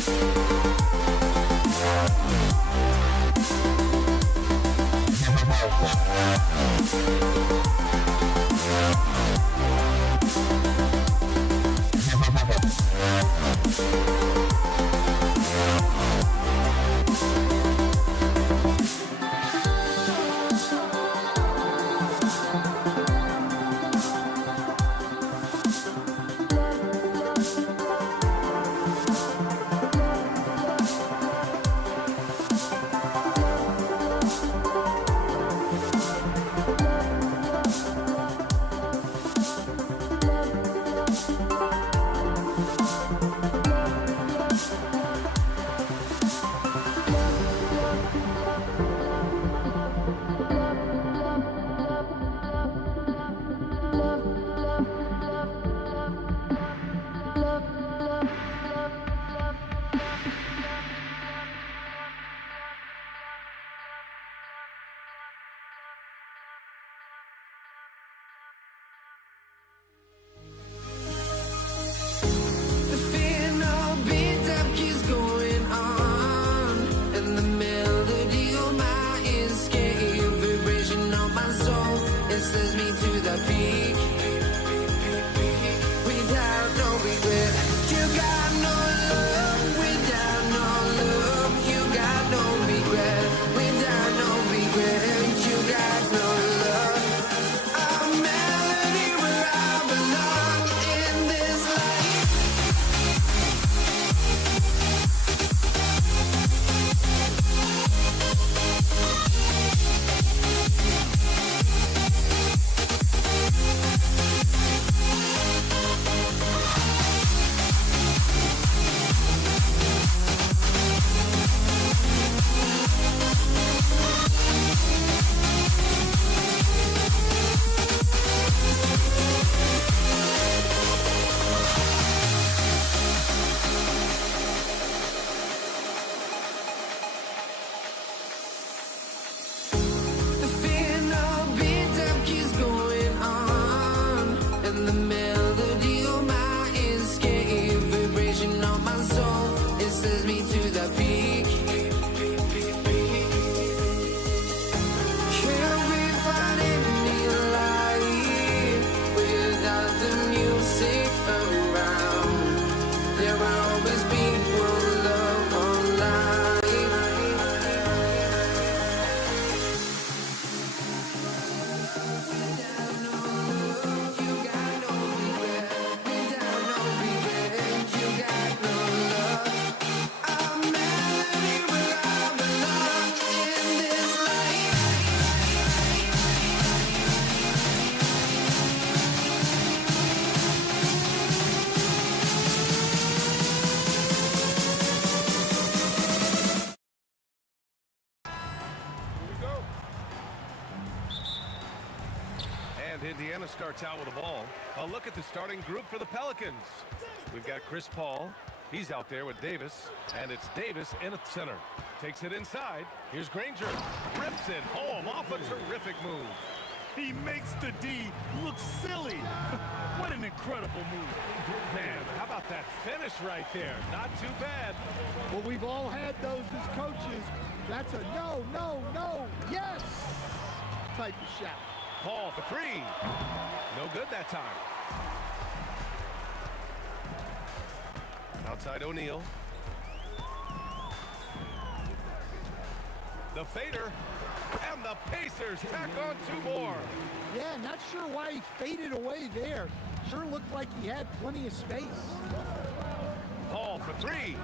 The fear no beat-up keeps going on, and the melody of my escape, vibration of my soul, it sends me to the peak. Without no regret, you got no love. Without no love, you got no regret. Without no regret, you got no love. A melody where I belong in this life. The fear no beat-up keeps going on, and the melody of my escape, vibration of my soul, it sends me to the peak. Can't we find any light without the music around? There will always be one love on life. And Indiana starts out with the ball. A look at the starting group for the Pelicans. We've got Chris Paul. He's out there with Davis. And it's Davis in at center. Takes it inside. Here's Granger. Rips it home off a terrific move. He makes the D look silly. What an incredible move. Man, how about that finish right there? Not too bad. Well, we've all had those as coaches. That's a no, no, no, yes type of shot. Paul for three. No good that time. Outside O'Neal. The fader. And the Pacers tack on two more. Yeah, not sure why he faded away there. Sure looked like he had plenty of space. Paul for three.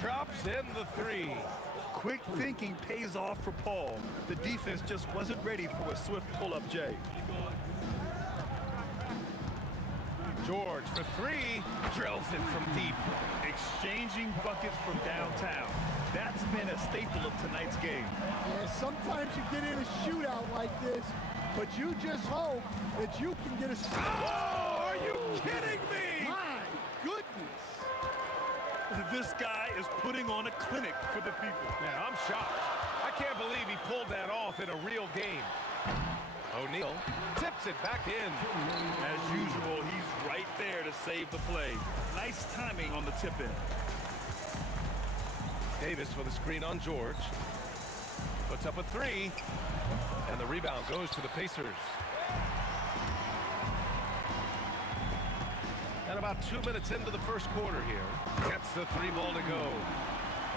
Drops in the three. Quick thinking pays off for Paul. The defense just wasn't ready for a swift pull-up J. George for three. Drills it from deep. Exchanging buckets from downtown. That's been a staple of tonight's game. Yeah, sometimes you get in a shootout like this, but you just hope that you can get a stop. Oh, are you kidding me? My goodness. This guy is putting on a clinic for the people. Man, I'm shocked. I can't believe he pulled that off in a real game. O'Neal tips it back in. As usual, he's right there to save the play. Nice timing on the tip-in. Davis with a screen on George. Puts up a three. And the rebound goes to the Pacers. And about 2 minutes into the first quarter here. Gets the three ball to go.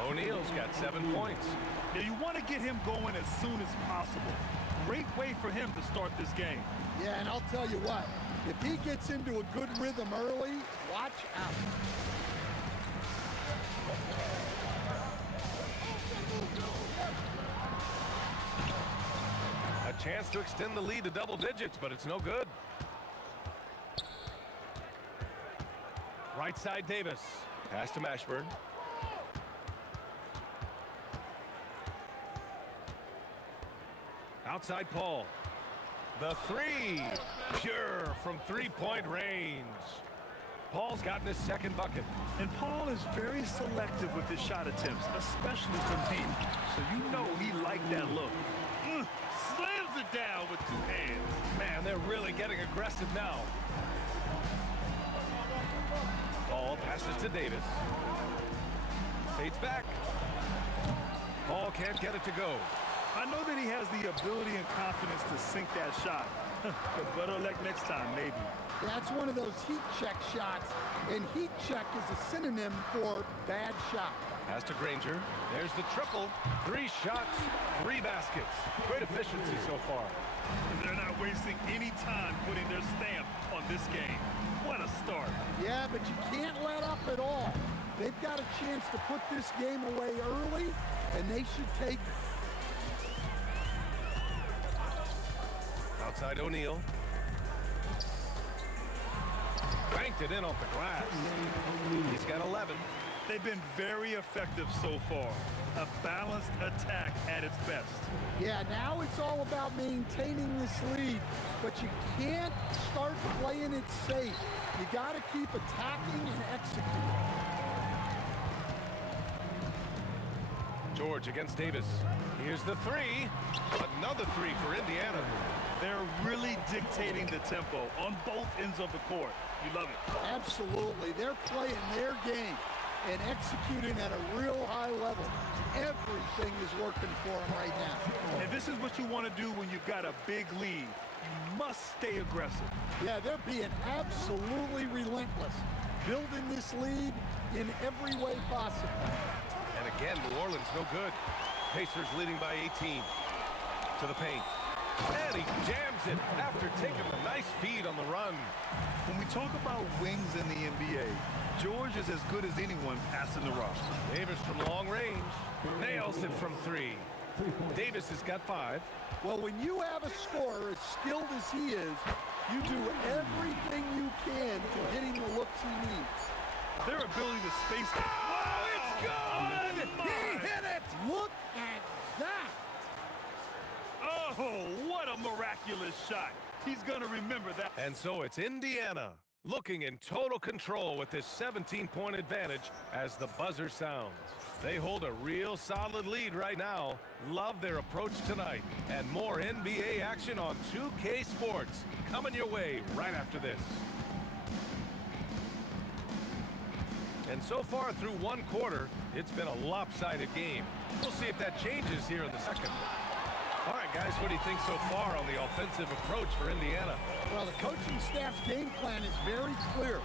O'Neal's got 7 points. Yeah, you want to get him going as soon as possible. Great way for him to start this game. Yeah, and I'll tell you what, if he gets into a good rhythm early, watch out. A chance to extend the lead to double digits, but it's no good. Right side Davis. Pass to Mashburn. Outside Paul. The three. Pure from three-point range. Paul's gotten his second bucket. And Paul is very selective with his shot attempts, especially from deep. So you know he liked that look. Slams it down with 2 hands. Man, they're really getting aggressive now. Paul passes to Davis. Fades back. Paul can't get it to go. I know that he has the ability and confidence to sink that shot. But better luck next time, maybe. That's one of those heat check shots, and heat check is a synonym for bad shot. Pass to Granger. There's the triple. 3 shots, 3 baskets. Great efficiency so far. They're not wasting any time putting their stamp on this game. What a start. Yeah, but you can't let up at all. They've got a chance to put this game away early, and they should take it. Outside O'Neal. Banked it in off the glass. He's got 11. They've been very effective so far. A balanced attack at its best. Yeah, now it's all about maintaining this lead, but you can't start playing it safe. You got to keep attacking and executing. George against Davis. Here's the three. Another three for Indiana. They're really dictating the tempo on both ends of the court. You love it. Absolutely. They're playing their game and executing at a real high level. Everything is working for them right now. And this is what you want to do when you've got a big lead. You must stay aggressive. Yeah, they're being absolutely relentless, building this lead in every way possible. And again, New Orleans no good. Pacers leading by 18. To the paint. And he jams it after taking a nice feed on the run. When we talk about wings in the NBA, George is as good as anyone passing the rock. Davis from long range. Nails it from 3. Davis has got 5. Well, when you have a scorer as skilled as he is, you do everything you can to get him the looks he needs. Their ability to space... Oh, it's good! He hit it! Look at that! Oh, what a miraculous shot. He's going to remember that. And so it's Indiana looking in total control with this 17-point advantage as the buzzer sounds. They hold a real solid lead right now. Love their approach tonight. And more NBA action on 2K Sports coming your way right after this. And so far through one quarter, it's been a lopsided game. We'll see if that changes here in the second. All right, guys, what do you think so far on the offensive approach for Indiana? Well, the coaching staff's game plan is very clear.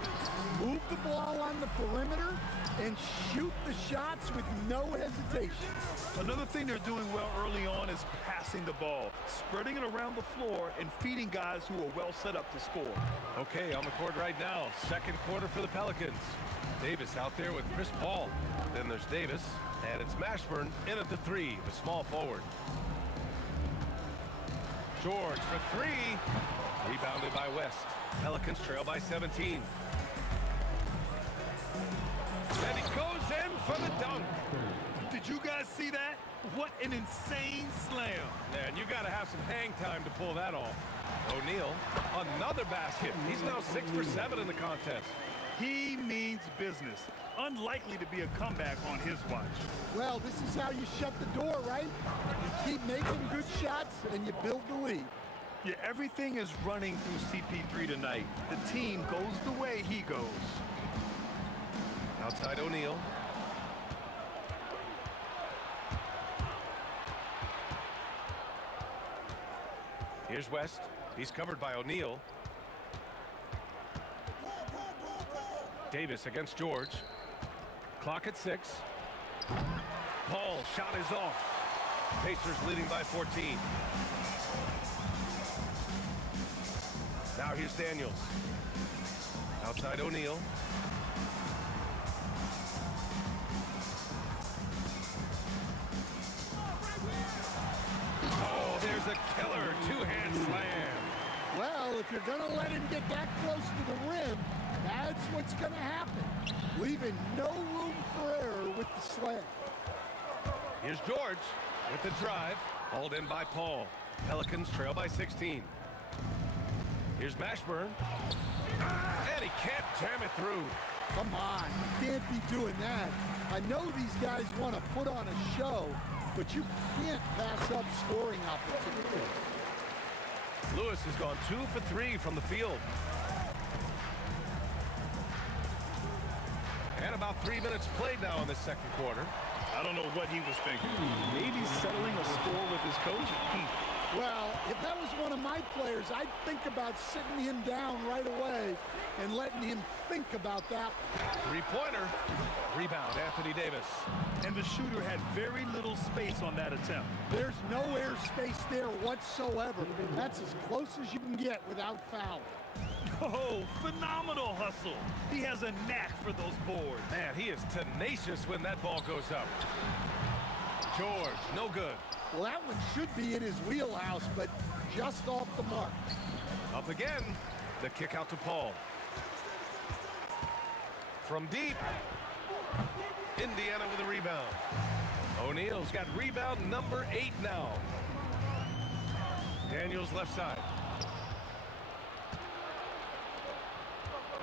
Move the ball on the perimeter and shoot the shots with no hesitation. Another thing they're doing well early on is passing the ball, spreading it around the floor and feeding guys who are well set up to score. Okay, on the court right now, second quarter for the Pelicans. Davis out there with Chris Paul. Then there's Davis, and it's Mashburn in at the 3, the small forward. George for 3. Rebounded by West. Pelicans trail by 17. And he goes in for the dunk. Did you guys see that? What an insane slam. Man, you got to have some hang time to pull that off. O'Neal, another basket. He's now 6 for 7 in the contest. He means business. Unlikely to be a comeback on his watch. Well, this is how you shut the door, right? You keep making good shots and you build the lead. Yeah, everything is running through CP3 tonight. The team goes the way he goes. Outside O'Neal. Here's West. He's covered by O'Neal. Davis against George. Clock at 6. Paul, shot is off. Pacers leading by 14. Now here's Daniels. Outside O'Neal. Oh, there's a killer two-hand slam. Well, if you're going to let him get that close to the rim, that's what's going to happen. Leaving no room for error with the slam. Here's George with the drive. Hauled in by Paul. Pelicans trail by 16. Here's Mashburn. And he can't jam it through. Come on, you can't be doing that. I know these guys want to put on a show, but you can't pass up scoring opportunities. Lewis has gone 2 for 3 from the field. And about 3 minutes played now in the second quarter. I don't know what he was thinking. Maybe settling a score with his coach. Well, if that was one of my players, I'd think about sitting him down right away and letting him think about that. Three-pointer. Rebound, Anthony Davis. And the shooter had very little space on that attempt. There's no air space there whatsoever. That's as close as you can get without foul. Oh, phenomenal hustle. He has a knack for those boards. Man, he is tenacious when that ball goes up. George, no good. Well, that one should be in his wheelhouse, but just off the mark. Up again. The kick out to Paul. From deep. Indiana with a rebound. O'Neal's got rebound number 8 now. Daniels left side.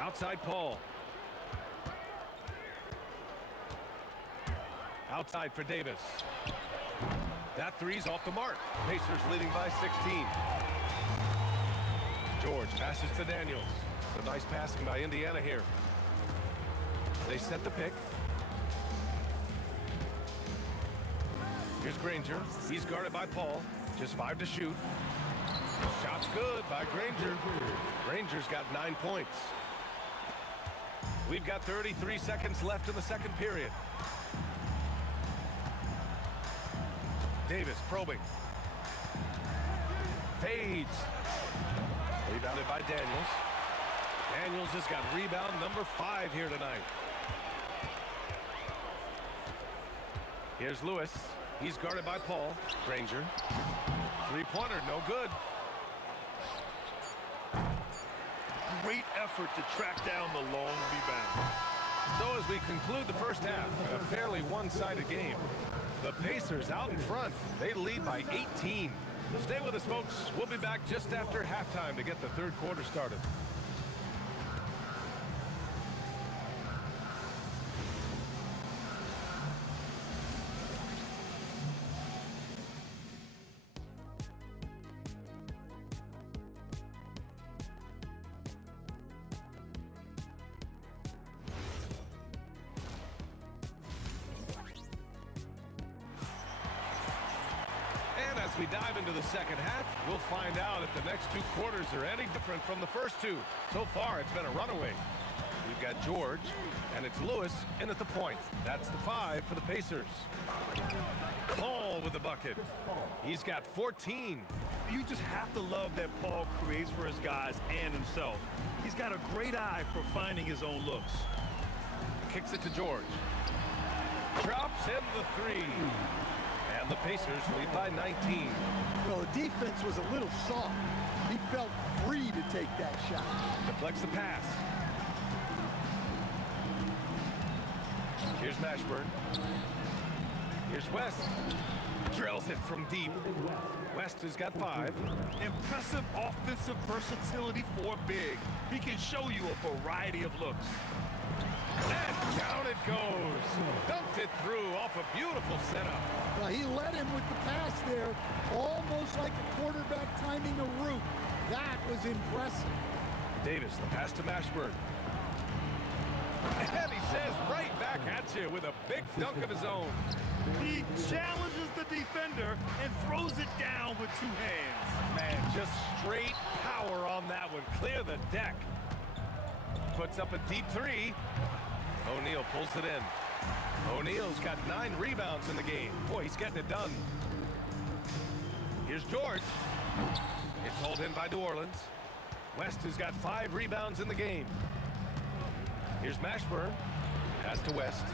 Outside Paul. Outside for Davis. That three's off the mark. Pacers leading by 16. George passes to Daniels. Some nice passing by Indiana here. They set the pick. Here's Granger. He's guarded by Paul. Just 5 to shoot. Shot's good by Granger. Granger's got 9 points. We've got 33 seconds left in the second period. Davis probing. Fades. Rebounded by Daniels. Daniels has got rebound number 5 here tonight. Here's Lewis. He's guarded by Paul. Granger. Three-pointer, no good. Great effort to track down the long rebound. So as we conclude the first half, a fairly one-sided game. The Pacers out in front. They lead by 18. Stay with us, folks. We'll be back just after halftime to get the third quarter started. As we dive into the second half, we'll find out if the next 2 quarters are any different from the first 2. So far, it's been a runaway. We've got George, and it's Lewis in at the point. That's the 5 for the Pacers. Paul with the bucket. He's got 14. You just have to love that Paul creates for his guys and himself. He's got a great eye for finding his own looks. Kicks it to George. Drops in the 3. And the Pacers lead by 19. Well, the defense was a little soft. He felt free to take that shot. Deflects the pass. Here's Mashburn. Here's West. Drills it from deep. West has got 5. Impressive offensive versatility for big. He can show you a variety of looks. And down it goes. Dumped it through off a beautiful setup. Well, he led him with the pass there, almost like a quarterback timing a route. That was impressive. Davis, the pass to Mashburn. And he says right back at you with a big dunk of his own. He challenges the defender and throws it down with two hands. Man, just straight power on that one. Clear the deck. Puts up a deep three. O'Neal pulls it in. O'Neal's got 9 rebounds in the game. Boy, he's getting it done. Here's George. It's hauled in by New Orleans. West has got 5 rebounds in the game. Here's Mashburn. Pass to West.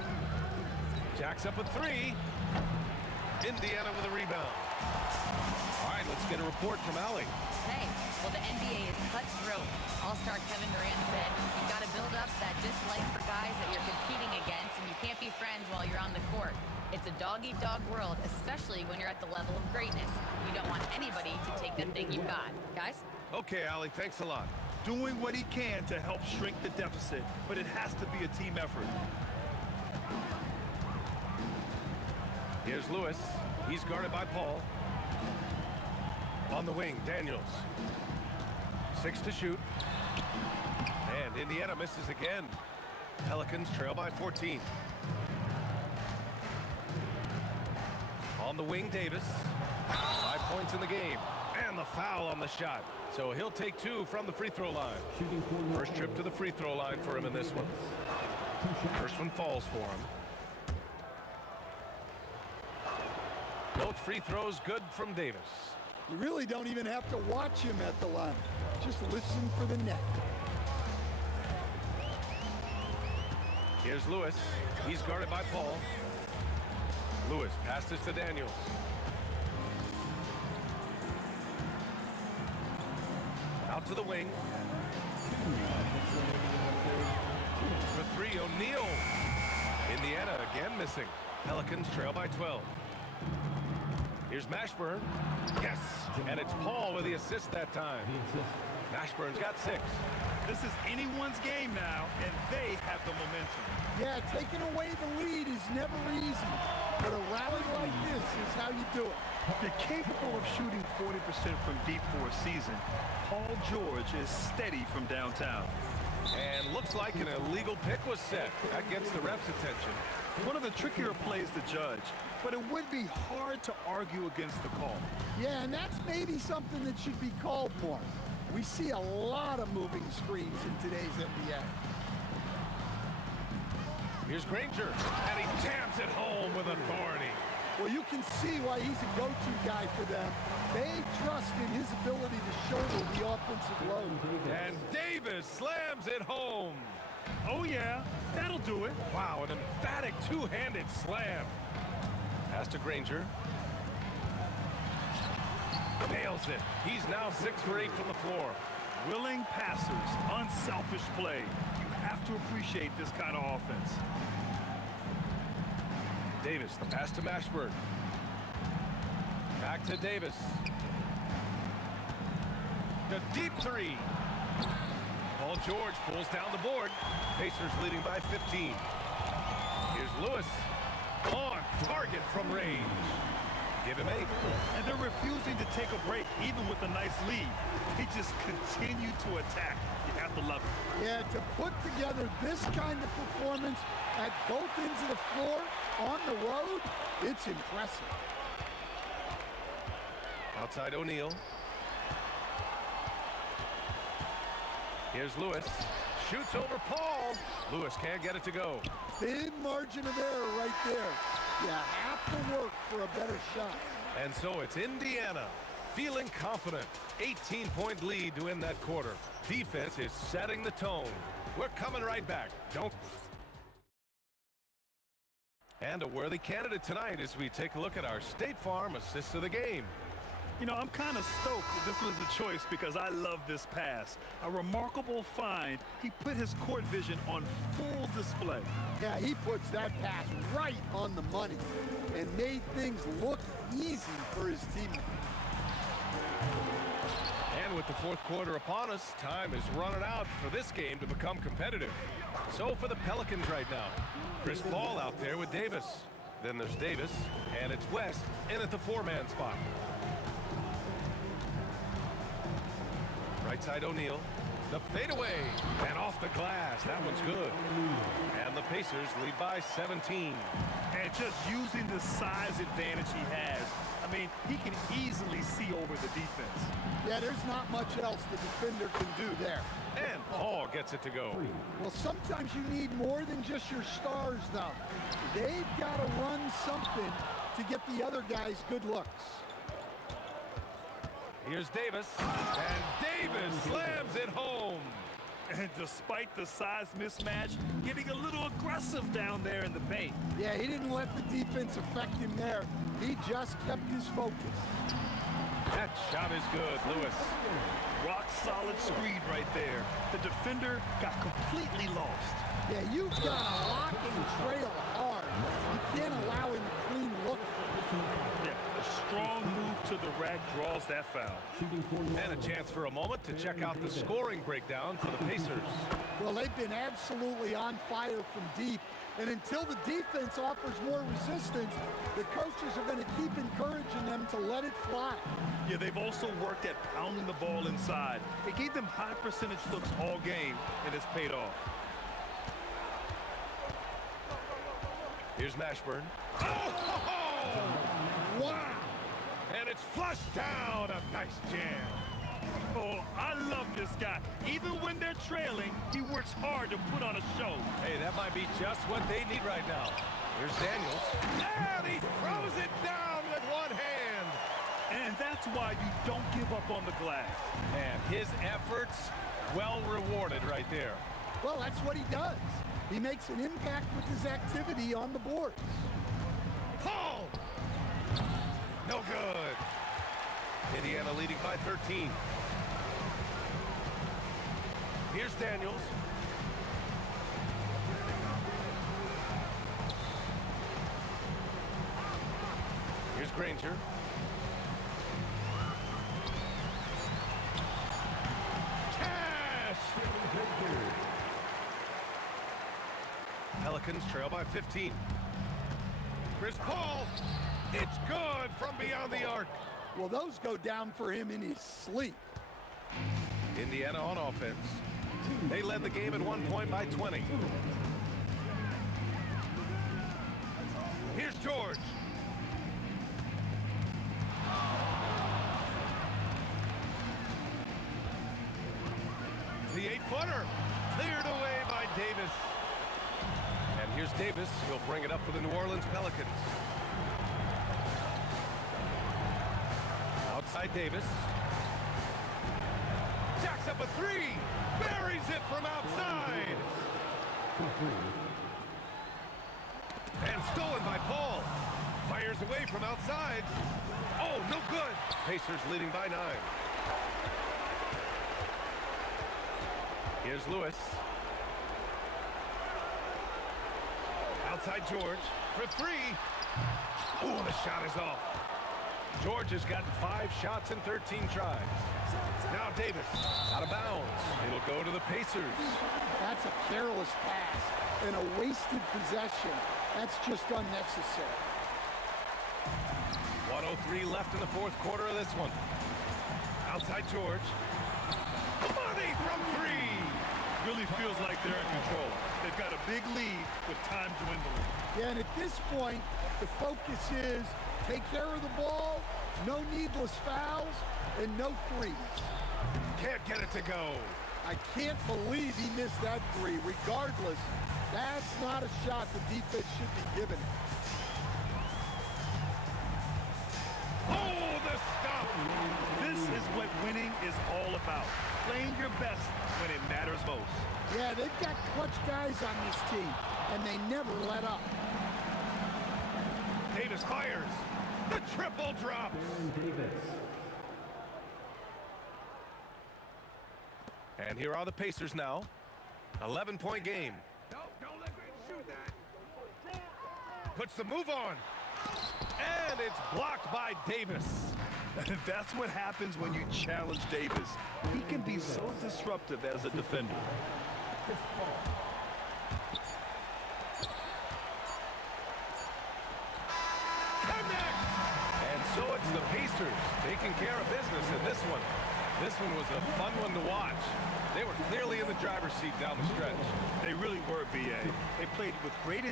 Jacks up a 3. Indiana with a rebound. All right, let's get a report from Allie. Hey, well, the NBA is cutthroat. All-star Kevin Durant said, you've got to build up that dislike for guys that you're competing against, and you can't be friends while you're on the court. It's a dog-eat-dog world, especially when you're at the level of greatness. You don't want anybody to take the thing you got. Guys? Okay, Allie, thanks a lot. Doing what he can to help shrink the deficit, but it has to be a team effort. Here's Lewis. He's guarded by Paul. On the wing, Daniels. 6 to shoot. And Indiana misses again. Pelicans trail by 14. On the wing, Davis. 5 points in the game. And the foul on the shot. So he'll take 2 from the free throw line. First trip to the free throw line for him in this one. First one falls for him. Both free throws good from Davis. You really don't even have to watch him at the line. Just listen for the net. Here's Lewis. He's guarded by Paul. Lewis passes to Daniels. Out to the wing. For 3, O'Neal. Indiana again missing. Pelicans trail by 12. Here's Mashburn. Yes! And it's Paul with the assist that time. Mashburn's got 6. This is anyone's game now, and they have the momentum. Yeah, taking away the lead is never easy, but a rally like this is how you do it. You're capable of shooting 40% from deep for a season. Paul George is steady from downtown. And looks like an illegal pick was set. That gets the ref's attention. One of the trickier plays to judge, but it would be hard to argue against the call. Yeah, and that's maybe something that should be called more. We see a lot of moving screens in today's NBA. Here's Granger, and he jams it home with authority. Well, you can see why he's a go-to guy for them. They trust in his ability to shoulder the offensive load. And Davis slams it home. Oh, yeah, that'll do it. Wow, an emphatic two-handed slam. Pass to Granger. Nails it. He's now 6 for 8 from the floor. Willing passers, unselfish play. You have to appreciate this kind of offense. Davis, the pass to Mashburn. Back to Davis. The deep 3. Paul George pulls down the board. Pacers leading by 15. Here's Lewis. On target from range. Give him 8. And they're refusing to take a break, even with a nice lead. They just continue to attack. You have to love it. Yeah, to put together this kind of performance at both ends of the floor on the road, it's impressive. Outside O'Neal. Here's Lewis. Shoots over Paul. Lewis can't get it to go. Thin margin of error right there. You have to work for a better shot. And so it's Indiana feeling confident. 18-point lead to end that quarter. Defense is setting the tone. We're coming right back. Don't. And a worthy candidate tonight as we take a look at our State Farm assists of the game. You know, I'm kind of stoked that this was a choice because I love this pass. A remarkable find. He put his court vision on full display. Yeah, he puts that pass right on the money and made things look easy for his team. And with the fourth quarter upon us, time is running out for this game to become competitive. So for the Pelicans right now, Chris Paul out there with Davis. Then there's Davis, and it's West in at the 4-man spot. Right side O'Neal. The fadeaway. And off the glass. That one's good. And the Pacers lead by 17. And just using the size advantage he has, I mean, he can easily see over the defense. Yeah, there's not much else the defender can do there. And Paul gets it to go. Well, sometimes you need more than just your stars, though. They've got to run something to get the other guys good looks. Here's Davis. And Davis slams it home. And despite the size mismatch, getting a little aggressive down there in the paint. Yeah, he didn't let the defense affect him there. He just kept his focus. That shot is good, Lewis. Rock solid screen right there. The defender got completely lost. Yeah, you've got to lock and trail hard. You can't allow him a clean look. Yeah, a strong move to the rack draws that foul. And a chance for a moment to check out the scoring breakdown for the Pacers. Well, they've been absolutely on fire from deep. And until the defense offers more resistance, the coaches are going to keep encouraging them to let it fly. Yeah, they've also worked at pounding the ball inside. It gave them high percentage looks all game, and it's paid off. Here's Mashburn. Wow! And it's flushed down. A nice jam. Oh, I love this guy. Even when they're trailing, he works hard to put on a show. Hey, that might be just what they need right now. Here's Daniels. And he throws it down with one hand. And that's why you don't give up on the glass. And his efforts, well rewarded right there. Well, that's what he does. He makes an impact with his activity on the boards. Paul! No good. Indiana leading by 13. Here's Daniels. Here's Granger. Cash! Pelicans trail by 15. Chris Paul. It's good from beyond the arc. Well, those go down for him in his sleep. Indiana on offense. They led the game at 1 point by 20. Here's George. The 8-footer cleared away by Davis. And here's Davis. He'll bring it up for the New Orleans Pelicans. Outside Davis. Jacks up a three. Buries it from outside. And stolen by Paul. Fires away from outside. Oh, no good. Pacers leading by 9. Here's Lewis. Outside George for 3. Oh, the shot is off. George has gotten 5 shots in 13 tries. Now Davis, out of bounds. It'll go to the Pacers. That's a careless pass and a wasted possession. That's just unnecessary. 1:03 left in the fourth quarter of this one. Outside George. Money from 3. Really feels like they're in control. They've got a big lead with time dwindling. Yeah, and at this point, the focus is take care of the ball, no needless fouls, and no threes. Can't get it to go. I can't believe he missed that 3. Regardless, that's not a shot the defense should be giving him. Oh, the stop. This is what winning is all about. Playing your best when it matters most. Yeah, they've got clutch guys on this team, and they never let up. Davis fires. The triple drops. And here are the Pacers now. 11-point game. Don't let him shoot that. Puts the move on. And it's blocked by Davis. That's what happens when you challenge Davis. He can be so disruptive as a defender. Connect! And so it's the Pacers taking care of business in this one. This one was a fun one to watch. They were clearly in the driver's seat down the stretch. They really were, B.A. They played with great